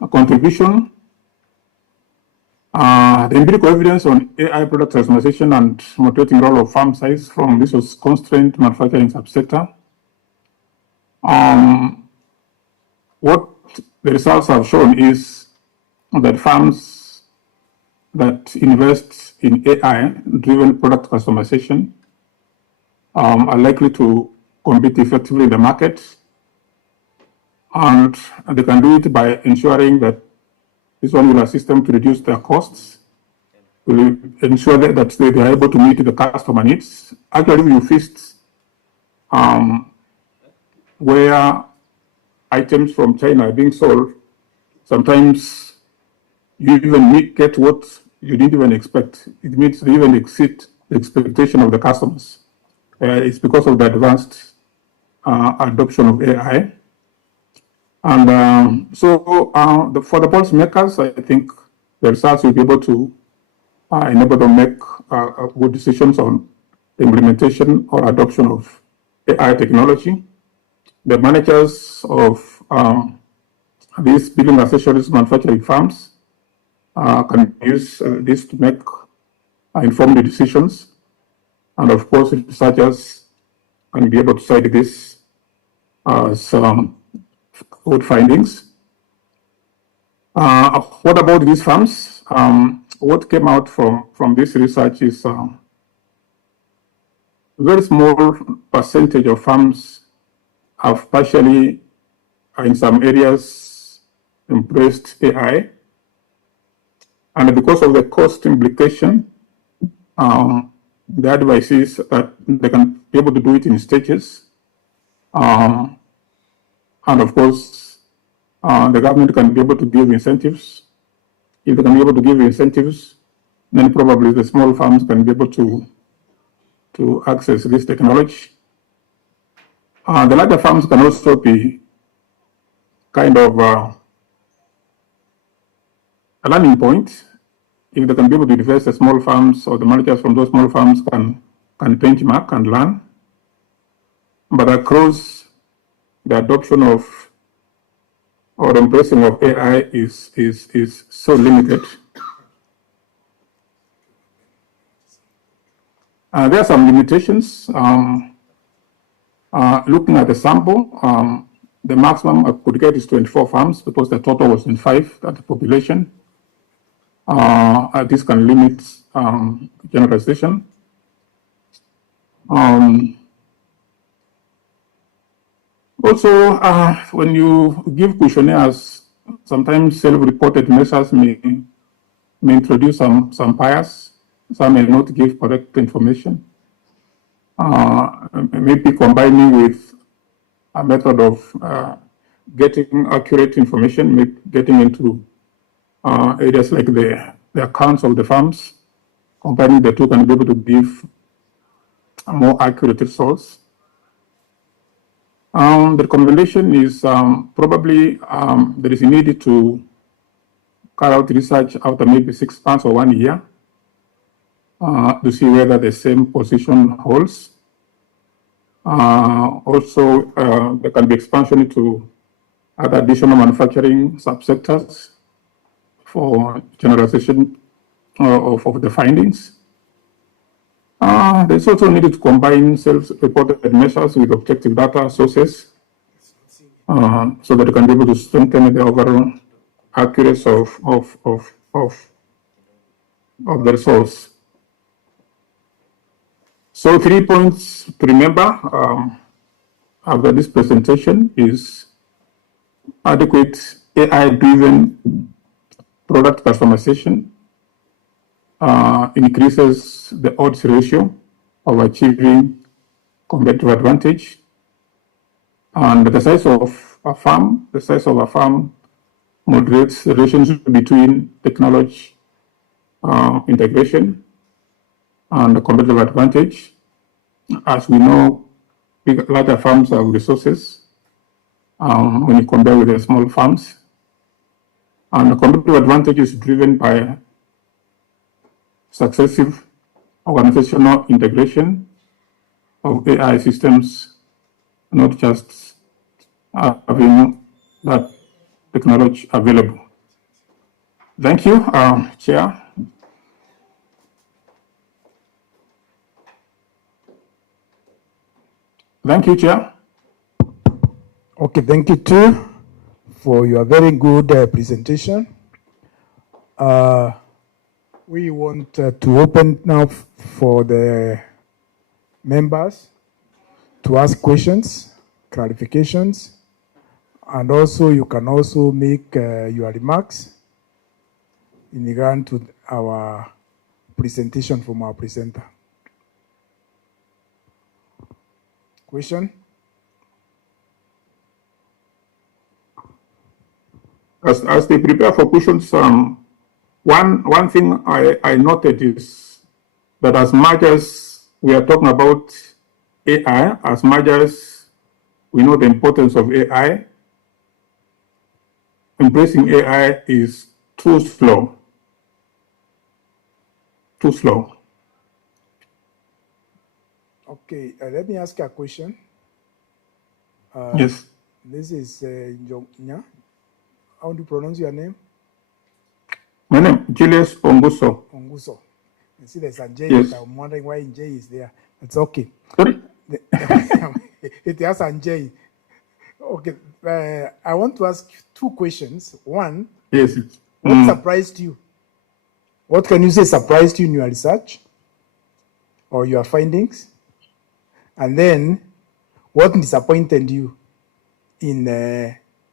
A contribution, the empirical evidence on AI product customization and moderating role of farm size from resource constrained manufacturing subsector. What the results have shown is that farms that invest in AI-driven product customization are likely to compete effectively in the market, and they can do it by ensuring that this one will assist them to reduce their costs, will ensure that they are able to meet the customer needs. Actually, we faced where items from China are being sold, sometimes you even get what you didn't even expect. It means they even exceed the expectation of the customers. It's because of the advanced adoption of AI. And for the policymakers, I think the results will be able to enable them to make good decisions on the implementation or adoption of AI technology. The managers of these building accessories manufacturing firms can use this to make informed decisions. And of course, researchers can be able to cite this as good findings. What about these firms? What came out from this research is a very small percentage of firms have partially, in some areas, embraced AI. And because of the cost implication, the advice is that they can be able to do it in stages. And of course, the government can be able to give incentives. If they can be able to give incentives, then probably the small farms can be able to access this technology. The larger farms can also be kind of a learning point. If they can be able to invest, the small farms or the managers from those small farms can benchmark and learn. But across the adoption of or embracing of AI is so limited. There are some limitations. Looking at the sample, the maximum I could get is 24 farms because the total was 25 at the population. This can limit generalization. Also, when you give questionnaires, sometimes self-reported measures may introduce some bias. Some may not give correct information. maybe combining with a method of getting accurate information, getting into areas like the accounts of the farms, combining the two can be able to give a more accurate results. The recommendation is probably there is a need to carry out research after maybe 6 months or 1 year to see whether the same position holds. Also, there can be expansion into other additional manufacturing subsectors for generalization of the findings. There's also needed to combine self-reported measures with objective data sources so that you can be able to strengthen the overall accuracy of the results. So 3 points to remember after this presentation is adequate AI-driven product customization increases the odds ratio of achieving competitive advantage. And the size of a farm moderates the relationship between technology integration and the competitive advantage. As we know, larger farms have resources when you compare with the small farms. And the competitive advantage is driven by successive organizational integration of AI systems, not just having that technology available. Thank you, Chair. Thank you, Chair. Okay, thank you too for your very good presentation. We want to open now for the members to ask questions, clarifications, and also you can also make your remarks in regard to our presentation from our presenter. Question? As they prepare for questions, one thing I noted is that as much as we are talking about AI, as much as we know the importance of AI, embracing AI is too slow. Too slow. Okay, let me ask you a question. Yes. This is Nya. How do you pronounce your name? My name is Julius Onguso. Onguso. You see there's a J, Yes. but I'm wondering why J is there. It's okay. Sorry? It has a J. Okay, I want to ask 2 questions. One, Yes. what surprised you? What can you say surprised you in your research or your findings? And then, what disappointed you in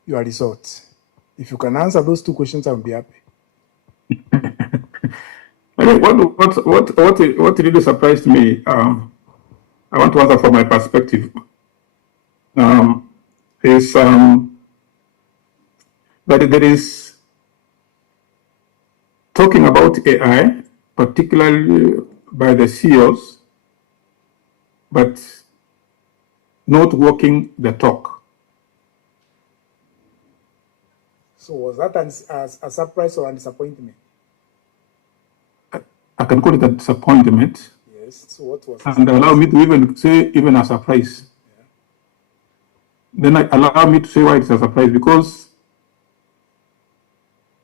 your results? If you can answer those 2 questions, I'll be happy. I mean, what really surprised me, I want to answer from my perspective, is that there is talking about AI, particularly by the CEOs, but not walking the talk. So was that a surprise or a disappointment? I can call it a disappointment. Yes. So what was? And allow me to even say even a surprise. Yeah. Then allow me to say why it's a surprise, because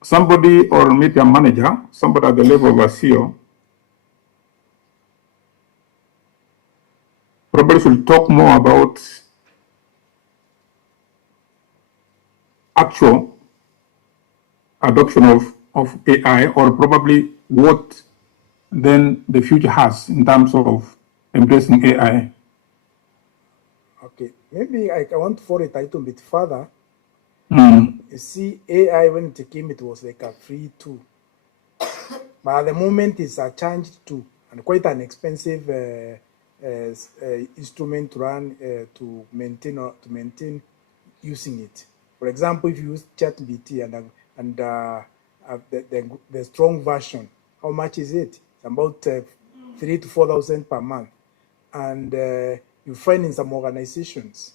somebody or maybe a manager, somebody at the level of a CEO, probably should talk more about actual adoption of AI, or probably what then the future has in terms of embracing AI. Okay, maybe I want to follow it a little bit further. You see, AI, when it came, it was like a free tool. But at the moment, it's a charged tool and quite an expensive instrument to run to maintain using it. For example, if you use ChatGPT and the strong version, how much is it? It's about 3,000 to 4,000 per month, and you find in some organizations,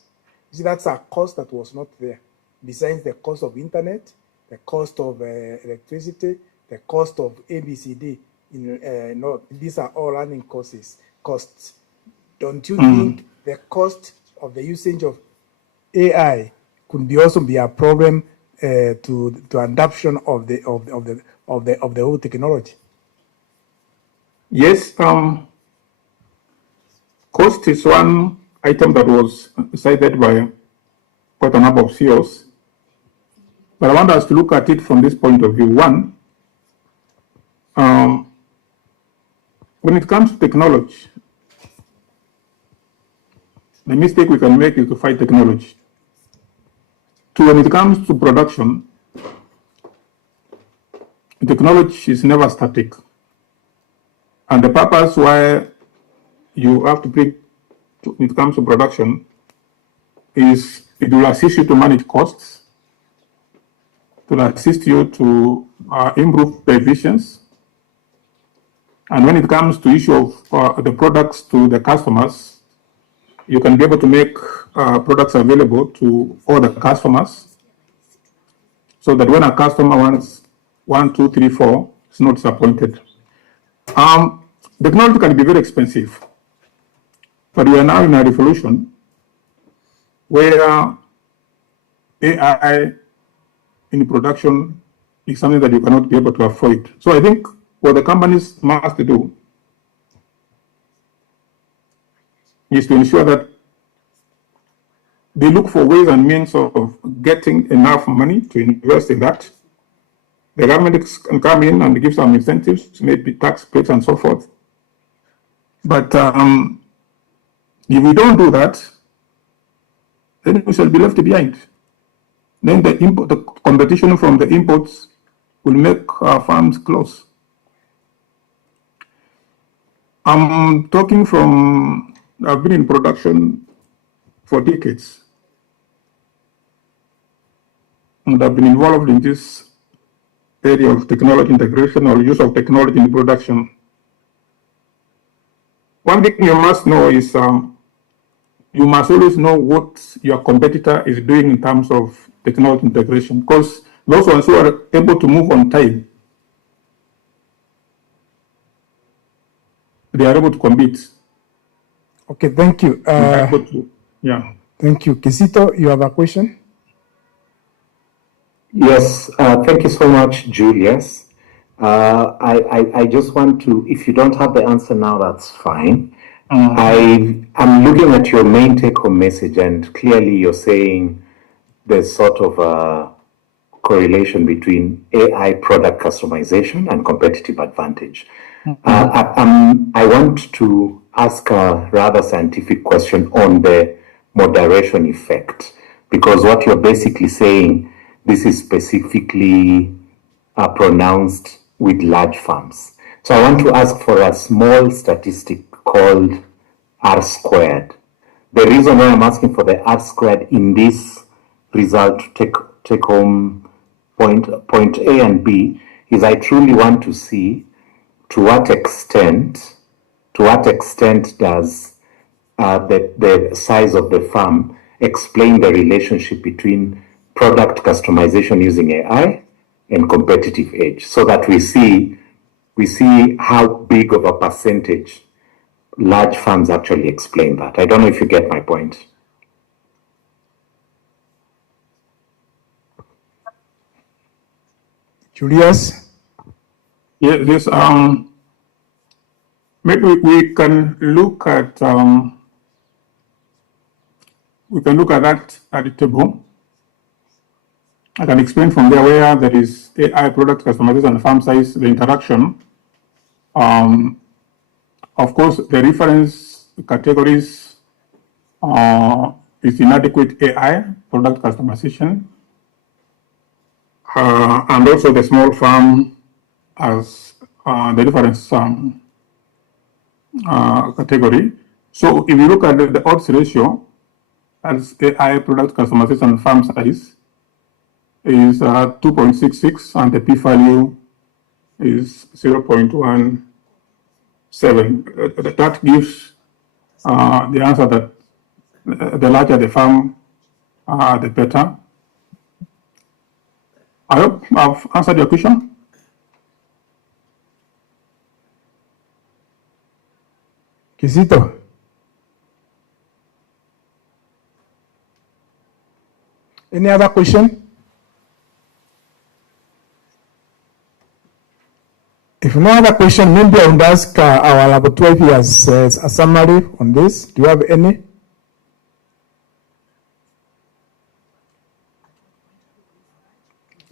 you see, that's a cost that was not there. Besides the cost of internet, the cost of electricity, the cost of ABCD, these are all running costs. Don't you think the cost of the usage of AI could also be a problem to adoption of the whole technology? Yes, cost is one item that was cited by quite a number of CEOs. But I want us to look at it from this point of view. One, when it comes to technology, the mistake we can make is to fight technology. Two, when it comes to production, technology is never static. And the purpose why you have to pick when it comes to production is it will assist you to manage costs, it will assist you to improve the efficiency. And when it comes to issue of the products to the customers, you can be able to make products available to all the customers so that when a customer wants 1, 2, 3, 4, it's not disappointed. Technology can be very expensive, but we are now in a revolution where AI in production is something that you cannot be able to avoid. So I think what the companies must do is to ensure that they look for ways and means of getting enough money to invest in that. The government can come in and give some incentives, maybe tax breaks and so forth. But if we don't do that, then we shall be left behind. Then the competition from the imports will make our farms close. I'm talking from, I've been in production for decades. And I've been involved in this area of technology integration or use of technology in production. One thing you must know is you must always know what your competitor is doing in terms of technology integration, because those ones who are able to move on time, they are able to compete. Okay, thank you. Yeah. Thank you. Kisito, you have a question? Yes, thank you so much, Julius. I just want to, if you don't have the answer now, that's fine. I'm looking at your main take-home message, and clearly you're saying there's sort of a correlation between AI product customization and competitive advantage. I want to ask a rather scientific question on the moderation effect, because what you're basically saying, this is specifically pronounced with large farms. So I want to ask for a small statistic called R squared. The reason why I'm asking for the R squared in this result, take home point A and B, is I truly want to see to what extent does the size of the farm explain the relationship between product customization using AI and competitive edge, so that we see how big of a percentage large farms actually explain that. I don't know if you get my point. Julius? Yes, maybe we can look at that at the table. I can explain from there where there is AI product customization and farm size, the interaction. Of course, the reference categories is inadequate AI product customization, and also the small farm as the reference category. So if you look at the odds ratio, as AI product customization farm size is 2.66 and the p-value is 0.17. That gives the answer that the larger the farm, the better. I hope I've answered your question. Kisito. Any other question? If no other question, maybe I would ask our laboratory if he has a summary on this. Do you have any?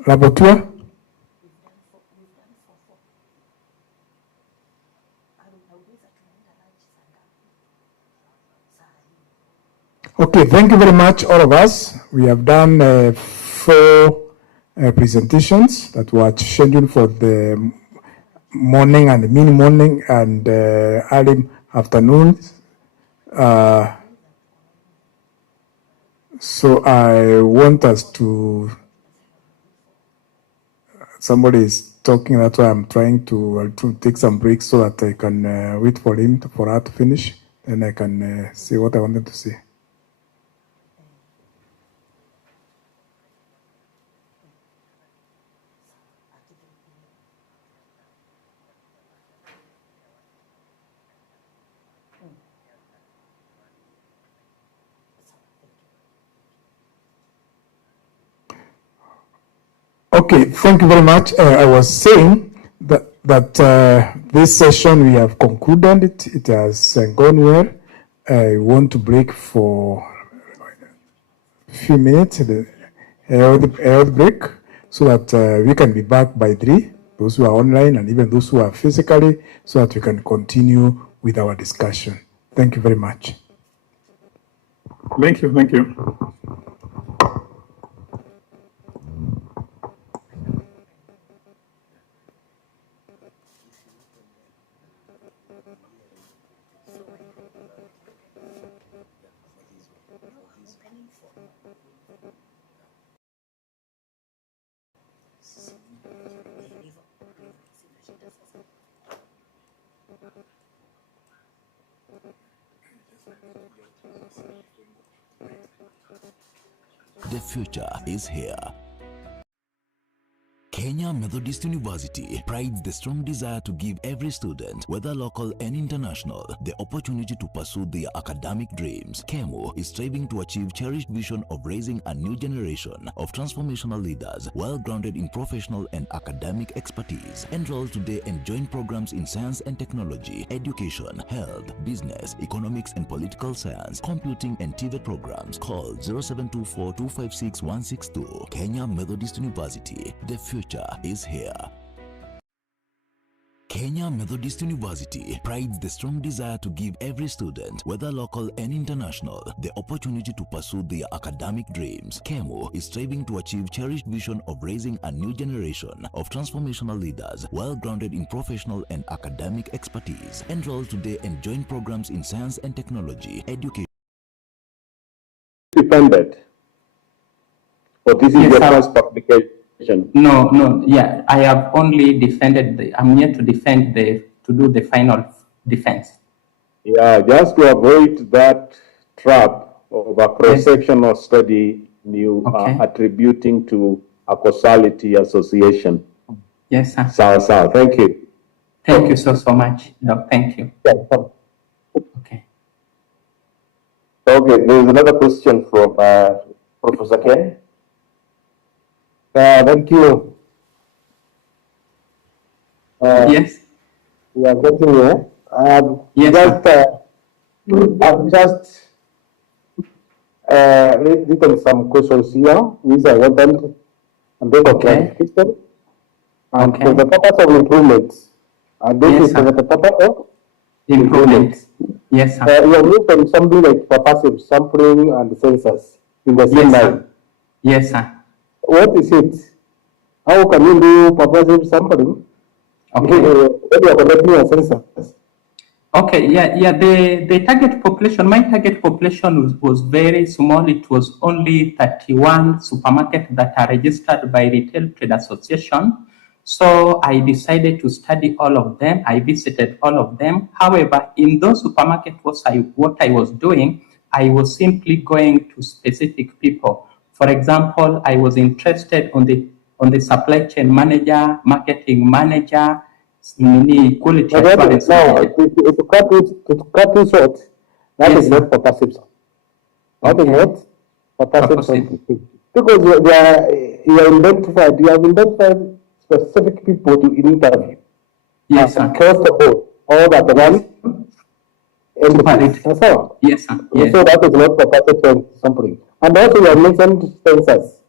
Laboratory? Okay, thank you very much, all of us. We have done 4 presentations that were scheduled for the morning and mid-morning and early afternoon. So I want us to, somebody is talking, that's why I'm trying to take some breaks so that I can wait for him, for her to finish, and I can say what I wanted to say. Okay, thank you very much. I was saying that this session we have concluded it. It has gone well. I want to break for a few minutes, the health break, so that we can be back by 3, those who are online and even those who are physically, so that we can continue with our discussion. Thank you very much. Thank you. Thank you. The future is here. Kenya Methodist University prides the strong desire to give every student, whether local and international, the opportunity to pursue their academic dreams. KEMU is striving to achieve cherished vision of raising a new generation of transformational leaders, well-grounded in professional and academic expertise. Enroll today and join programs in science and technology, education, health, business, economics and political science, computing and TVET programs. Call 0724-256-162. Kenya Methodist University. The future is here. Kenya Methodist University prides the strong desire to give every student, whether local and international, the opportunity to pursue their academic dreams. KEMU is striving to achieve cherished vision of raising a new generation of transformational leaders, well-grounded in professional and academic expertise. Enroll today and join programs in science and technology, education. Defended. Or this is your first publication? No, yeah, I have only defended I'm yet to defend to do the final defense. Yeah, just to avoid that trap of a cross-sectional study you are attributing to a causality association. Yes, sir. So, thank you. Thank you so much, Doc. Thank you. Okay. Okay, there is another question from Professor Ken. Thank you. Yes. We are getting here. I've just written some questions here, which I wanted and then clarification. And for the purpose of improvement, and this is for the purpose of improvement. Yes, sir. You have written something like purposive sampling and sensors in the same line. Yes, sir. What is it? How can you do purposive sampling? Okay. When you are collecting your sensors. Okay, yeah. The target population, my target population was very small. It was only 31 supermarkets that are registered by Retail Trade Association. So I decided to study all of them. I visited all of them. However, in those supermarkets, what I was doing, I was simply going to specific people. For example, I was interested on the supply chain manager, marketing manager, quality assurance manager. To cut it short, that Yes, is sir. not for passive. That is Okay. not for passive Purposive. something. Because you have identified specific people to interview. Yes, sir. Across the board, all that Yes. one entities. That's all. Yes, sir. Yes. So that is not for passive sampling. And also you have mentioned census.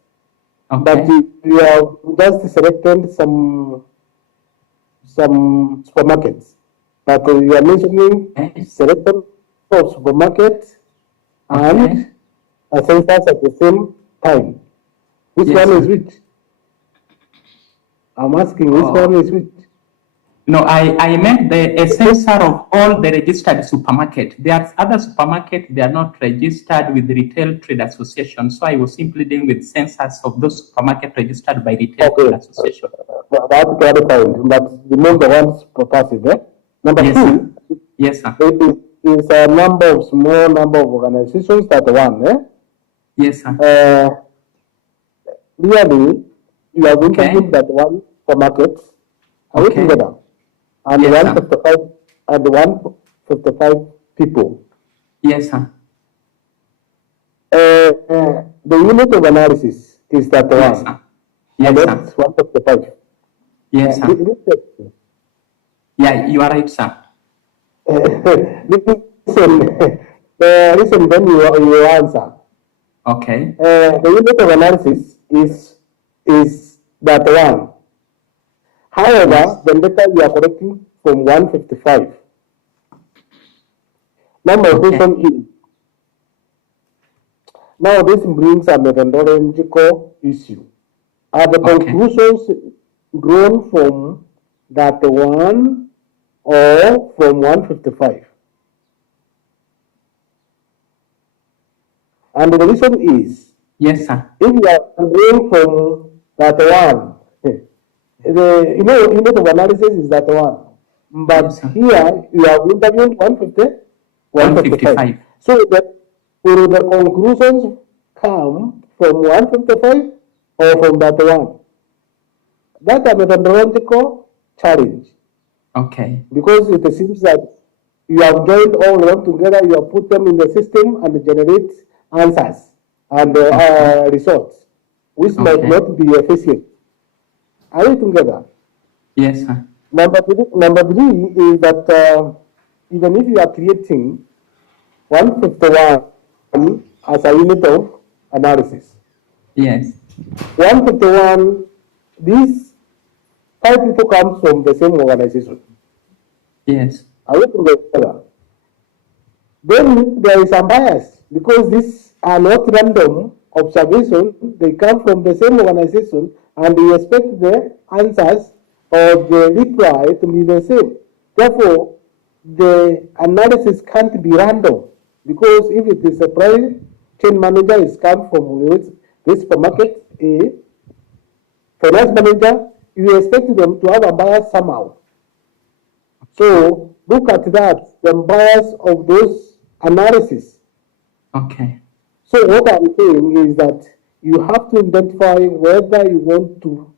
But Okay. you have just selected some supermarkets. But you are mentioning selection of supermarkets and a census at the same time. Which Yes, one is sir. which? I'm asking which one is which? No, I meant a census of all the registered supermarket. There's other supermarket, they are not registered with the Retail Trade Association. So I was simply dealing with census of those supermarket registered by Retail Trade Association. That's clarified, but remove the ones for passive. Number Yes, two, yes, sir. it is a small number of organizations that one. Yes, sir. Really, you have interviewed that one for markets. Are we together? And Yes, 155 and 155 people. Yes, sir. The unit of analysis is that Yes, one. sir. And Yes, that's 155. Yes, sir. Yeah, you are right, sir. Listen, then you answer. Okay. The unit of analysis is that one. However, the data we are collecting from 155. Now my question is, now this brings a methodological issue. Are the conclusions drawn from that one or from 155? And the reason is, yes, sir. If you are drawn from that one, the unit of analysis is that one. But here you have interviewed 155. So will the conclusions come from 155 or from that one? That's a methodological challenge. Okay. Because it seems that you have joined all of them together, you have put them in the system and generate answers and results, which might not be efficient. Are we together? Yes, sir. Number three is that even if you are creating 151 as a unit of analysis, yes, 151, these 5 people come from the same organization. Yes. Are we together? Then there is some bias because these are not random observations, they come from the same organization and we expect the answers or the reply to be the same. Therefore, the analysis can't be random because if it is a supply chain manager is come from this supermarket A, finance manager, you expect them to have a bias somehow. So look at that, the bias of those analysis. Okay. So what I'm saying is that you have to identify whether you want to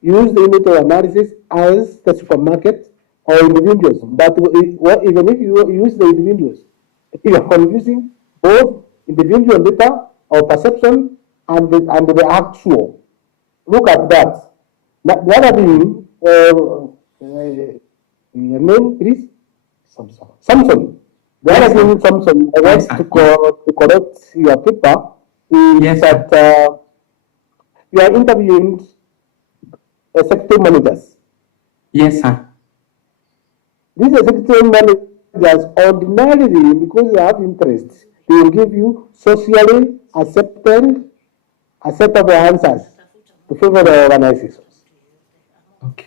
use the unit of analysis as the supermarket or individuals. But even if you use the individuals, you are confusing both individual data or perception and the actual. Look at that. The other thing, your name, please? Samson. The other thing, Samson, I want to correct your paper is that you are interviewing executive managers. Yes, sir. These executive managers ordinarily, because they have interest, they will give you socially acceptable answers to favor the organizations. Okay.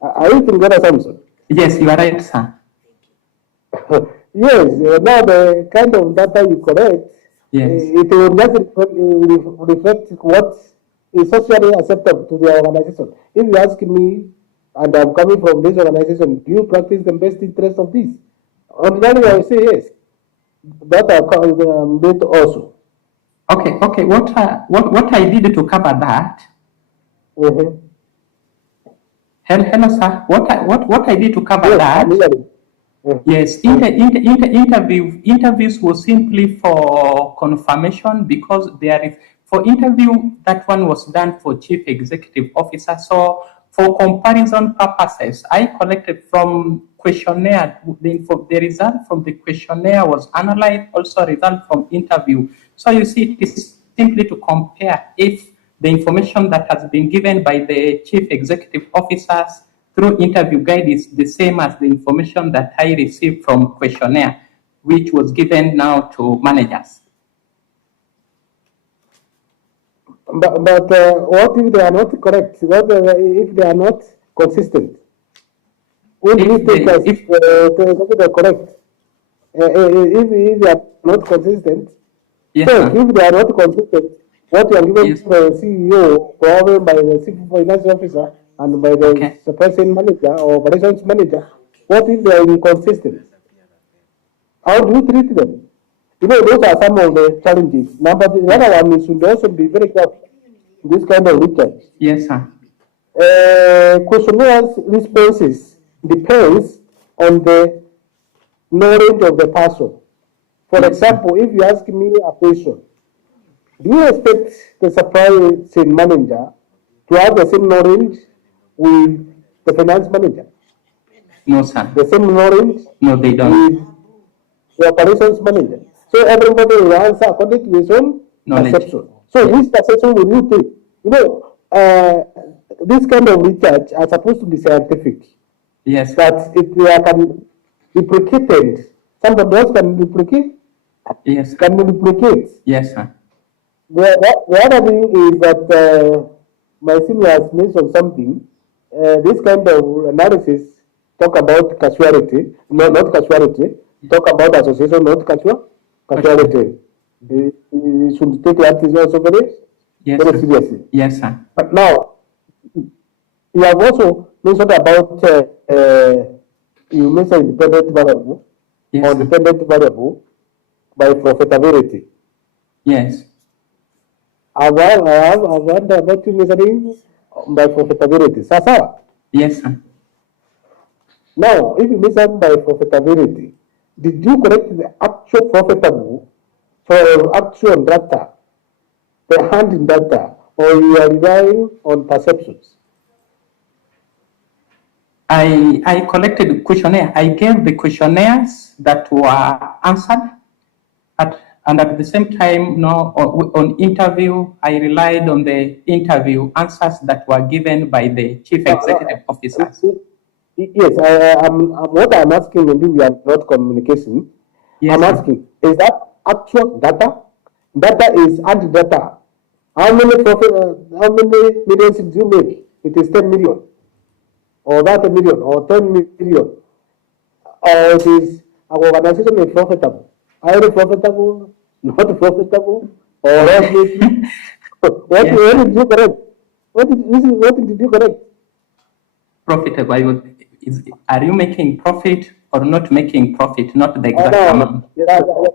Are you together, Samson? Yes, you are right, sir. Yes, now the kind of data you collect, Yes. it will just reflect what is socially acceptable to the organization. If you ask me, and I'm coming from this organization, do you practice the best interest of this? Ordinarily, I will say yes. That are bit also. Okay. What I did to cover that? Mm-hmm. Hello, sir. What I did to cover that? Yes, interviews was simply for confirmation, because there is, for interview, that one was done for chief executive officer. So for comparison purposes, I collected from questionnaire, the result from the questionnaire was analyzed, also result from interview. So you see, it is simply to compare if the information that has been given by the chief executive officers through interview guide is the same as the information that I received from questionnaire, which was given now to managers. But what if they are not correct? What if they are not consistent? Would you take as they're correct? If they are not consistent, yes, so if they are not consistent, what you are given to the CEO, probably by the chief financial officer and by the suppressing manager or operations manager, what if they are inconsistent? How do you treat them? You know, those are some of the challenges. Number the other one is should also be very careful in this kind of research. Yes, sir. Questionnaires responses depends on the knowledge of the person. For example, if you ask me a question, do you expect the supply chain manager to have the same knowledge with the finance manager? No, sir. The same knowledge? No, they don't. With the operations manager. So everybody will answer according to his own perception. So which perception will you take? You know, this kind of research are supposed to be scientific. Yes. That it can be replicated. Somebody else can replicate. Yes. Can replicate. Yes, sir. The other thing is that my senior has mentioned something. This kind of analysis talk about casualty, no, not casualty. Talk about association, not casualty. You should take that also very seriously. Yes, sir. But now, you have also mentioned about you mentioned independent variable, or dependent variable by profitability. Yes. I wonder about you measuring by profitability. Sasa? Yes, sir. Now, if you measure by profitability, did you correct the actual profitable for actual data, the hand data, or you are relying on perceptions? I collected the questionnaire. I gave the questionnaires that were answered, and at the same time, on interview, I relied on the interview answers that were given by the chief executive officers. Yes, what I'm asking, maybe we are not communication. Yes, I'm asking, is that actual data? Data is and data. How many millions did you make? It is 10 million, or that a million, or 10 million, or it is our organization is profitable. Highly profitable, not profitable, or obviously. What did you correct? What did you correct? Profitable. Are you making profit or not making profit? Not the exact amount. Yeah, no.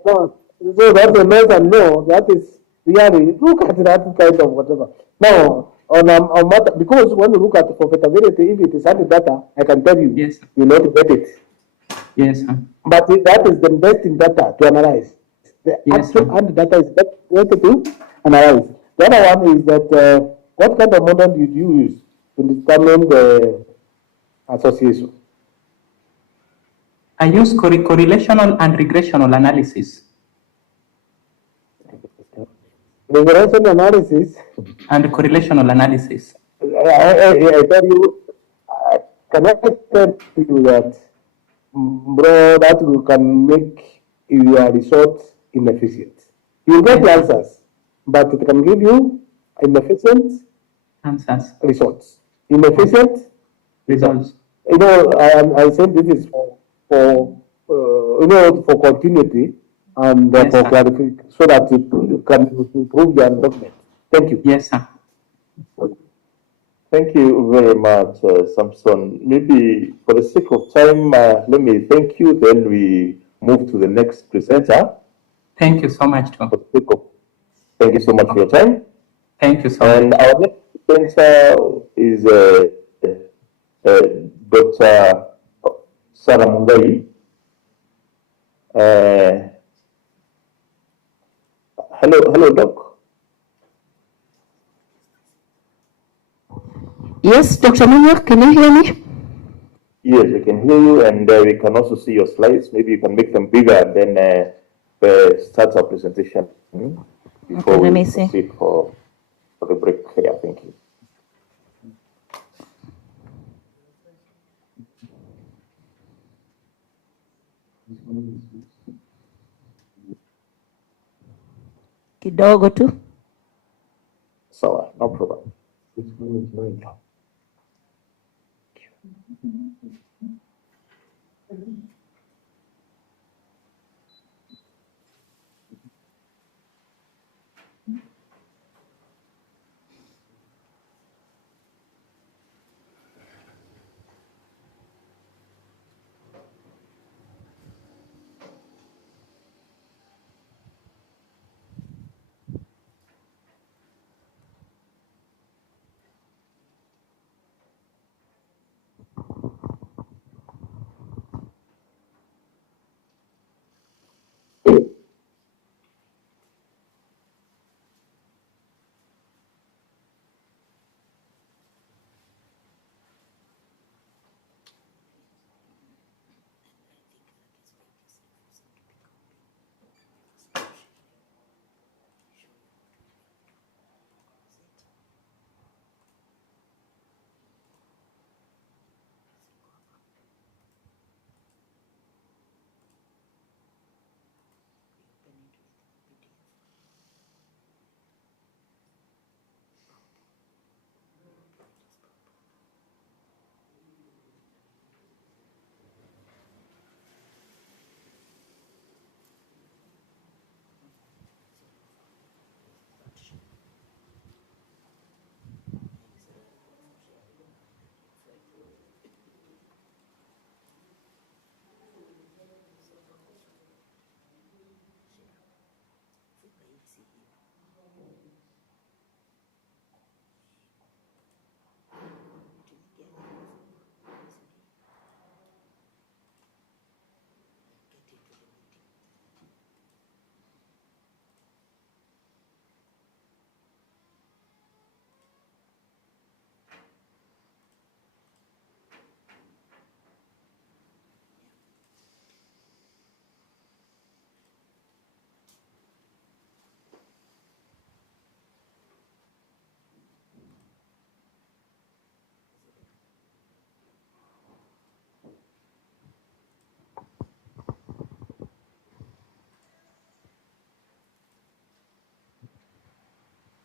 So that's a yes and no. That is really look at that kind of whatever. Now, on matter, because when you look at profitability, if it is under data, I can tell you, yes, you not get it. Yes, sir. But that is the best in data to analyze. The actual and data is better to analyze. The other one is that what kind of model did you use to determine the association? I use correlational and regressional analysis. Regression analysis and correlational analysis. I tell you, can I tell you that, bro, that can make your result inefficient. You get the answers, but it can give you inefficient answers, results. Inefficient results. I said this is for continuity and Yes, for sir. clarification, so that it can improve the document. Thank you. Yes, sir. Thank you very much, Samson. Maybe for the sake of time, let me thank you. Then we move to the next presenter. Thank you so much, Tom. Thank you so much for your time. Thank you so And much. our next presenter is Dr. Sarah Mungai. Hello, Doc. Yes, Dr. Munyak, can you hear me? Yes, we can hear you, and we can also see your slides. Maybe you can make them bigger, and then start our presentation before Okay, let we me see. proceed for the break. Yeah, thank you. Kidogo tu. So, no problem.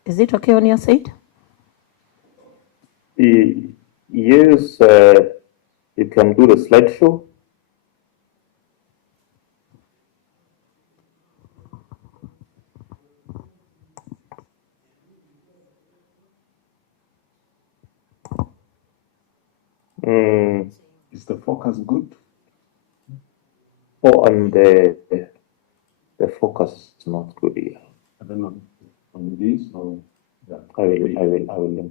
Is it okay on your side? Yes, you can do the slideshow. Is the focus good? Oh, and the focus is not good here. I don't know. On this or yeah. I will.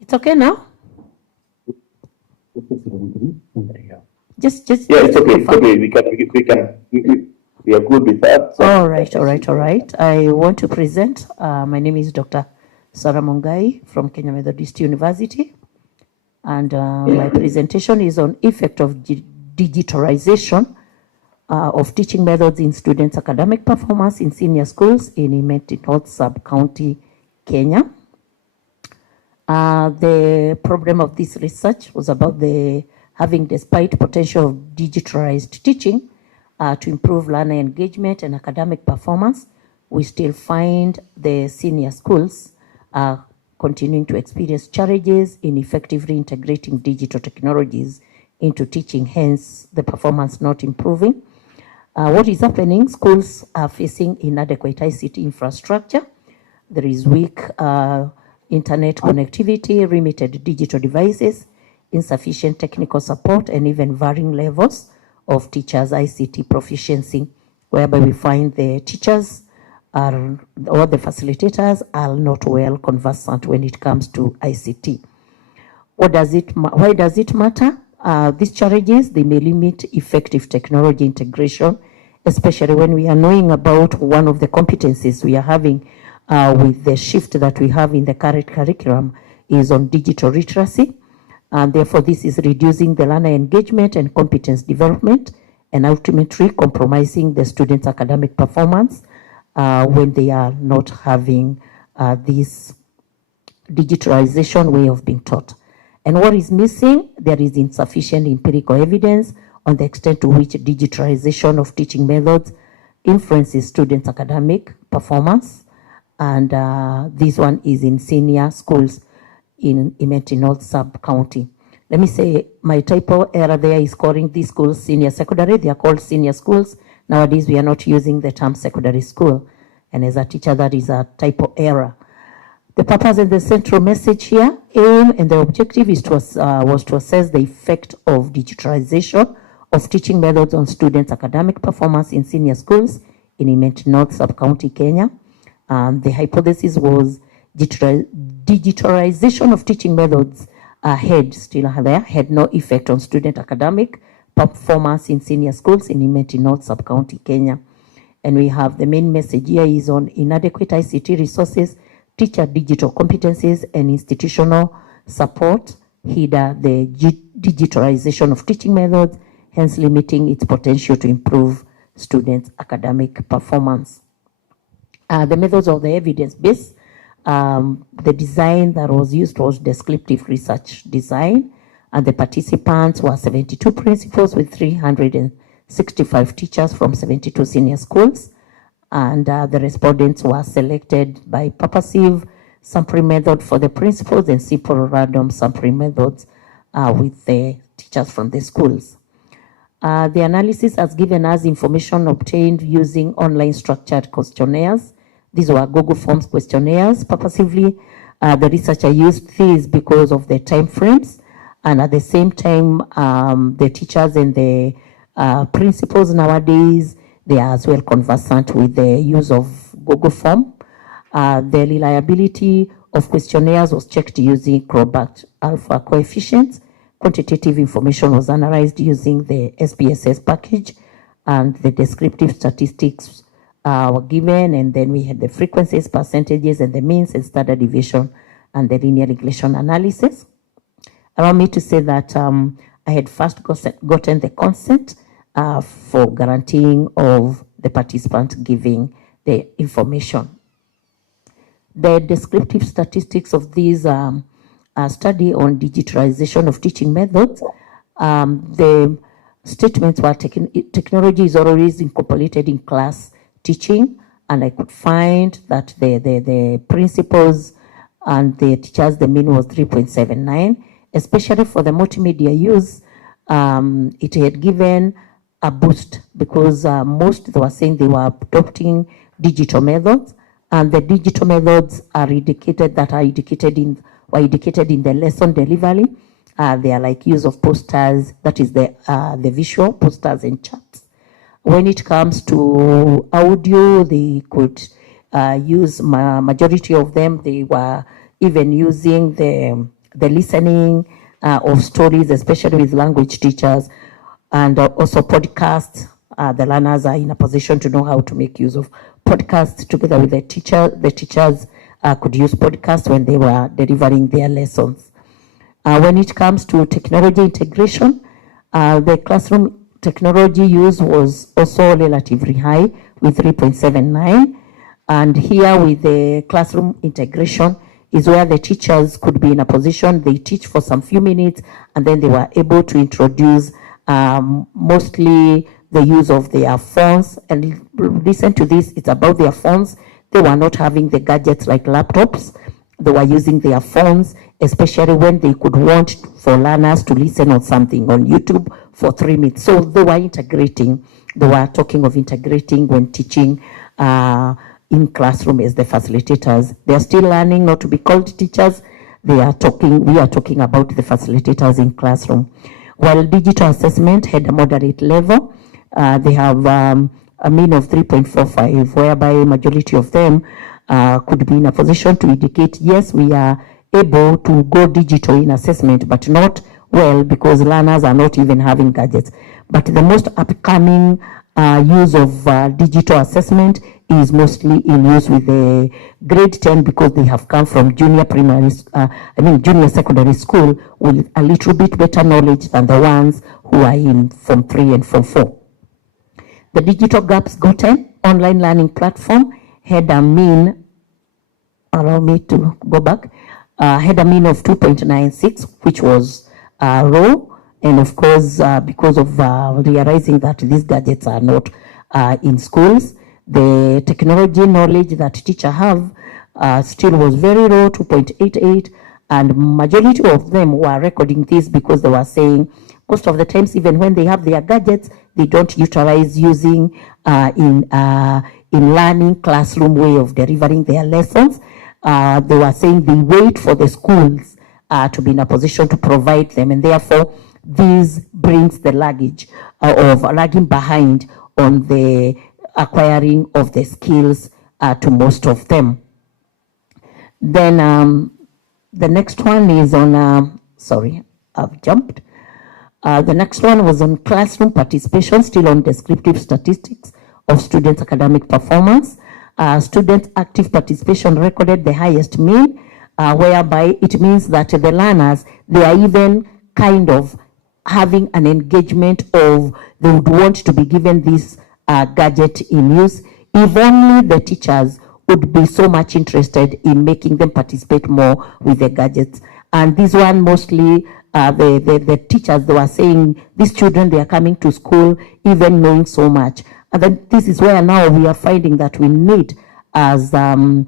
It's okay now? Just Yeah, it's okay. It's okay. We are good with that. All right. I want to present. My name is Dr. Sarah Mungai from Kenya Methodist University. And my presentation is on effect of digitalization of teaching methods in students' academic performance in senior schools in Imenti North Sub-County, Kenya. The problem of this research was about having despite potential of digitalized teaching to improve learner engagement and academic performance, we still find the senior schools continuing to experience challenges in effectively integrating digital technologies into teaching, hence the performance not improving. What is happening? Schools are facing inadequate ICT infrastructure. There is weak internet connectivity, limited digital devices, insufficient technical support, and even varying levels of teachers' ICT proficiency, whereby we find the teachers or the facilitators are not well conversant when it comes to ICT. Why does it matter? These challenges, they may limit effective technology integration, especially when we are knowing about one of the competencies we are having with the shift that we have in the current curriculum is on digital literacy. And therefore, this is reducing the learner engagement and competence development and ultimately compromising the students' academic performance when they are not having this digitalization way of being taught. And what is missing? There is insufficient empirical evidence on the extent to which digitalization of teaching methods influences students' academic performance. And this one is in senior schools in Imenti North Sub-County. Let me say my typo error there is calling these schools senior secondary. They are called senior schools. Nowadays, we are not using the term secondary school. And as a teacher, that is a typo error. The purpose and the central message here, aim and the objective is was to assess the effect of digitalization of teaching methods on students' academic performance in senior schools in Imenti North Sub-County, Kenya. The hypothesis was digitalization of teaching methods had no effect on student academic performance in senior schools in Imenti North Sub-County, Kenya. And we have the main message here is on inadequate ICT resources, teacher digital competencies, and institutional support hinder the digitalization of teaching methods, hence limiting its potential to improve students' academic performance. The methods of the evidence base, the design that was used was descriptive research design, and the participants were 72 principals with 365 teachers from 72 senior schools. And the respondents were selected by purposive sampling method for the principals and simple random sampling methods with the teachers from the schools. The analysis has given us information obtained using online structured questionnaires. These were Google Forms questionnaires. Purposively, the researcher used these because of the time frames, and at the same time, the teachers and the principals nowadays, they are as well conversant with the use of Google Form. The reliability of questionnaires was checked using Crobat alpha coefficients. Quantitative information was analyzed using the SPSS package, and the descriptive statistics were given, and then we had the frequencies, percentages, and the means and standard deviation, and the linear regression analysis. Allow me to say that I had first gotten the consent for guaranteeing of the participant giving the information. The descriptive statistics of this study on digitalization of teaching methods, the statements were technology is always incorporated in class teaching, and I could find that the principals and the teachers, the mean was 3.79, especially for the multimedia use. It had given a boost because most they were saying they were adopting digital methods, and the digital methods are indicated were indicated in the lesson delivery. They are like use of posters, that is the visual posters and charts. When it comes to audio, they could use majority of them. They were even using the listening of stories, especially with language teachers, and also podcasts. The learners are in a position to know how to make use of podcasts together with the teacher. The teachers could use podcasts when they were delivering their lessons. When it comes to technology integration, the classroom technology use was also relatively high with 3.79. And here with the classroom integration is where the teachers could be in a position, they teach for some few minutes, and then they were able to introduce mostly the use of their phones. And listen to this, it's about their phones. They were not having the gadgets like laptops. They were using their phones, especially when they could want for learners to listen on something on YouTube for 3 minutes. So they were integrating. They were talking of integrating when teaching in classroom as the facilitators. They are still learning not to be called teachers. We are talking about the facilitators in classroom. While digital assessment had a moderate level, they have a mean of 3.45, whereby majority of them could be in a position to indicate, yes, we are able to go digital in assessment, but not well because learners are not even having gadgets. But the most upcoming use of digital assessment is mostly in use with the grade 10 because they have come from junior secondary school with a little bit better knowledge than the ones who are in Form 3 and Form 4. The Digital Gaps Gotten online learning platform had a mean, allow me to go back, had a mean of 2.96, which was low. And of course, because of realizing that these gadgets are not in schools, the technology knowledge that teachers have still was very low, 2.88, and majority of them were recording this because they were saying most of the times, even when they have their gadgets, they don't utilize using in learning classroom way of delivering their lessons. They were saying they wait for the schools to be in a position to provide them, and therefore this brings the luggage of lagging behind on the acquiring of the skills to most of them. Then the next one is on, sorry, I've jumped. The next one was on classroom participation, still on descriptive statistics of students' academic performance. Students' active participation recorded the highest mean, whereby it means that the learners, they are even kind of having an engagement of they would want to be given this gadget in use, if only the teachers would be so much interested in making them participate more with the gadgets. And this one mostly, the teachers, they were saying, these children, they are coming to school even knowing so much. And then this is where now we are finding that we need, as the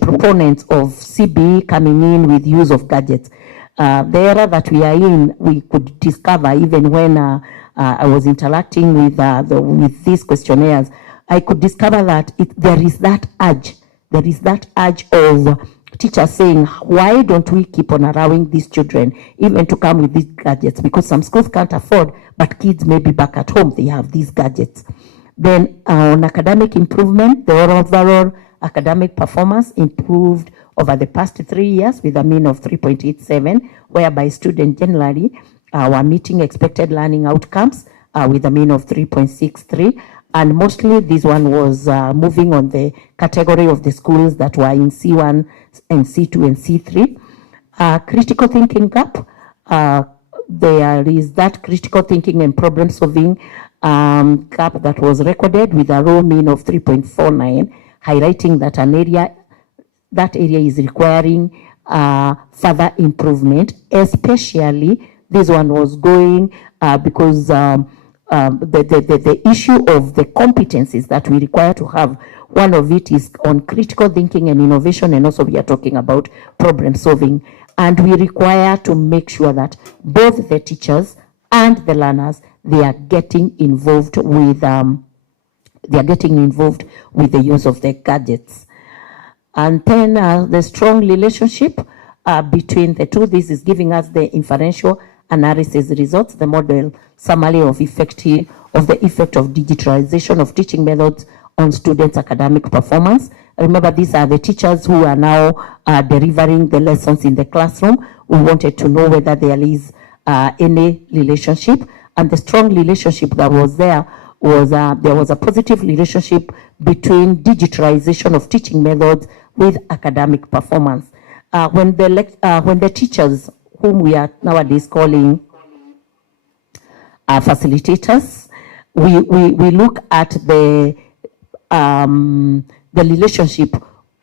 proponents of CBE coming in with use of gadgets. The era that we are in, we could discover even when I was interacting with these questionnaires, I could discover that there is that urge of teachers saying, why don't we keep on allowing these children even to come with these gadgets? Because some schools can't afford, but kids may be back at home, they have these gadgets. Then on academic improvement, the overall academic performance improved over the past 3 years with a mean of 3.87, whereby students generally were meeting expected learning outcomes with a mean of 3.63. And mostly this one was moving on the category of the schools that were in C1 and C2 and C3. Critical thinking gap, there is that critical thinking and problem solving gap that was recorded with a low mean of 3.49, highlighting that that area is requiring further improvement, especially this one was going because the issue of the competencies that we require to have, one of it is on critical thinking and innovation, and also we are talking about problem solving. And we require to make sure that both the teachers and the learners, they are getting involved with the use of the gadgets. And then the strong relationship between the two. This is giving us the inferential analysis results, the model summary of the effect of digitalization of teaching methods on students' academic performance. Remember, these are the teachers who are now delivering the lessons in the classroom. We wanted to know whether there is any relationship, and the strong relationship that was there was there was a positive relationship between digitalization of teaching methods with academic performance. When the teachers whom we are nowadays calling facilitators. We look at the relationship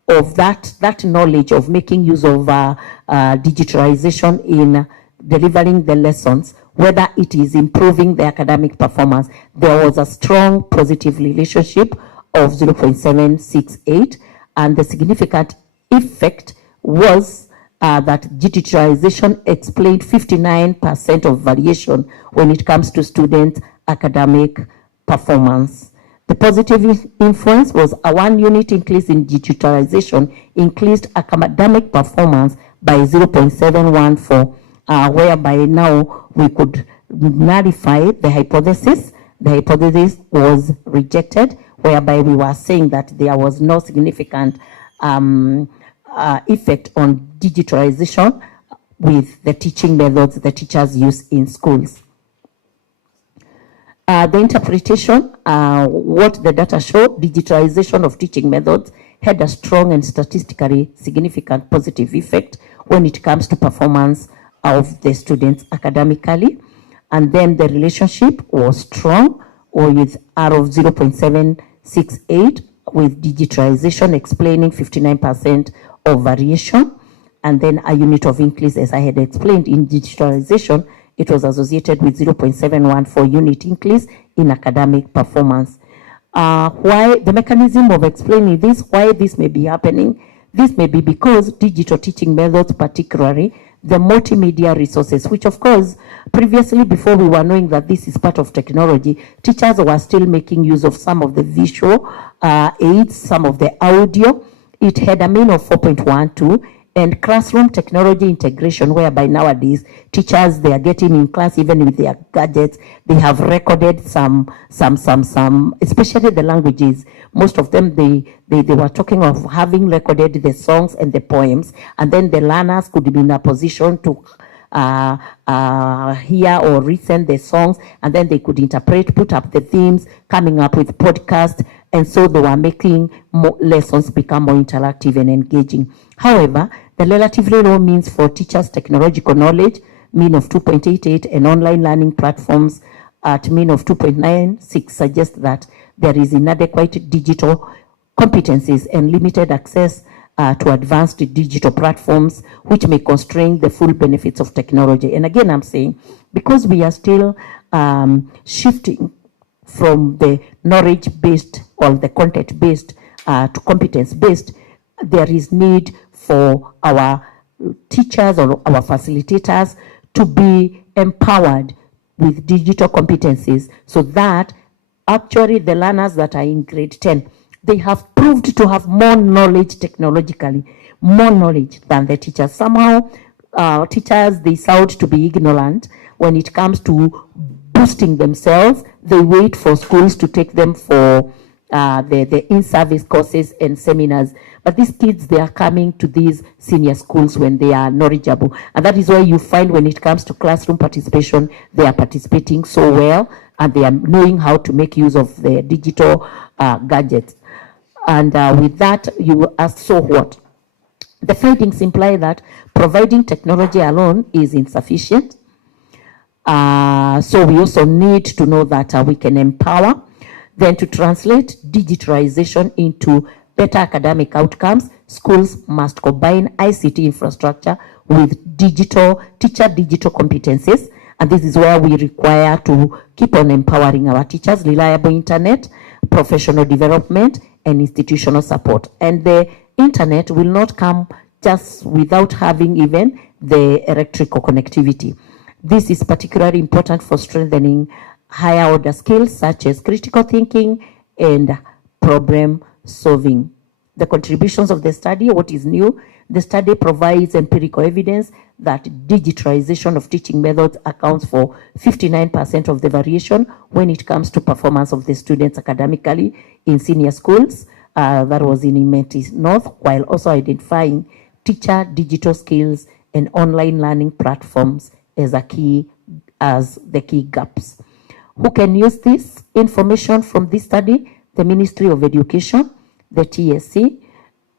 of that knowledge of making use of digitalization in delivering the lessons, whether it is improving the academic performance. There was a strong positive relationship of 0.768, and the significant effect was that digitalization explained 59% of variation when it comes to student academic performance. The positive influence was a 1 unit increase in digitalization increased academic performance by 0.714, whereby now we could nullify the hypothesis. The hypothesis was rejected, whereby we were saying that there was no significant effect on digitalization with the teaching methods the teachers use in schools. The interpretation, what the data showed, digitalization of teaching methods had a strong and statistically significant positive effect when it comes to performance of the students academically. And then the relationship was strong, or with R of 0.768, with digitalization explaining 59% of variation. And then a unit of increase, as I had explained, in digitalization, it was associated with 0.714 unit increase in academic performance. Why the mechanism of explaining this, why this may be happening? This may be because digital teaching methods, particularly the multimedia resources, which of course, previously, before we were knowing that this is part of technology, teachers were still making use of some of the visual aids, some of the audio. It had a mean of 4.12, and classroom technology integration, whereby nowadays teachers, they are getting in class even with their gadgets. They have recorded some, especially the languages. Most of them, they were talking of having recorded the songs and the poems, and then the learners could be in a position to hear or listen the songs, and then they could interpret, put up the themes, coming up with podcasts, and so they were making lessons become more interactive and engaging. However, the relatively low means for teachers' technological knowledge, mean of 2.88, and online learning platforms at mean of 2.96 suggests that there is inadequate digital competencies and limited access to advanced digital platforms, which may constrain the full benefits of technology. And again, I'm saying, because we are still shifting from the knowledge-based or the content-based to competence-based, there is need for our teachers or our facilitators to be empowered with digital competencies, so that actually the learners that are in grade 10, they have proved to have more knowledge technologically, more knowledge than the teachers. Somehow, teachers, they sound to be ignorant when it comes to boosting themselves. They wait for schools to take them for the in-service courses and seminars. But these kids, they are coming to these senior schools when they are knowledgeable. And that is why you find when it comes to classroom participation, they are participating so well, and they are knowing how to make use of the digital gadgets. And with that, you will ask, so what? The findings imply that providing technology alone is insufficient. So we also need to know that we can empower. Then, to translate digitalization into better academic outcomes, schools must combine ICT infrastructure with digital competencies. And this is where we require to keep on empowering our teachers, reliable internet, professional development, and institutional support. And the internet will not come just without having even the electrical connectivity. This is particularly important for strengthening higher order skills such as critical thinking and problem solving. The contributions of the study, what is new? The study provides empirical evidence that digitalization of teaching methods accounts for 59% of the variation when it comes to performance of the students academically in senior schools. That was in Imenti North, while also identifying teacher digital skills and online learning platforms as the key gaps. Who can use this information from this study? The Ministry of Education, the TSC,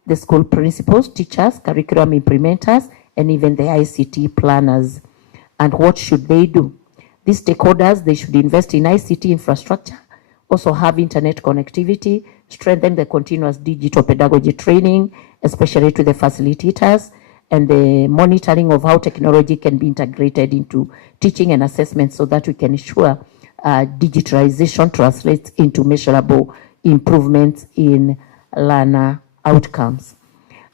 the school principals, teachers, curriculum implementers, and even the ICT planners. And what should they do? These stakeholders, they should invest in ICT infrastructure, also have internet connectivity, strengthen the continuous digital pedagogy training, especially to the facilitators, and the monitoring of how technology can be integrated into teaching and assessment so that we can ensure digitalization translates into measurable improvements in learner outcomes.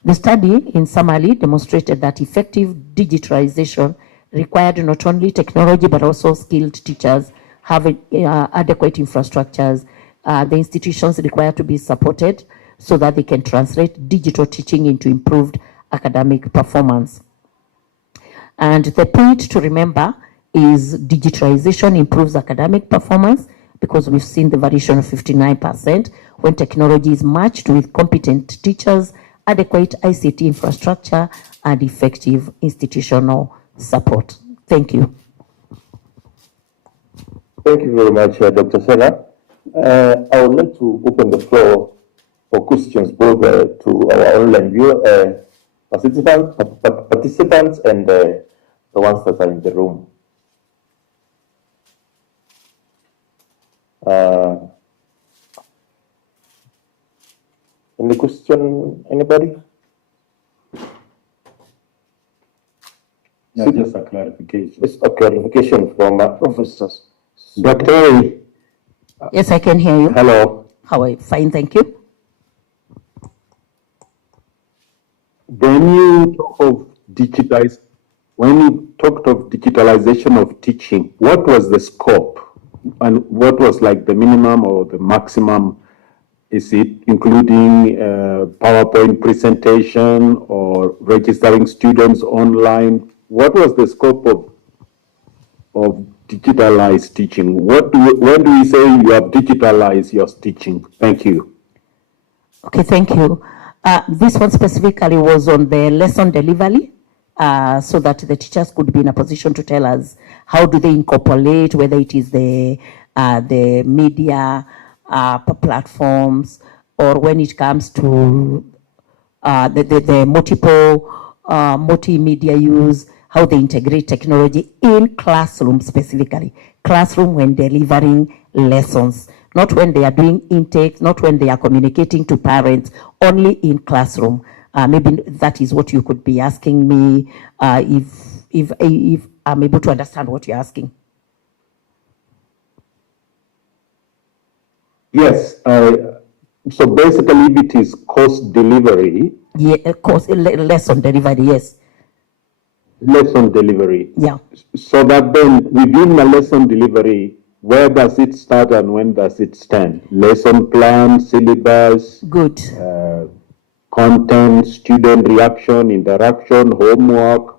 The study, in summary, demonstrated that effective digitalization required not only technology but also skilled teachers, having adequate infrastructures. The institutions required to be supported so that they can translate digital teaching into improved academic performance. And the point to remember is digitalization improves academic performance because we've seen the variation of 59% when technology is matched with competent teachers, adequate ICT infrastructure, and effective institutional support. Thank you. Thank you very much, Dr. Sena. I would like to open the floor for questions both to our online viewer, participants and the ones that are in the room. Any question, anybody? Yeah, just a clarification. It's a clarification from professors. Dr. Yes, I can hear you. Hello. How are you? Fine, thank you. When you talked of digitalization of teaching, what was the scope and what was like the minimum or the maximum? Is it including PowerPoint presentation or registering students online? What was the scope of digitalized teaching? When do we say you have digitalized your teaching? Thank you. Okay, thank you. This one specifically was on the lesson delivery, so that the teachers could be in a position to tell us how do they incorporate, whether it is the media platforms, or when it comes to the multimedia use, how they integrate technology in classroom specifically. Classroom when delivering lessons, not when they are doing intake, not when they are communicating to parents, only in classroom. Maybe that is what you could be asking me, if I'm able to understand what you're asking. Yes. So basically, if it is course delivery. Yeah, lesson delivery, yes. Lesson delivery. Yeah. So that then within the lesson delivery, where does it start and when does it stand? Lesson plan, syllabus. Good. Content, student reaction, interaction, homework.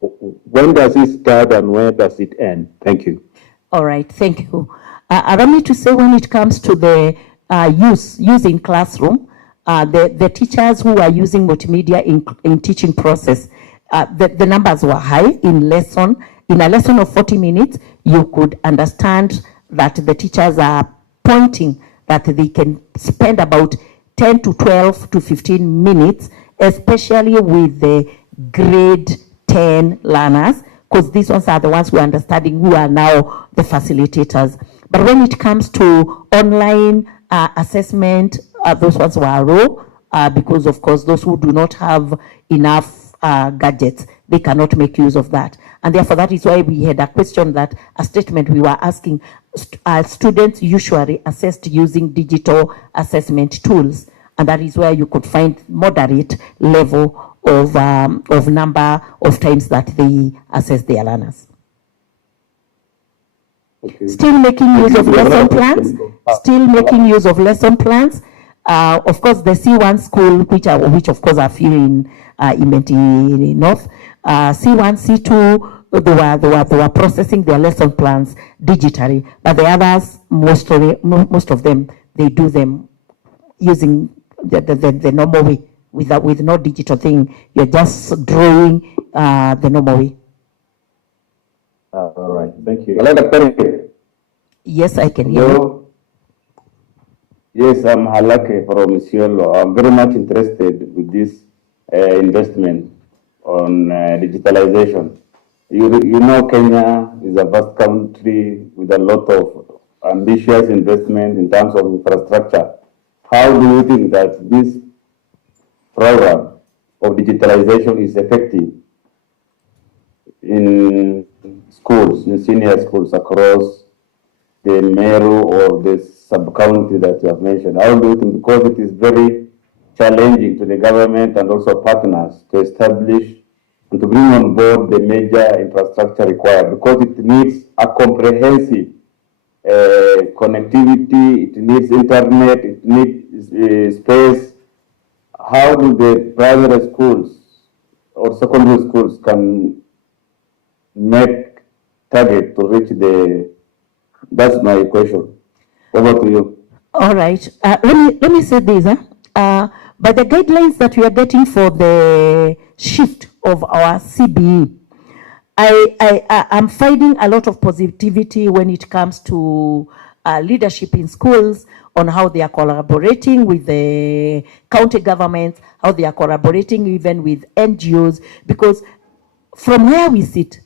When does it start and where does it end? Thank you. All right, thank you. Allow me to say when it comes to the use in classroom, the teachers who are using multimedia in teaching process, the numbers were high in lesson. In a lesson of 40 minutes, you could understand that the teachers are pointing that they can spend about 10 to 12 to 15 minutes, especially with the grade 10 learners, because these ones are the ones who are understanding, who are now the facilitators. But when it comes to online assessment, those ones were raw, because of course those who do not have enough gadgets, they cannot make use of that. And therefore that is why we had a question, that a statement we were asking, students usually assessed using digital assessment tools, and that is where you could find moderate level of number of times that they assess their learners. Okay. Still making use of lesson plans. Still making use of lesson plans. Of course, the C1 school, which of course are few in Imenti North. C1, C2, they were processing their lesson plans digitally, but the others, most of them, they do them using the normal way, with no digital thing. You're just drawing the normal way. All right, thank you. Yes, I can hear you. Yes, I'm Halake from Isiolo. I'm very much interested with this investment. on digitalization. You know, Kenya is a vast country with a lot of ambitious investment in terms of infrastructure. How do you think that this program of digitalization is effective in schools, in senior schools across the Meru or the sub-county that you have mentioned? How do you think, because it is very challenging to the government and also partners to establish and to bring on board the major infrastructure required, because it needs a comprehensive connectivity, it needs internet, it needs space. How do the primary schools or secondary schools can make target to reach the, that's my question. Over to you. All right. Let me say this. By the guidelines that we are getting for the shift of our CBE, I'm finding a lot of positivity when it comes to leadership in schools, on how they are collaborating with the county governments, how they are collaborating even with NGOs, because from where we sit,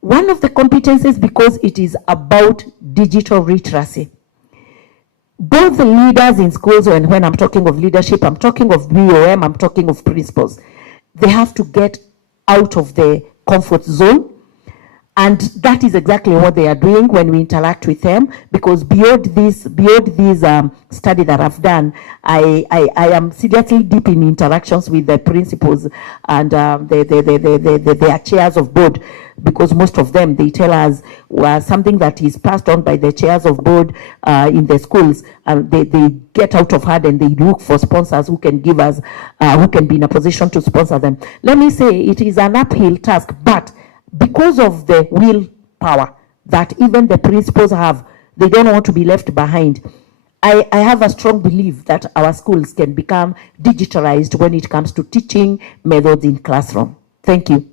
one of the competencies, because it is about digital literacy, both the leaders in schools, and when I'm talking of leadership, I'm talking of BOM, I'm talking of principals, they have to get out of the comfort zone. And that is exactly what they are doing when we interact with them, because beyond this study that I've done, I am seriously deep in interactions with the principals and their chairs of board, because most of them, they tell us something that is passed on by the chairs of board in the schools, they get out of hand and they look for sponsors who can give us, who can be in a position to sponsor them. Let me say, it is an uphill task, but because of the willpower that even the principals have, they don't want to be left behind. I have a strong belief that our schools can become digitalized when it comes to teaching methods in classroom. Thank you.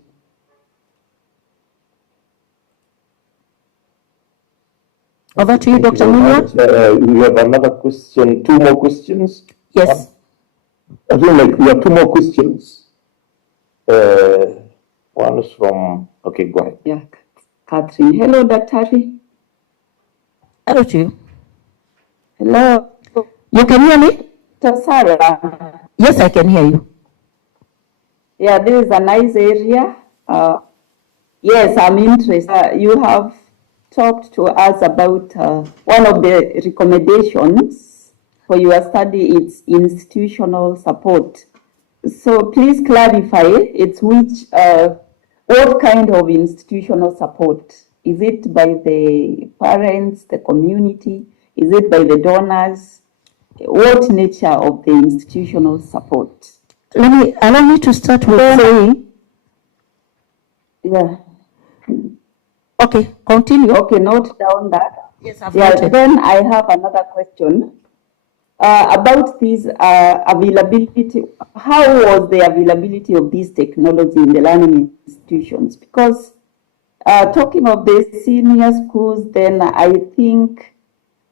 Over to you, Dr. Munywa. We have another question, two more questions. Yes. I feel like we have two more questions. One is from, okay, go ahead. Yeah, Catherine. Hello, Daktari. Hello to you. Hello. You can hear me? Sarah. Yes, I can hear you. Yeah, this is a nice area. Yes, I'm interested. You have talked to us about one of the recommendations for your study. It's institutional support. So please clarify, it's which, what kind of institutional support? Is it by the parents, the community? Is it by the donors? What nature of the institutional support? Allow me to start with saying. Yeah. Okay, continue. Okay, note down that. Yes, I've yeah, noted. Then I have another question about this availability. How was the availability of this technology in the learning institutions? Because talking of the senior schools, then I think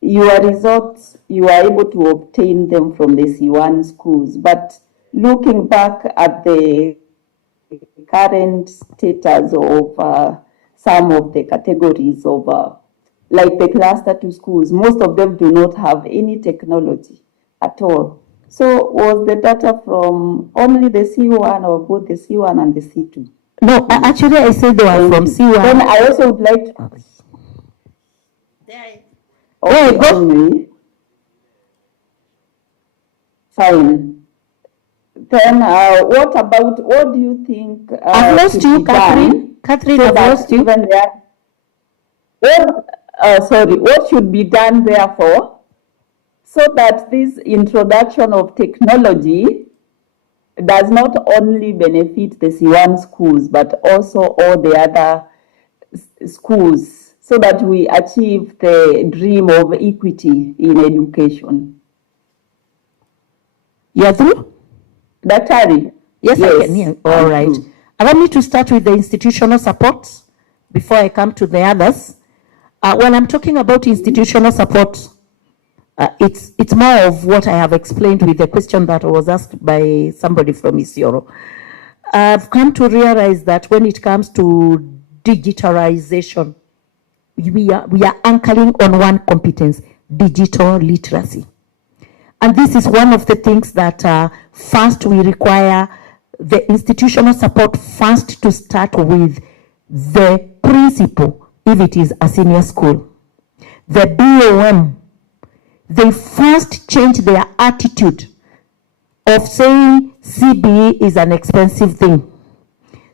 your results, you are able to obtain them from the C1 schools. But looking back at the current status of some of the categories of like the cluster 2 schools, most of them do not have any technology at all. So was the data from only the C1 or both the C1 and the C2? No, actually I said they were from C1. Then I also would like to... Okay, go. Fine. Then what about, what do you think I've lost you, Catherine. Catherine, I've lost you. What should be done therefore so that this introduction of technology does not only benefit the C1 schools, but also all the other schools, so that we achieve the dream of equity in education? You are through? Daktari? Yes, I can hear. All right. Allow me to start with the institutional support before I come to the others. When I'm talking about institutional support, it's more of what I have explained with the question that was asked by somebody from Isiolo. I've come to realize that when it comes to digitalization, we are anchoring on one competence, digital literacy. And this is one of the things that first we require the institutional support first to start with the principal, if it is a senior school. The BOM, they first change their attitude of saying CBE is an expensive thing.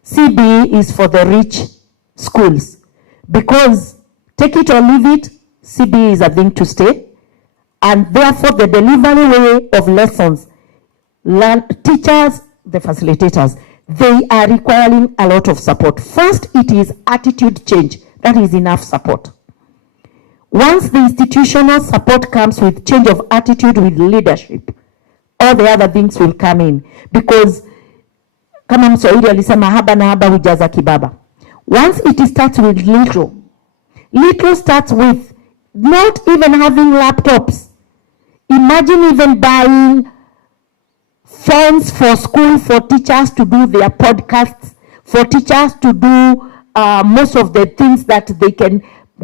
CBE is for the rich schools. Because, take it or leave it, CBE is a thing to stay. And therefore, the delivery way of lessons, teachers, the facilitators, they are requiring a lot of support. First, it is attitude change. That is enough support. Once the institutional support comes with change of attitude, with leadership, all the other things will come in. Because, kama Mswahili alisema haba na haba hujaza kibaba. Once it starts with little, little starts with not even having laptops. Imagine even buying phones for school for teachers to do their podcasts, for teachers to do most of the things that they can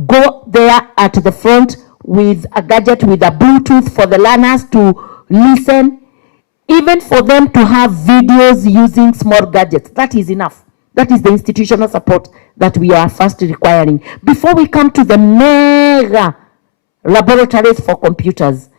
go there at the front with a gadget, with a Bluetooth for the learners to listen, even for them to have videos using small gadgets. That is enough. That is the institutional support that we are first requiring. Before we come to the mega laboratories for computers.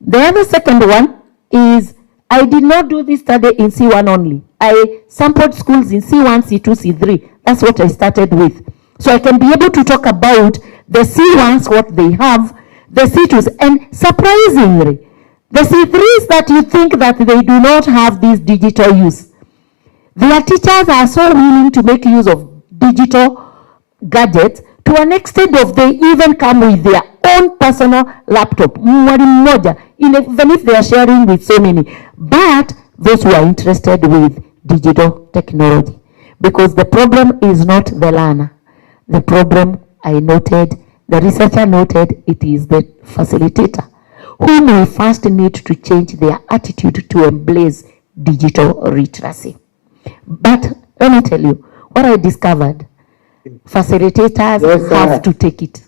The other second one is, I did not do this study in C1 only. I sampled schools in C1, C2, C3. That's what I started with. So I can be able to talk about the C1s, what they have, the C2s, and surprisingly, the C3s that you think that they do not have this digital use, their teachers are so willing to make use of digital gadgets to an extent of they even come with their own personal laptop, even if they are sharing with so many. But those who are interested with digital technology, because the problem is not the learner. The problem, I noted, the researcher noted, it is the facilitator, whom we first need to change their attitude to embrace digital literacy. But let me tell you, what I discovered, facilitators have to take it.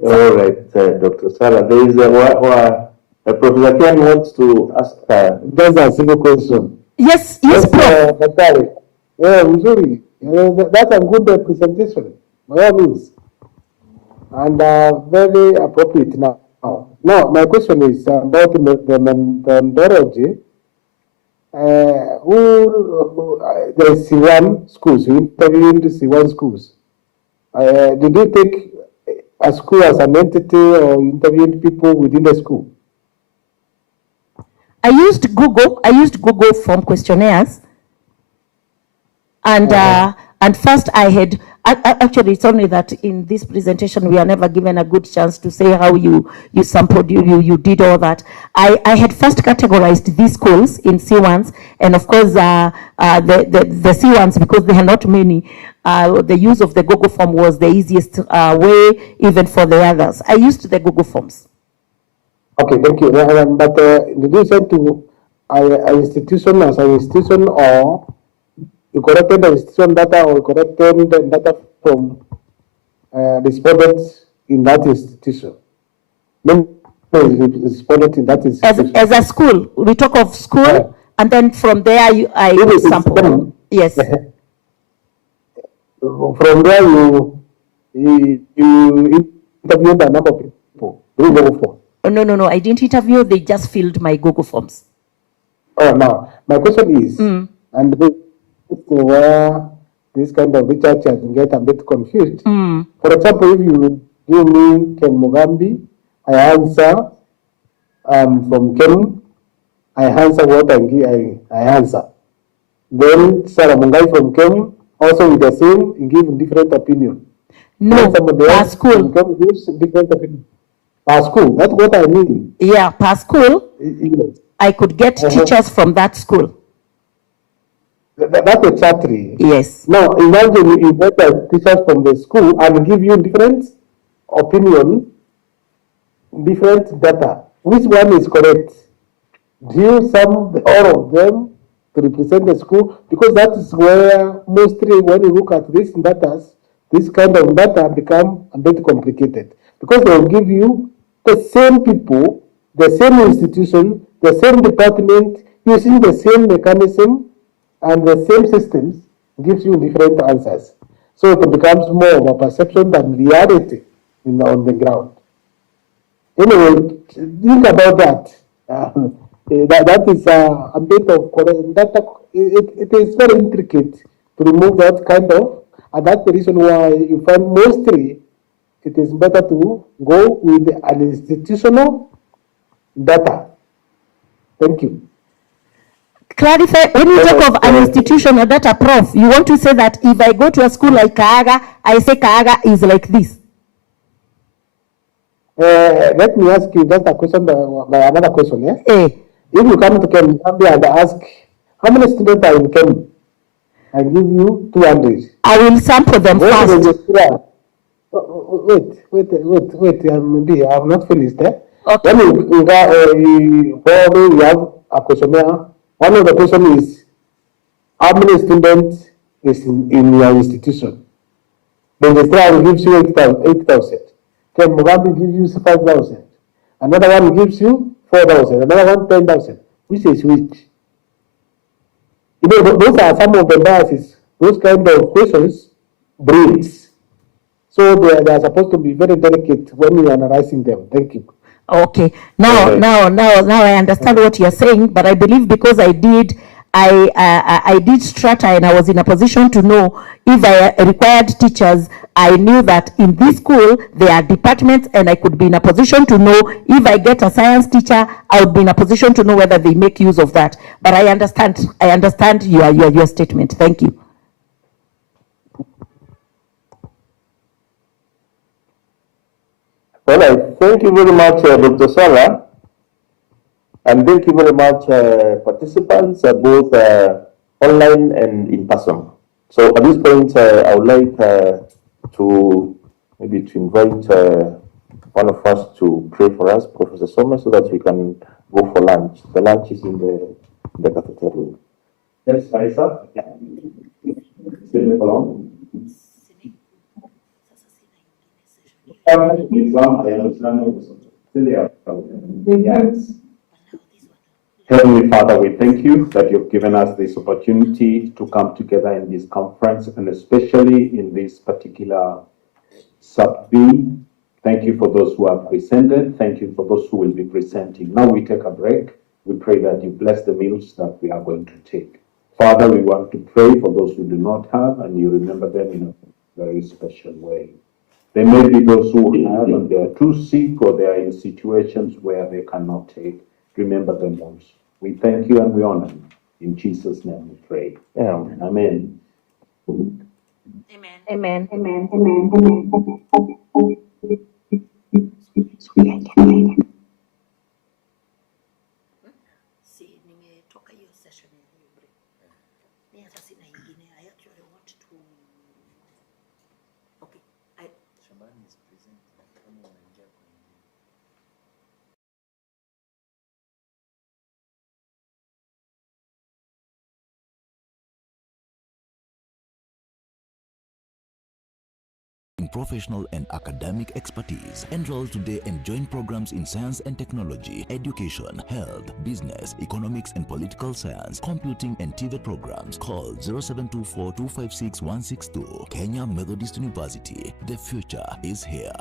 All right, Dr. Sarah, there is a Professor Ken wants to ask just a simple question. Yes, Prof. Yeah, usually, that's a good presentation, by all means, and very appropriate now. Now, my question is about the methodology. The C1 schools, you interviewed C1 schools. Did you take a school as an entity or interviewed people within the school? I used Google form questionnaires, and first I had actually, it's only that in this presentation we are never given a good chance to say how you sampled, you did all that. I had first categorized these schools in C1s, and of course the C1s, because there are not many, the use of the Google form was the easiest way even for the others. I used the Google forms. Okay, thank you. But did you send to an institution as an institution, or you collected the institution data, or collected the data from respondents in that institution? Respondents in that institution. As a school, we talk of school, and then from there I sample. Yes. From there you interviewed a number of people. No, I didn't interview. They just filled my Google forms. Oh, now my question is, and where this kind of research can get a bit confused. For example, if you give me Ken Mugambi, I answer from Ken, I answer what I answer. Then Sarah Mungai from Ken, also with the same, you give different opinion. No, per school. Gives different opinion. Per school, that's what I mean. Yeah, per school, I could get teachers from that school. That's exactly. Yes. Now, imagine you get teachers from the school and give you different opinion, different data. Which one is correct? Do you sum all of them to represent the school, because that is where mostly when you look at these data, this kind of data become a bit complicated, because they will give you the same people, the same institution, the same department, using the same mechanism and the same systems, gives you different answers. So it becomes more of a perception than reality on the ground. Anyway, think about that. That is a bit of that. It is very intricate to remove that kind of, and that's the reason why you find mostly it is better to go with an institutional data. Thank you. Clarify, when you talk of an institutional data, Prof, you want to say that if I go to a school like Kaaga, I say Kaaga is like this? Let me ask you just a question by another question. Yeah? If you come to Kenya and ask, how many students are in Kenya? I give you 200. I will sample them first. Wait, maybe I have not finished. Okay. When you probably you have a questionnaire. One of the questions is, how many students is in your institution? The registrar gives you 8,000. Then Mugambi gives you 5,000. Another one gives you 4,000. Another one 10,000. Which is which? You know, those are some of the biases. Those kind of questions breeds. So they are supposed to be very delicate when you are analyzing them. Thank you. Okay. Now I understand what you're saying, but I believe because I did strata and I was in a position to know if I required teachers, I knew that in this school there are departments, and I could be in a position to know if I get a science teacher, I would be in a position to know whether they make use of that. But I understand your statement. Thank you. All right, thank you very much, Dr. Sarah, and thank you very much, participants, both online and in person. So at this point, I would like to invite one of us to pray for us, Professor Sommer, so that we can go for lunch. The lunch is in the cafeteria. Yes, Faisal. Still along. Heavenly Father, we thank you that you've given us this opportunity to come together in this conference, and especially in this particular sub-theme. Thank you for those who have presented. Thank you for those who will be presenting. Now we take a break. We pray that you bless the meals that we are going to take. Father, we want to pray for those who do not have, and you remember them in a very special way. There may be those who have and they are too sick, or they are in situations where they cannot take. Remember them also. We thank you and we honor you. In Jesus' name we pray. Amen. Amen. Amen. Amen. Amen. Amen. In professional and academic expertise. Enroll today and join programs in science and technology, education, health, business, economics and political science, computing and TVET programs. Call 0724-256-162. Kenya Methodist University. The future is here.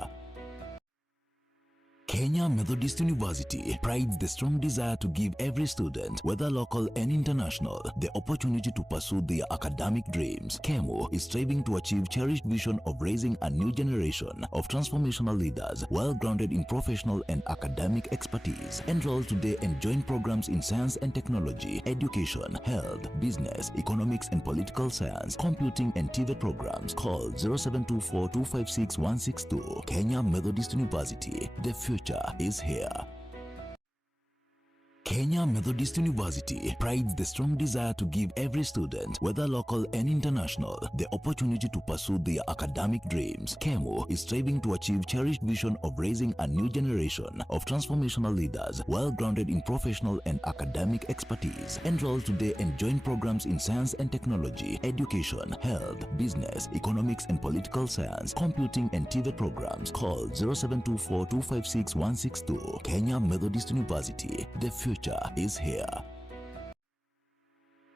Kenya Methodist University prides the strong desire to give every student, whether local and international, the opportunity to pursue their academic dreams. KEMU is striving to achieve cherished vision of raising a new generation of transformational leaders, well grounded in professional and academic expertise. Enroll today and join programs in science and technology, education, health, business, economics and political science, computing and TVET programs. Call 0724-256-162. Kenya Methodist University. The future is here. Kenya Methodist University prides the strong desire to give every student, whether local and international, the opportunity to pursue their academic dreams. KEMU is striving to achieve cherished vision of raising a new generation of transformational leaders, well-grounded in professional and academic expertise. Enroll today and join programs in science and technology, education, health, business, economics and political science, computing and TVET programs. Call 0724-256-162. Kenya Methodist University. The future is here.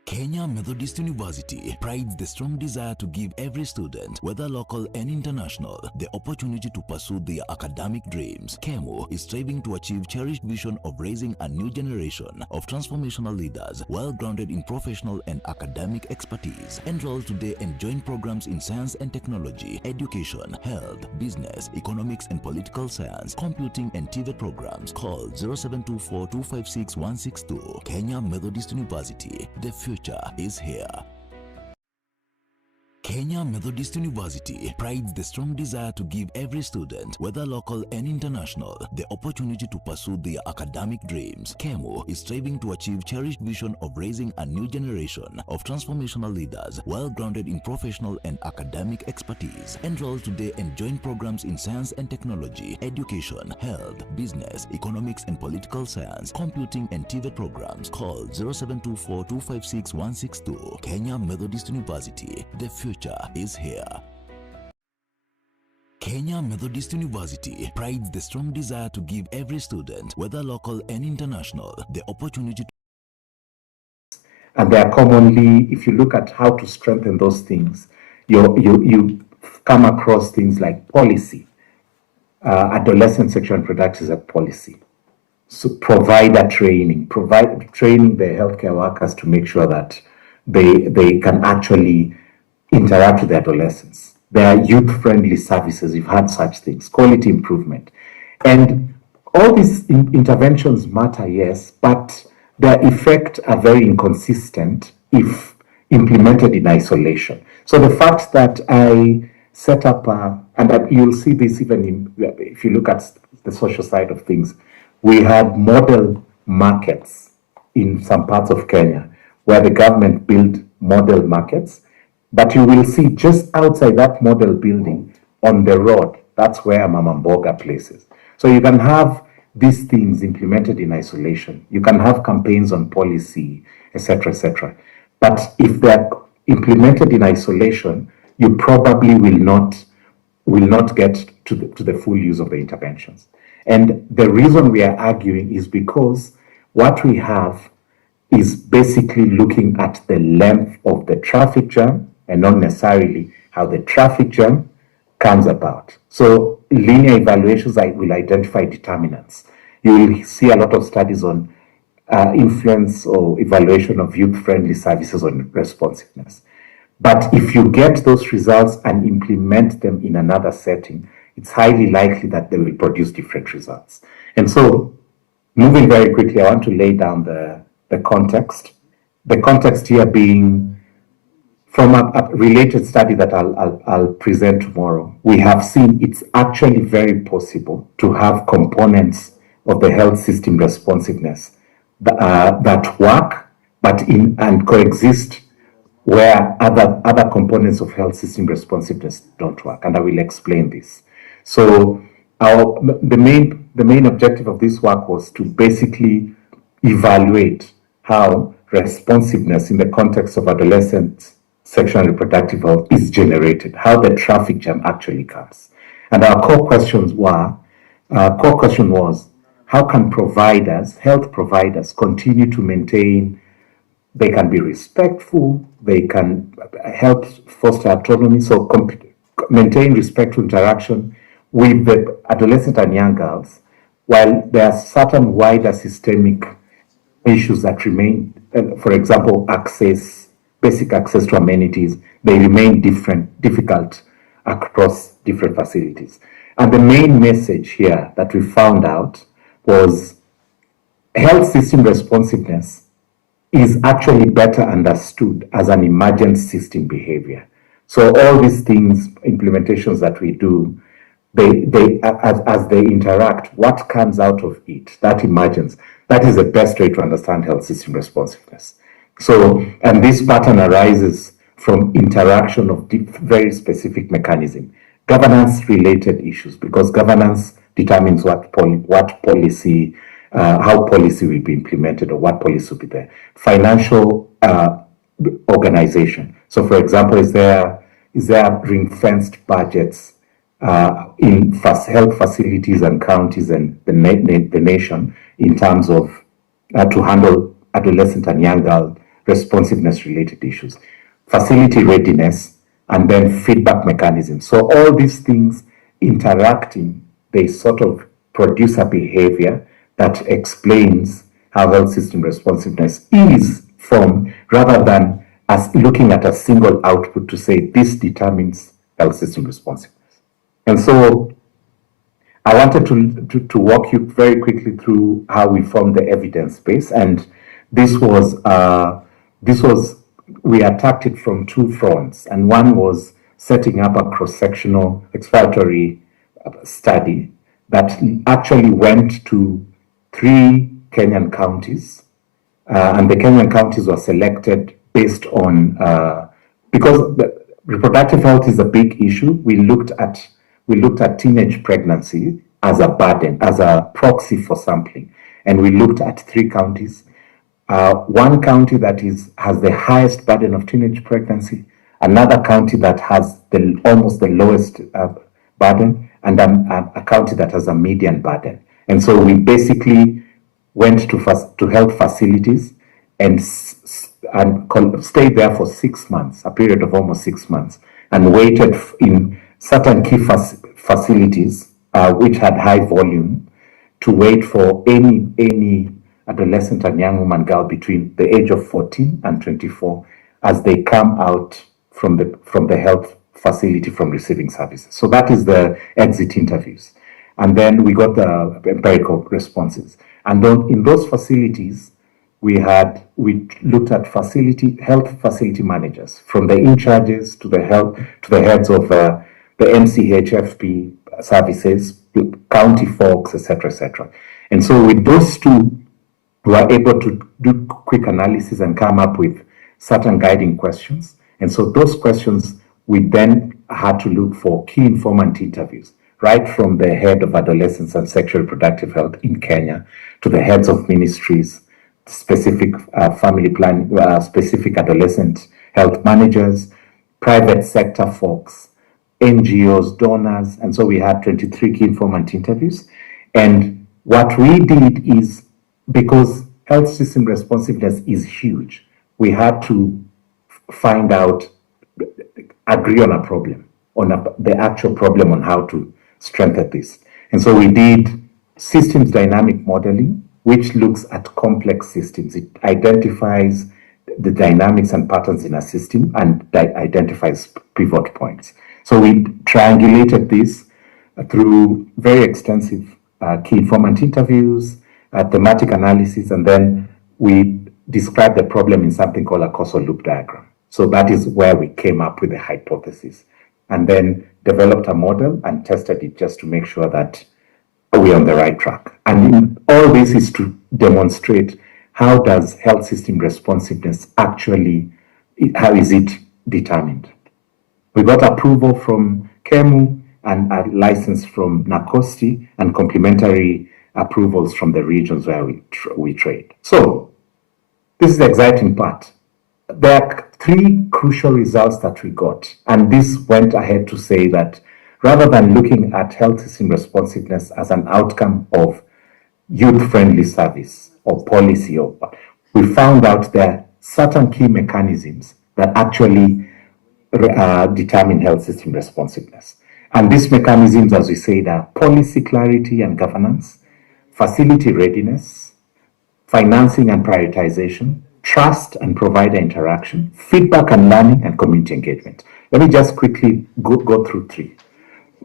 Kenya Methodist University prides the strong desire to give every student, whether local and international, the opportunity to pursue their academic dreams. KEMU is striving to achieve cherished vision of raising a new generation of transformational leaders, well-grounded in professional and academic expertise. Enroll today and join programs in science and technology, education, health, business, economics and political science, computing and TVET programs. Call 0724-256-162. Kenya Methodist University. The future is here. Kenya Methodist University prides the strong desire to give every student, whether local and international, the opportunity to pursue their academic dreams. KEMU is striving to achieve cherished vision of raising a new generation of transformational leaders, well-grounded in professional and academic expertise. Enroll today and join programs in science and technology, education, health, business, economics and political science, computing and TVET programs. Call 0724-256-162. Kenya Methodist University. The future is here. Kenya Methodist University prides the strong desire to give every student, whether local and international, the opportunity to. And they are commonly, if you look at how to strengthen those things, you come across things like policy, adolescent sexual and reproductive health policy. So provider training, training the healthcare workers to make sure that they can actually interact with the adolescents. There are youth-friendly services, you've had such things, quality improvement. And all these interventions matter, yes, but their effect are very inconsistent if implemented in isolation. So the fact that I set up, and you'll see this even if you look at the social side of things, we had model markets in some parts of Kenya where the government built model markets. But you will see just outside that model building on the road, that's where Mama Mboga places. So you can have these things implemented in isolation. You can have campaigns on policy, etc., etc. But if they're implemented in isolation, you probably will not get to the full use of the interventions. And the reason we are arguing is because what we have is basically looking at the length of the traffic jam and not necessarily how the traffic jam comes about. So linear evaluations will identify determinants. You will see a lot of studies on influence or evaluation of youth-friendly services on responsiveness. But if you get those results and implement them in another setting, it's highly likely that they will produce different results. And so, moving very quickly, I want to lay down the context. The context here being from a related study that I'll present tomorrow. We have seen it's actually very possible to have components of the health system responsiveness that work, but and coexist where other components of health system responsiveness don't work, and I will explain this. So the main objective of this work was to basically evaluate how responsiveness in the context of adolescent sexual and reproductive health is generated, how the traffic jam actually comes. And our core question was, how can health providers continue to maintain, they can be respectful, they can help foster autonomy, so maintain respectful interaction with the adolescent and young girls, while there are certain wider systemic issues that remain, for example, basic access to amenities, they remain difficult across different facilities. And the main message here that we found out was health system responsiveness is actually better understood as an emergent system behavior. So all these things, implementations that we do, as they interact, what comes out of it, that emergence, That is the best way to understand health system responsiveness. So, and this pattern arises from interaction of very specific mechanism, governance-related issues, because governance determines what policy, how policy will be implemented or what policy will be there. Financial organization. So, for example, is there ring-fenced budgets in health facilities and counties and the nation in terms of to handle adolescent and young girl responsiveness-related issues, facility readiness, and then feedback mechanisms. So all these things interacting, they sort of produce a behavior that explains how health system responsiveness is formed, rather than as looking at a single output to say this determines health system responsiveness. And so I wanted to walk you very quickly through how we formed the evidence base, and this was we attacked it from two fronts, and one was setting up a cross-sectional exploratory study that actually went to 3 Kenyan counties, and the Kenyan counties were selected based on because reproductive health is a big issue. We looked at teenage pregnancy as a burden, as a proxy for sampling, and we looked at 3 counties. One county that has the highest burden of teenage pregnancy, another county that has almost the lowest burden, and a county that has a median burden. And so we basically went to health facilities and stayed there for 6 months, a period of almost 6 months, and waited in certain key facilities which had high volume to wait for any adolescent and young woman girl between the age of 14 and 24 as they come out from the health facility from receiving services. So that is the exit interviews. And then we got the empirical responses. And in those facilities, we looked at health facility managers, from the in-charges to the heads of the MCHFP services, county folks, etc., etc. And so with those two, we were able to do quick analysis and come up with certain guiding questions. And so those questions, we then had to look for key informant interviews, right from the head of adolescence and sexual reproductive health in Kenya to the heads of ministries, specific family planning, specific adolescent health managers, private sector folks, NGOs, donors. And so we had 23 key informant interviews. And what we did is, because health system responsiveness is huge, we had to find out, agree on a problem, the actual problem on how to strengthen this. And so we did systems dynamic modeling, which looks at complex systems. It identifies the dynamics and patterns in a system and identifies pivot points. So we triangulated this through very extensive key informant interviews, thematic analysis, and then we described the problem in something called a causal loop diagram. So that is where we came up with the hypothesis, and then developed a model and tested it just to make sure that we're on the right track. And all this is to demonstrate how does health system responsiveness actually, how is it determined? We got approval from KEMU and a license from NACOSTI and complementary approvals from the regions where we trade. So this is the exciting part. There are 3 crucial results that we got, and this went ahead to say that rather than looking at health system responsiveness as an outcome of youth-friendly service or policy, we found out there are certain key mechanisms that actually determine health system responsiveness. And these mechanisms, as we said, are policy clarity and governance, facility readiness, financing and prioritization, trust and provider interaction, feedback and learning, and community engagement. Let me just quickly go through 3.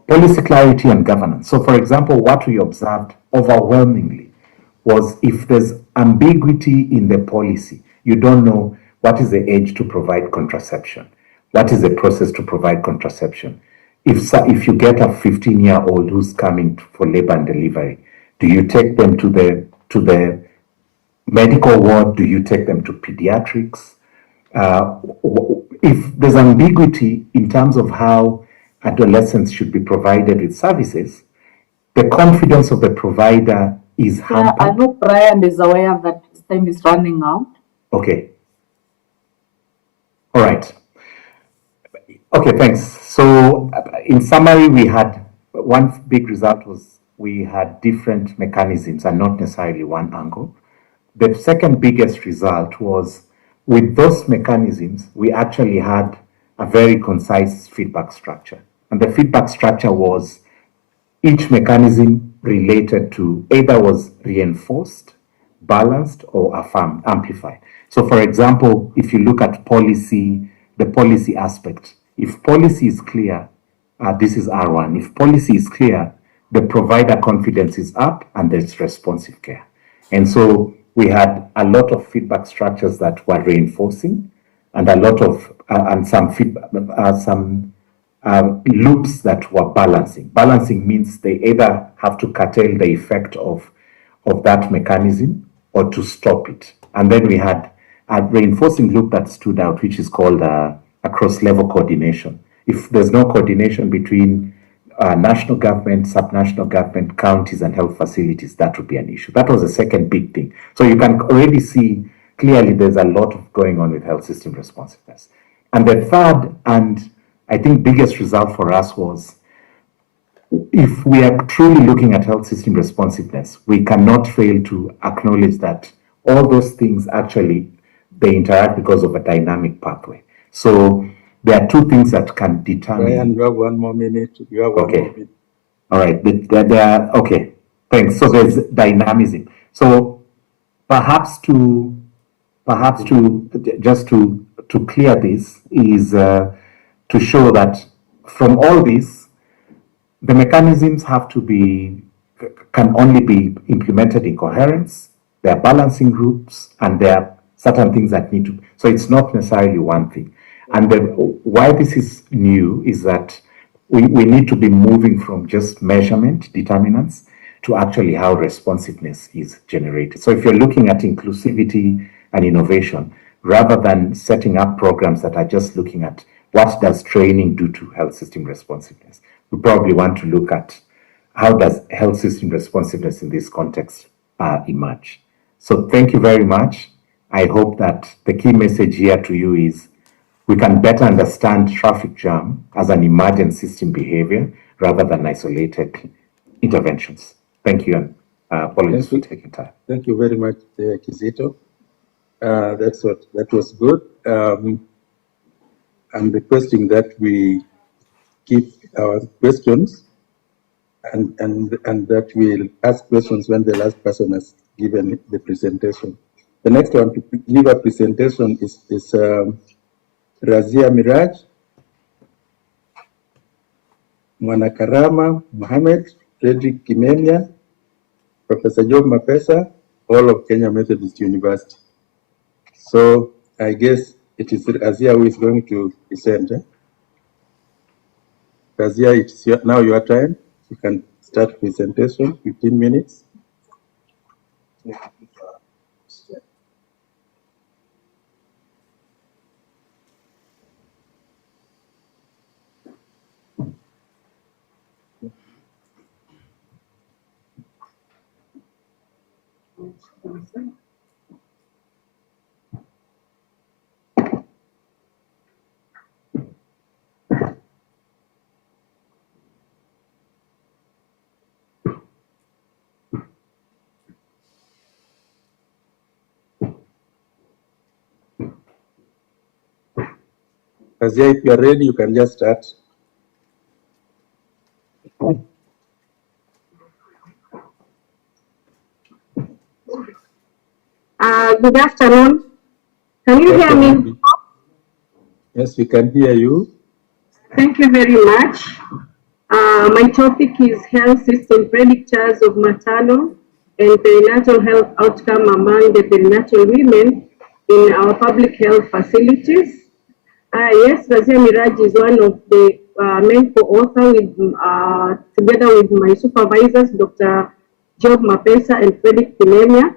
Policy clarity and governance. So, for example, what we observed overwhelmingly was if there's ambiguity in the policy, you don't know what is the age to provide contraception, what is the process to provide contraception. If you get a 15-year-old who's coming for labor and delivery, do you take them to the medical ward, do you take them to pediatrics? If there's ambiguity in terms of how adolescents should be provided with services, the confidence of the provider is hampered. I hope Brian is aware that his time is running out. Okay. All right. Okay, thanks. So in summary, we had one big result was we had different mechanisms and not necessarily one angle. The second biggest result was with those mechanisms, we actually had a very concise feedback structure. And the feedback structure was each mechanism related to either was reinforced, balanced, or affirmed, amplified. So for example, if you look at policy, the policy aspect, if policy is clear, this is R1. If policy is clear, the provider confidence is up and there's responsive care. And so we had a lot of feedback structures that were reinforcing and a lot of, and some feedback, loops that were balancing. Balancing means they either have to curtail the effect of that mechanism or to stop it. And then we had a reinforcing loop that stood out, which is called a cross-level coordination. If there's no coordination between national government, subnational government, counties, and health facilities, that would be an issue. That was the second big thing. So you can already see clearly there's a lot of going on with health system responsiveness. And the third, and I think biggest result for us was, if we are truly looking at health system responsiveness, we cannot fail to acknowledge that all those things actually, they interact because of a dynamic pathway. So there are two things that can determine. Brian, you have 1 more minute. You have one more minute. All right. Okay. Thanks. So there's dynamism. So perhaps just to clear this is to show that from all this, the mechanisms can only be implemented in coherence. There are balancing groups and there are certain things that need to, so it's not necessarily one thing. And why this is new is that we need to be moving from just measurement determinants to actually how responsiveness is generated. So if you're looking at inclusivity and innovation, rather than setting up programs that are just looking at what does training do to health system responsiveness, we probably want to look at how does health system responsiveness in this context emerge. So thank you very much. I hope that the key message here to you is we can better understand traffic jam as an emergent system behavior rather than isolated interventions. Thank you, and apologies for taking time. Thank you very much, Kizito. That was good. I'm requesting that we keep our questions and that we'll ask questions when the last person has given the presentation. The next one to give a presentation is Razia Miraj, Mwanakarama Mohammed, Frederick Kimemia, Professor Job Mapesa, all of Kenya Methodist University. So I guess it is Razia who is going to present. Razia, it's now your time. You can start presentation, 15 minutes. Razia, if you are ready, you can just start. Good afternoon. Can you hear me? Yes, we can hear you. Thank you very much. My topic is health system predictors of maternal and perinatal health outcome among the perinatal women in our public health facilities. Yes, Razia Miraj is one of the main co-author together with my supervisors, Dr. Job Mapesa and Frederick Kimemia.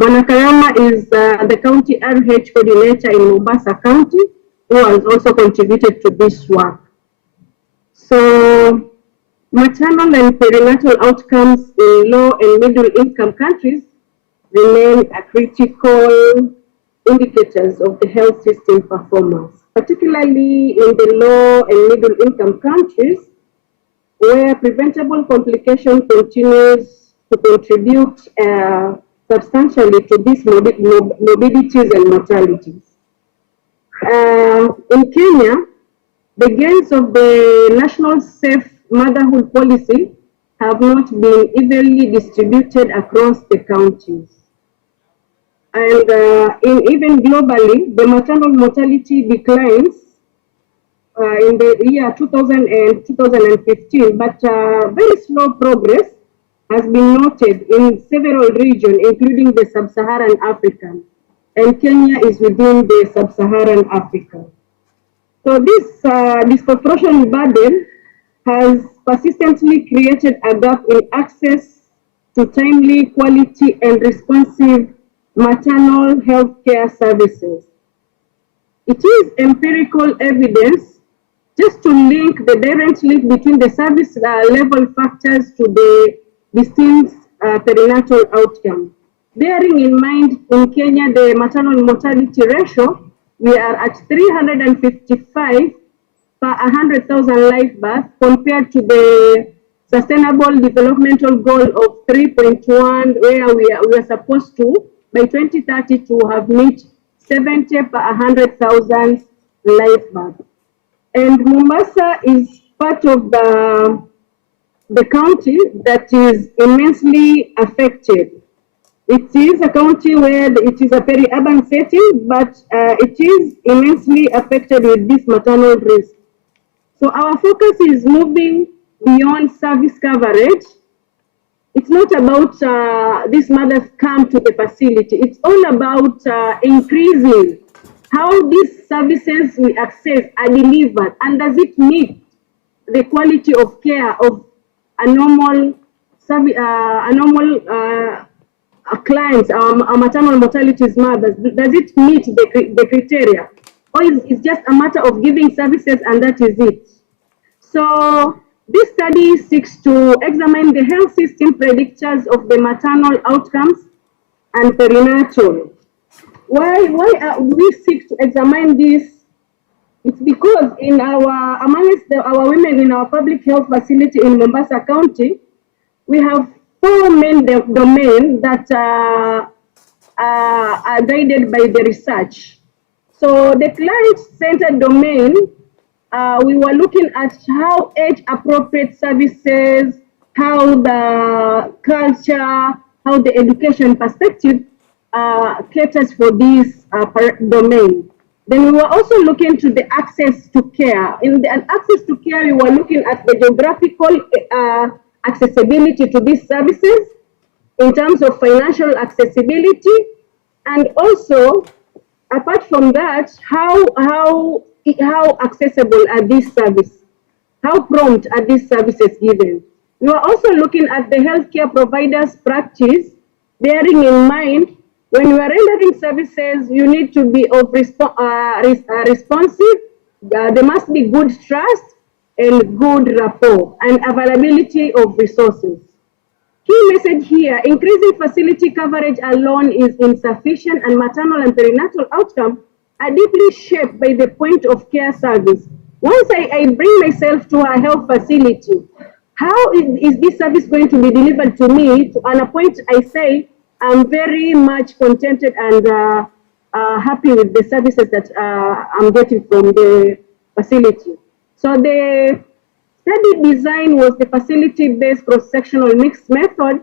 Mwanakarama is the county RH coordinator in Mombasa County, who has also contributed to this work. So, maternal and perinatal outcomes in low and middle income countries remain a critical indicators of the health system performance, particularly in the low and middle income countries, where preventable complication continues to contribute substantially to these morbidities and mortalities. In Kenya, the gains of the National Safe Motherhood Policy have not been evenly distributed across the counties. And even globally, the maternal mortality declines in the year 2000 and 2015, but very slow progress has been noted in several regions, including the Sub-Saharan Africa, and Kenya is within the Sub-Saharan Africa. So this disproportionate burden has persistently created a gap in access to timely, quality, and responsive maternal health care services. It is empirical evidence just to link the direct link between the service level factors to the distinct perinatal outcome. Bearing in mind, in Kenya, the maternal mortality ratio, we are at 355 per 100,000 live births compared to the Sustainable Developmental Goal of 3.1, where we are supposed to, by 2030, to have met 70 per 100,000 live births. And Mombasa is part of the county that is immensely affected. It is a county where it is a peri-urban setting, but it is immensely affected with this maternal risk. So our focus is moving beyond service coverage. It's not about these mothers come to the facility. It's all about increasing how these services we access are delivered, and does it meet the quality of care of a normal clients, our maternal mortalities mothers? Does it meet the criteria? Or is it just a matter of giving services and that is it? So this study seeks to examine the health system predictors of the maternal outcomes and perinatal. Why we seek to examine this? It's because in amongst our women in our public health facility in Mombasa County, we have 4 main domains that are guided by the research. So the client-centered domain, we were looking at how age-appropriate services, how the culture, how the education perspective caters for this domain. Then we were also looking to the access to care. In the access to care, we were looking at the geographical accessibility to these services in terms of financial accessibility, and also, apart from that, how accessible are these services? How prompt are these services given? We are also looking at the healthcare providers' practice, bearing in mind when you are rendering services, you need to be responsive. There must be good trust and good rapport and availability of resources. Key message here, increasing facility coverage alone is insufficient, and maternal and perinatal outcomes are deeply shaped by the point of care service. Once I bring myself to a health facility, how is this service going to be delivered to me to a point I say I'm very much contented and happy with the services that I'm getting from the facility. So the study design was the facility-based cross-sectional mixed method,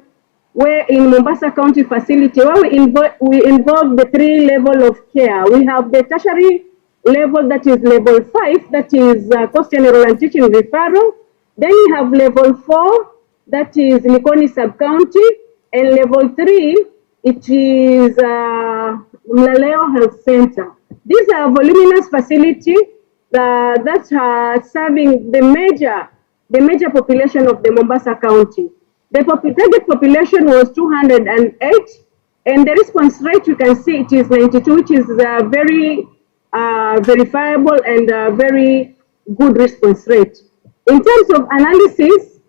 where in Mombasa County facility, where we involve the 3 levels of care. We have the tertiary level, that is level 5, that is post-general and teaching referral. Then we have level 4, that is Likoni sub-county, and level 3, it is Mlaleo Health Center. These are voluminous facilities that are serving the major population of the Mombasa County. The target population was 208, And the response rate, you can see it is 92, which is very verifiable and very good response rate. In terms of analysis,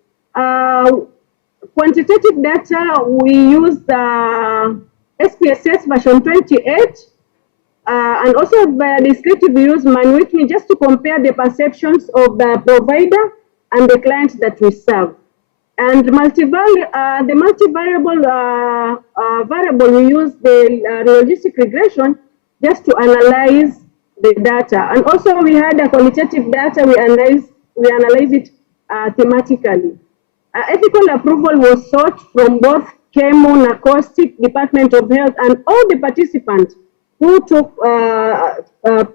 quantitative data, we use the SPSS version 28, and also the descriptive we use Manwitney just to compare the perceptions of the provider and the clients that we serve. And the multivariable variable, we use the logistic regression just to analyze the data. And also we had a qualitative data, we analyze it thematically. Ethical approval was sought from both Chemo, Narcotic, Department of Health, and all the participants who took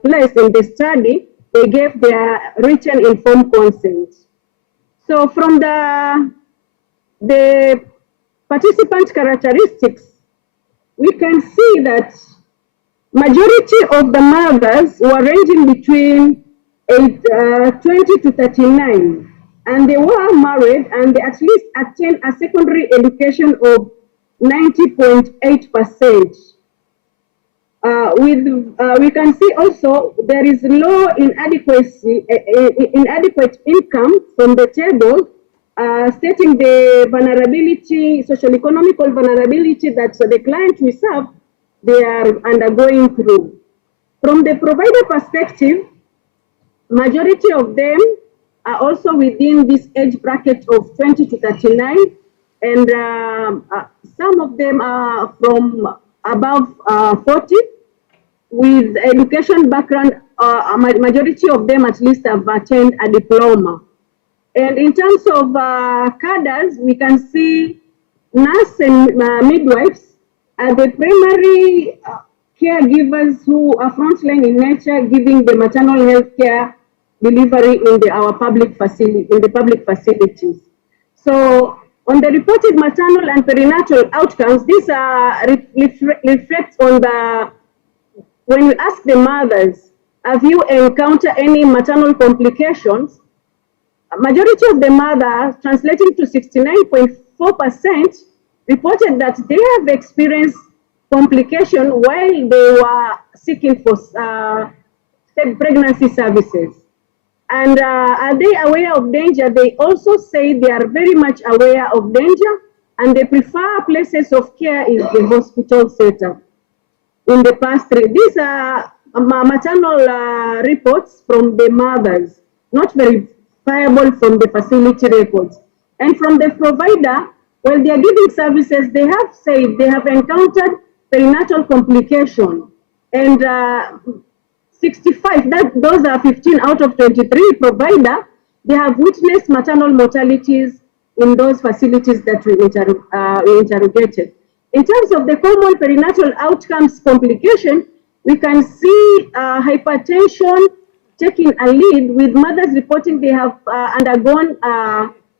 place in the study. They gave their written informed consent. So from the participant characteristics, we can see that majority of the mothers were ranging between 20 to 39, and they were married and they at least attained a secondary education of 90.8%. We can see also there is low inadequate income from the table, stating the vulnerability, social economical vulnerability that the client we serve, they are undergoing through. From the provider perspective, majority of them are also within this age bracket of 20 to 39, and some of them are from above 40, with education background. Majority of them at least have attained a diploma. And in terms of cadres, we can see nurse and midwives are the primary caregivers who are frontline in nature, giving the maternal health care delivery in our public facilities. So on the reported maternal and perinatal outcomes, these reflects on when we ask the mothers, have you encountered any maternal complications? A majority of the mothers, translating to 69.4%, reported that they have experienced complication while they were seeking for pregnancy services. And are they aware of danger? They also say they are very much aware of danger, and they prefer places of care in the hospital setup. In the past these are maternal reports from the mothers, not verifiable from the facility records. And from the provider, when they are giving services, they have said they have encountered perinatal complication. And 65, those are 15 out of 23 provider, they have witnessed maternal mortalities in those facilities that we interrogated. In terms of the common perinatal outcomes complication, we can see hypertension taking a lead, with mothers reporting they have undergone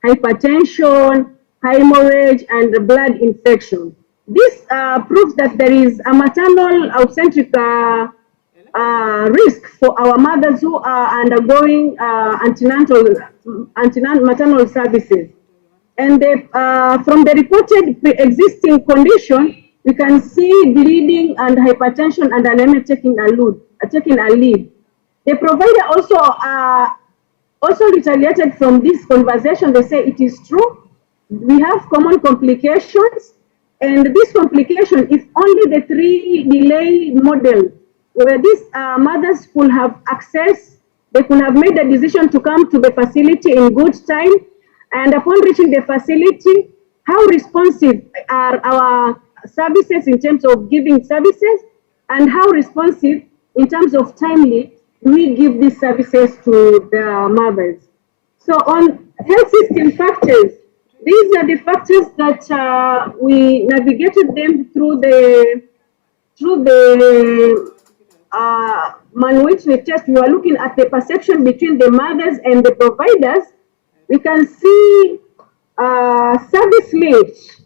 hypertension, hemorrhage, and blood infection. This proves that there is a maternal obstetric risk for our mothers who are undergoing maternal services. And from the reported pre-existing condition, we can see bleeding and hypertension and anemia taking a lead. The provider also retaliated from this conversation. They say it is true. We have common complications, and this complication is only the 3 delay model, where these mothers could have access, they could have made a decision to come to the facility in good time, and upon reaching the facility, how responsive are our services in terms of giving services, and how responsive in terms of timely we give these services to the mothers. So on health system factors, these are the factors that we navigated them through the Manwitney test. We are looking at the perception between the mothers and the providers. We can see service linked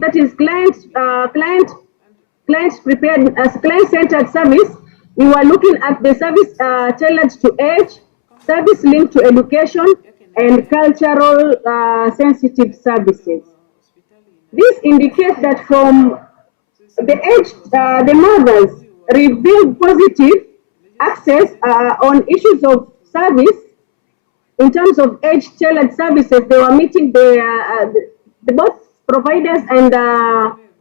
that is client-centered service. We were looking at the service tailored to age, service linked to education, and cultural sensitive services. This indicates that from the mothers revealed positive access on issues of service. In terms of age-tailored services, they were meeting the both providers and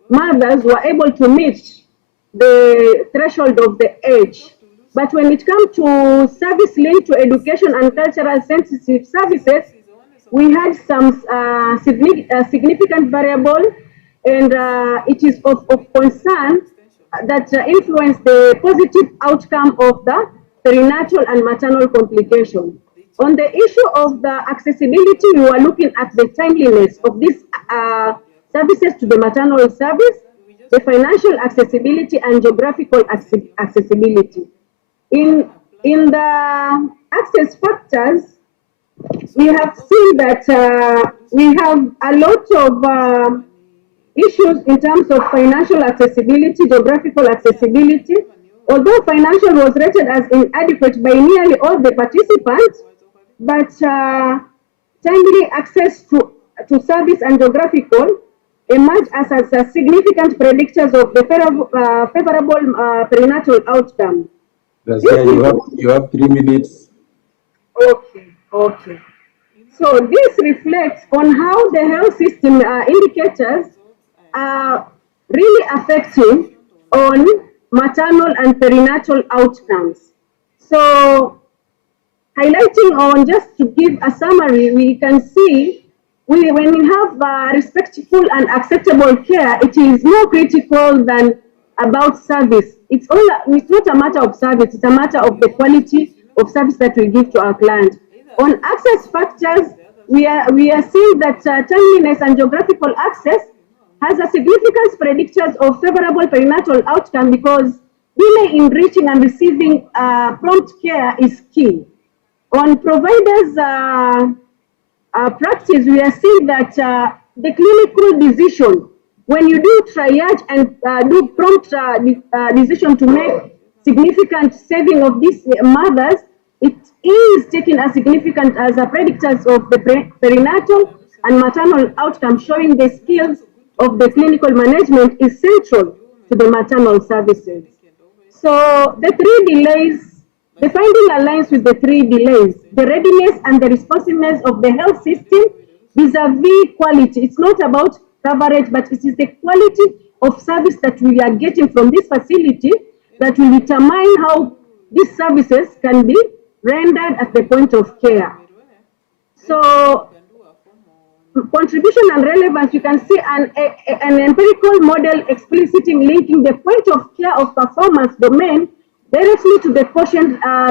mothers were able to meet the threshold of the age. But when it comes to service linked to education and cultural sensitive services, we had some significant variable, and it is of concern that influence the positive outcome of the perinatal and maternal complication. On the issue of the accessibility, we were looking at the timeliness of these services to the maternal service, the financial accessibility and geographical accessibility. In the access factors, we have seen that we have a lot of issues in terms of financial accessibility, geographical accessibility. Although financial was rated as inadequate by nearly all the participants, but timely access to service and geographical emerge as significant predictors of the favorable perinatal outcome. Razia, you have 3 minutes. Okay. So this reflects on how the health system indicators are really affecting on maternal and perinatal outcomes. So highlighting on, just to give a summary, we can see when we have respectful and acceptable care, it is more critical than about service. It's not a matter of service, it's a matter of the quality of service that we give to our clients. On access factors, we are seeing that timeliness and geographical access has a significant predictors of favorable perinatal outcome because delay in reaching and receiving prompt care is key. On providers' practice, we are seeing that the clinical decision, when you do triage and do prompt decision to make significant saving of these mothers, it is taken as significant as a predictors of the perinatal and maternal outcome, showing the skills of the clinical management is central to the maternal services. So the 3 delays, the finding aligns with the 3 delays, the readiness and the responsiveness of the health system vis-a-vis quality. It's not about coverage, but it is the quality of service that we are getting from this facility that will determine how these services can be rendered at the point of care. So contribution and relevance, you can see an empirical model explicitly linking the point of care of performance domain directly to the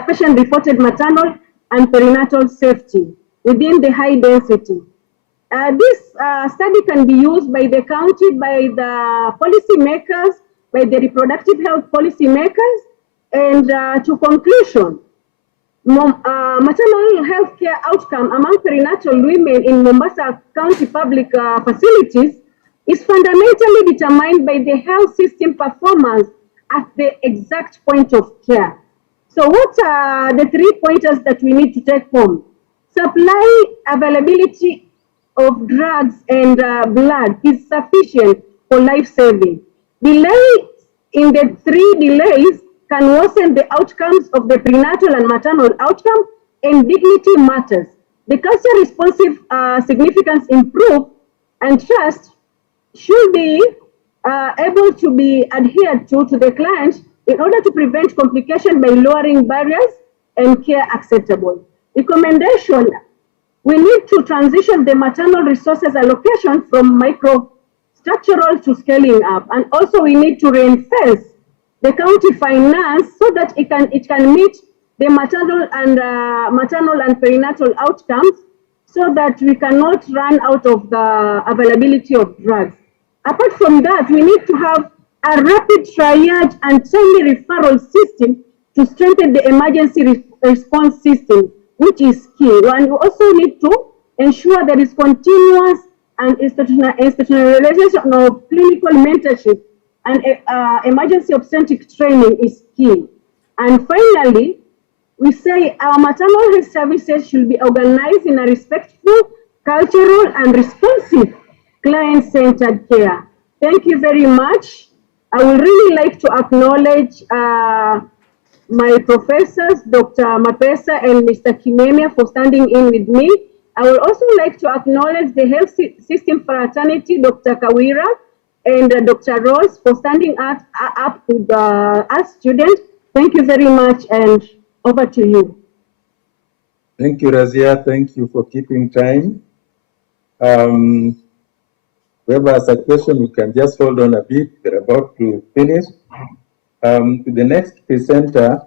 patient-reported maternal and perinatal safety within the high density. This study can be used by the county, by the policy makers, by the reproductive health policy makers, and to conclusion, maternal health care outcome among perinatal women in Mombasa County public facilities is fundamentally determined by the health system performance at the exact point of care. So what are the 3 pointers that we need to take home? Supply availability of drugs and blood is sufficient for life saving. Delay in the 3 delays can worsen the outcomes of the prenatal and maternal outcome, and dignity matters. The culture responsive significance improve, and trust should be able to be adhered to the client in order to prevent complication by lowering barriers and care acceptable. Recommendation, we need to transition the maternal resources allocation from microstructural to scaling up, and also we need to reinforce the county finance so that it can meet the maternal and perinatal outcomes, so that we cannot run out of the availability of drugs. Apart from that, we need to have a rapid triage and timely referral system to strengthen the emergency response system, which is key. And we also need to ensure there is continuous and institutionalization of clinical mentorship, and emergency obstetric training is key. And finally, We say our maternal health services should be organized in a respectful, cultural, and responsive client-centered care. Thank you very much. I would really like to acknowledge my professors, Dr. Mapesa and Mr. Kimemia, for standing in with me. I would also like to acknowledge the health system fraternity, Dr. Kawira and Dr. Rose, for standing up with us students. Thank you very much, and over to you. Thank you, Razia. Thank you for keeping time. Whoever has a question, you can just hold on a bit. We're about to finish. The next presenter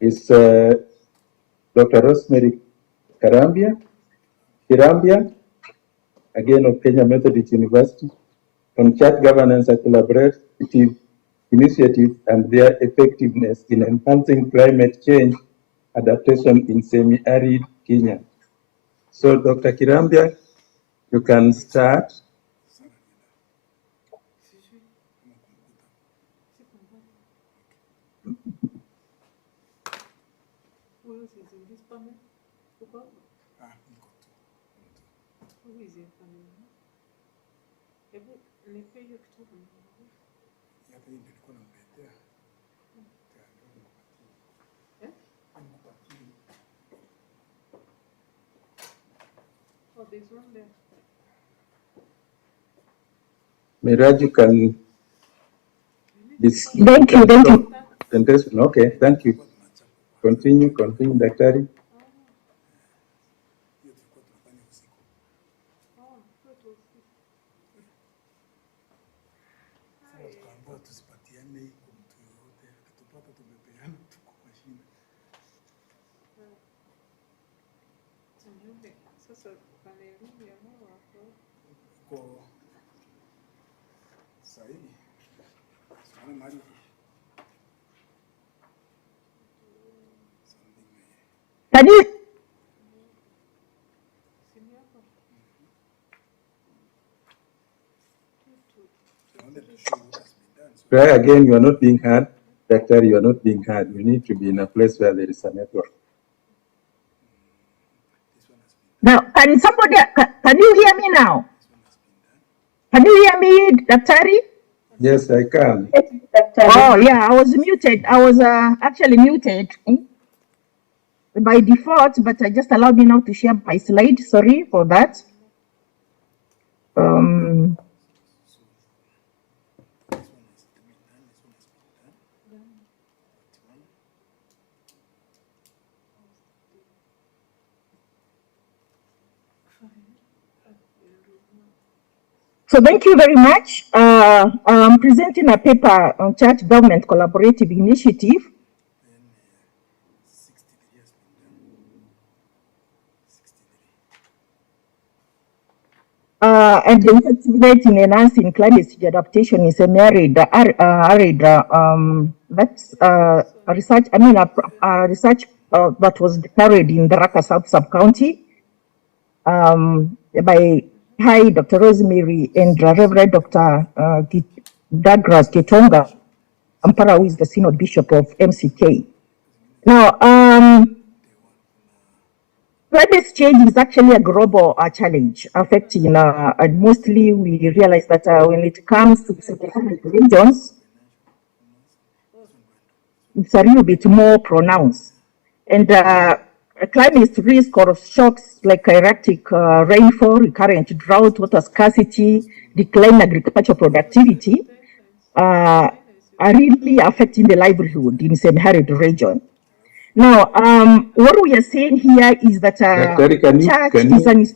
is Dr. Rosemary Kirambia, again of Kenya Methodist University, on church governance and collaborative initiative and their effectiveness in enhancing climate change adaptation in semi-arid Kenya. So, Dr. Kirambia, you can start. Miraj, you can. Thank you. Okay, thank you. Continue, Daktari. Can you? Try again, you are not being heard. Daktari, you are not being heard. You need to be in a place where there is a network. Now, can somebody, can you hear me now? Can you hear me, Daktari? Yes, I can. Oh, yeah, I was muted. I was actually muted by default, but I just allowed me now to share my slide. Sorry for that. So thank you very much. I'm presenting a paper on church government collaborative initiative. And the effectiveness in enhancing climate change adaptation in semi-arid, that's a research, a research that was carried in the Raqqa South Sub-County by Dr. Rosemary and Reverend Dr. Douglas Kitonga Ampara, who is the Synod Bishop of MCK. Now, climate change is actually a global challenge affecting, and mostly we realize that when it comes to sub-Saharan regions, it's a little bit more pronounced. And climate risk or shocks like erratic rainfall, recurrent drought, water scarcity, decline agricultural productivity are really affecting the livelihood in semi-arid region. Now, what we are saying here is that Daktari,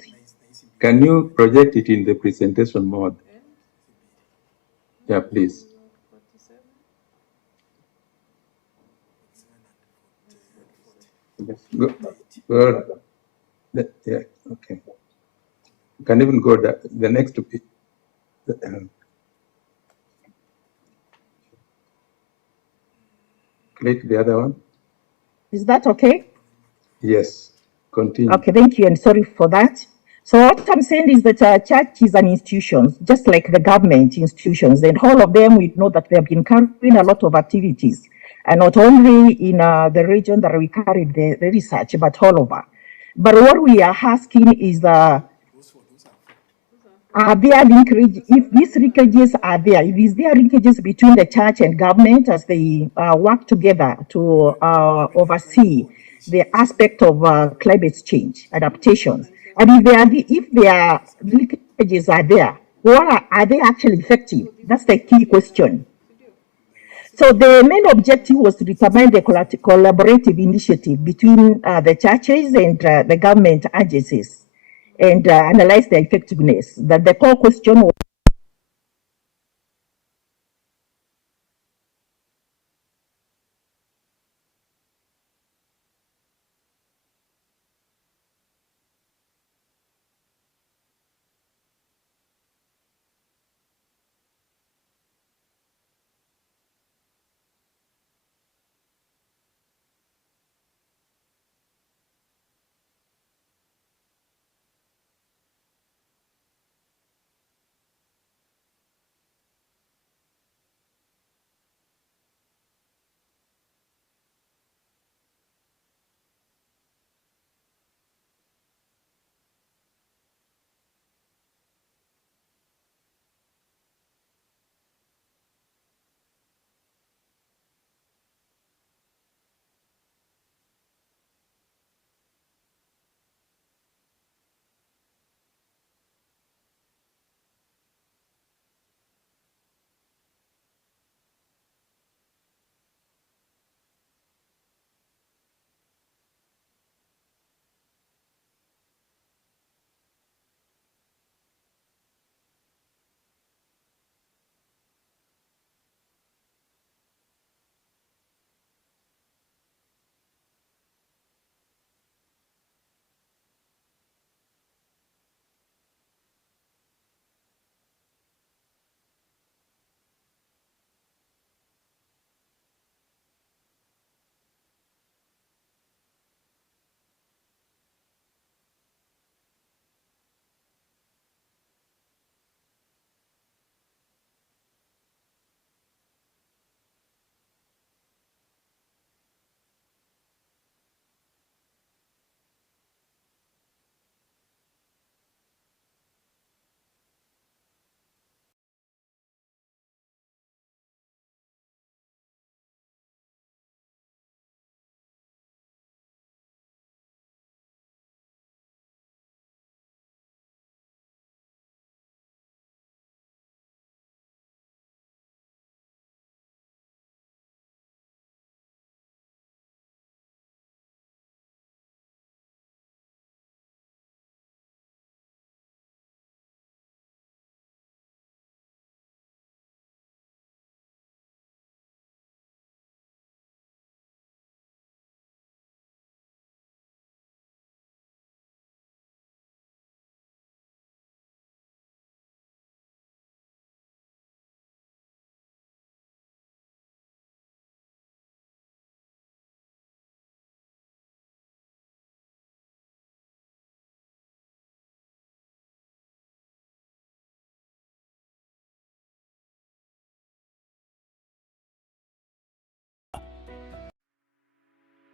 can you project it in the presentation mode? Yeah, please. Go. Yeah, okay. You can even go the next bit. Click the other one. Is that okay? Yes, continue. Okay, thank you, and sorry for that. So what I'm saying is that church is an institution, just like the government institutions, and all of them, we know that they have been carrying a lot of activities. and not only in the region that we carried the research, but all over. But what we are asking is, are there linkage, if these linkages are there, if is there linkages between the church and government as they work together to oversee the aspect of climate change adaptations? And if their linkages are there, are they actually effective? That's the key question. So the main objective was to determine the collaborative initiative between the churches and the government agencies and analyze the effectiveness. That the core question was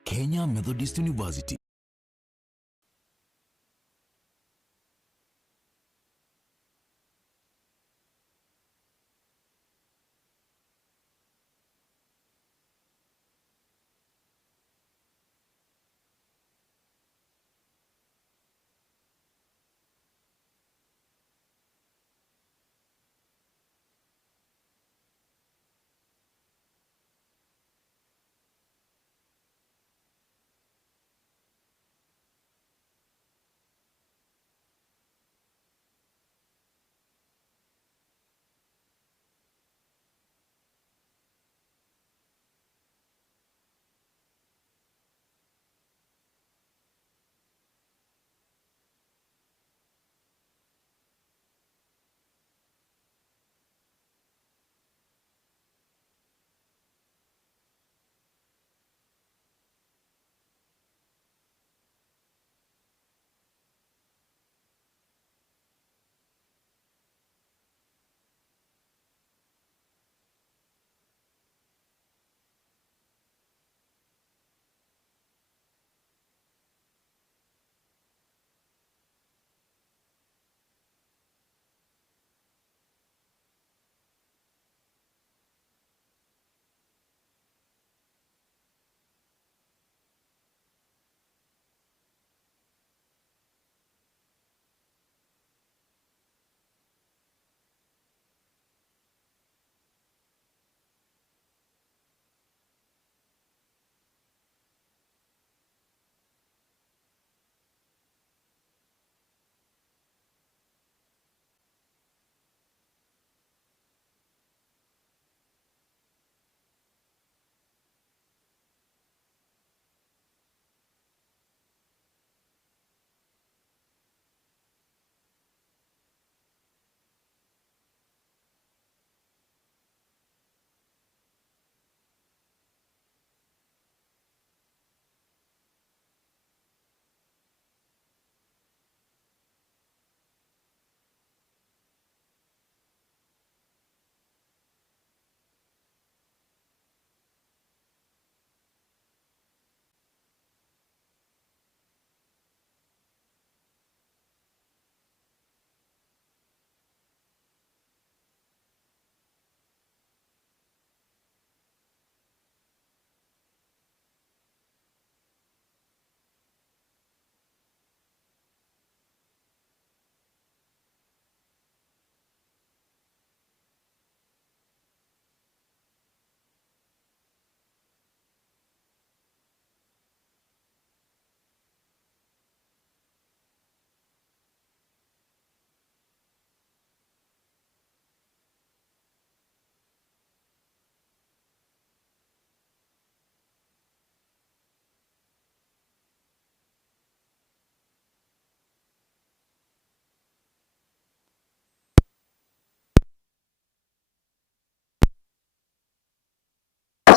Kenya Methodist University.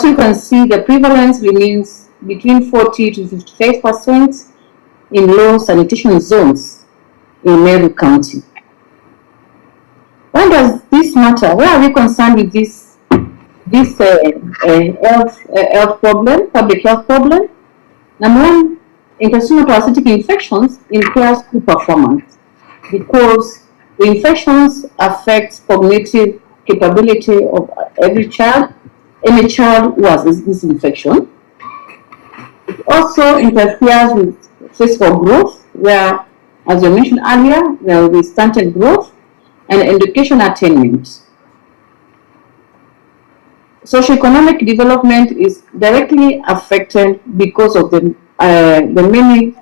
as you can see, the prevalence remains between 40 to 55% in low sanitation zones in Meru County. Why does this matter? Why are we concerned with this health problem, public health problem? Number one, intestinal parasitic infections impairs school performance because the infections affect cognitive capability of every child, any child who has this infection. It also interferes with physical growth, where, as I mentioned earlier, there will be stunted growth and education attainment. Socioeconomic development is directly affected because of the many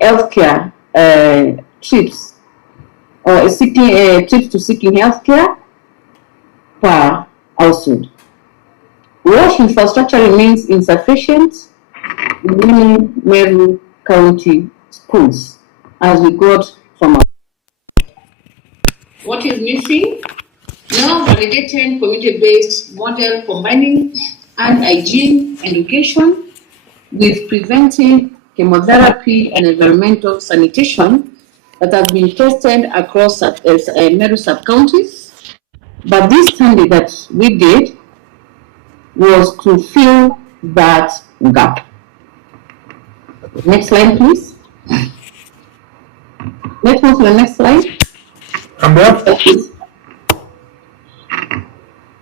healthcare trips or trips to seeking healthcare per household. Wash infrastructure remains insufficient in many Meru County schools, as we got from our. What is missing? No validated community-based model combining hand hygiene education with preventive chemotherapy and environmental sanitation that has been tested across Meru sub-counties. But this study that we did was to fill that gap. Next slide, please. Let's move to the next slide.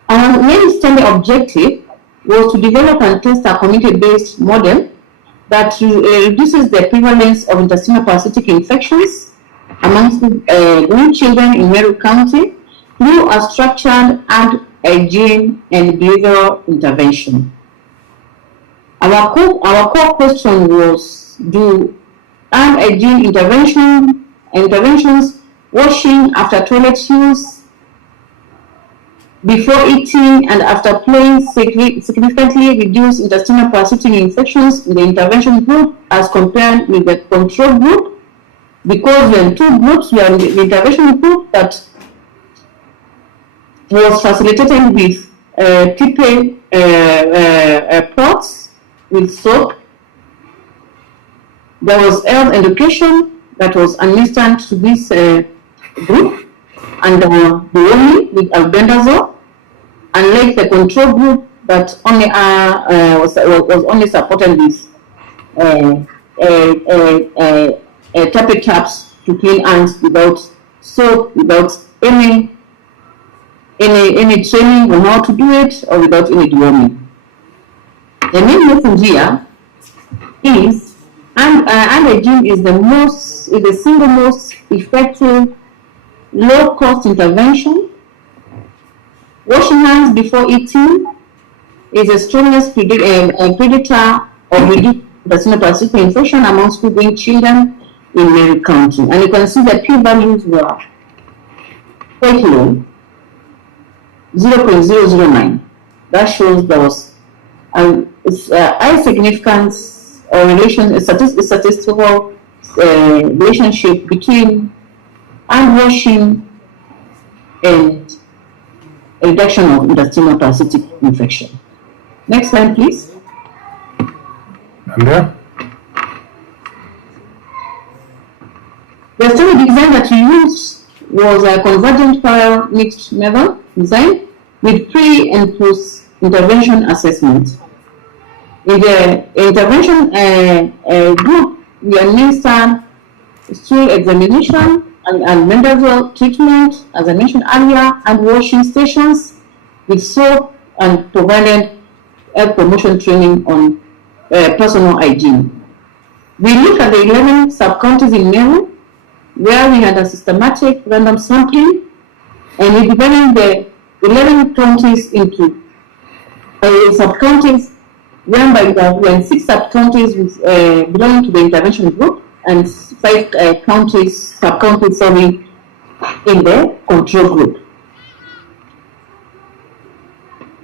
Our main study objective was to develop and test a community-based model that reduces the prevalence of intestinal parasitic infections amongst young children in Meru County through a structured hand hygiene and behavioral intervention. Our core question was, do hand hygiene interventions, washing after toilet use, before eating and after playing, significantly reduce intestinal parasitic infections in the intervention group as compared with the control group? Because we are two groups, we are in the intervention group that was facilitated with people pots with soap. There was health education that was administered to this group, and the only with albendazole, unlike the control group that only was only supported with tappy taps to clean hands without soap, without any training on how to do it, or without any deworming. The main message here is hand hygiene is the single most effective low-cost intervention. Washing hands before eating is the strongest predictor of reduced intestinal parasitic infection among school-going children in Meru County. And you can see the p-values were quite low, 0.009. That shows there was a high significance or a statistical relationship between hand washing and a reduction of intestinal parasitic infection. Next slide, please. Andrea? The study design that we used was a convergent parallel mixed method design with pre and post intervention assessment. In the intervention group, we administered stool examination and mental treatment, as I mentioned earlier, and washing stations with soap, and provided health promotion training on personal hygiene. We looked at the 11 sub-counties in Meru, where we had a systematic random sampling, and we divided the 11 counties into sub-counties, whereby we had 6 sub-counties belonging to the intervention group, and 5 sub-counties in the control group.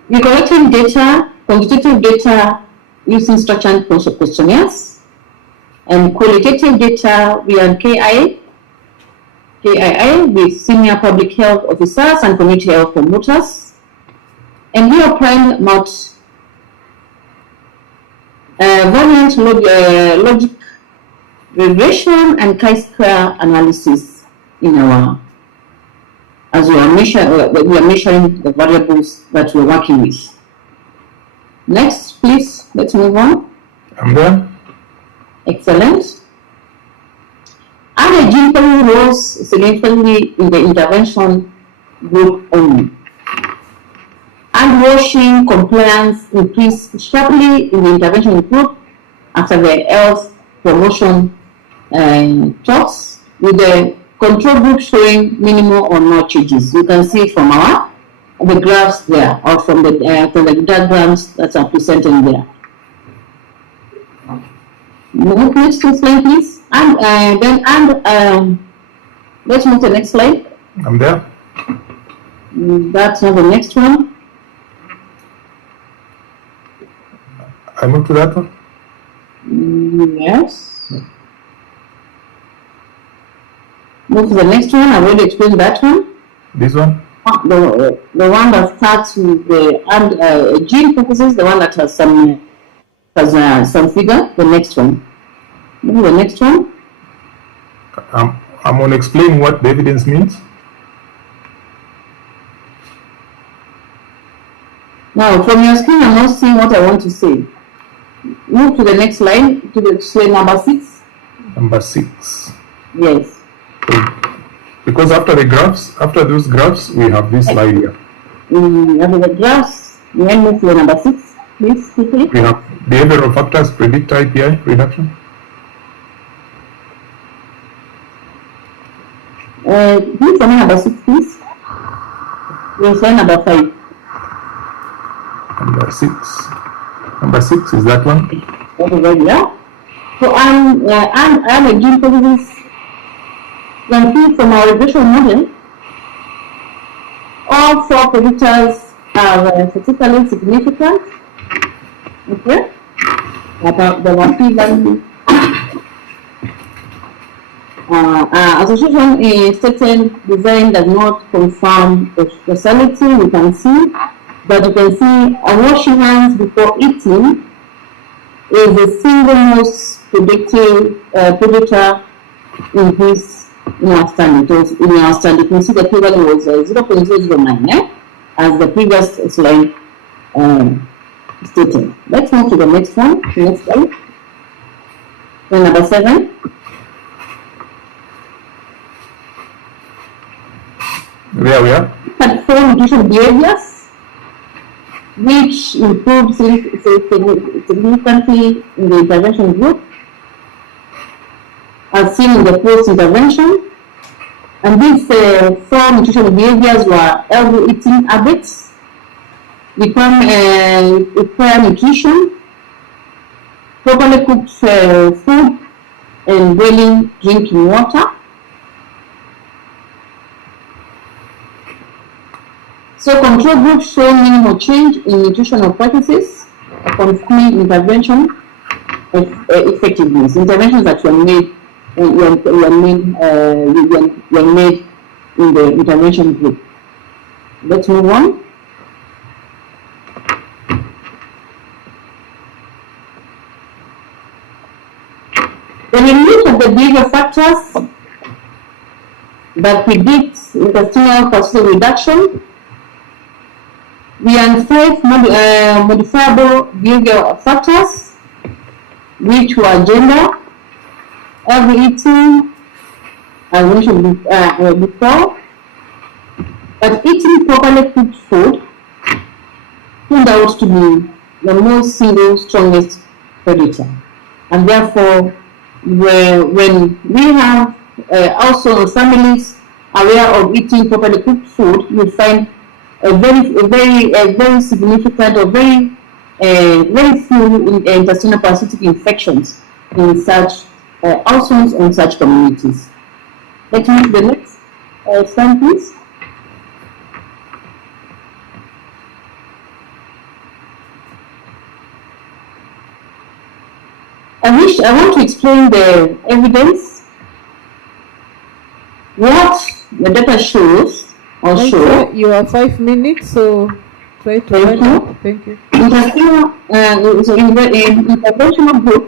We collected data, quantitative data, using structured questionnaires, and qualitative data via KIA with senior public health officers and community health promoters. And we applied variant logic regression and chi-square analysis in our, as we are measuring the variables that we're working with. Next, please, let's move on. I'm there. Excellent. And gene therapy rose significantly in the intervention group only. And washing compliance increased sharply in the intervention group after the health promotion talks, with the control group showing minimal or no changes. You can see from the graphs there, or from the diagrams that are presented there. Next slide, please. And let's move to the next slide. I'm there. That's not the next one. I move to that one? Yes. Move to the next one. I already explained that one. This one? The one that starts with the gene purposes, the one that has some figure. The next one. Move the next one. I'm going to explain what the evidence means. Now, from your screen, I'm not seeing what I want to say. Move to the next slide, to the slide number 6. Number 6. Yes. Because after those graphs, we have this slide here. After the graphs, we then move to the number 6, please, quickly. We have behavioral factors predict IPI reduction. Please, number 6, please. We'll say number 5. Number 6. Number 6 is that one? Okay, yeah. So I'm a gene purposes. When see from our regression model, all 4 predictors are statistically significant. Okay. The one p-value. Association in certain design does not confirm the causality. We can see, but you can see washing hands before eating is the single most predictor in our study. You can see the p-value was 0.009, as the previous slide stated. Let's move to the next one. Next slide. Then number 7. There we are. 4 nutrition behaviors, which improved significantly in the intervention group, as seen in the post-intervention. And these 4 nutritional behaviors were healthy eating habits, require nutrition, properly cooked food, and boiling drinking water. So control groups show minimal change in nutritional practices, confirming intervention effectiveness. Interventions that were made in the intervention group. Let's move on. When we look at the behavior factors that predict intestinal calcium reduction, we have 5 modifiable behavior factors, which were gender, healthy eating, as mentioned before, but eating properly cooked food turned out to be the most single strongest predator. And therefore, when we have also families aware of eating properly cooked food, you find a very significant or very few intestinal parasitic infections in such households and such communities. Let's move to the next slide, please. I want to explain the evidence. What the data shows or show. You have 5 minutes, so try to. Thank you. Thank you. interventional group,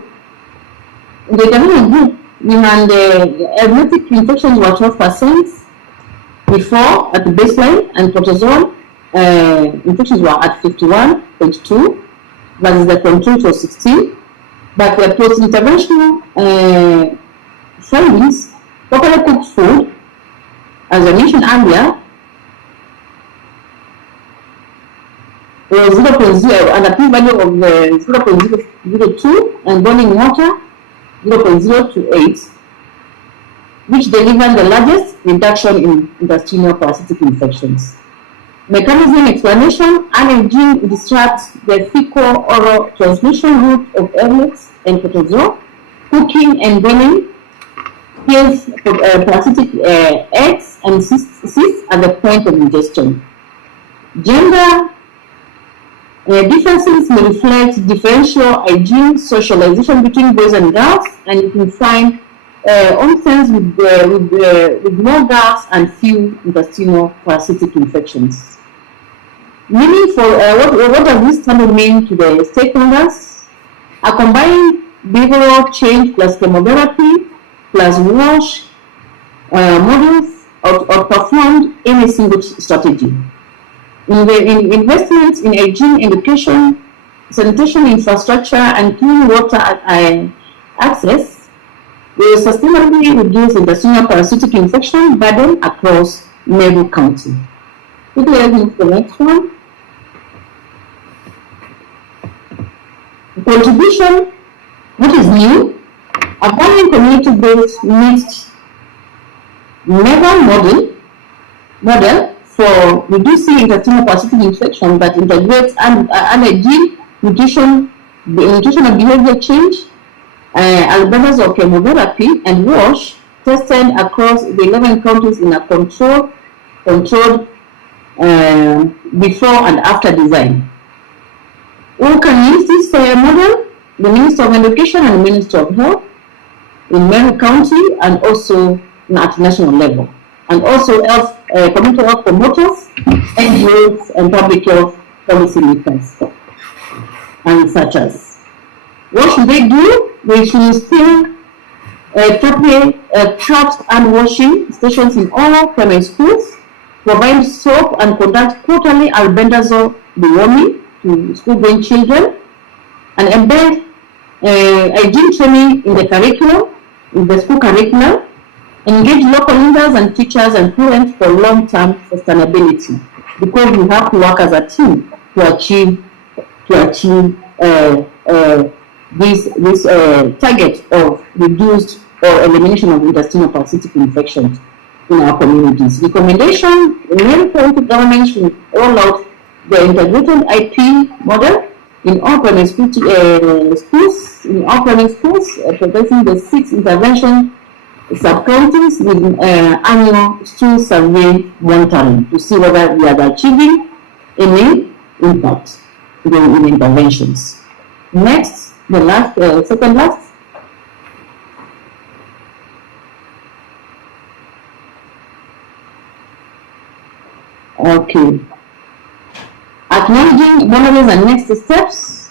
in the interventional group, we had emetic infections were 12% before at the baseline, and protozoal infections were at 51.2, versus the control was 16. But the post-interventional findings, properly cooked food, as I mentioned earlier, was 0.0 and a p-value of 0.002, and boiling water 0.028, which delivered the largest reduction in intestinal parasitic infections. Mechanism explanation: an gene disrupts the fecal-oral transmission route of airlets and protozoa. Cooking and boiling kills parasitic eggs and cysts at the point of ingestion. Gender differences may reflect differential hygiene socialization between boys and girls, and you can find onset with more girls and few intestinal parasitic infections. Meaning for what does this standard mean to the stakeholders? A combined behavioral change plus chemotherapy plus wash models outperformed any single strategy. In investments in hygiene, education, sanitation infrastructure, and clean water access will sustainably reduce intestinal parasitic infection burden across Meru County. Quickly, let's move to the next one. Contribution, what is new? A violent community-based mixed model for reducing intestinal parasitic infection that integrates hygiene, nutrition and behavior change, albendazole chemotherapy, and wash, tested across the 11 counties in a controlled before and after design. Who can use this model? The Minister of Education and the Minister of Health in Meru County, and also at national level, and also health, community health promoters, NGOs, and public health policy makers and researchers. What should they do? They should install trapped hand washing stations in all primary schools, provide soap, and conduct quarterly albendazole deworming to school-going children, and embed hygiene training in the curriculum, in the school curriculum, engage local leaders and teachers and parents for long-term sustainability, because we have to work as a team to achieve this target of reduced or elimination of intestinal parasitic infections in our communities. Recommendation: Meru County government should roll out the integrated IP model in all primary schools, progressing the 6 intervention sub-counties with annual stool survey monitoring to see whether we are achieving any impact in interventions. Next, the last, second last. Okay. Acknowledging boundaries and next steps.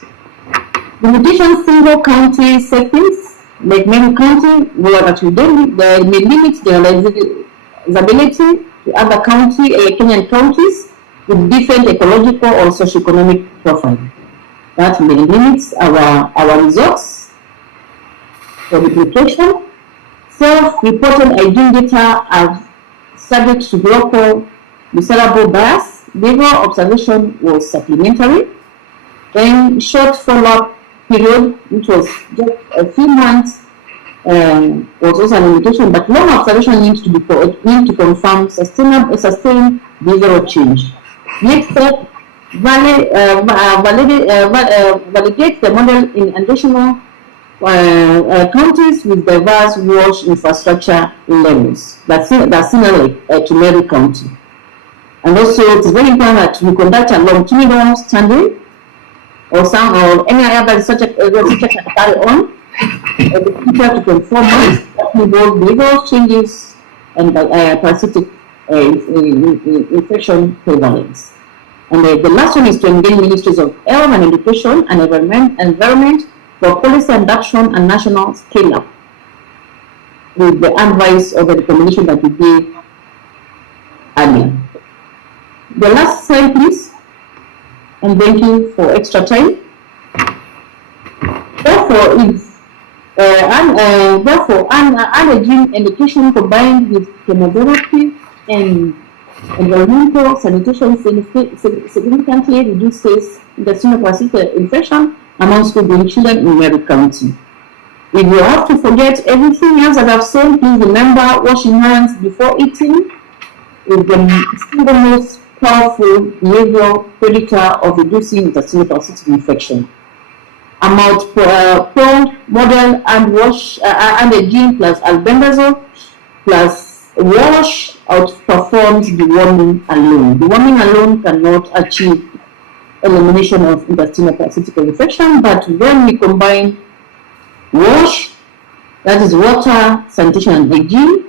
Limitation single county settings, like Meru County, where actually they may limit generalizability to other Kenyan counties with different ecological or socioeconomic profile. That may limit our results for duplication. Self-reported hygiene data are subject to local discernible bias. Behavioral observation was supplementary. Then short follow-up period, which was just a few months, was also a limitation, but long observation needs to confirm sustained behavioral change. Next step, validate the model in additional counties with diverse wash infrastructure levels. That's similar to Meru County. And also, it's very important that we conduct a longitudinal study or any other research can carry on the future to confirm that involve behavioral changes and parasitic infection prevalence. And the last one is to engage ministries of health and education and environment for policy adoption and national scale-up with the advice of the recommendation that we gave earlier. The last slide, please. And thank you for extra time. Therefore, gene education combined with chemotherapy and environmental sanitation significantly reduces intestinal parasitic infection among school-going children in Mary County. If you have to forget everything else that I've said, please remember washing hands before eating is the single most powerful behavioral predictor of reducing intestinal parasitic infection. Prone model and wash and a gene plus albendazole plus wash outperforms deworming alone. Deworming alone cannot achieve elimination of intestinal parasitic infection, but when we combine wash, that is water, sanitation, and hygiene,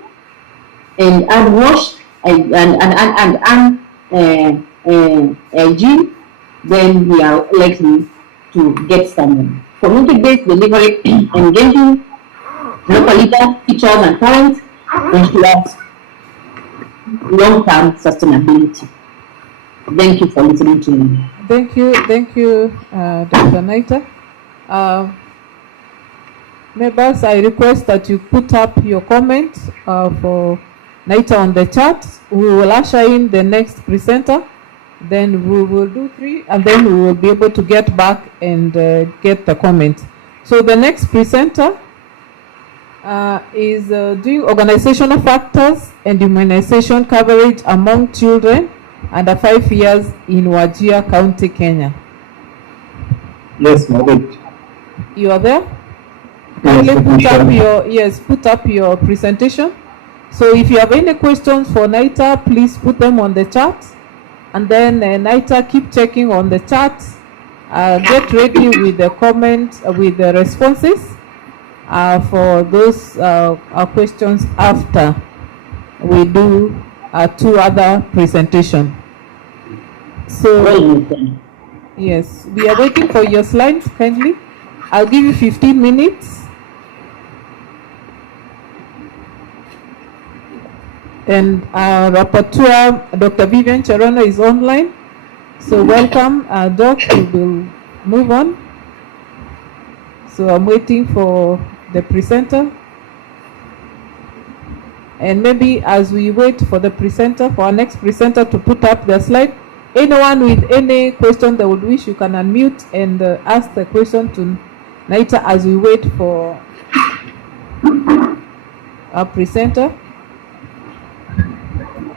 and add wash and hygiene, then we are likely to get someone. Community-based delivery, engaging local leaders, teachers, and parents ensures long-term sustainability. Thank you for listening to me. Thank you, Dr. Naita. Members, I request that you put up your comments for Naita on the chat. We will usher in the next presenter. Then we will do 3, and then we will be able to get back and get the comments. So the next presenter is doing organizational factors and immunization coverage among children under 5 years in Wajir County, Kenya. Yes, Margaret. You are there? Yes, put up your presentation. So if you have any questions for Naita, please put them on the chat. And then Naita, keep checking on the chat. Get ready with the comments, with the responses for those questions after we do 2 other presentations. So, yes, we are waiting for your slides, kindly. I'll give you 15 minutes. And our rapporteur, Dr. Vivian Cherono, is online. So welcome, Doc. We will move on. So I'm waiting for the presenter. And maybe as we wait for the presenter, for our next presenter to put up the slide, anyone with any question they would wish, you can unmute and ask the question to Naita as we wait for our presenter.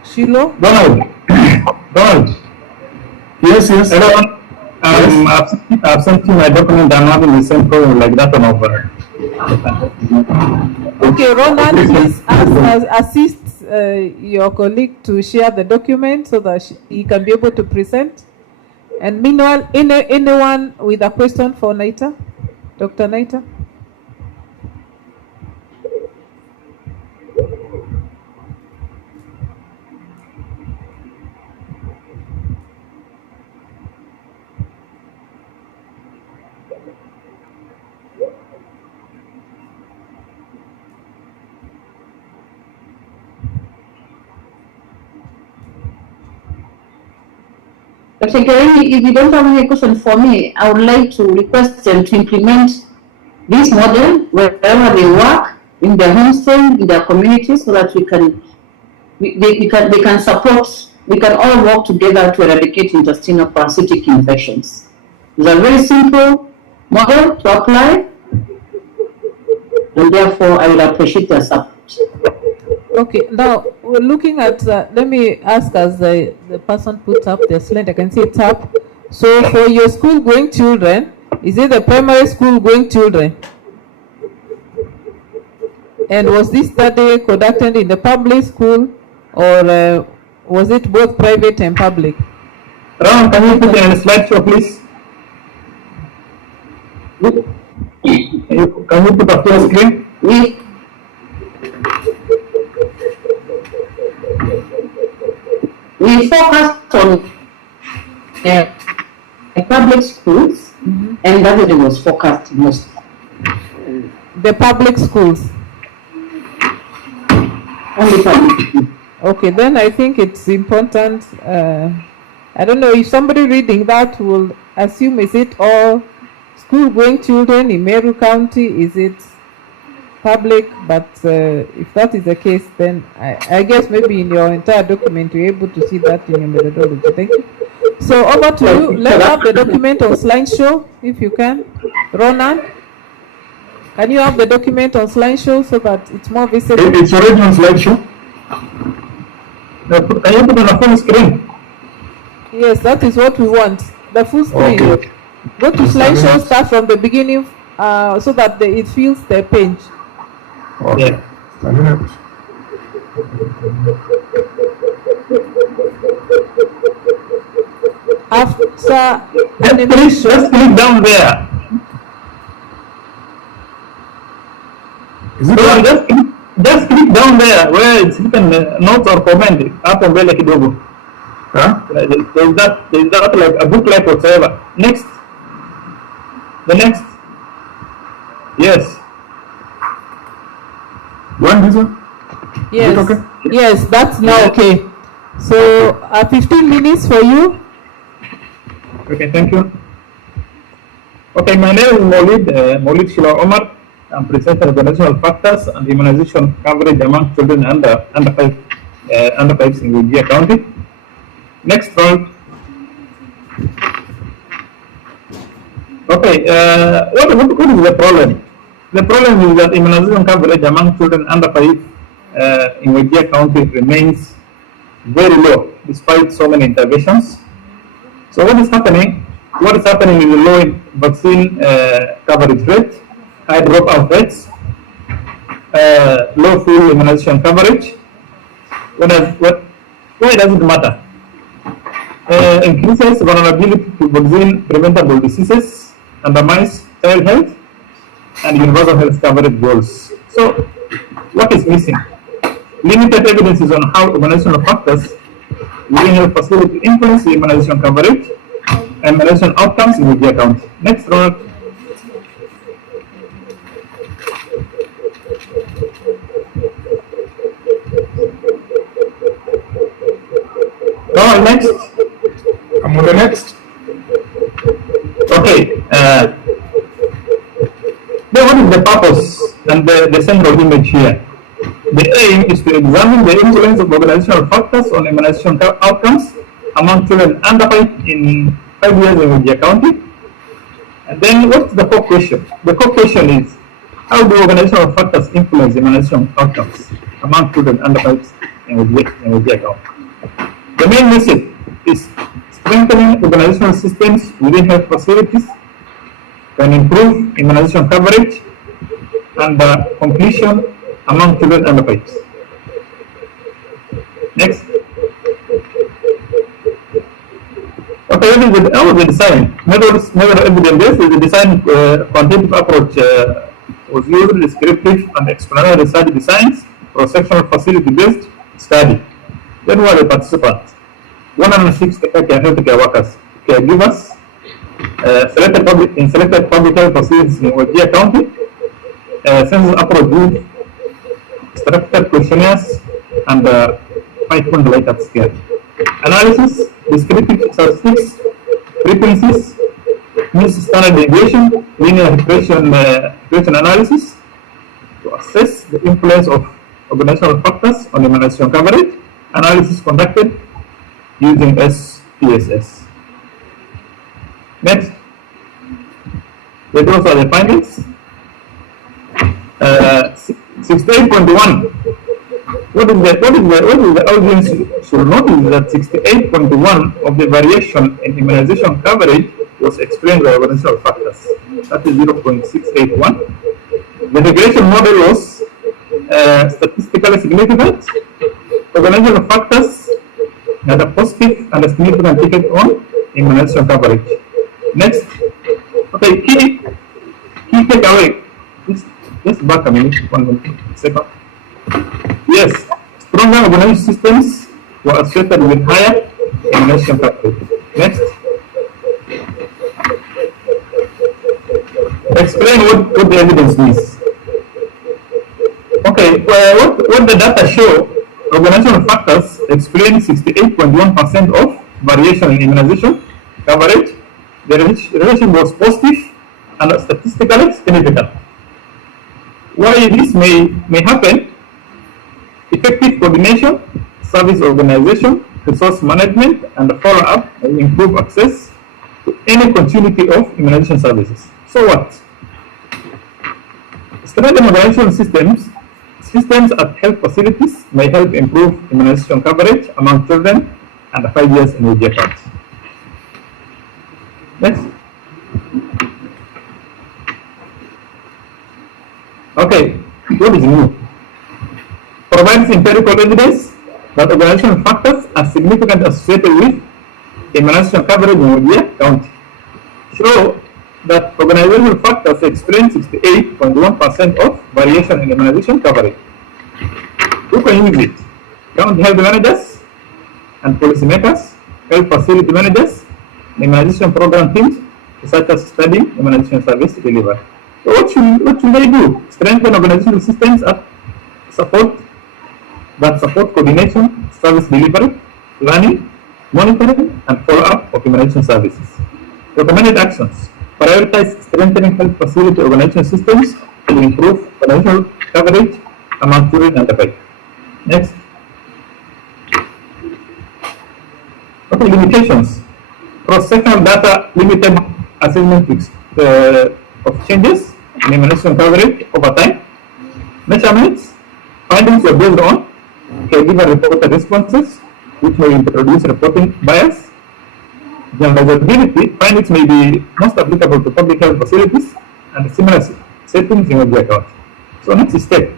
Shilo? Donald. Yes. Hello. I've sent you my document. I'm having the same problem like that one over. Okay, Roland, please assist your colleague to share the document so that he can be able to present. And meanwhile, anyone with a question for Naita? Dr. Naita? Dr. Kereni, if you don't have any question for me, I would like to request them to implement this model wherever they work, in their homestead, in their communities, so that they can support, we can all work together to eradicate intestinal parasitic infections. It's a very simple model to apply, and therefore I will appreciate their support. Okay, now we're looking at, let me ask as the person put up the slide, I can see it's up. So for your school going children, is it the primary school going children? And was this study conducted in the public school or was it both private and public? Ron, can you put it on the slideshow, please? Can you put up your screen? Yes. We focus on public schools, and that's what it was focused most. The public schools. Only public. Okay, then I think it's important. I don't know if somebody reading that will assume, is it all school-going children in Meru County? Is it public? But if that is the case, then I guess maybe in your entire document you're able to see that in your methodology. Thank you. So over to you. Let's have the document on slideshow if you can. Ronan, can you have the document on slideshow so that it's more visible? It's already on slideshow. Can you put on a full screen? Yes, that is what we want. The full screen. Okay. Go to slideshow, start from the beginning so that it fills the page. Okay. A minute. After animation, just click down there. Is it so just click down there where it's written notes or comment hapo mbele kidogo. There's that like a booklet whatsoever. Next. The next. Yes. One this one? Yes. Okay? Yes, that's now okay. So 15 minutes for you. Okay, thank you. Okay, my name is Maulid Shila Omar. I'm presenting organizational factors and immunization coverage among children under 5 in Wajir County. Next round. Okay, what is the problem? The problem is that immunization coverage among children under 5 in Wajir County remains very low despite so many interventions. So what is happening? What is happening is a low vaccine coverage rate, high dropout rates, low full immunization coverage. Why does it matter? Increases vulnerability to vaccine preventable diseases, undermines child health and universal health coverage goals. So what is missing? Limited evidences on how immunization factors within health facility influence the immunization coverage and immunization outcomes in Wajir County. Next round. Next. I'm on the next. Okay. Then what is the purpose and the central image here? The aim is to examine the influence of organizational factors on immunization outcomes among children under 5 in 5 years in Wajir County. And then what's the core question? The core question is, how do organizational factors influence immunization outcomes among children under 5 in Wajir County? The main message is strengthening organizational systems within health facilities can improve immunization coverage and completion among children under 5. Next. Okay, how is the design? Never evidence-based is the design quantitative approach was used descriptive and explanatory research designs for a sectional facility-based study. Then who are the participants? 106 healthcare workers, caregivers, selected public health facilities in Wajir County, census approach group, structured questionnaires, and 5-point light-up scale. Analysis, descriptive statistics, frequencies, mean standard deviation, linear regression analysis to assess the influence of organizational factors on immunization coverage. Analysis conducted using SPSS. Next, those are the findings. 68.1. What is the audience should notice that 68.1 of the variation in immunization coverage was explained by organizational factors. That is 0.681. The regression model was statistically significant. Organizational factors had a positive and a significant effect on immunization coverage. Next. Okay, key takeaway. Just back a minute, 1 minute, second. Yes, stronger organization systems were associated with higher immunization coverage. Next. explain what the evidence means. Okay, well, what the data show, organizational factors explain 68.1% of variation in immunization coverage. The relation was positive and statistically significant. Why this may happen? Effective coordination, service organization, resource management, and follow-up will improve access to any continuity of immunization services. So what? Strengthening organizational systems at health facilities may help improve immunization coverage among children under 5 years in age bracket. Next. Okay, what is new? Provides empirical evidence that organizational factors are significantly associated with immunization coverage in Wajir County. Show that organizational factors explain 68.1% of variation in immunization coverage. Who can use it? County health managers and policymakers, health facility managers, immunization program teams, such as studying immunization service delivery. So what should they do? Strengthen organizational systems that support coordination, service delivery, planning, monitoring, and follow-up of immunization services. Recommended actions. Prioritize strengthening health facility organization systems to improve financial coverage among children and the Next. Okay, limitations. Cross-sectional data limited assessment of changes in immunization coverage over time. Measurements. Findings were based on caregiver reported responses, which may introduce reporting bias. Generalizability. Findings may be most applicable to public health facilities and similar settings in the account. So next step.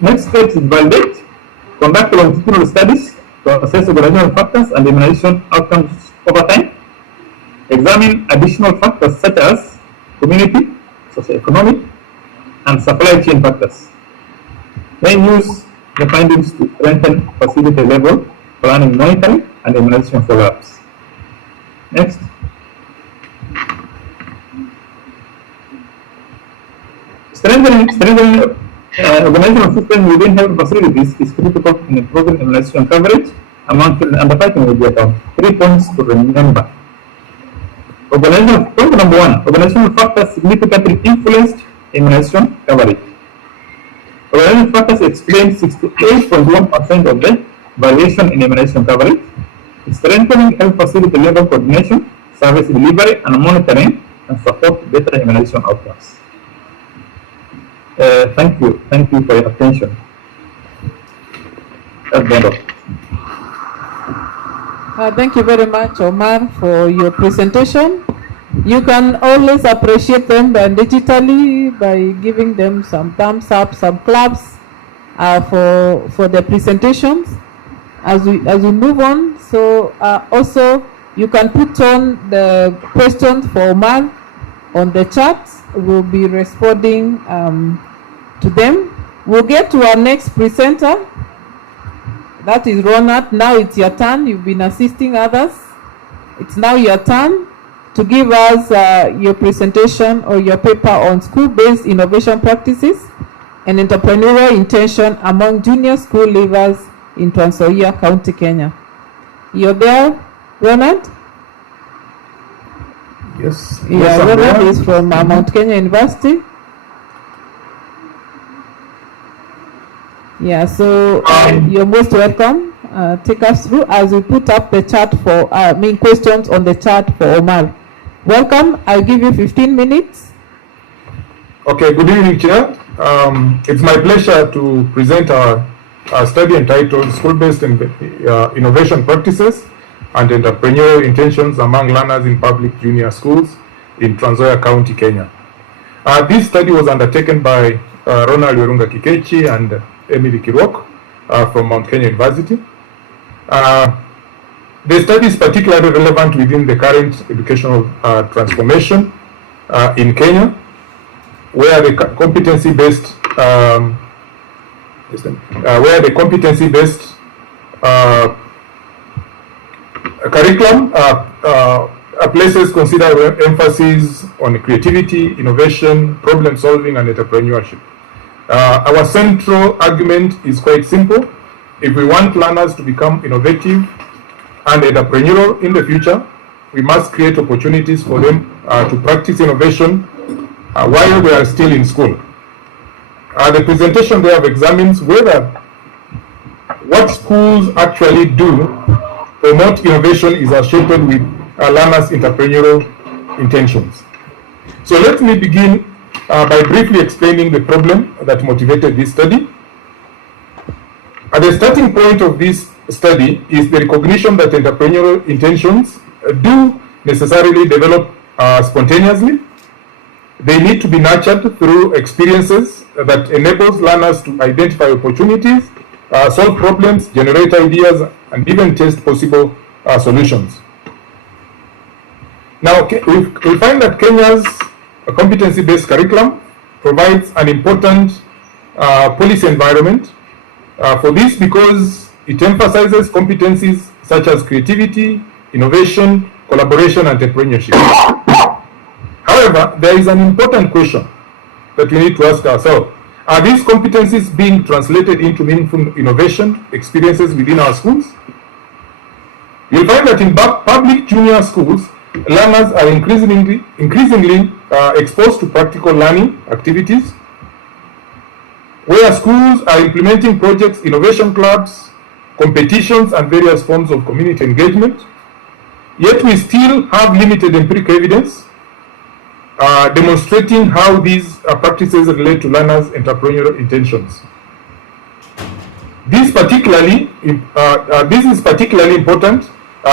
Next step is validate, conduct longitudinal studies to assess organizational factors and immunization outcomes over time. Examine additional factors such as community, socioeconomic, and supply chain factors. Then use the findings to strengthen facility level planning, monitoring, and immunization follow-ups. Next. Strengthening organizational system within health facilities is critical in improving immunization coverage among children under 5 in the account. 3 points to remember. Point number 1, organizational factors significantly influenced immunization coverage. Organizational factors explain 68.1% of the variation in immunization coverage. Strengthening health facility level coordination, service delivery, and monitoring and support better immunization outcomes. Thank you for your attention. Thank you very much, Omar, for your presentation. You can always appreciate them digitally by giving them some thumbs up, some claps for the presentations. As we move on, so also you can put on the questions for Omar on the chat. We'll be responding to them. We'll get to our next presenter. That is Ronald. Now it's your turn. You've been assisting others. It's now your turn to give us your presentation or your paper on school-based innovation practices and entrepreneurial intention among junior school leavers in Trans Nzoia County, Kenya. You're there, Ronald? Yes. Yeah, Ronald is from Mount Kenya University. Yeah, so you're most welcome. Take us through as we put up the chat for questions on the chat for Omar. Welcome. I'll give you 15 minutes. Okay, good evening, Chair. It's my pleasure to present our study entitled School-Based Innovation Practices and Entrepreneurial Intentions Among Learners in Public Junior Schools in Trans Nzoia County, Kenya. This study was undertaken by Ronald Werunga Kikechi and Emily Kirok from Mount Kenya University. The study is particularly relevant within the current educational transformation in Kenya, where the competency-based curriculum places considerable emphasis on creativity, innovation, problem solving, and entrepreneurship. Our central argument is quite simple. If we want learners to become innovative and entrepreneurial in the future, we must create opportunities for them to practice innovation while they are still in school. The presentation there examines whether what schools actually do promote innovation is associated with learners' entrepreneurial intentions. So let me begin by briefly explaining the problem that motivated this study. At the starting point of this study is the recognition that entrepreneurial intentions do necessarily develop spontaneously. They need to be nurtured through experiences that enables learners to identify opportunities, solve problems, generate ideas, and even test possible solutions. Now, we find that Kenya's competency-based curriculum provides an important policy environment for this because it emphasizes competencies such as creativity, innovation, collaboration, and entrepreneurship. However, there is an important question that we need to ask ourselves. Are these competencies being translated into meaningful innovation experiences within our schools? You'll find that in public junior schools, learners are increasingly exposed to practical learning activities, where schools are implementing projects, innovation clubs, competitions, and various forms of community engagement. Yet we still have limited empirical evidence demonstrating how these practices relate to learners' entrepreneurial intentions. This is particularly important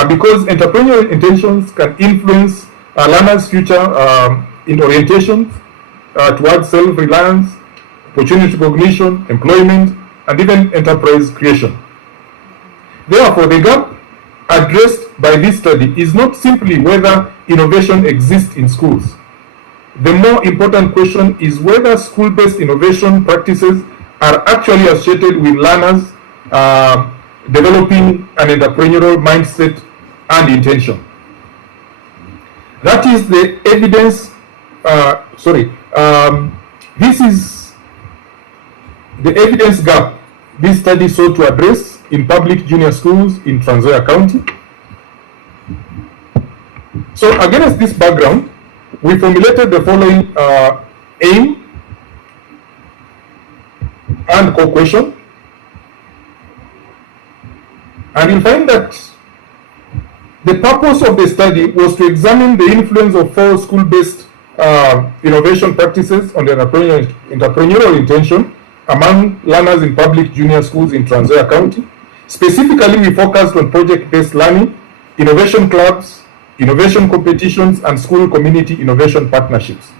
because entrepreneurial intentions can influence learners' future in orientation towards self-reliance, opportunity recognition, employment, and even enterprise creation. Therefore, the gap addressed by this study is not simply whether innovation exists in schools. The more important question is whether school-based innovation practices are actually associated with learners developing an entrepreneurial mindset and intention. That is the evidence, this is the evidence gap this study sought to address in public junior schools in Trans Nzoia County. So against this background, we formulated the following aim and co-question. And you'll find that the purpose of the study was to examine the influence of 4 school-based innovation practices on the entrepreneurial intention among learners in public junior schools in Trans Nzoia County. Specifically, we focused on project-based learning, innovation clubs, innovation competitions, and school community innovation partnerships.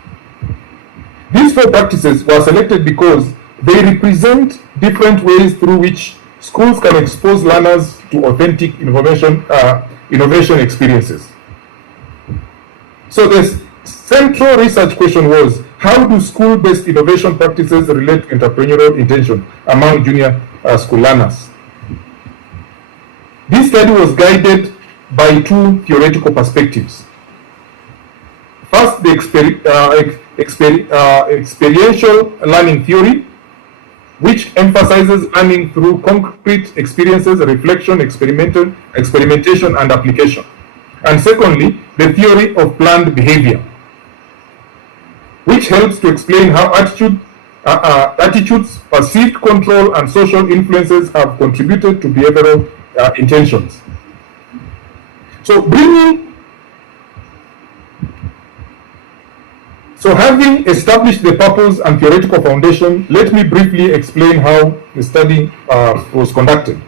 These 4 practices were selected because they represent different ways through which schools can expose learners to authentic innovation experiences. So the central research question was, how do school-based innovation practices relate to entrepreneurial intention among junior school learners? This study was guided by 2 theoretical perspectives. First, the experiential learning theory, which emphasizes learning through concrete experiences, reflection, experimentation, and application. And secondly, the theory of planned behavior, which helps to explain how attitudes, perceived control, and social influences have contributed to behavioral intentions. So having established the purpose and theoretical foundation, let me briefly explain how the study was conducted.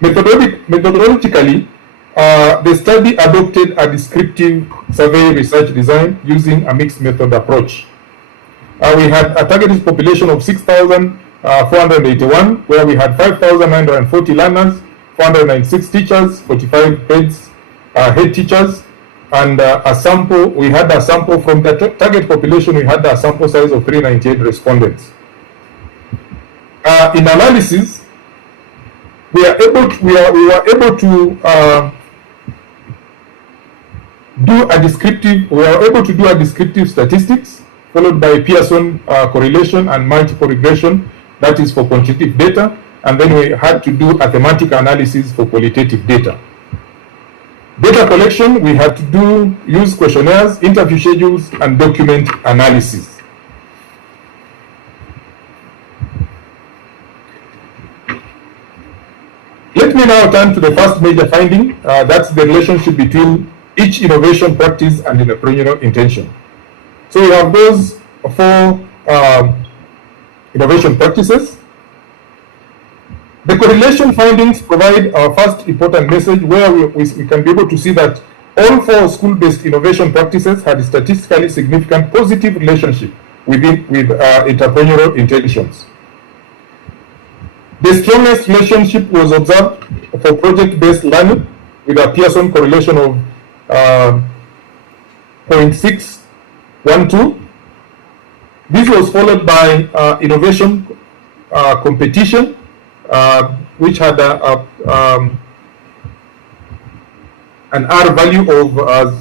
Methodologically, the study adopted a descriptive survey research design using a mixed method approach. We had a targeted population of 6,481, where we had 5,940 learners, 496 teachers, 45 head teachers, and we had a sample from the target population. We had a sample size of 398 respondents. In analysis, we were able to we were able to do a descriptive statistics, followed by Pearson correlation and multiple regression, that is for quantitative data, and then we had to do a thematic analysis for qualitative data. Data collection, we had to use questionnaires, interview schedules, and document analysis. Let me now turn to the first major finding, that's the relationship between each innovation practice and entrepreneurial intention. So we have those four innovation practices. The correlation findings provide our first important message, where we can be able to see that all four school-based innovation practices had a statistically significant positive relationship with entrepreneurial intentions. The strongest relationship was observed for project-based learning with a Pearson correlation of 0.612. This was followed by innovation competition, which had an R value of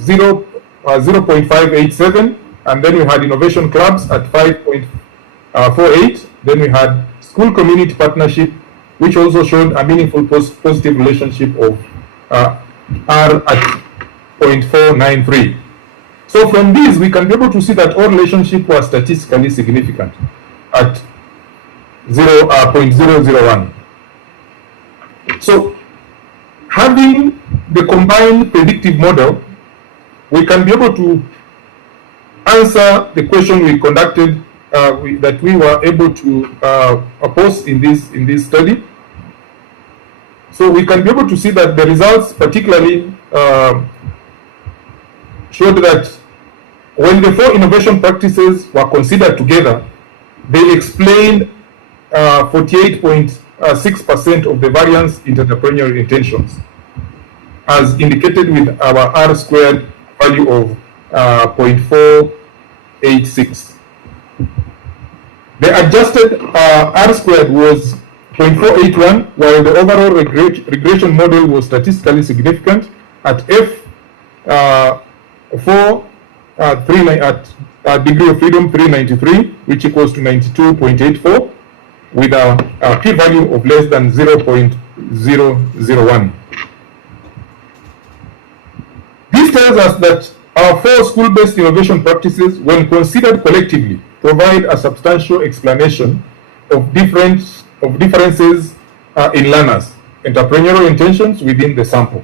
0.587, and then we had innovation clubs at 5.48. Then we had school community partnership, which also showed a meaningful positive relationship of R at 0.493. So from these, we can be able to see that all relationships were statistically significant at 0.001. So having the combined predictive model, we can be able to answer the question we conducted, that we were able to pose in this study. So we can be able to see that the results particularly showed that when the four innovation practices were considered together, they explained 48.6% of the variance in entrepreneurial intentions, as indicated with our R squared value of 0.486. The adjusted R squared was 0.481, while the overall regression model was statistically significant at at degree of freedom 393, which equals to 92.84, with a p-value of less than 0.001. This tells us that our four school-based innovation practices, when considered collectively, provide a substantial explanation of differences in learners' entrepreneurial intentions within the sample.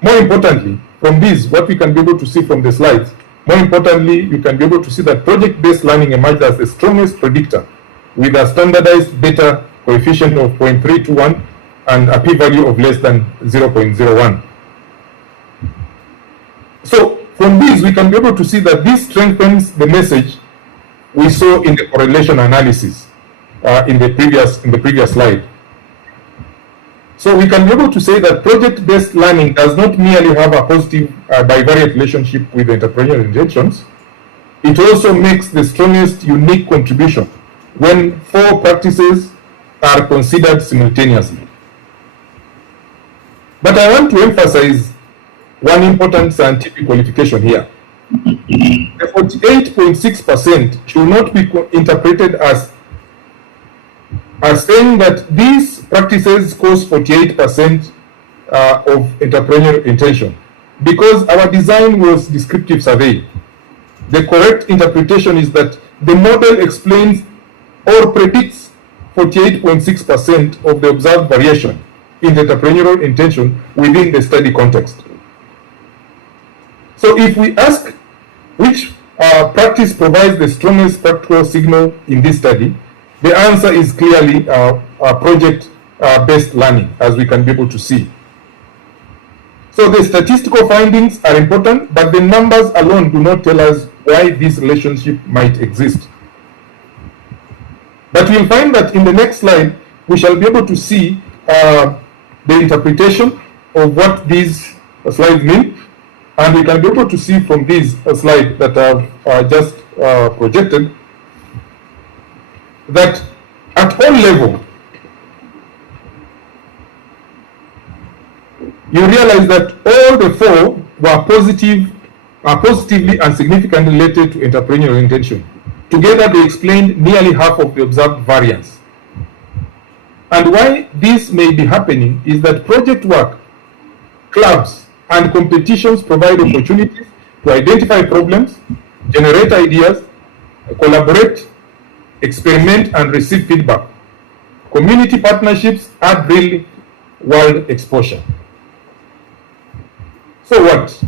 More importantly, from these, what we can be able to see from the slides, more importantly, you can be able to see that project-based learning emerged as the strongest predictor, with a standardized beta coefficient of 0.321 and a p-value of less than 0.01. So from these, we can be able to see that this strengthens the message we saw in the correlation analysis in the previous slide. So we can be able to say that project-based learning does not merely have a positive bivariate relationship with entrepreneurial intentions. It also makes the strongest unique contribution when four practices are considered simultaneously. But I want to emphasize one important scientific qualification here. The 48.6% should not be interpreted as saying that these practices cause 48% of entrepreneurial intention, because our design was descriptive survey. The correct interpretation is that the model explains or predicts 48.6% of the observed variation in the entrepreneurial intention within the study context. So if we ask which practice provides the strongest practical signal in this study, the answer is clearly project-based learning, as we can be able to see. So the statistical findings are important, but the numbers alone do not tell us why this relationship might exist. But we'll find that in the next slide, we shall be able to see the interpretation of what these slides mean, and we can be able to see from these slides that I've just projected that at all levels, you realize that all the four are positively and significantly related to entrepreneurial intention. Together, they explained nearly half of the observed variance. And why this may be happening is that project work, clubs, and competitions provide opportunities to identify problems, generate ideas, collaborate, experiment, and receive feedback. Community partnerships add real world exposure. So what?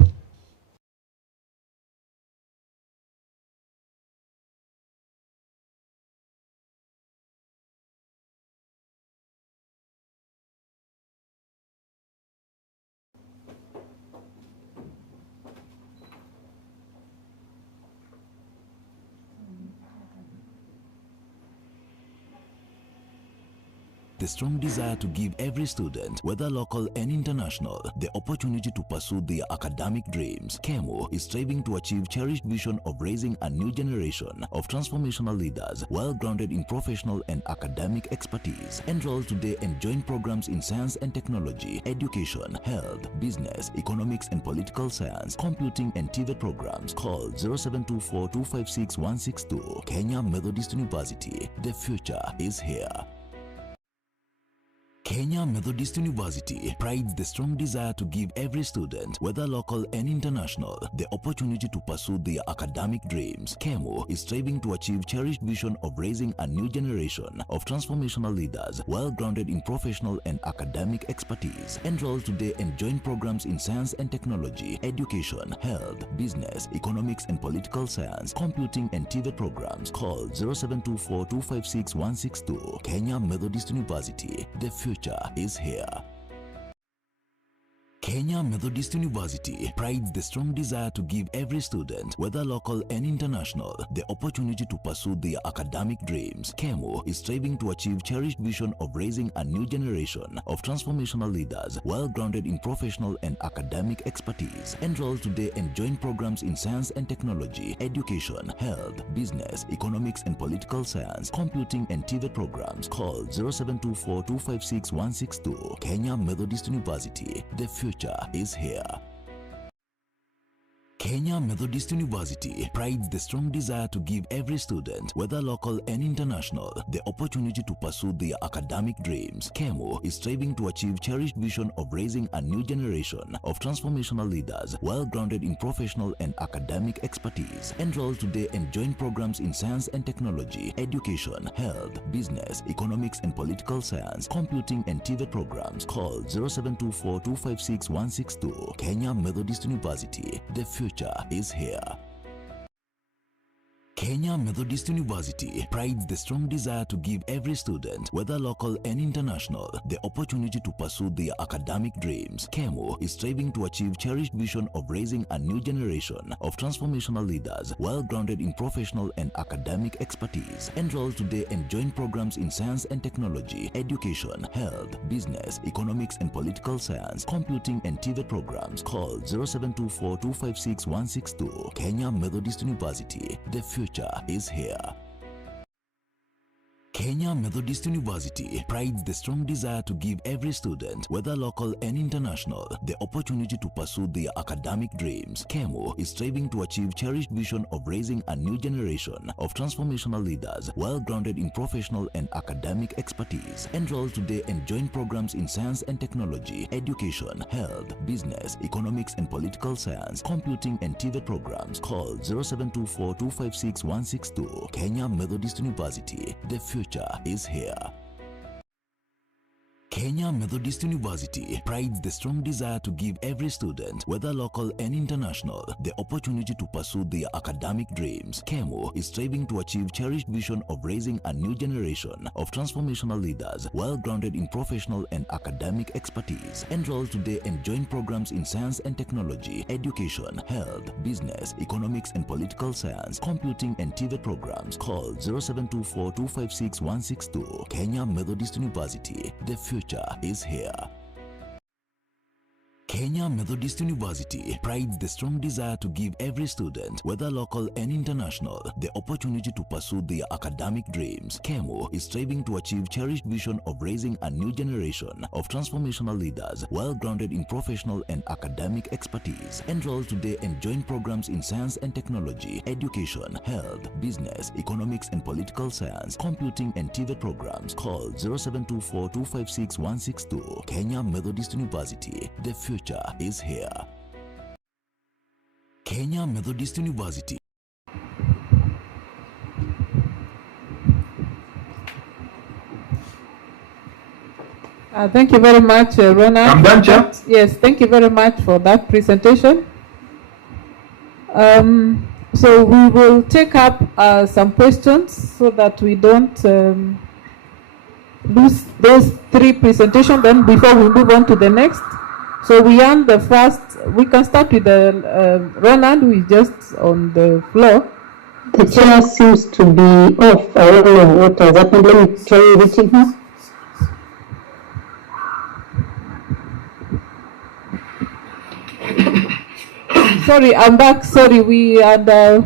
The strong desire to give every student, whether local and international, the opportunity to pursue their academic dreams. KEMO is striving to achieve cherished vision of raising a new generation of transformational leaders, well grounded in professional and academic expertise. Enroll today and join programs in science and technology, education, health, business, economics and political science, computing and TVET programs. Call 0724-256-162. Kenya Methodist University. The future is here. Kenya Methodist University prides the strong desire to give every student, whether local and international, the opportunity to pursue their academic dreams. KEMO is striving to achieve cherished vision of raising a new generation of transformational leaders, well grounded in professional and academic expertise. Enroll today and join programs in science and technology, education, health, business, economics and political science, computing and TVET programs. Call 0724-256-162. Kenya Methodist University. The future is here. Kenya Methodist University prides the strong desire to give every student, whether local and international, the opportunity to pursue their academic dreams. KEMO is striving to achieve cherished vision of raising a new generation of transformational leaders, well grounded in professional and academic expertise. Enroll today and join programs in science and technology, education, health, business, economics and political science, computing and TVET programs. Call 0724-256-162. Kenya Methodist University. The future is here. Kenya Methodist University prides the strong desire to give every student, whether local and international, the opportunity to pursue their academic dreams. KEMO is striving to achieve cherished vision of raising a new generation of transformational leaders, well grounded in professional and academic expertise. Enroll today and join programs in science and technology, education, health, business, economics and political science, computing and TVET programs. Call 0724-256-162. Kenya Methodist University. The future is here. Kenya Methodist University prides the strong desire to give every student, whether local and international, the opportunity to pursue their academic dreams. KEMO is striving to achieve cherished vision of raising a new generation of transformational leaders, well grounded in professional and academic expertise. Enroll today and join programs in science and technology, education, health, business, economics and political science, computing and TVET programs. Call 0724-256-162. Kenya Methodist University. The future is here. Kenya Methodist University prides the strong desire to give every student, whether local and international, the opportunity to pursue their academic dreams. KEMO is striving to achieve cherished vision of raising a new generation of transformational leaders, well grounded in professional and academic expertise. Enroll today and join programs in science and technology, education, health, business, economics and political science, computing and TVET programs. Call 0724-256-162. Kenya Methodist University. The future is here. Kenya Methodist University prides the strong desire to give every student, whether local and international, the opportunity to pursue their academic dreams. KEMO is striving to achieve cherished vision of raising a new generation of transformational leaders, well grounded in professional and academic expertise. Enroll today and join programs in science and technology, education, health, business, economics and political science, computing and TVET programs. Call 0724-256-162. Kenya Methodist University. The future is here. Kenya Methodist University prides the strong desire to give every student, whether local and international, the opportunity to pursue their academic dreams. KEMU is striving to achieve cherished vision of raising a new generation of transformational leaders, well grounded in professional and academic expertise. Enroll today and join programs in science and technology, education, health, business, economics and political science, computing and TVET programs. Call 0724-256-162. Kenya Methodist University. The future is here. Kenya Methodist University. Thank you very much, Ronald. I'm done, Chair. Yes, thank you very much for that presentation. So we will take up some questions so that we don't lose those three presentations then before we move on to the next. So we can start with Ronald, who is just on the floor. The chair seems to be off. I don't know what has happened. Let me try reaching her. Sorry, I'm back. Sorry, we had a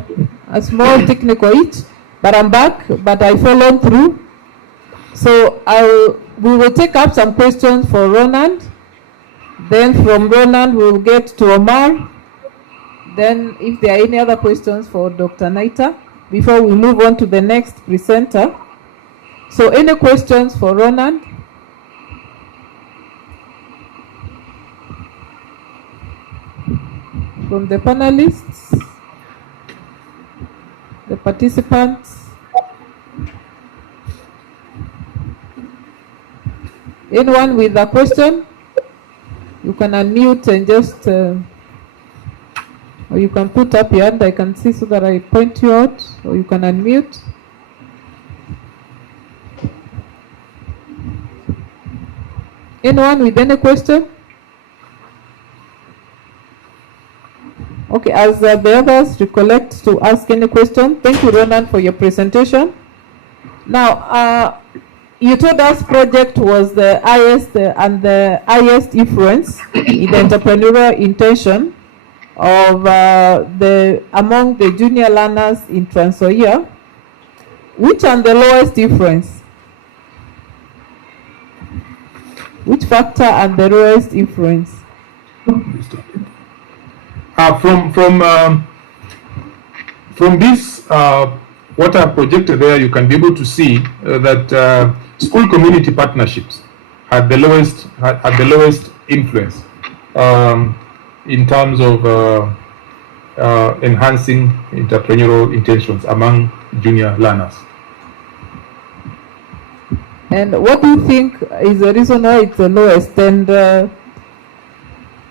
small technical hitch, but I'm back, but I followed through. So we will take up some questions for Ronald. Then from Ronald, we'll get to Omar. Then if there are any other questions for Dr. Naita, before we move on to the next presenter. So any questions for Ronald? From the panelists, the participants? Anyone with a question? You can unmute and just, or you can put up your hand, I can see so that I point you out, or you can unmute. Anyone with any question? Okay, as the others recollect to ask any question, thank you, Ronan, for your presentation. Now, you told us project was the highest and the highest influence in the entrepreneurial intention of among the junior learners in Trans Nzoia. Which are the lowest influence? Which factor and the lowest influence? From this, what I projected there, you can be able to see that school community partnerships had the lowest influence in terms of enhancing entrepreneurial intentions among junior learners. And what do you think is the reason why it's the lowest?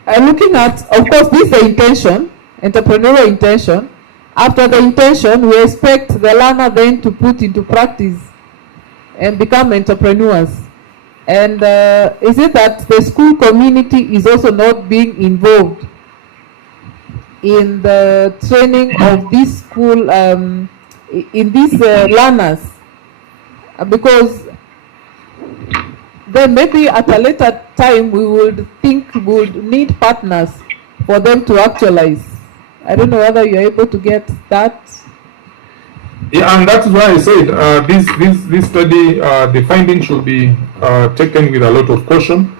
And looking at, of course, this is the intention, entrepreneurial intention. After the intention, we expect the learner then to put into practice and become entrepreneurs. And is it that the school community is also not being involved in the training of this school, in these learners? Because then maybe at a later time we would think we would need partners for them to actualize. I don't know whether you're able to get that. Yeah, and that's why I said this study, the findings should be taken with a lot of caution,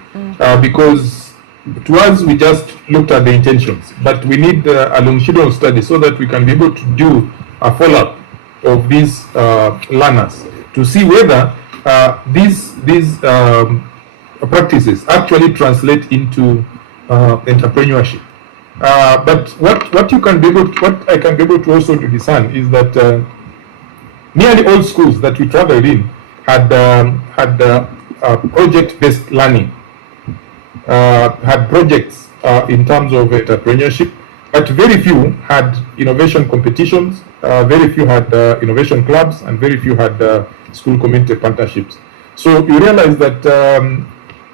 because to us we just looked at the intentions, but we need a longitudinal study so that we can be able to do a follow-up of these learners to see whether these practices actually translate into entrepreneurship. But what I can be able to also to discern is that nearly all schools that we traveled in had project-based learning, had projects in terms of entrepreneurship, but very few had innovation competitions, very few had innovation clubs, and very few had school community partnerships. So you realize that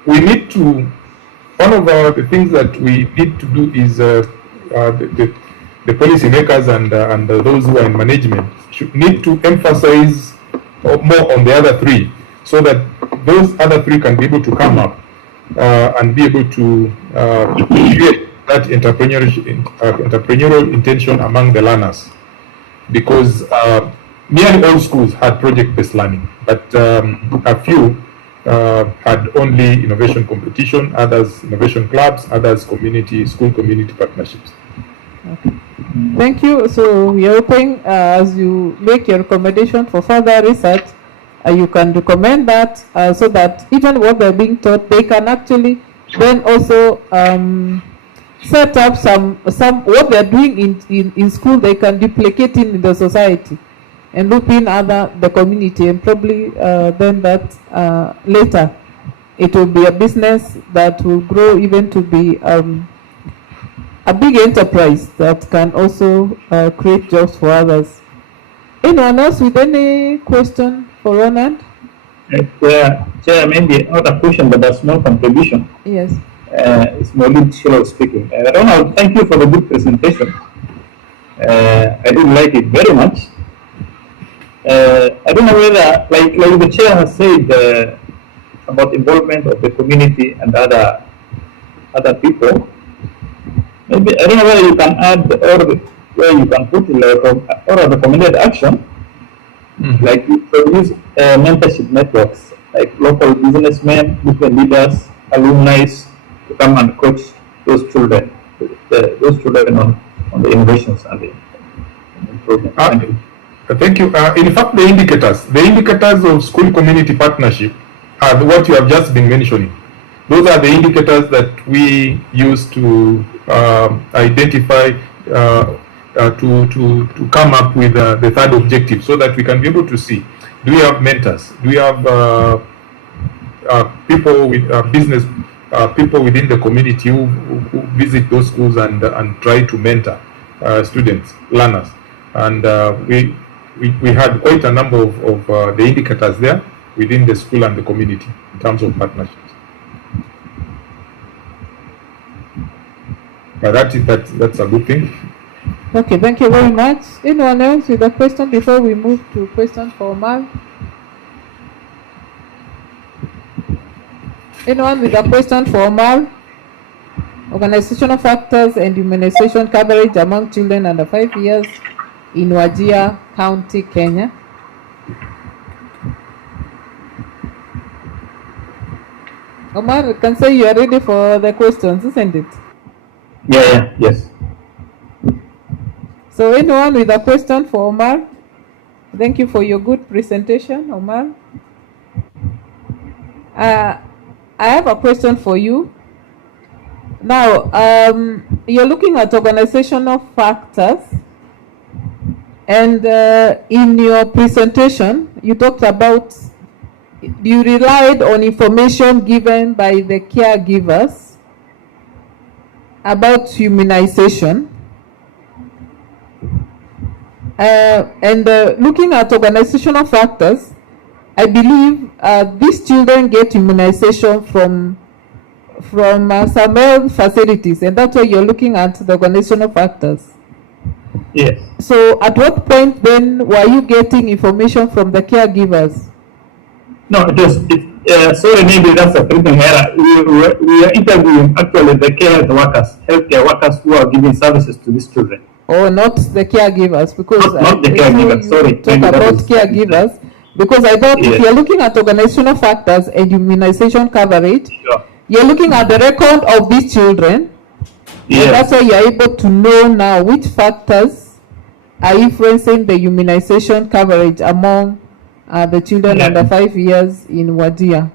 we need to, one of the things that we need to do is the policymakers and those who are in management need to emphasize more on the other three, so that those other three can be able to come up and be able to create that entrepreneurial intention among the learners, because nearly all schools had project-based learning, but a few had only innovation competition, others innovation clubs, others school community partnerships. Okay. Thank you. So we are hoping as you make your recommendation for further research, you can recommend that so that even what they're being taught, they can actually then also set up some what they're doing in school, they can duplicate in the society and loop in the community, and probably then that later it will be a business that will grow even to be a big enterprise that can also create jobs for others. Anyone else with any question for Ronald? Chair, maybe not a question, but a small contribution. Yes. It's Maulid Shilo speaking. Ronald, thank you for the good presentation. I did like it very much. I don't know whether, like the chair has said about involvement of the community and other people. Maybe I don't know whether you can add or where you can put or a recommended action, like you produce mentorship networks, like local businessmen, different leaders, alumni to come and coach those children, on the innovations and the improvement. Thank you. Thank you. In fact, the indicators of school community partnership are what you have just been mentioning. Those are the indicators that we use to identify, to come up with the third objective, so that we can be able to see, do we have mentors? Do we have people with business, people within the community who visit those schools and try to mentor students, learners? And we had quite a number of the indicators there within the school and the community in terms of partnerships. But that's a good thing. Okay, thank you very much. Anyone else with a question before we move to questions for Omar? Anyone with a question for Omar? Organizational factors and immunization coverage among children under 5 years in Wajir County, Kenya. Omar, you can say you are ready for the questions, isn't it? Yes. So anyone with a question for Omar? Thank you for your good presentation, Omar. I have a question for you. Now, you're looking at organizational factors, and in your presentation, you talked about you relied on information given by the caregivers about immunization. And looking at organizational factors, I believe these children get immunization from some health facilities, and that's why you're looking at the organizational factors. Yes. So at what point then were you getting information from the caregivers? No, sorry, maybe that's a printing error. We are interviewing actually the healthcare workers who are giving services to these children. Oh, not the caregivers, because not the caregivers. Sorry, talk about caregivers, because I thought if you're looking at organizational factors and immunization coverage, you're looking at the record of these children. Yes. And that's why you're able to know now which factors are influencing the immunization coverage among the children under 5 years in Wajir.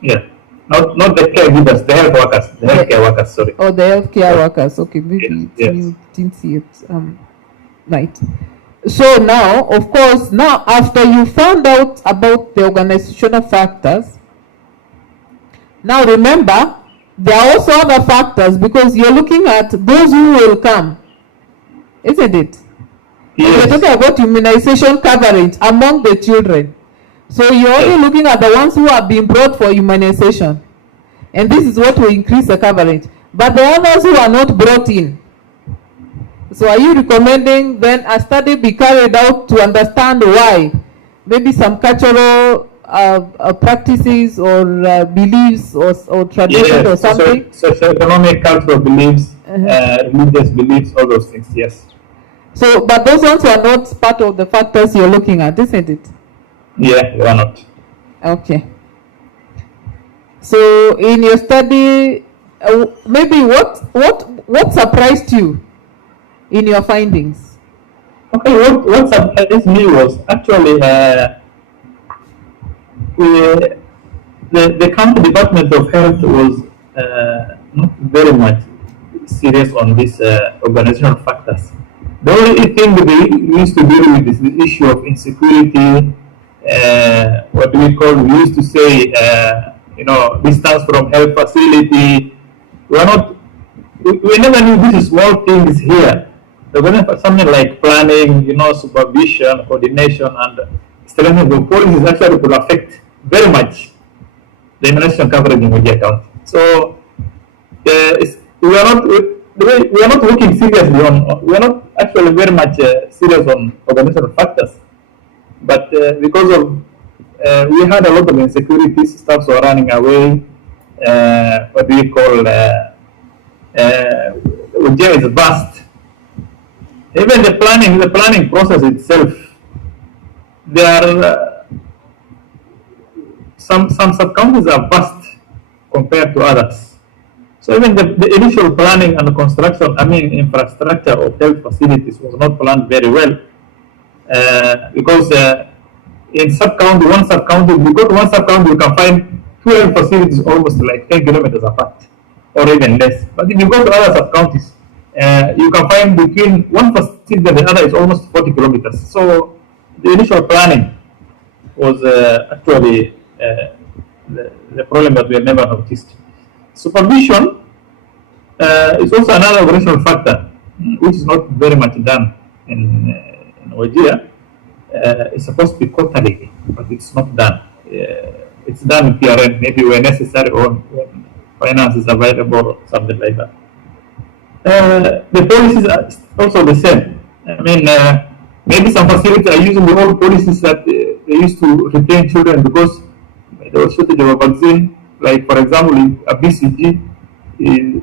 Yeah, not the caregivers, the health workers, the healthcare workers, sorry. Oh, the healthcare workers, okay, maybe you didn't see it, right. So now, of course, now after you found out about the organizational factors, now remember, there are also other factors, because you're looking at those who will come, isn't it? Yes. We're talking about immunization coverage among the children. So you're only looking at the ones who have been brought for immunization. And this is what will increase the coverage. But the others who are not brought in. So are you recommending then a study be carried out to understand why? Maybe some cultural practices or beliefs or tradition or something? Socioeconomic, cultural beliefs, religious beliefs, all those things, yes. So, but those ones were not part of the factors you're looking at, isn't it? Yeah, they are not. Okay. So, in your study, maybe what surprised you in your findings? Okay, what surprised me was actually the county department of health was not very much serious on these organizational factors. The only thing they used to deal with is the issue of insecurity. What do we call? We used to say, distance from health facility. We never knew these small things here. They're going for something like planning, supervision, coordination, and strengthening of policies actually could affect very much the immunization coverage in Wajir County. So we are not working seriously on. We are not actually very much serious on organizational factors, but because of we had a lot of insecurities, staffs were running away. What do we call? Wajir is vast. Even the planning process itself, there are some sub-counties are vast compared to others. So even the initial planning and the construction, infrastructure of health facilities was not planned very well because in sub-county, one sub-county, if you go to one sub-county, you can find 2 health facilities almost like 10 kilometers apart or even less. But if you go to other sub-counties, you can find between one facility and the other is almost 40 kilometers. So the initial planning was actually the problem that we had never noticed. Supervision is also another operational factor, which is not very much done in Wajir. It's supposed to be quarterly, but it's not done. It's done in PRN, maybe when necessary or when finance is available or something like that. The policies are also the same. Maybe some facilities are using the old policies that they used to retain children because there was shortage of a vaccine. Like, for example, a BCG, if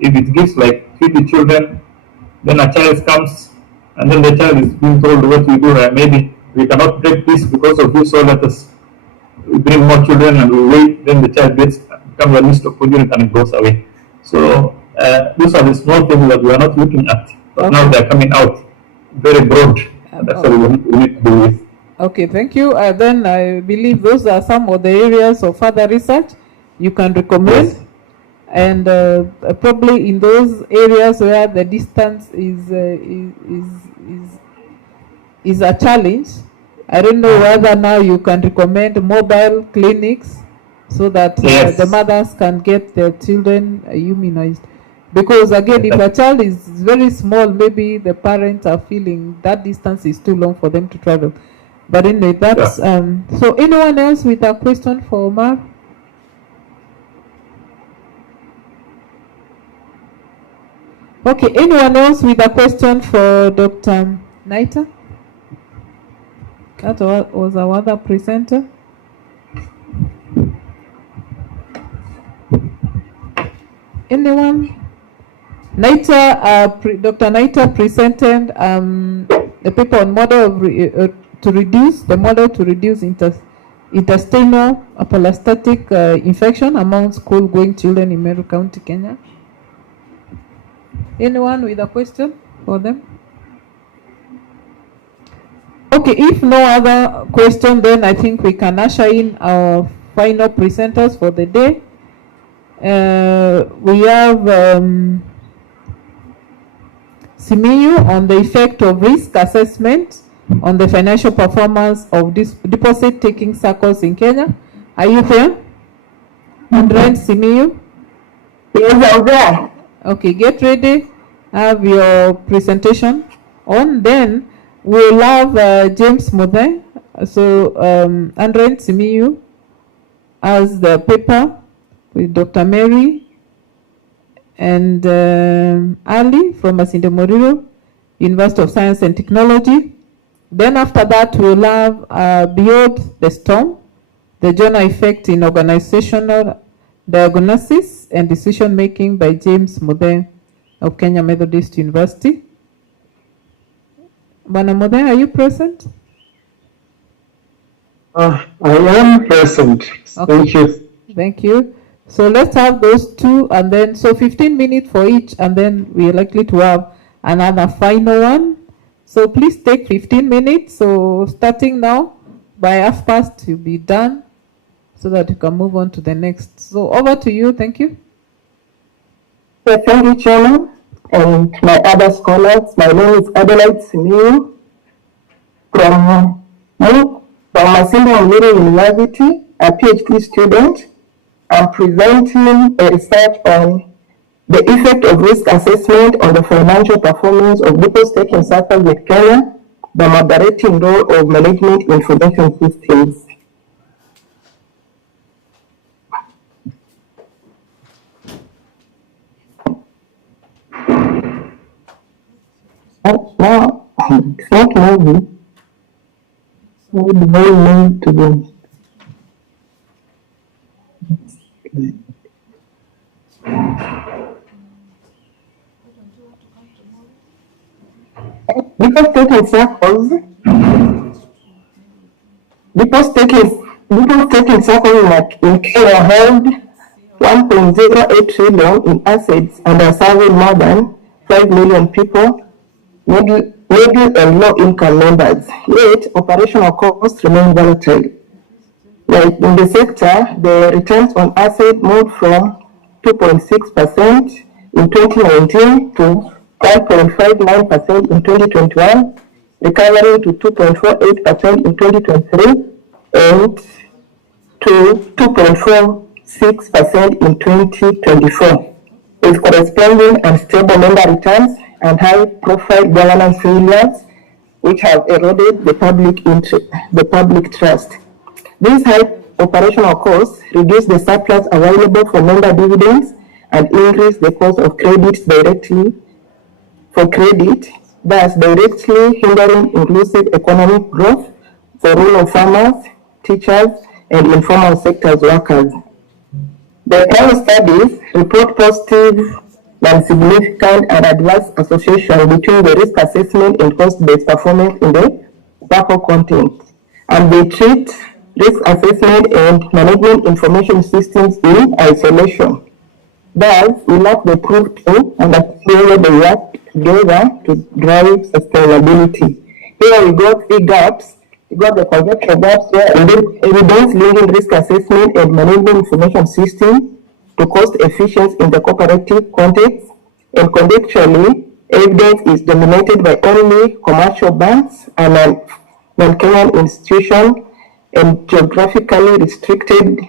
it gives like 50 children, then a child comes and then the child is being told what we do. Maybe we cannot take this because of you, so let us bring more children and we wait. Then the child becomes a list of children and it goes away. So those are the small things that we are not looking at, but now they are coming out very broad. That's what we need to do with. Okay, thank you. Then I believe those are some of the areas of further research you can recommend. Yes. And probably in those areas where the distance is a challenge, I don't know whether now you can recommend mobile clinics so that the mothers can get their children immunized. Because again, if a child is very small, maybe the parents are feeling that distance is too long for them to travel. But anyway, that's so. Anyone else with a question for Omar? Okay, anyone else with a question for Dr. Naita? That was our other presenter. Anyone? Dr. Naita presented the paper on model of to reduce intestinal apolostatic infection among school-going children in Meru County, Kenya. Anyone with a question for them? Okay, if no other question, then I think we can usher in our final presenters for the day. We have Simiyu on the effect of risk assessment on the financial performance of deposit-taking circles in Kenya. Are you there? Andren Simiyu? Yes, I'm there. Okay, get ready. Have your presentation on. Then we'll have James Muthe. So Andren Simiyu has the paper with Dr. Mary and Ali from Masinde Muliro, University of Science and Technology. Then after that, we'll have Beyond the Storm The Jonah Effect in Organizational Diagnosis and Decision Making by James Mudhe of Kenya Methodist University. Bwana Mudhe, are you present? I am present. Okay. Thank you. Thank you. So let's have those two, and then, so 15 minutes for each, and then we're likely to have another final one. So please take 15 minutes. So starting now, by 1:30, you'll be done, so that you can move on to the next. So over to you. Thank you. Thank you, Chairman, and my other scholars. My name is Adelaide Simiyu from Masimba Muliro University, a PhD student. I'm presenting a research on the effect of risk assessment on the financial performance of deposit taking circles in Kenya, the moderating role of management information systems. Now, it's not moving. I would very need to do. Deposit taking circles. Deposit taking circles in Kenya held 1.08 trillion in assets and are serving more than 5 million people, middle and low income members. Yet, operational costs remain volatile. Like in the sector, the returns on assets moved from 2.6% in 2019 to 1.59% in 2021, recovering to 2.48% in 2023 and to 2.46% in 2024, with corresponding unstable member returns and high-profile governance failures, which have eroded the public trust. These high operational costs reduce the surplus available for member dividends and increase the cost of credit, thus directly hindering inclusive economic growth for rural farmers, teachers, and informal sectors workers. The current studies report positive, non-significant, and adverse association between the risk assessment and cost-based performance in the PACO content, and they treat risk assessment and management information systems in isolation. Thus, we lack the proof to understand whether they work together to drive sustainability. Here we got 3 gaps. We got the conceptual gaps where evidence linking risk assessment and management information system to cost efficiency in the cooperative context, and contextually, evidence is dominated by only commercial banks and non-Kenyan institutions and geographically restricted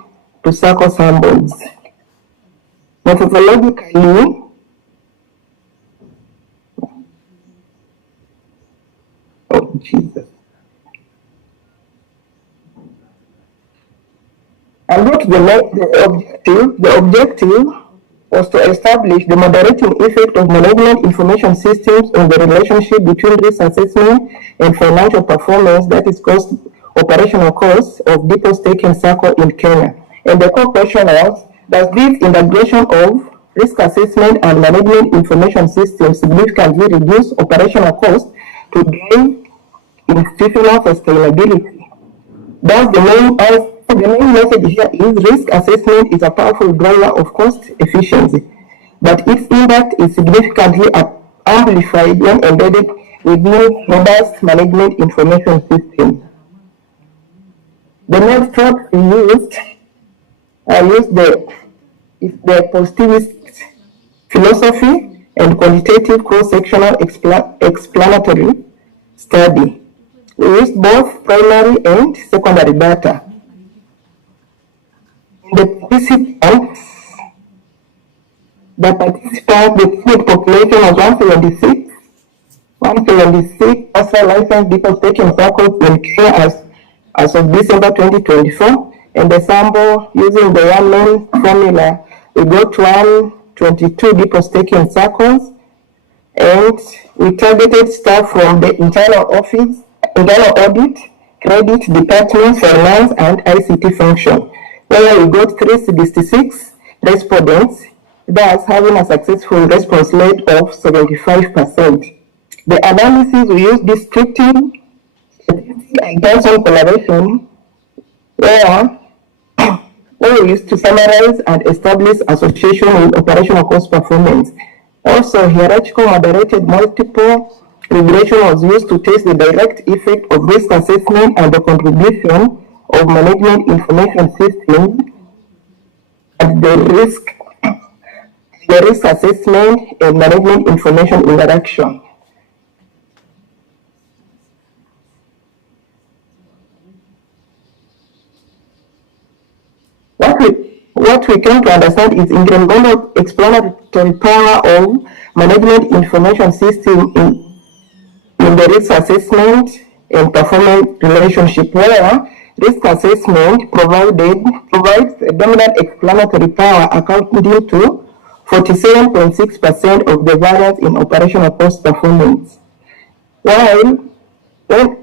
to circle samples. Methodologically, oh Jesus. And what the objective was to establish the moderating effect of management information systems on the relationship between risk assessment and financial performance, that is cost, operational costs of deposit taking circle in Kenya. And the core question was, does this integration of risk assessment and management information systems significantly reduce operational costs to drive institutional sustainability? Thus, the main message here is risk assessment is a powerful driver of cost efficiency, but its impact is significantly amplified when embedded within robust management information systems. The next thought we used the positivist philosophy and qualitative cross-sectional explanatory study. We used both primary and secondary data. The participants, the population was 176 personal licensed deposit taking circles in Kenya as of December 2024, and the sample using the one-man formula, we got 122 deposit taking circles, and we targeted staff from the internal audit, credit, departments, finance, and ICT function, where we got 366 respondents, thus having a successful response rate of 75%. The analysis we used descriptive and hands-on collaboration, where we used to summarize and establish association with operational cost performance. Also, hierarchical moderated multiple regression was used to test the direct effect of risk assessment and the contribution of management information systems and the risk assessment and management information interaction. What we came to understand is incremental explanatory power of management information system in the risk assessment and performance relationship, where risk assessment provides a dominant explanatory power accounting to 47.6% of the variance in operational cost performance. While when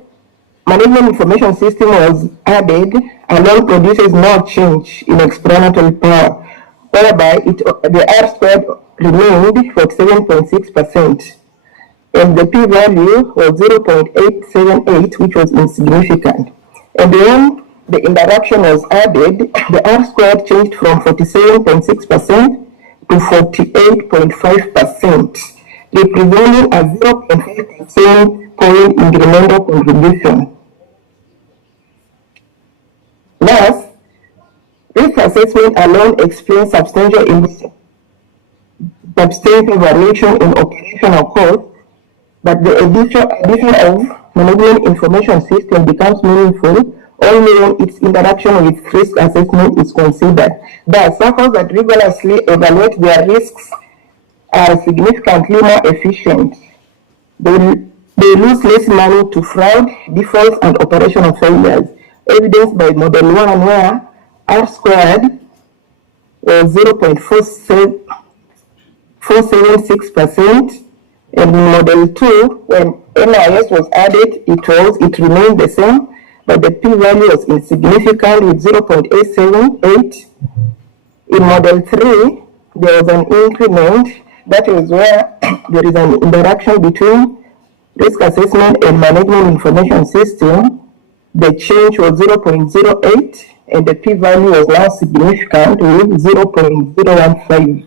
management information system was added, alone produces no change in explanatory power, whereby the R squared remained 47.6%, and the p-value was 0.878, which was insignificant. And when the interaction was added, the R squared changed from 47.6% to 48.5%, representing a 0.5% point incremental contribution. Thus, risk assessment alone explains substantial variation in operational cost, but the addition of management information system becomes meaningful only when its interaction with risk assessment is considered. Thus, circles that rigorously evaluate their risks are significantly more efficient. They lose less money to fraud, defaults, and operational failures, evidenced by Model 1, where R squared was 0.476%, and in Model 2, when NIS was added, it remained the same, but the p-value was insignificant with 0.878. In Model 3, there was an increment. That is where there is an interaction between risk assessment and management information system. The change was 0.08, and the p-value was now significant with 0.015.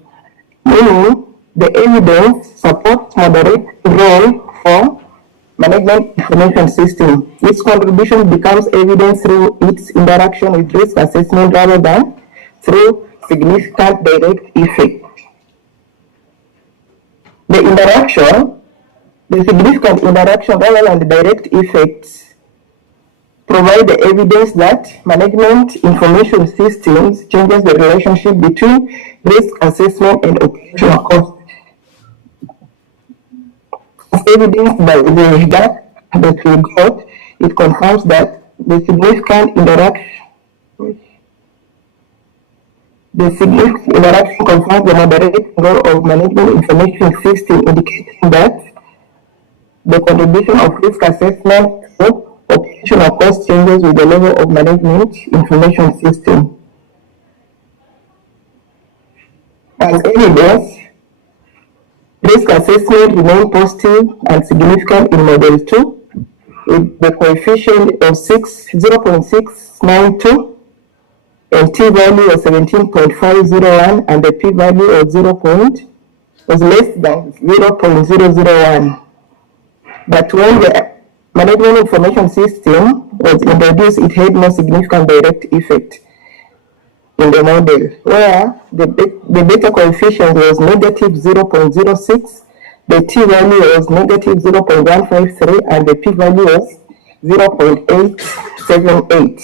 Meaning, the evidence supports moderate role for management information system. Its contribution becomes evident through its interaction with risk assessment rather than through significant direct effect. The significant interaction rather than the direct effects provide the evidence that management information systems changes the relationship between risk assessment and operational cost. As evidenced by the data that we got, it confirms that the significant interaction confirms the moderate role of management information system, indicating that the contribution of risk assessment to operational cost changes with the level of management information system. As evidence, risk assessment remained positive and significant in Model 2, with the coefficient of 0.692 and t-value of 17.501, and the p-value of was less than 0.001. But when the management information system was introduced, it had no significant direct effect in the model, where the beta coefficient was negative 0.06, the t-value was negative 0.153, and the p-value was 0.878.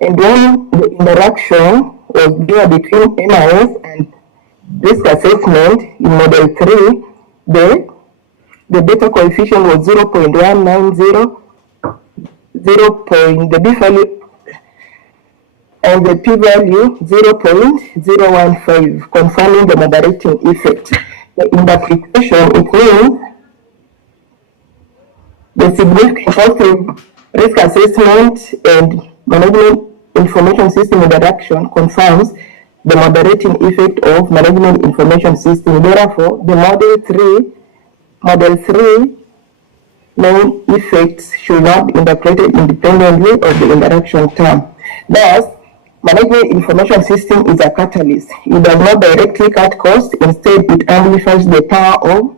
And when the interaction was there between NIS and risk assessment in Model 3, the beta coefficient was 0.190, the b-value and the p-value 0.015, confirming the moderating effect. The interpretation, it means the significant positive Risk assessment and management information system introduction confirms the moderating effect of management information system. Therefore, the model 3 main effects should not be interpreted independently of the interaction term. Thus, management information system is a catalyst. It does not directly cut costs. Instead, it amplifies the power of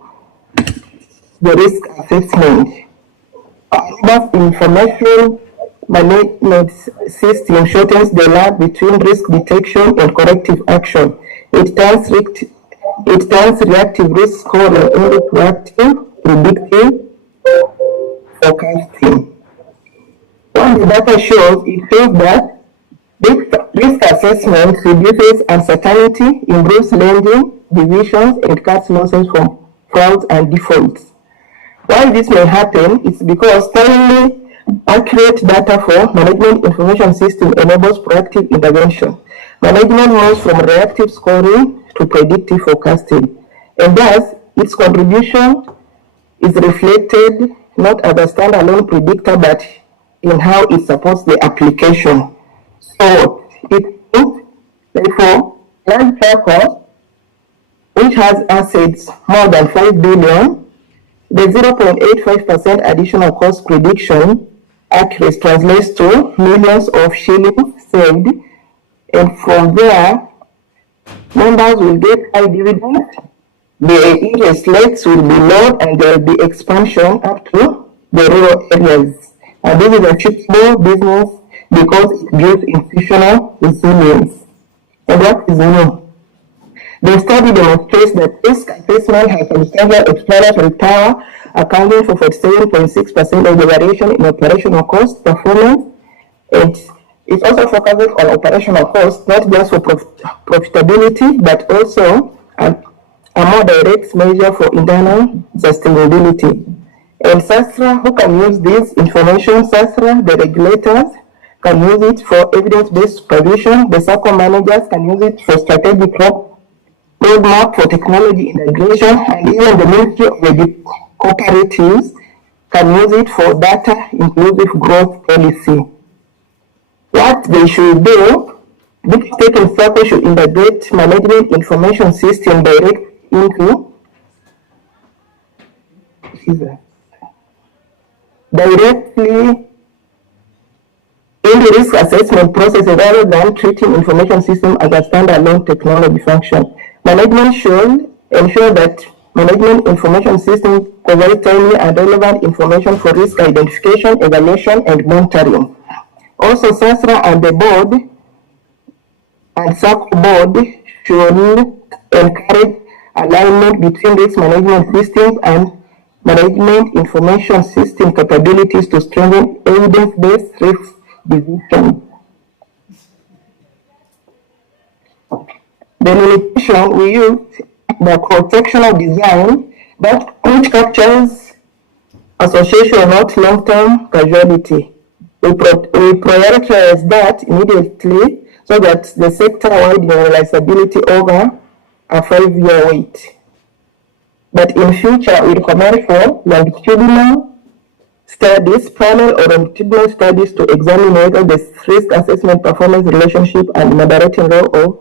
the risk assessment. Robust information management system shortens the lag between risk detection and corrective action. It turns reactive risk scoring into proactive, predictive forecasting. What the data shows, it shows that risk assessment reduces uncertainty, improves lending decisions, and cuts losses from frauds and defaults. Why this may happen is because timely, accurate data for management information system enables proactive intervention. Management moves from reactive scoring to predictive forecasting, and thus its contribution is reflected not as a standalone predictor but in how it supports the application. So it means, therefore, large cost, which has assets more than 5 billion, the 0.85% additional cost prediction accuracy translates to millions of shillings saved, and from there, members will get high dividends, the interest rates will be low, and there will be expansion up to the rural areas. And this is a achievable business because it gives institutional resilience. And what is new? The study demonstrates that risk assessment has substantial explanatory power, accounting for 47.6% of the variation in operational cost performance. And it also focuses on operational costs, not just for profitability, but also a more direct measure for internal sustainability. And SASRA, who can use this information? SASRA, the regulators, can use it for evidence-based supervision. The SACCO managers can use it for strategic roadmap for technology integration, and even the Ministry of Cooperatives can use it for data inclusive growth policy. What they should do, this state and SACCO should integrate management information system directly into risk assessment process rather than treating information system as a standalone technology function. Management should ensure that management information system provides timely and relevant information for risk identification, evaluation, and monitoring. Also, SASRA and the board and SACCO board should encourage alignment between risk management systems and management information system capabilities to strengthen evidence-based risk decision. The limitation, we use the cross-sectional design that which captures association, not long-term causality. We prioritize that immediately so that the sector-wide generalizability over a 5-year wait. But in future, we recommend for longitudinal studies, parallel or longitudinal studies to examine whether the risk assessment performance relationship and moderating role of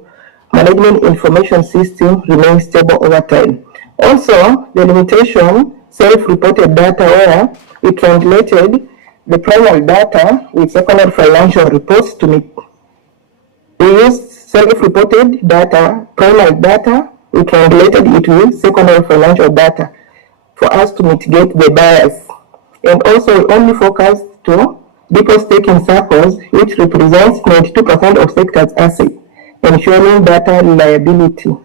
management information system remains stable over time. Also, the limitation, self-reported data where we translated the primary data with secondary financial reports to meet. We used self-reported data, primary data, we translated it with secondary financial data for us to mitigate the bias. And also we only focused to deposit-taking circles, which represents 92% of sector's assets, ensuring data reliability.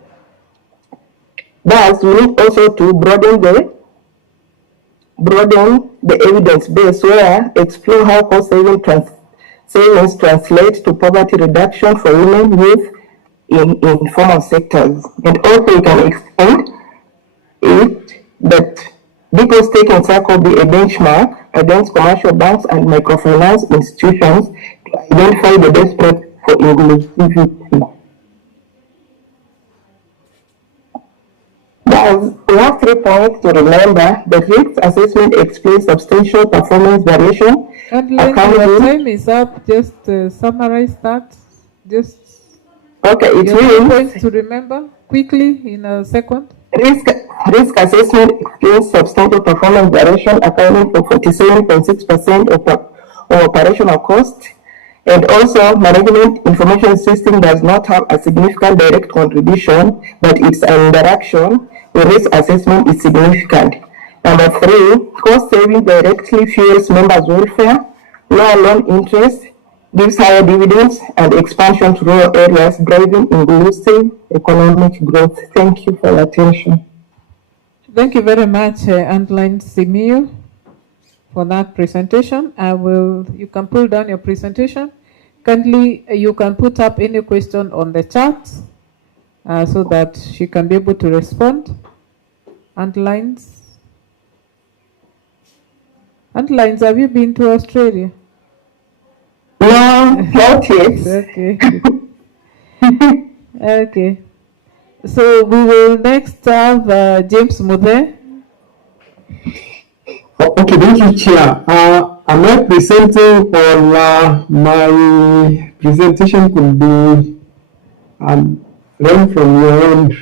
Thus, we need also to broaden the evidence base where explore how cost savings translate to poverty reduction for women, youth in informal sectors. And also we can extend it that deposit-taking circle be a benchmark against commercial banks and microfinance institutions to identify the best practice for inclusivity. Thus, we have 3 points to remember. The risk assessment explains substantial performance variation. Adeline, your time is up. Just summarize that. Just Okay, it your 2 means points to remember quickly in a second. risk assessment explains substantial performance variation accounting for 47.6% of operational cost. And also, management information system does not have a significant direct contribution, but its interaction with risk assessment is significant. Number 3, cost saving directly fuels members' welfare, lower loan interest, gives higher dividends, and expansion to rural areas, driving inclusive economic growth. Thank you for your attention. Thank you very much, Antline Simiyu, for that presentation. You can pull down your presentation. Kindly, you can put up any question on the chat so that she can be able to respond. Antlines, have you been to Australia? No, not yet. Okay. Okay. So we will next have James Muthe. Okay, thank you, Chair. Am I presenting or my presentation could be run from your end?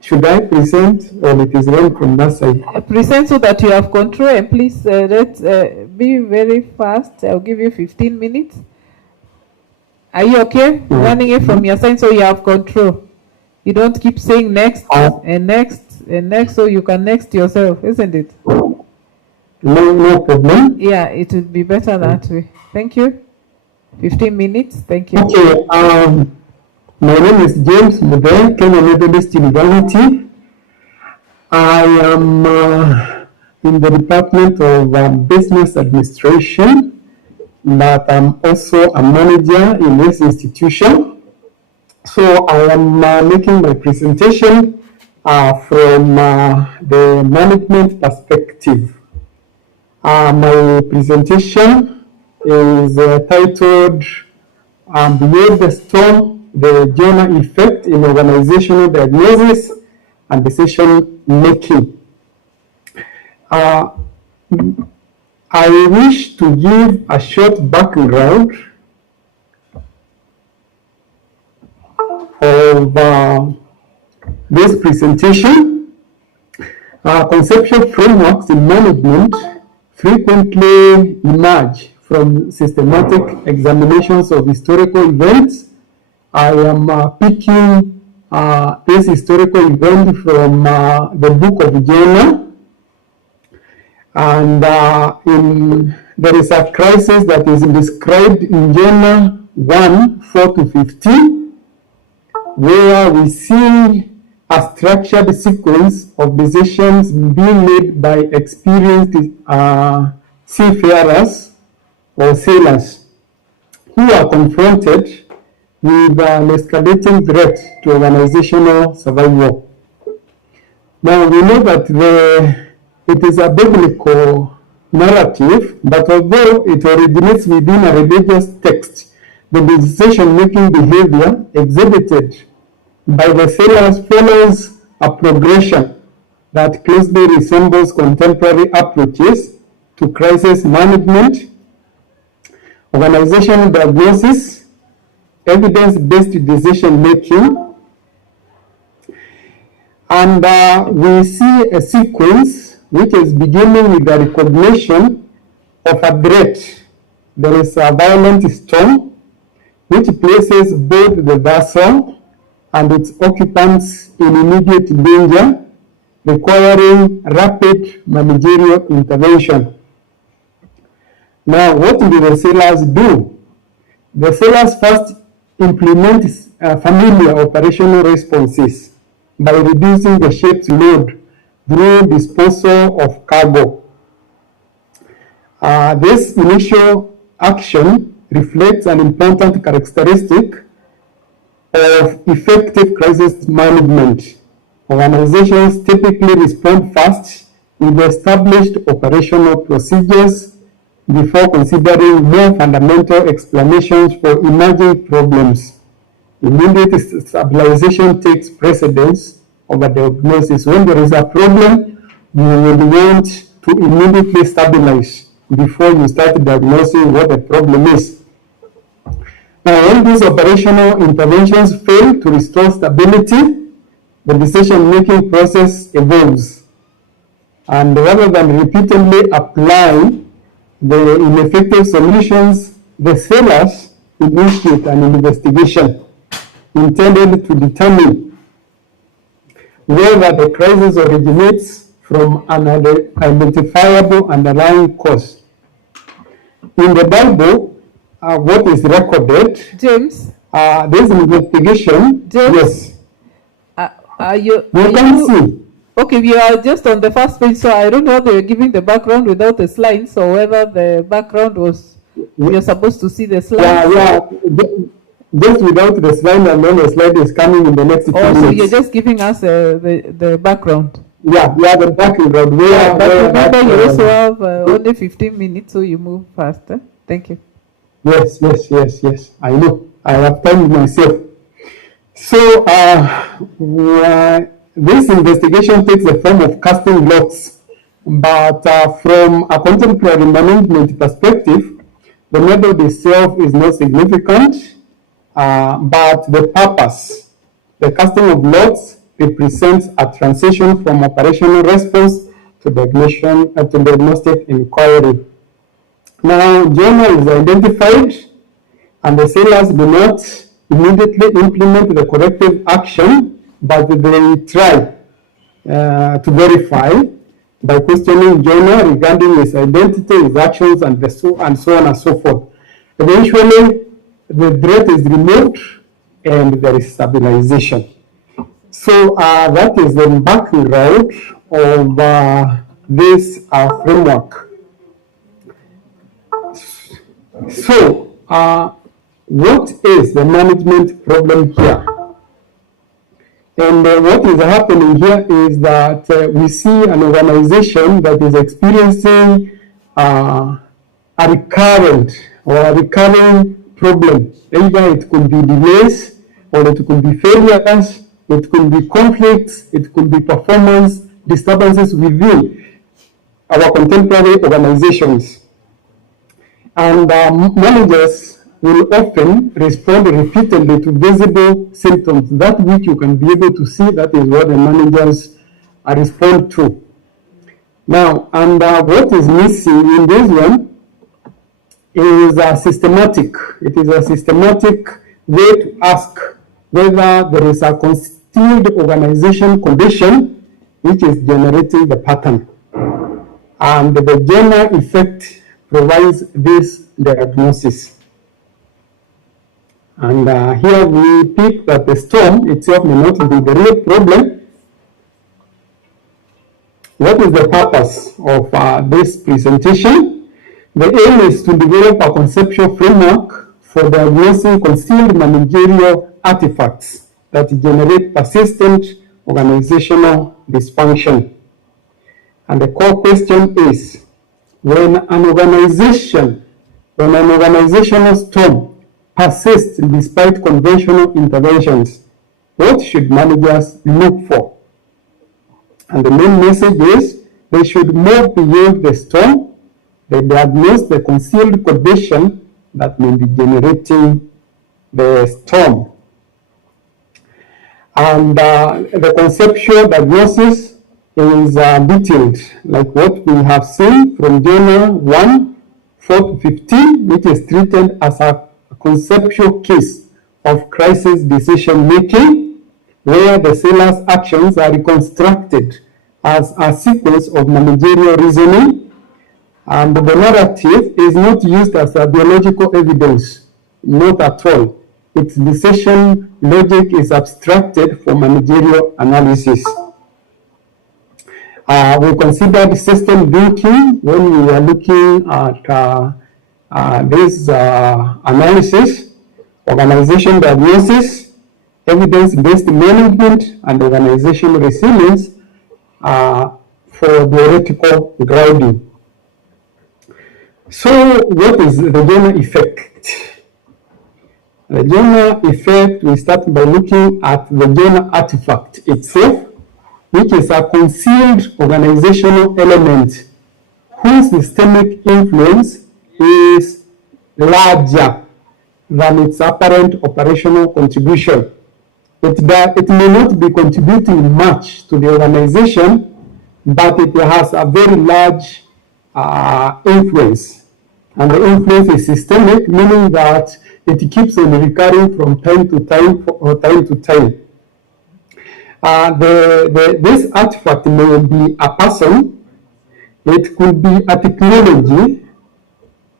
Should I present or it is run from that side? Present so that you have control, and please let's be very fast. I'll give you 15 minutes. Are you okay? Running it from your side so you have control. You don't keep saying next and next and next, so you can next yourself, isn't it? No problem. Yeah, it would be better that way. Thank you. 15 minutes. Thank you. Okay. My name is James Muthe, Kenya Methodist University. I am in the Department of Business Administration, but I'm also a manager in this institution. So I am making my presentation from the management perspective. My presentation is titled Beyond the Storm, the Jonah Effect in Organizational Diagnosis and Decision Making. I wish to give a short background of this presentation. Conceptual frameworks in management frequently emerge from systematic examinations of historical events. I am picking this historical event from the book of Jonah. And there is a crisis that is described in Jonah 1:4-15, where we see a structured sequence of decisions being made by experienced seafarers or sailors who are confronted with an escalating threat to organizational survival. Now, we know that it is a biblical narrative, but although it originates within a religious text, the decision-making behavior exhibited by the sailors follows a progression that closely resembles contemporary approaches to crisis management, organizational diagnosis, evidence-based decision-making, and we see a sequence which is beginning with the recognition of a threat. There is a violent storm which places both the vessel and its occupants in immediate danger, requiring rapid managerial intervention. Now, what do the sailors do? The sailors first implement familiar operational responses by reducing the ship's load through disposal of cargo. This initial action reflects an important characteristic of effective crisis management. Organizations typically respond fast with established operational procedures before considering more fundamental explanations for emerging problems. Immediate stabilization takes precedence over diagnosis. When there is a problem, you will want to immediately stabilize before you start diagnosing what the problem is. Now, when these operational interventions fail to restore stability, the decision-making process evolves. And rather than repeatedly apply the ineffective solutions, the sellers initiate an investigation intended to determine whether the crisis originates from an identifiable underlying cause. In the Bible, what is recorded, James, this investigation, James, yes, you can see. Okay, we are just on the first page, so I don't know whether you're giving the background without the slides or whether the background was, you're supposed to see the slides. Yeah, just without the slide, and then the slide is coming in the next 2 minutes. So you're just giving us the background. Yeah, the background. But remember, you also have only 15 minutes, so you move faster. Thank you. Yes. I know. I have timed myself. So, this investigation takes the form of casting lots, but from a contemporary management perspective, the method itself is not significant, but the purpose, the casting of lots, represents a transition from operational response to diagnostic inquiry. Now, Jonah is identified, and the sailors do not immediately implement the corrective action, but they try to verify by questioning Jonah regarding his identity, his actions, and so on and so forth. Eventually, the threat is removed and there is stabilization. So that is the background of this framework. So, what is the management problem here? And what is happening here is that we see an organization that is experiencing a recurring problem. Either it could be delays, or it could be failures, it could be conflicts, it could be performance disturbances within our contemporary organizations. And managers will often respond repeatedly to visible symptoms. That which you can be able to see, that is what the managers respond to. Now, and what is missing in this one is systematic. It is a systematic way to ask whether there is a concealed organization condition which is generating the pattern. And the Jenner effect provides this diagnosis. And here we pick that the storm itself may not be the real problem. What is the purpose of this presentation? The aim is to develop a conceptual framework for diagnosing concealed managerial artifacts that generate persistent organizational dysfunction. And the core question is, when an organizational storm persists despite conventional interventions, what should managers look for? And the main message is they should move beyond the storm. They diagnose the concealed condition that may be generating the storm. And the conceptual diagnosis is detailed, like what we have seen from Journal 1, 4 to 15, which is treated as a conceptual case of crisis decision making, where the seller's actions are reconstructed as a sequence of managerial reasoning, and the narrative is not used as a biological evidence, not at all. Its decision logic is abstracted for managerial analysis. We considered system thinking when we are looking at this analysis, organization diagnosis, evidence-based management, and organizational resilience for theoretical grounding. So what is the Jenner effect? The Jenner effect, we start by looking at the Jenner artifact itself, which is a concealed organizational element whose systemic influence is larger than its apparent operational contribution. It may not be contributing much to the organization, but it has a very large influence. And the influence is systemic, meaning that it keeps on recurring from time to time or time to time. This artifact may be a person, it could be a technology,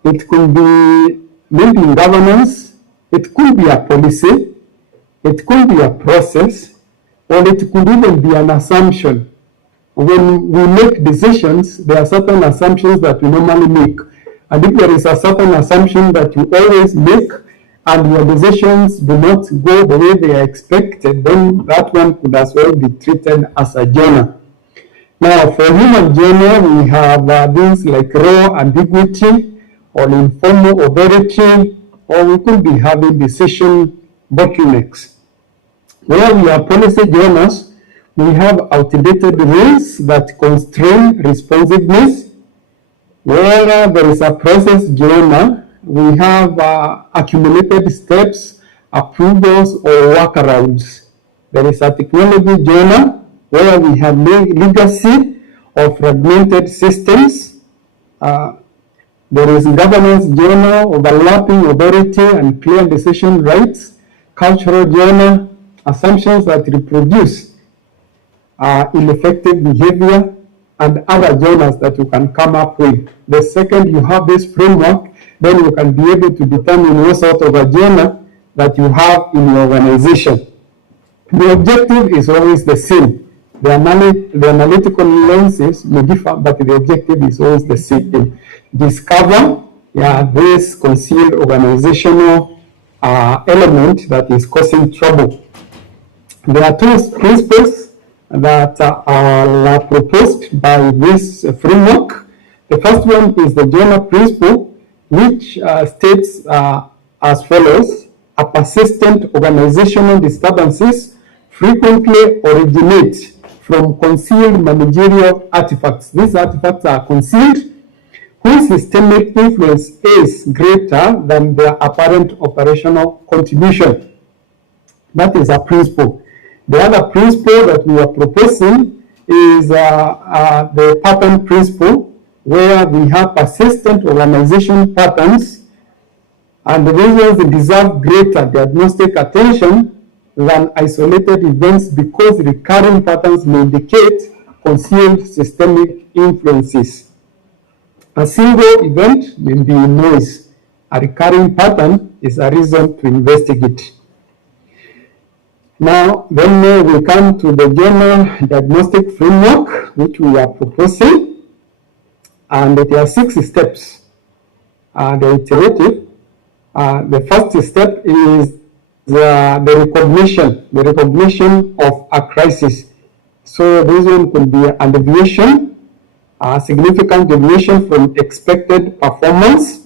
it could be maybe governance, it could be a policy, it could be a process, or it could even be an assumption. When we make decisions, there are certain assumptions that we normally make. And if there is a certain assumption that you always make and your decisions do not go the way they are expected, then that one could as well be treated as a genre. Now, for human genre, we have things like raw ambiguity or informal authority, or we could be having decision bottlenecks. Where we have policy genres, we have outdated rules that constrain responsiveness. Where there is a process genre, we have accumulated steps, approvals, or workarounds. There is a technology genre where we have legacy of fragmented systems. There is governance genre, overlapping authority and clear decision rights. Cultural genre, assumptions that reproduce ineffective behavior, and other genres that you can come up with. The second you have this framework, then you can be able to determine what sort of a genre that you have in your organization. The objective is always the same. The analytical lenses may differ, but the objective is always the same. Discover this concealed organizational element that is causing trouble. There are two principles that are proposed by this framework. The first one is the genre principle, which states as follows: a persistent organizational disturbances frequently originate from concealed managerial artifacts. These artifacts are concealed, whose systemic influence is greater than their apparent operational contribution. That is a principle. The other principle that we are proposing is the pattern principle, where we have persistent organization patterns, and the reasons deserve greater diagnostic attention than isolated events because recurring patterns may indicate concealed systemic influences. A single event may be noise. A recurring pattern is a reason to investigate. Now, then we come to the general diagnostic framework, which we are proposing, and there are 6 steps. The iterative. The first step is the recognition of a crisis. So this one could be a deviation, a significant deviation from expected performance,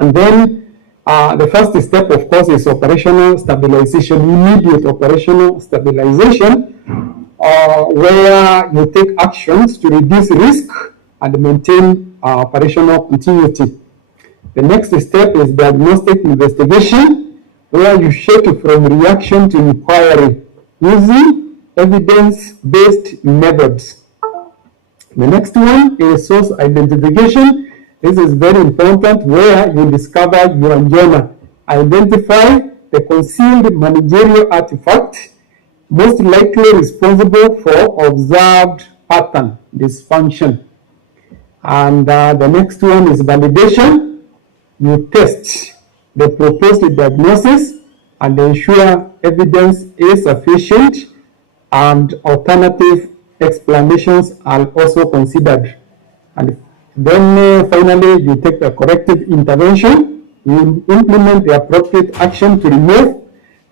and then the first step, of course, is operational stabilization, immediate operational stabilization, where you take actions to reduce risk and maintain operational continuity. The next step is diagnostic investigation, where you shift from reaction to inquiry using evidence-based methods. The next one is source identification. This is very important, where you discover your genre. Identify the concealed managerial artifact most likely responsible for observed pattern dysfunction. And the next one is validation. You test the proposed diagnosis and ensure evidence is sufficient, and alternative explanations are also considered. And then finally, you take the corrective intervention. You implement the appropriate action to remove,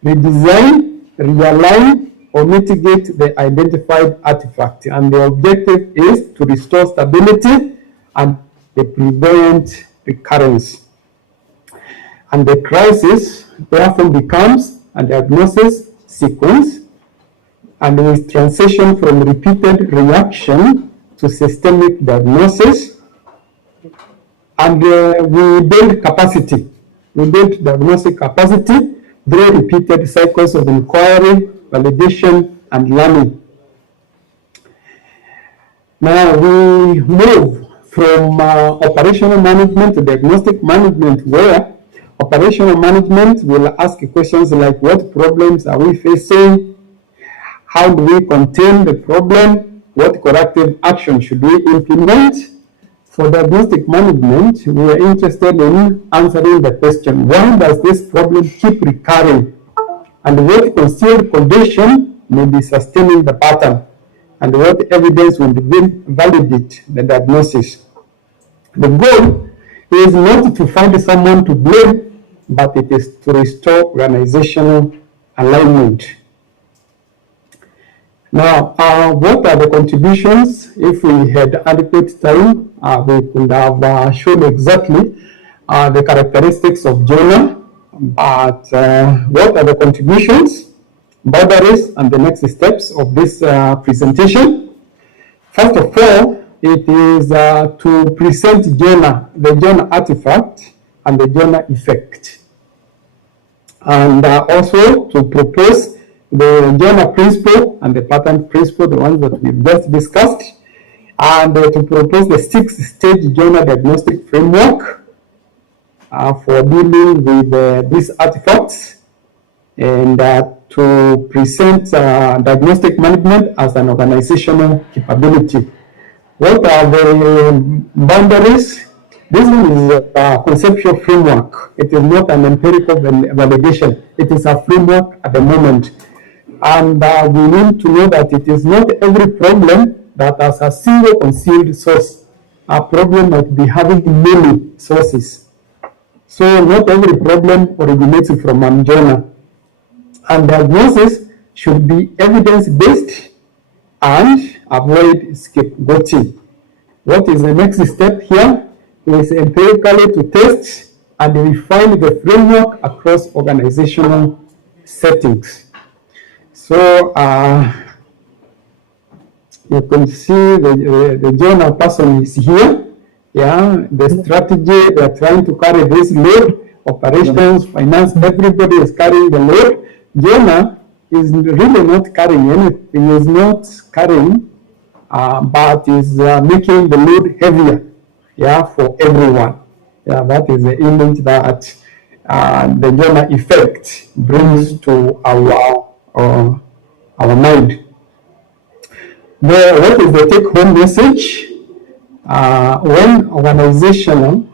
redesign, realign, or mitigate the identified artifact. And the objective is to restore stability and prevent recurrence. And the crisis therefore becomes a diagnosis sequence, and with transition from repeated reaction to systemic diagnosis, and we build capacity. We build diagnostic capacity through repeated cycles of inquiry, validation, and learning. Now we move from operational management to diagnostic management, where operational management will ask questions like, what problems are we facing? How do we contain the problem? What corrective action should we implement? For diagnostic management, we are interested in answering the question, why does this problem keep recurring? And what concealed condition may be sustaining the pattern? And what evidence will validate the diagnosis? The goal is not to find someone to blame, but it is to restore organizational alignment. Now, what are the contributions? If we had adequate time, we could have shown exactly the characteristics of Jonah, but what are the contributions, boundaries, and the next steps of this presentation? First of all, it is to present Jonah, the Jonah artifact, and the Jonah effect, and also to propose the Jonah principle and the pattern principle, the ones that we've just discussed, and to propose the 6-stage Jonah diagnostic framework for dealing with these artifacts, and to present diagnostic management as an organizational capability. What are the boundaries? This is a conceptual framework. It is not an empirical validation. It is a framework at the moment. And we need to know that it is not every problem that has a single concealed source. A problem might be having many sources. So not every problem originates from Jonah. And diagnosis should be evidence-based and avoid scapegoating. What is the next step here? Is empirically to test and refine the framework across organizational settings. So you can see the Jonah person is here. Yeah, the strategy, they are trying to carry this load, operations, finance, everybody is carrying the load. Jonah is really not carrying anything, he is not carrying, but is making the load heavier, yeah, for everyone. Yeah, that is the image that the Jonah effect brings to our mind. What is the take-home message? When organizational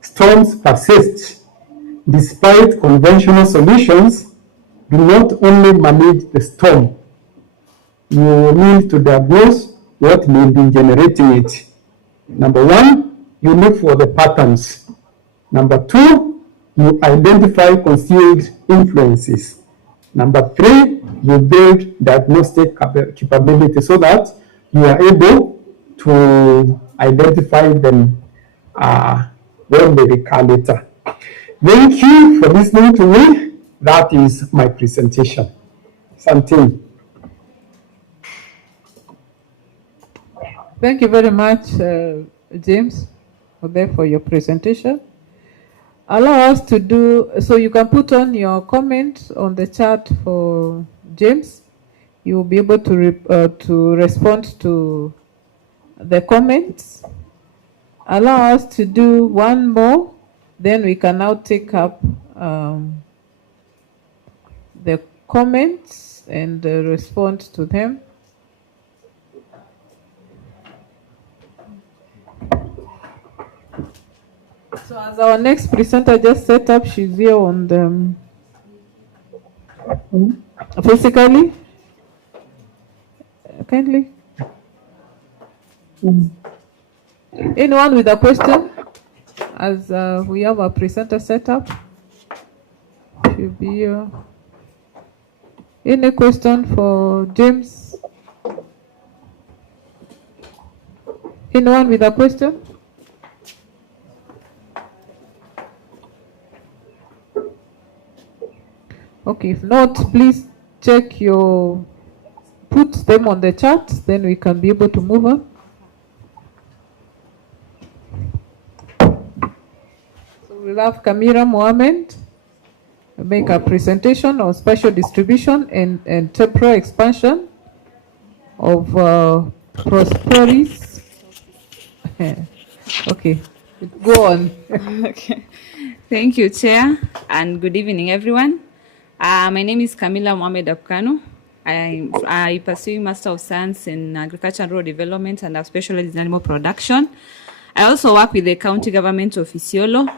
storms persist, despite conventional solutions, do not only manage the storm, you need to diagnose what may be generating it. Number one, you look for the patterns. Number two, you identify concealed influences. Number three, you build diagnostic capability so that you are able to identify them when they recur later. Thank you for listening to me. That is my presentation. Something. Thank you very much, James, for your presentation. Allow us to do, so you can put on your comment on the chat for James. You will be able to respond to the comments. Allow us to do one more, then we can now take up the comments and respond to them. So as our next presenter just set up, she's here on the physically. Kindly. Anyone with a question? As we have a presenter set up, should be here. Any question for James? Anyone with a question? Okay, if not, please check put them on the chat, then we can be able to move on. We'll have Kamira Mohammed make a presentation on spatial distribution and temporal expansion of Prosperous. Okay, go on. Okay. Thank you, Chair, and good evening, everyone. My name is Kamila Mohamed Abkanu. I pursue Master of Science in Agriculture and Rural Development and have specialized in animal production. I also work with the County Government of Isiolo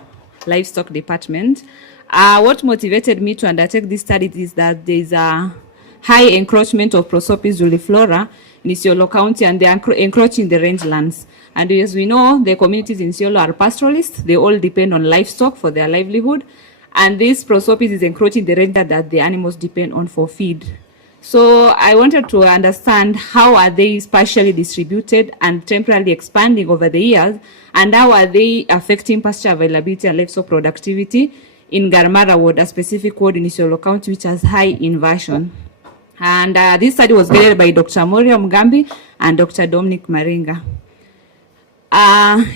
Livestock Department. What motivated me to undertake this study is that there is a high encroachment of Prosopis juliflora in Isiolo County, and they are encroaching the rangelands. And as we know, the communities in Isiolo are pastoralists. They all depend on livestock for their livelihood. And this Prosopis is encroaching the range that the animals depend on for feed. So I wanted to understand how are they spatially distributed and temporarily expanding over the years, and how are they affecting pasture availability and livestock productivity in Garmara ward, a specific ward in Isiolo County which has high inversion. And this study was guided by Dr. Moria Mugambi and Dr. Dominic Maringa.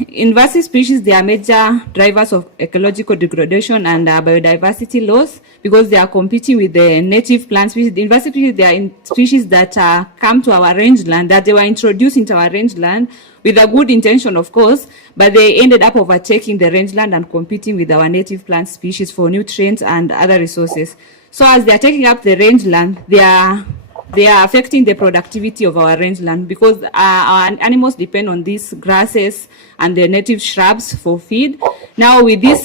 Invasive species, they are major drivers of ecological degradation and biodiversity loss because they are competing with the native plant species. The invasive species, they are species that come to our rangeland, that they were introduced into our rangeland with a good intention, of course, but they ended up overtaking the rangeland and competing with our native plant species for nutrients and other resources. So as they are taking up the rangeland, they are affecting the productivity of our rangeland because our animals depend on these grasses and the native shrubs for feed. Now with this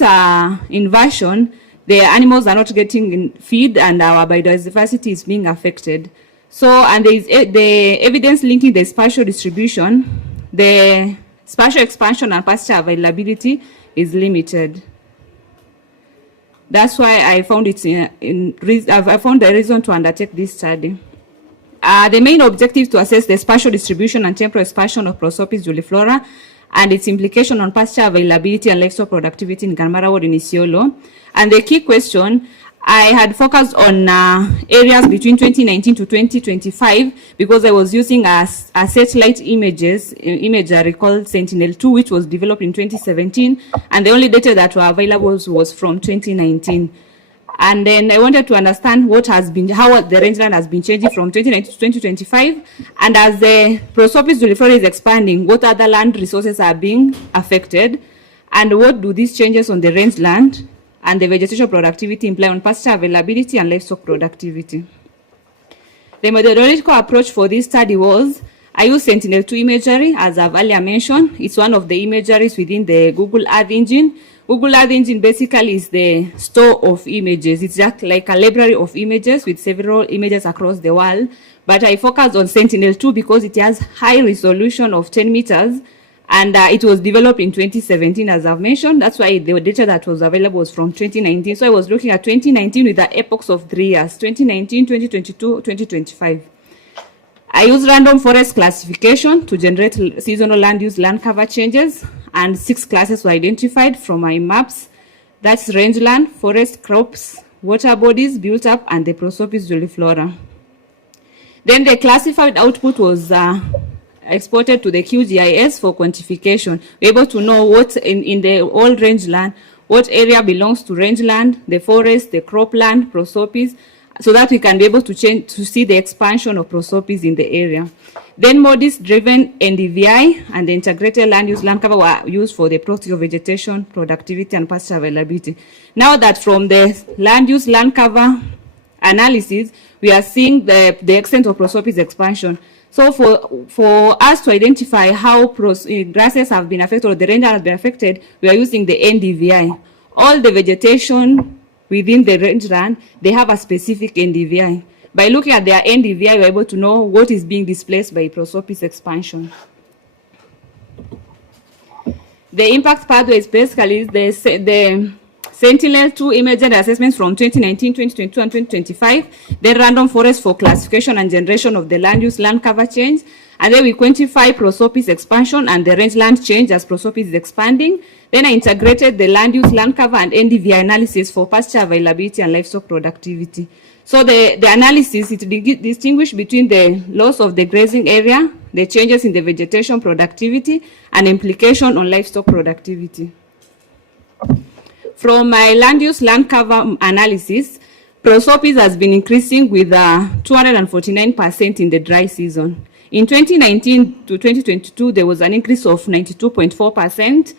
inversion, the animals are not getting feed and our biodiversity is being affected. So, and there is the evidence linking the spatial distribution, the spatial expansion and pasture availability is limited. That's why I found I found the reason to undertake this study. The main objective is to assess the spatial distribution and temporal expansion of Prosopis juliflora and its implication on pasture availability and livestock productivity in Garmara ward in Isiolo. And the key question, I had focused on areas between 2019 to 2025 because I was using a satellite imagery called Sentinel-2, which was developed in 2017, and the only data that were available was from 2019. And then I wanted to understand how the rangeland has been changing from 2019 to 2025. And as the Prosopis juliflora is expanding, what other land resources are being affected? And what do these changes on the rangeland and the vegetation productivity imply on pasture availability and livestock productivity? The methodological approach for this study was, I used Sentinel-2 imagery, as I've earlier mentioned. It's one of the imageries within the Google Earth Engine. Google Earth Engine basically is the store of images. It's just like a library of images with several images across the world. But I focused on Sentinel-2 because it has high resolution of 10 meters. And it was developed in 2017, as I've mentioned. That's why the data that was available was from 2019. So I was looking at 2019 with the epochs of 3 years, 2019, 2022, 2025. I used random forest classification to generate seasonal land use land cover changes, and 6 classes were identified from my maps. That's rangeland, forest crops, water bodies built up, and the Prosopis juliflora. Then the classified output was exported to the QGIS for quantification. We're able to know what in the old rangeland, what area belongs to rangeland, the forest, the cropland, Prosopis, so that we can be able to see the expansion of Prosopis in the area. Then MODIS-driven NDVI and the integrated land use land cover were used for the proxy of vegetation, productivity, and pasture availability. Now that from the land use land cover analysis, we are seeing the extent of Prosopis expansion. So for us to identify how grasses have been affected or the range has been affected, we are using the NDVI. All the vegetation within the rangeland, they have a specific NDVI. By looking at their NDVI, we're able to know what is being displaced by Prosopis expansion. The impact pathway is basically the Sentinel-2 imagery assessments from 2019, 2022, and 2025, then random forest for classification and generation of the land use land cover change, and then we quantify Prosopis expansion and the rangeland change as Prosopis is expanding. Then I integrated the land use land cover and NDVI analysis for pasture availability and livestock productivity. So the analysis, it distinguished between the loss of the grazing area, the changes in the vegetation productivity, and implication on livestock productivity. From my land use land cover analysis, prosopis has been increasing with 249% in the dry season. In 2019 to 2022, there was an increase of 92.4%.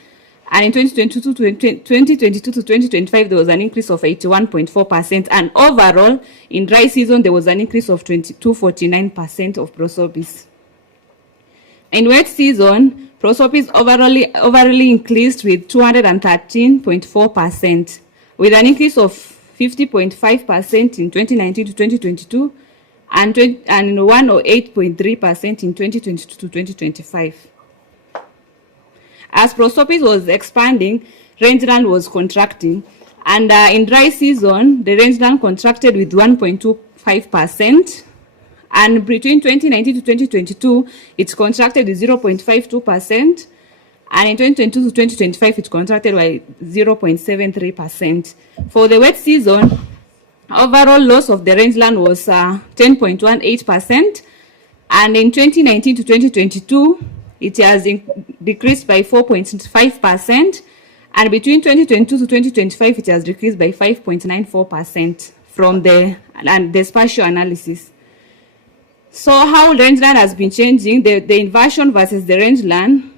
And in 2022 to 2025, there was an increase of 81.4%. And overall, in dry season, there was an increase of 249% of prosopis. In wet season, prosopis overall increased with 213.4%, with an increase of 50.5% in 2019 to 2022 and 108.3% in 2022 to 2025. As prosopis was expanding, rangeland was contracting, and in dry season, the rangeland contracted with 1.25%, and between 2019 to 2022, it contracted with 0.52%, and in 2022 to 2025, it contracted by 0.73%. For the wet season, overall loss of the rangeland was 10.18%, and in 2019 to 2022, it has decreased by 4.5%, and between 2022 to 2025, it has decreased by 5.94% from the spatial analysis. So how rangeland has been changing, the inversion versus the rangeland.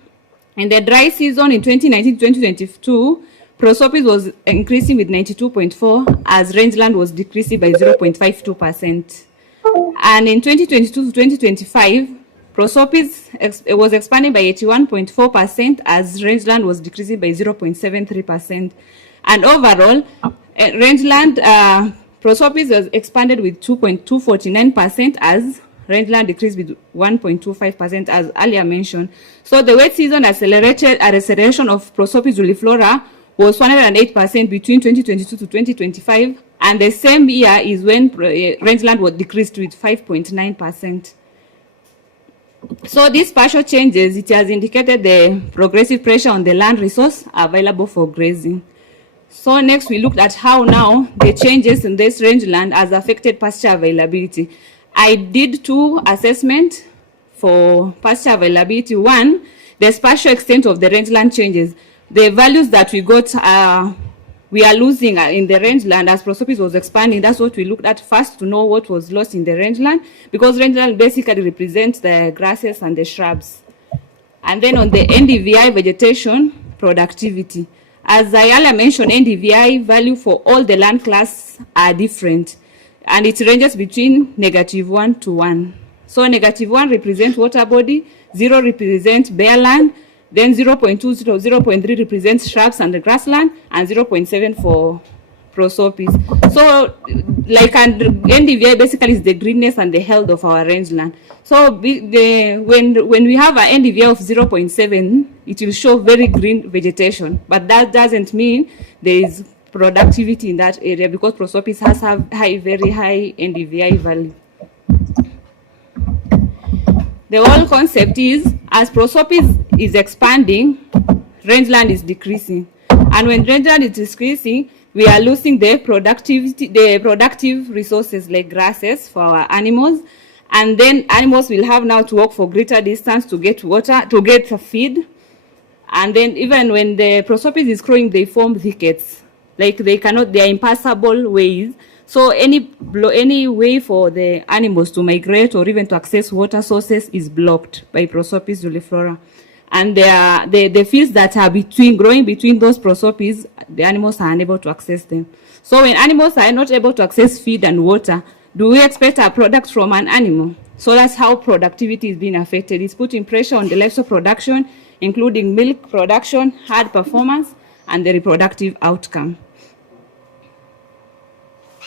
In the dry season in 2019 to 2022, prosopis was increasing with 92.4%, as rangeland was decreasing by 0.52%. And in 2022 to 2025, prosopis was expanding by 81.4%, as rangeland was decreasing by 0.73%. And overall, rangeland prosopis was expanded with 2.249%, as rangeland decreased with 1.25%, as earlier mentioned. So the wet season acceleration of prosopis juliflora was 108% between 2022 to 2025, and the same year is when rangeland was decreased with 5.9%. So these partial changes, it has indicated the progressive pressure on the land resource available for grazing. So next we looked at how now the changes in this rangeland has affected pasture availability. I did two assessments for pasture availability. One, the spatial extent of the rangeland changes. The values that we got, we are losing in the rangeland as prosopis was expanding. That's what we looked at first to know what was lost in the rangeland, because rangeland basically represents the grasses and the shrubs. And then on the NDVI vegetation productivity. As I earlier mentioned, NDVI value for all the land class are different, and it ranges between -1 to 1. So -1 represents water body, 0 represents bare land, then 0.2 to 0.3 represents shrubs and the grassland, and 0.7 for prosopis. So, like, and NDVI basically is the greenness and the health of our rangeland. So, when we have an NDVI of 0.7, it will show very green vegetation, but that doesn't mean there is productivity in that area, because prosopis has very high NDVI value. The whole concept is, as prosopis is expanding, rangeland is decreasing. And when rangeland is decreasing, we are losing the productive resources like grasses for our animals. And then animals will have now to walk for greater distance to get water, to get feed. And then even when the prosopis is growing, they form thickets. Like they are impassable ways. So any way for the animals to migrate or even to access water sources is blocked by prosopis juliflora. And the fields that are growing between those prosopis, the animals are unable to access them. So when animals are not able to access feed and water, do we expect a product from an animal? So that's how productivity is being affected. It's putting pressure on the livestock production, including milk production, herd performance, and the reproductive outcome.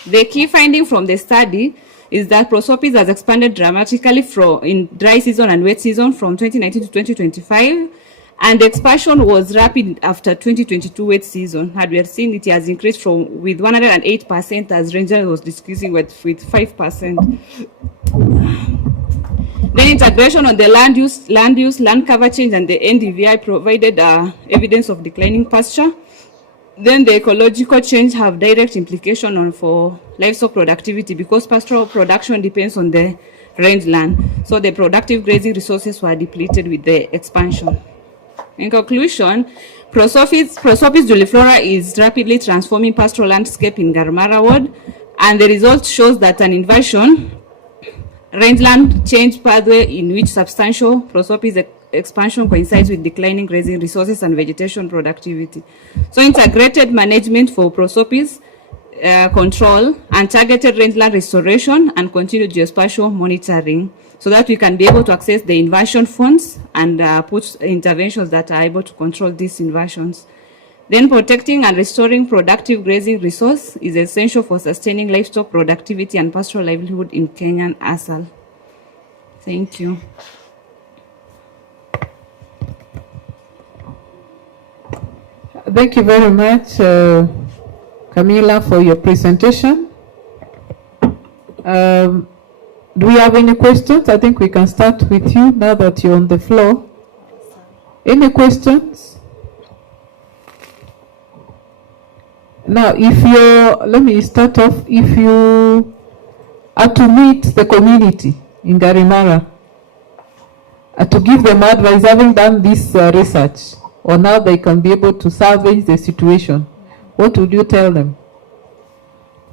The key finding from the study is that prosopis has expanded dramatically in dry season and wet season from 2019 to 2025, and the expansion was rapid after 2022 wet season. Had we seen, it has increased with 108%, as rangeland was decreasing with 5%. Then integration on the land use, land cover change, and the NDVI provided evidence of declining pasture. Then the ecological change have direct implication for livestock productivity, because pastoral production depends on the rangeland. So the productive grazing resources were depleted with the expansion. In conclusion, Prosopis juliflora is rapidly transforming pastoral landscape in Garmara ward, and the result shows that an inversion rangeland change pathway in which substantial Prosopis expansion coincides with declining grazing resources and vegetation productivity. So integrated management for Prosopis control and targeted rangeland restoration and continued geospatial monitoring, so that we can be able to access the inversion funds and put interventions that are able to control these inversions. Then protecting and restoring productive grazing resource is essential for sustaining livestock productivity and pastoral livelihood in Kenyan ASAL. Thank you. Thank you very much, Camila, for your presentation. Do we have any questions? I think we can start with you now that you're on the floor. Any questions? Now, let me start off. If you are to meet the community in Garimara, to give them advice, having done this research, or now they can be able to salvage the situation, what would you tell them?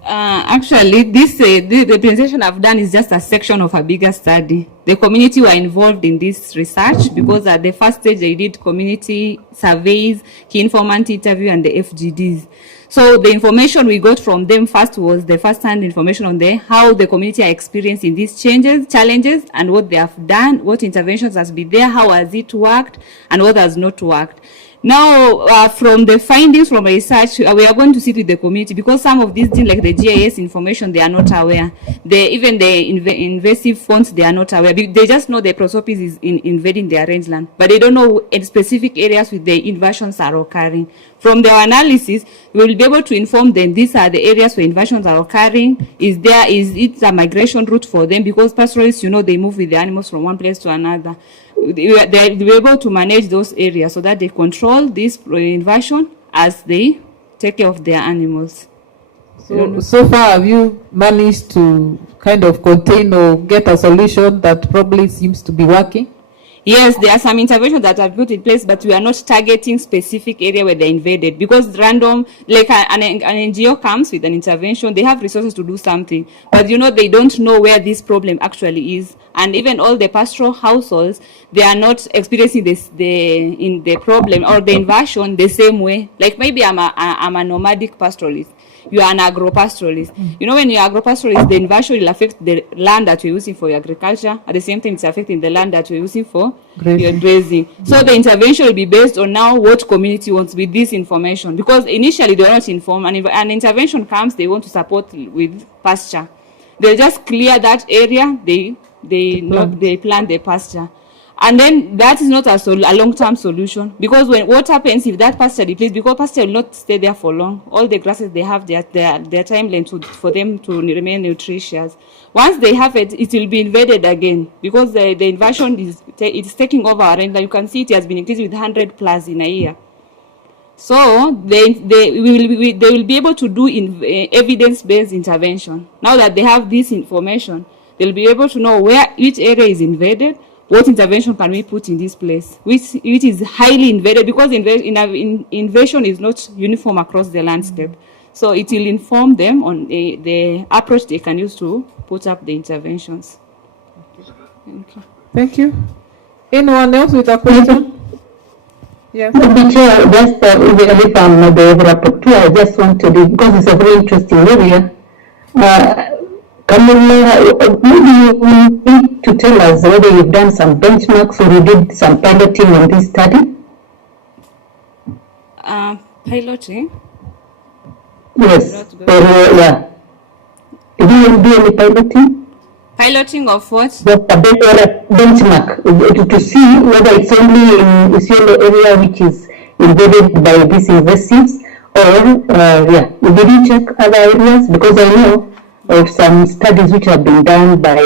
Actually, the presentation I've done is just a section of a bigger study. The community were involved in this research because at the first stage they did community surveys, key informant interview, and the FGDs. So the information we got from them first was the first-hand information on how the community are experiencing these challenges, and what they have done, what interventions has been there, how has it worked, and what has not worked. Now, from the findings from research, we are going to sit with the community, because some of these things, like the GIS information, they are not aware. Even the invasive fonts, they are not aware. They just know the Prosopis is invading their rangeland, but they don't know in specific areas with the inversions are occurring. From their analysis, we will be able to inform them these are the areas where inversions are occurring. Is it a migration route for them? Because pastoralists, they move with the animals from one place to another. They'll be able to manage those areas so that they control this inversion as they take care of their animals. So far, have you managed to kind of contain or get a solution that probably seems to be working? Yes, there are some interventions that are put in place, but we are not targeting specific area where they're invaded, because random, like an NGO comes with an intervention, they have resources to do something, but they don't know where this problem actually is. And even all the pastoral households, they are not experiencing the problem or the inversion the same way. Like maybe I'm a nomadic pastoralist. You are an agro-pastoralist. When you're agro-pastoralist, the inversion will affect the land that you're using for your agriculture. At the same time, it's affecting the land that you're using for your grazing. So the intervention will be based on now what community wants with this information. Because initially they are not informed, and if an intervention comes, they want to support with pasture. They'll just clear that area, they plant the pasture. And then that is not a long-term solution, because what happens if that pasture depletes, because pasture will not stay there for long. All the grasses, they have their timeline for them to remain nutritious. Once they have it, it will be invaded again, because the inversion is taking over our land. You can see it has been increased with 100 plus in a year. So they will be able to do evidence-based intervention. Now that they have this information, they'll be able to know which area is invaded, what intervention can we put in this place, which is highly invaded, because invasion is not uniform across the landscape. So it will inform them on the approach they can use to put up the interventions. Thank you. Anyone else with a question? Yes. Just if I'm the rapporteur, I just want to do, because it's a very interesting area. Maybe you need to tell us whether you've done some benchmarks or you did some piloting on this study? Piloting? Yes. Yeah. Did you do any piloting? Piloting of what? Just a benchmark to see whether it's only in Isiolo area which is invaded by these invasives, or did you check other areas? Because I know of some studies which have been done by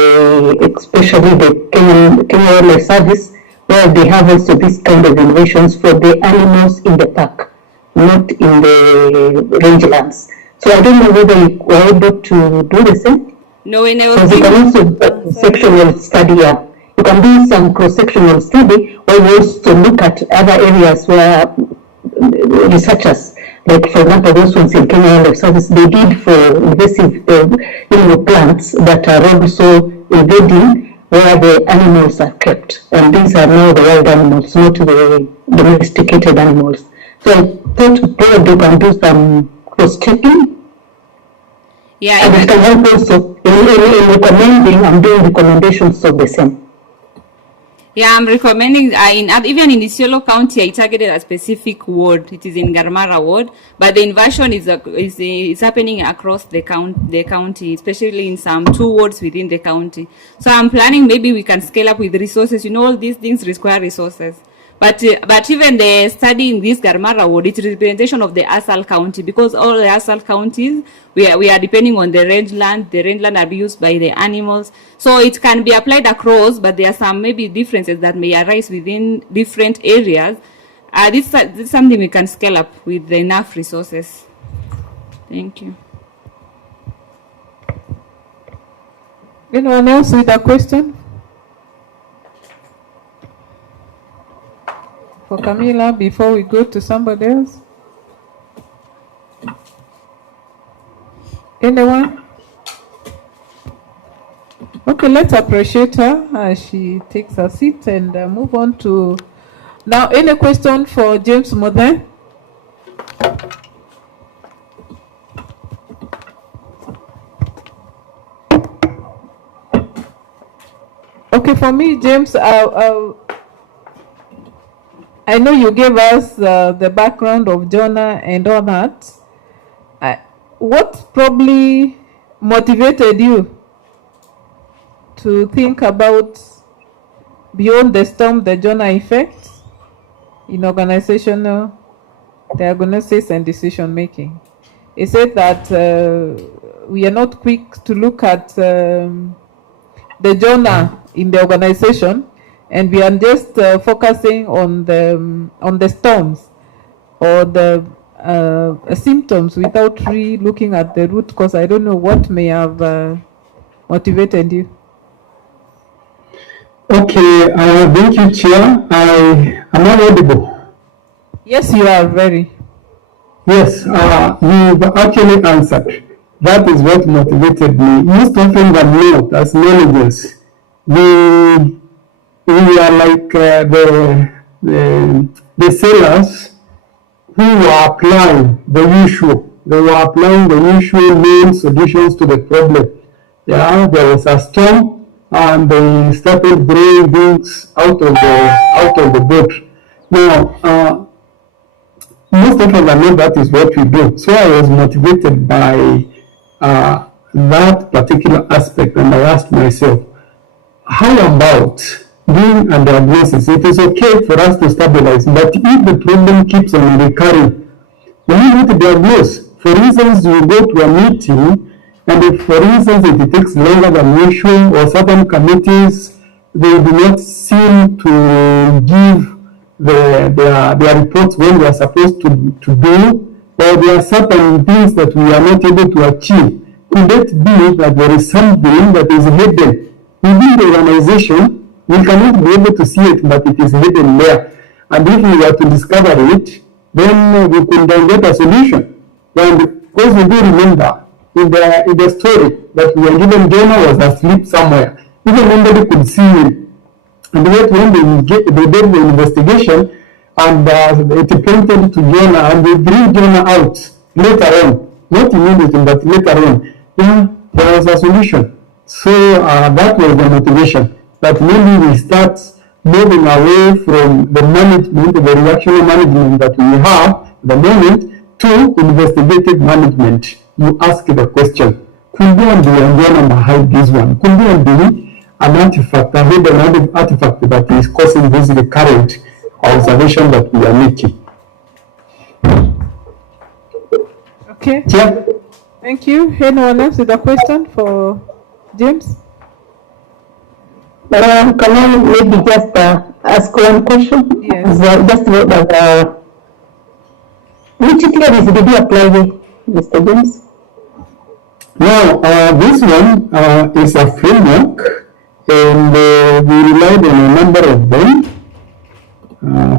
especially the Kenya Wildlife Service, where they have also this kind of invasions for the animals in the park, not in the rangelands. So I don't know whether you were able to do the same. No, we never. Because you can also do sectional study. You can do some cross-sectional study where you also look at other areas where researchers, like for example, those ones in Kenya Wildlife Service, they did for invasive plants that are also invading where the animals are kept. And these are now the wild animals, not the domesticated animals. So I thought probably we can do some cross-checking. Yeah, And it can help also in recommending and doing recommendations of the same. Yeah, I'm recommending even in Isiolo County, I targeted a specific ward. It is in Garmara ward, but the inversion is happening across the county, especially in some 2 wards within the county. So I'm planning maybe we can scale up with resources. You know, all these things require resources. But even the study in this Garmara ward, it's representation of the ASAL county, because all the ASAL counties, we are depending on the rangeland. The rangeland are used by the animals. So it can be applied across, but there are some maybe differences that may arise within different areas. This is something we can scale up with enough resources. Thank you. Anyone else with a question? For Camilla, before we go to somebody else? Anyone? Okay, let's appreciate her as she takes her seat and move on to... Now, any question for James Modern? Okay, for me, James, I know you gave us the background of Jonah and all that. What probably motivated you to think about beyond the storm, the Jonah effect in organizational diagnosis and decision making? Is it that we are not quick to look at the Jonah in the organization, and we are just focusing on the storms or the symptoms without really looking at the root cause? I don't know what may have motivated you. Okay, thank you, Chair. Am I audible? Yes, you are very. Yes, you've actually answered. That is what motivated me. Most often than not, as managers, we are like the sellers who were applying the usual. They were applying the usual main solutions to the problem. Yeah, there was a storm, and they started throwing things out of the boat. Now, most often than not, that is what we do. So I was motivated by that particular aspect, and I asked myself, how about doing a diagnosis? It is okay for us to stabilize, but if the problem keeps on recurring, we need to diagnose. For instance, you go to a meeting, and if, for instance, it takes longer than usual, or certain committees, they do not seem to give their reports when they are supposed to do, or there are certain things that we are not able to achieve. Could it be that there is something that is hidden within the organization? We cannot be able to see it, but it is hidden there. And if we were to discover it, then we could then get a solution. And because we do remember in the story that we were given, Jonah was asleep somewhere. Even nobody could see him. And yet when they did the investigation, and it pointed to Jonah, and they bring Jonah out later on, not immediately, but later on, yeah, there was a solution. So that was the motivation, that maybe we start moving away from the management, the reactionary management that we have at the moment, to investigative management. You ask the question, could there be a Jonah behind this one? Could there be an artifact, a hidden artifact that is causing this recurrent observation that we are making? Okay. Yeah. Thank you. Anyone else with a question for James? Can I maybe just ask one question? Yes. Just about which theories did you apply with, Mr. James? Now, this one is a framework, and we relied on a number of them,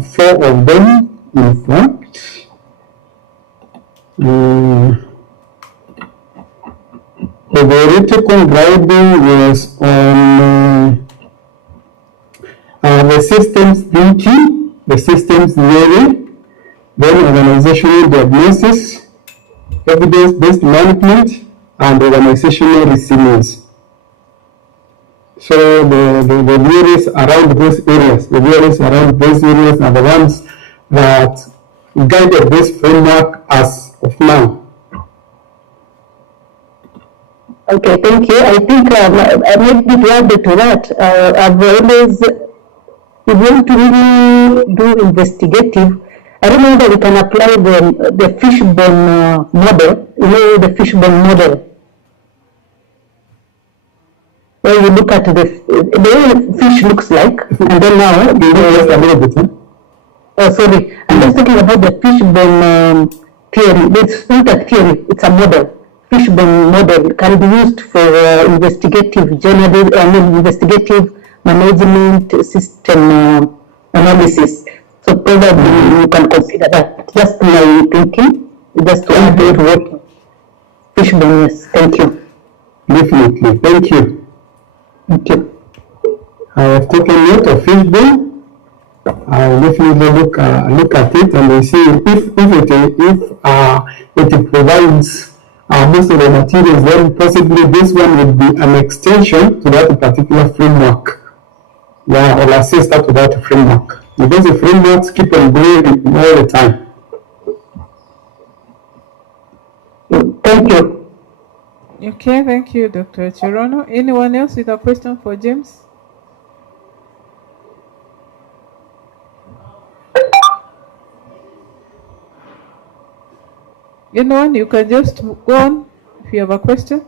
4 of them, in fact. The theoretical guiding was on the systems thinking, the systems theory, then organizational diagnosis, evidence-based management, and organizational resilience. So the theories around those areas, are the ones that guided this framework as of now. Okay, thank you. I think maybe to add to that, I've always, if you want to really do investigative, I don't know that we can apply the fishbone model, you know, the fishbone model, where you look at the way fish looks like, and then now, oh, sorry, I'm just talking about the fishbone theory. It's not a theory, it's a model. Fishbone model can be used for investigative journalism, investigative management system analysis. So probably you can consider that. Just my thinking, just to add to what fishbone is. Thank you. Definitely, thank you. Thank you. I have taken note of fishbone. I'll definitely look at it and see if it provides most of the materials, then possibly this one would be an extension to that particular framework. Yeah, or a sister to that framework. Because the frameworks keep on growing all the time. Thank you. Okay, thank you, Dr. Chirono. Anyone else with a question for James? Anyone, you can just go on if you have a question.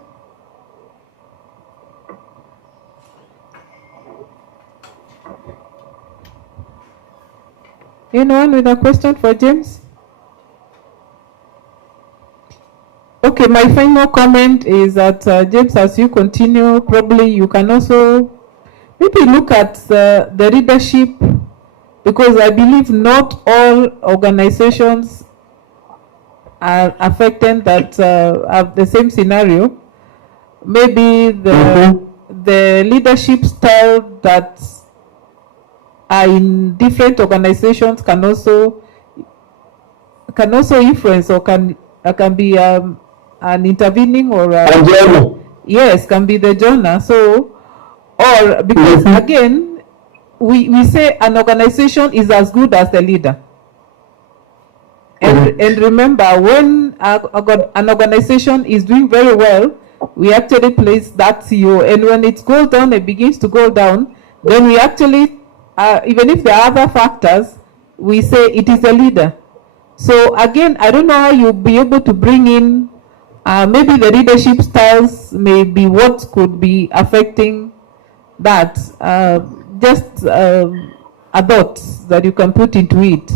Anyone with a question for James? Okay, my final comment is that James, as you continue, probably you can also maybe look at the leadership, because I believe not all organizations are affected that have the same scenario. Maybe the leadership style that are in different organizations can also influence, or can be an intervening, or yes, can be the donor. So, or because again, we say an organization is as good as the leader. And remember, when an organization is doing very well, we actually place that CEO. And when it goes down, it begins to go down, then we actually, even if there are other factors, we say it is a leader. So again, I don't know how you'll be able to bring in, maybe the leadership styles may be what could be affecting that. Just a thought that you can put into it.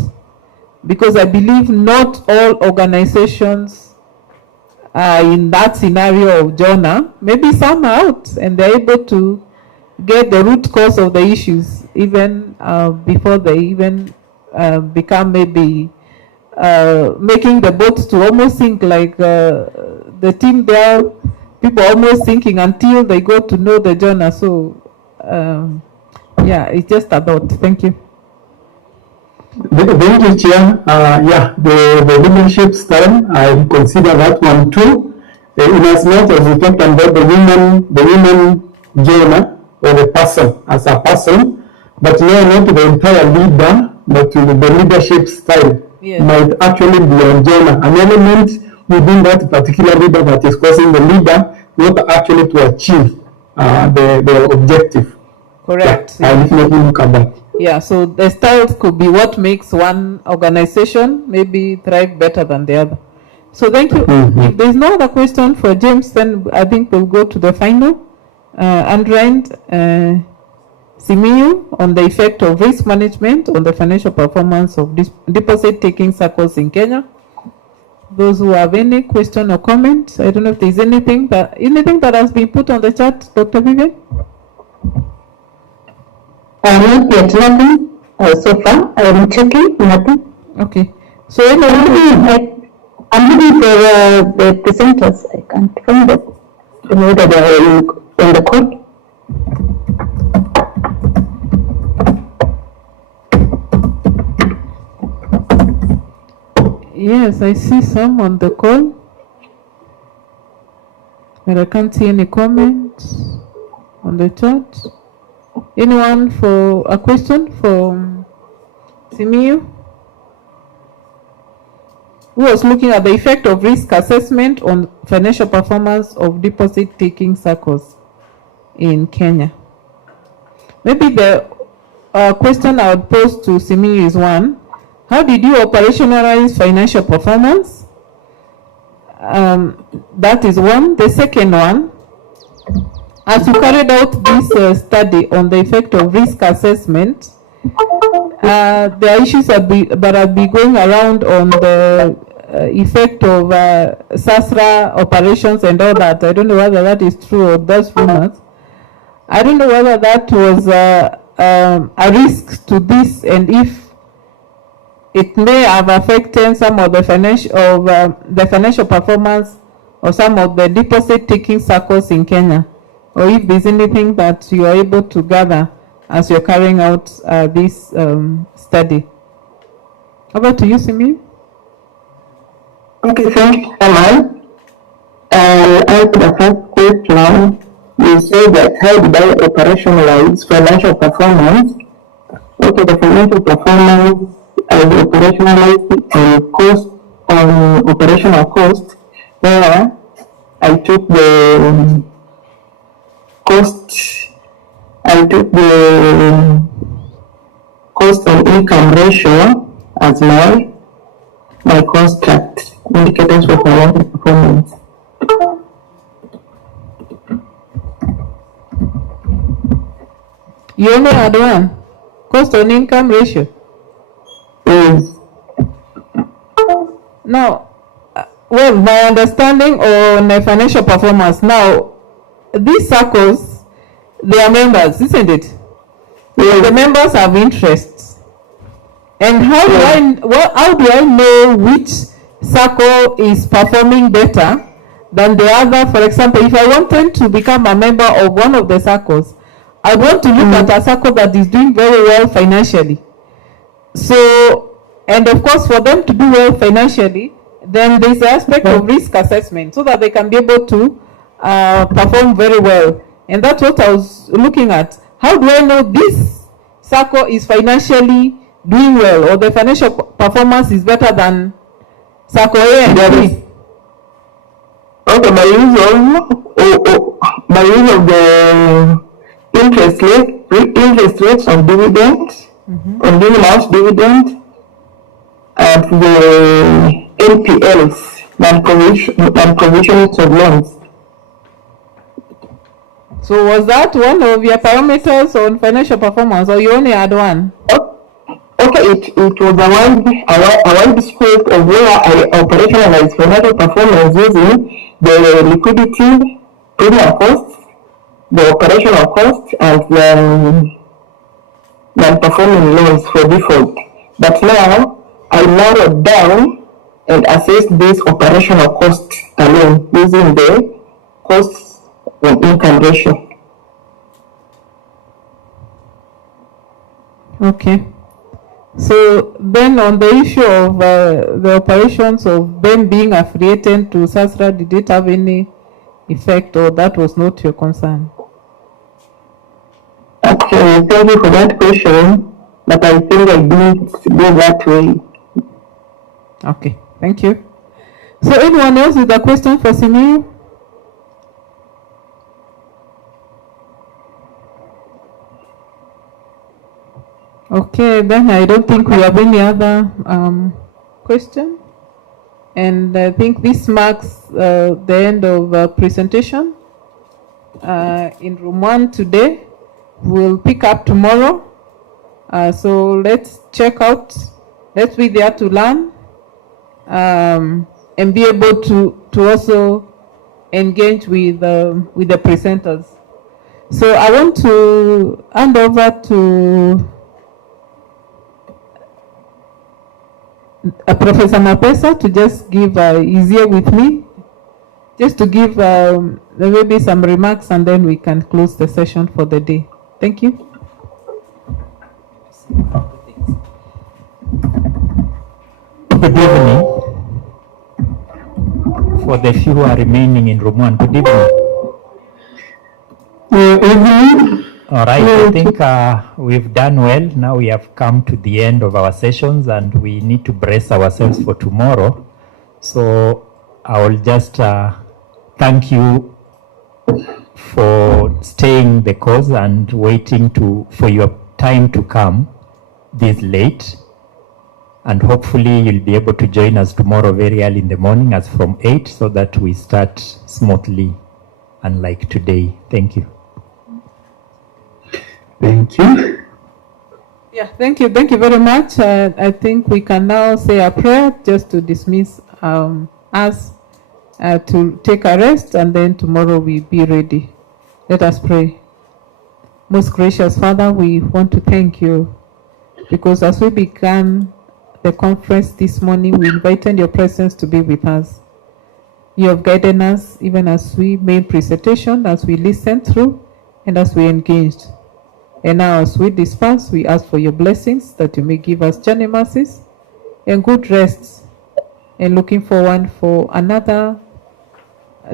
Because I believe not all organizations are in that scenario of Jonah. Maybe some are out and they're able to get the root cause of the issues even before they even become maybe making the boat to almost sink, like the team there, people almost sinking until they go to know the Jonah. So yeah, it's just a thought. Thank you. Thank you, Chair. Yeah, the leadership style, I consider that one too. In as much as we talked about the woman donor, or the person as a person, but not the entire leader, but the leadership style might actually be a donor, an element within that particular leader that is causing the leader not actually to achieve the objective. Correct. Yeah, I definitely look at that. Yeah, so the styles could be what makes one organization maybe thrive better than the other. So thank you. If there's no other question for James, then I think we'll go to the final. Andrind Simiyu on the effect of risk management on the financial performance of deposit-taking circles in Kenya. Those who have any question or comment, I don't know if there's anything that has been put on the chat, Dr. Vivian? Not yet, nothing so far. I am checking, nothing. Okay. So I I'm looking for the presenters. I can't find it. I don't know whether they are on the call. Yes, I see some on the call, but I can't see any comments on the chat. Anyone for a question from Simiyu? Who was looking at the effect of risk assessment on financial performance of deposit-taking circles in Kenya? Maybe the question I would pose to Simiyu is one, how did you operationalize financial performance? That is one. The second one, as you carried out this study on the effect of risk assessment, there are issues that have been going around on the effect of SASRA operations and all that. I don't know whether that is true or those rumors. I don't know whether that was a risk to this, and if it may have affected some of the financial performance of some of the deposit-taking circles in Kenya, or if there's anything that you are able to gather as you're carrying out this study. Over to you, Simi. Okay, thank you, Chairman. As the first question, you say that how did I operationalize financial performance? Okay, the financial performance I operationalized it on operational cost, where I took the cost and income ratio as my cost indicators for financial performance. You only had one, cost and income ratio? Yes. Now, well, my understanding on financial performance, now, these circles, they are members, isn't it? Yes. The members have interests. And how do I know which circle is performing better than the other? For example, if I wanted to become a member of one of the circles, I want to look at a circle that is doing very well financially. So, and of course, for them to do well financially, then there's the aspect of risk assessment so that they can be able to perform very well. And that's what I was looking at. How do I know this circle is financially doing well, or the financial performance is better than circle A and B? Okay, by use of the interest rates on dividends, on dividends, dividend, and the NPLs, non-provisions of loans. So was that one of your parameters on financial performance, or you only had one? Okay, it was a wide scope of where I operationalize financial performance using the liquidity, premium costs, the operational costs, and the non-performing loans for default. But now I narrowed down and assessed this operational cost alone using the costs and income ratio. Okay. So then on the issue of the operations of them being affiliated to SASRA, did it have any effect, or that was not your concern? Okay, thank you for that question, but I think I didn't go that way. Okay, thank you. So anyone else with a question for Simiyu? Okay, then I don't think we have any other question. And I think this marks the end of presentation in room 1 today. We'll pick up tomorrow. So let's check out, let's be there to learn and be able to also engage with the presenters. So I want to hand over to Professor Mapesa to just give, is here with me, just to give maybe some remarks, and then we can close the session for the day. Thank you. Good evening. For the few who are remaining in room one, good evening. Good evening. All right, I think we've done well. Now we have come to the end of our sessions and we need to brace ourselves for tomorrow. So I will just thank you for staying the course and waiting for your time to come this late. And hopefully you'll be able to join us tomorrow very early in the morning as from 8 so that we start smoothly unlike today. Thank you. Thank you. Yeah, thank you. Thank you very much. I think we can now say a prayer just to dismiss us to take a rest, and then tomorrow we'll be ready. Let us pray. Most gracious Father, we want to thank you because as we began the conference this morning, we invited your presence to be with us. You have guided us even as we made presentation, as we listened through, and as we engaged. And now as we disperse, we ask for your blessings, that you may give us journey mercies and good rest, and looking forward for another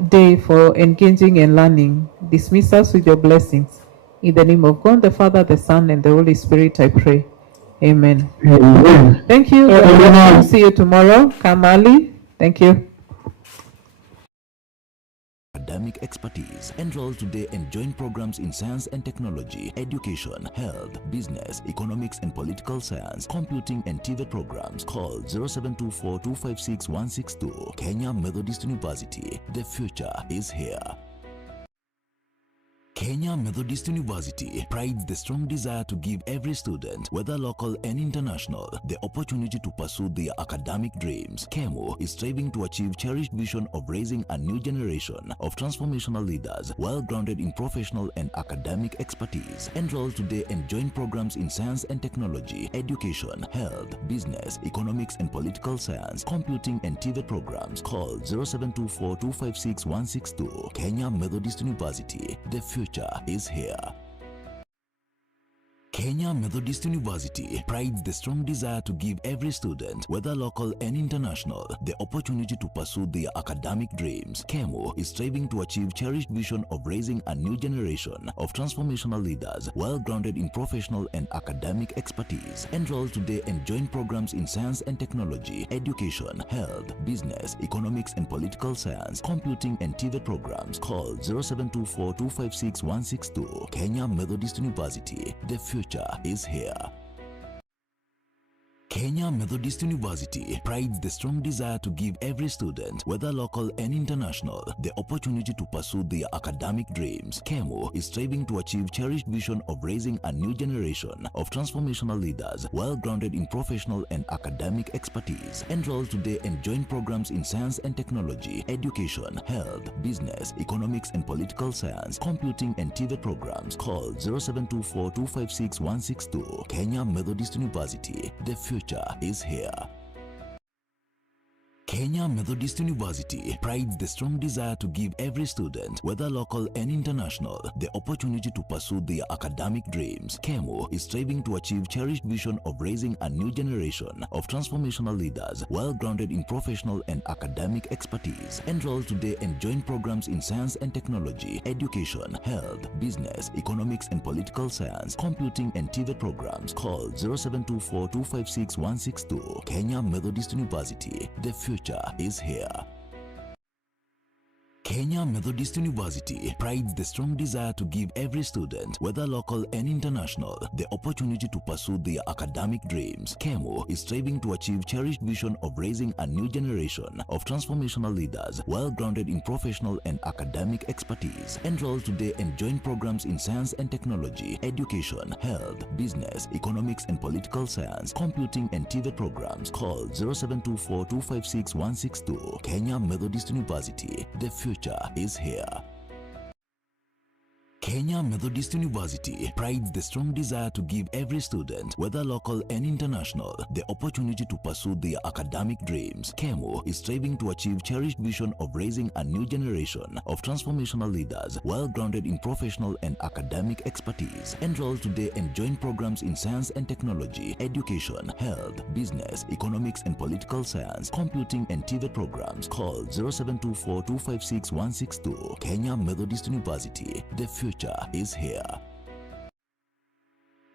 day for engaging and learning. Dismiss us with your blessings. In the name of God, the Father, the Son, and the Holy Spirit, I pray. Amen. Amen. Thank you. Amen. See you tomorrow. Come early. Thank you. Academic expertise. Enroll today and join programs in science and technology, education, health, business, economics and political science, computing and TVET programs. Call 0724-256-162. Kenya Methodist University. The future is here. Kenya Methodist University prides the strong desire to give every student, whether local and international, the opportunity to pursue their academic dreams. KEMU is striving to achieve cherished vision of raising a new generation of transformational leaders, well grounded in professional and academic expertise. Enroll today and join programs in science and technology, education, health, business, economics and political science, computing and TVET programs. Call 0724-256-162. Kenya Methodist University. The future is here. Kenya Methodist University prides the strong desire to give every student, whether local and international, the opportunity to pursue their academic dreams. KEMU is striving to achieve cherished vision of raising a new generation of transformational leaders, well grounded in professional and academic expertise. Enroll today and join programs in science and technology, education, health, business, economics and political science, computing and TVET programs. Call 0724-256-162. Kenya Methodist University. The future is here. Kenya Methodist University prides the strong desire to give every student, whether local and international, the opportunity to pursue their academic dreams. KEMU is striving to achieve cherished vision of raising a new generation of transformational leaders, well grounded in professional and academic expertise. Enroll today and join programs in science and technology, education, health, business, economics and political science, computing and TVET programs. Call 0724-256-162. Kenya Methodist University. The future is here. Kenya Methodist University prides the strong desire to give every student, whether local and international, the opportunity to pursue their academic dreams. KEMU is striving to achieve cherished vision of raising a new generation of transformational leaders, well grounded in professional and academic expertise. Enroll today and join programs in science and technology, education, health, business, economics and political science, computing and TVET programs. Call 0724-256-162. Kenya Methodist University. The future is here. Kenya Methodist University prides the strong desire to give every student, whether local and international, the opportunity to pursue their academic dreams. KEMU is striving to achieve cherished vision of raising a new generation of transformational leaders, well grounded in professional and academic expertise. Enroll today and join programs in science and technology, education, health, business, economics and political science, computing and TVET programs. Call 0724-256-162. Kenya Methodist University. The future is here. Kenya Methodist University prides the strong desire to give every student, whether local and international, the opportunity to pursue their academic dreams. KEMU is striving to achieve cherished vision of raising a new generation of transformational leaders, well grounded in professional and academic expertise. Enroll today and join programs in science and technology, education, health, business, economics and political science, computing and TVET programs. Call 0724-256-162. Kenya Methodist University. The future is here.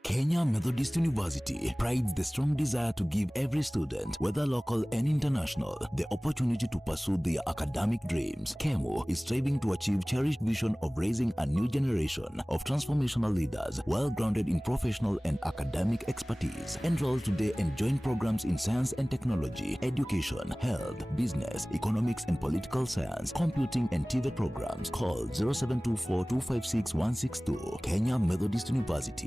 Kenya Methodist University prides the strong desire to give every student, whether local and international, the opportunity to pursue their academic dreams. KEMU is striving to achieve cherished vision of raising a new generation of transformational leaders, well grounded in professional and academic expertise. Enroll today and join programs in science and technology, education, health, business, economics and political science, computing and TVET programs. Call 0724-256-162. Kenya Methodist University.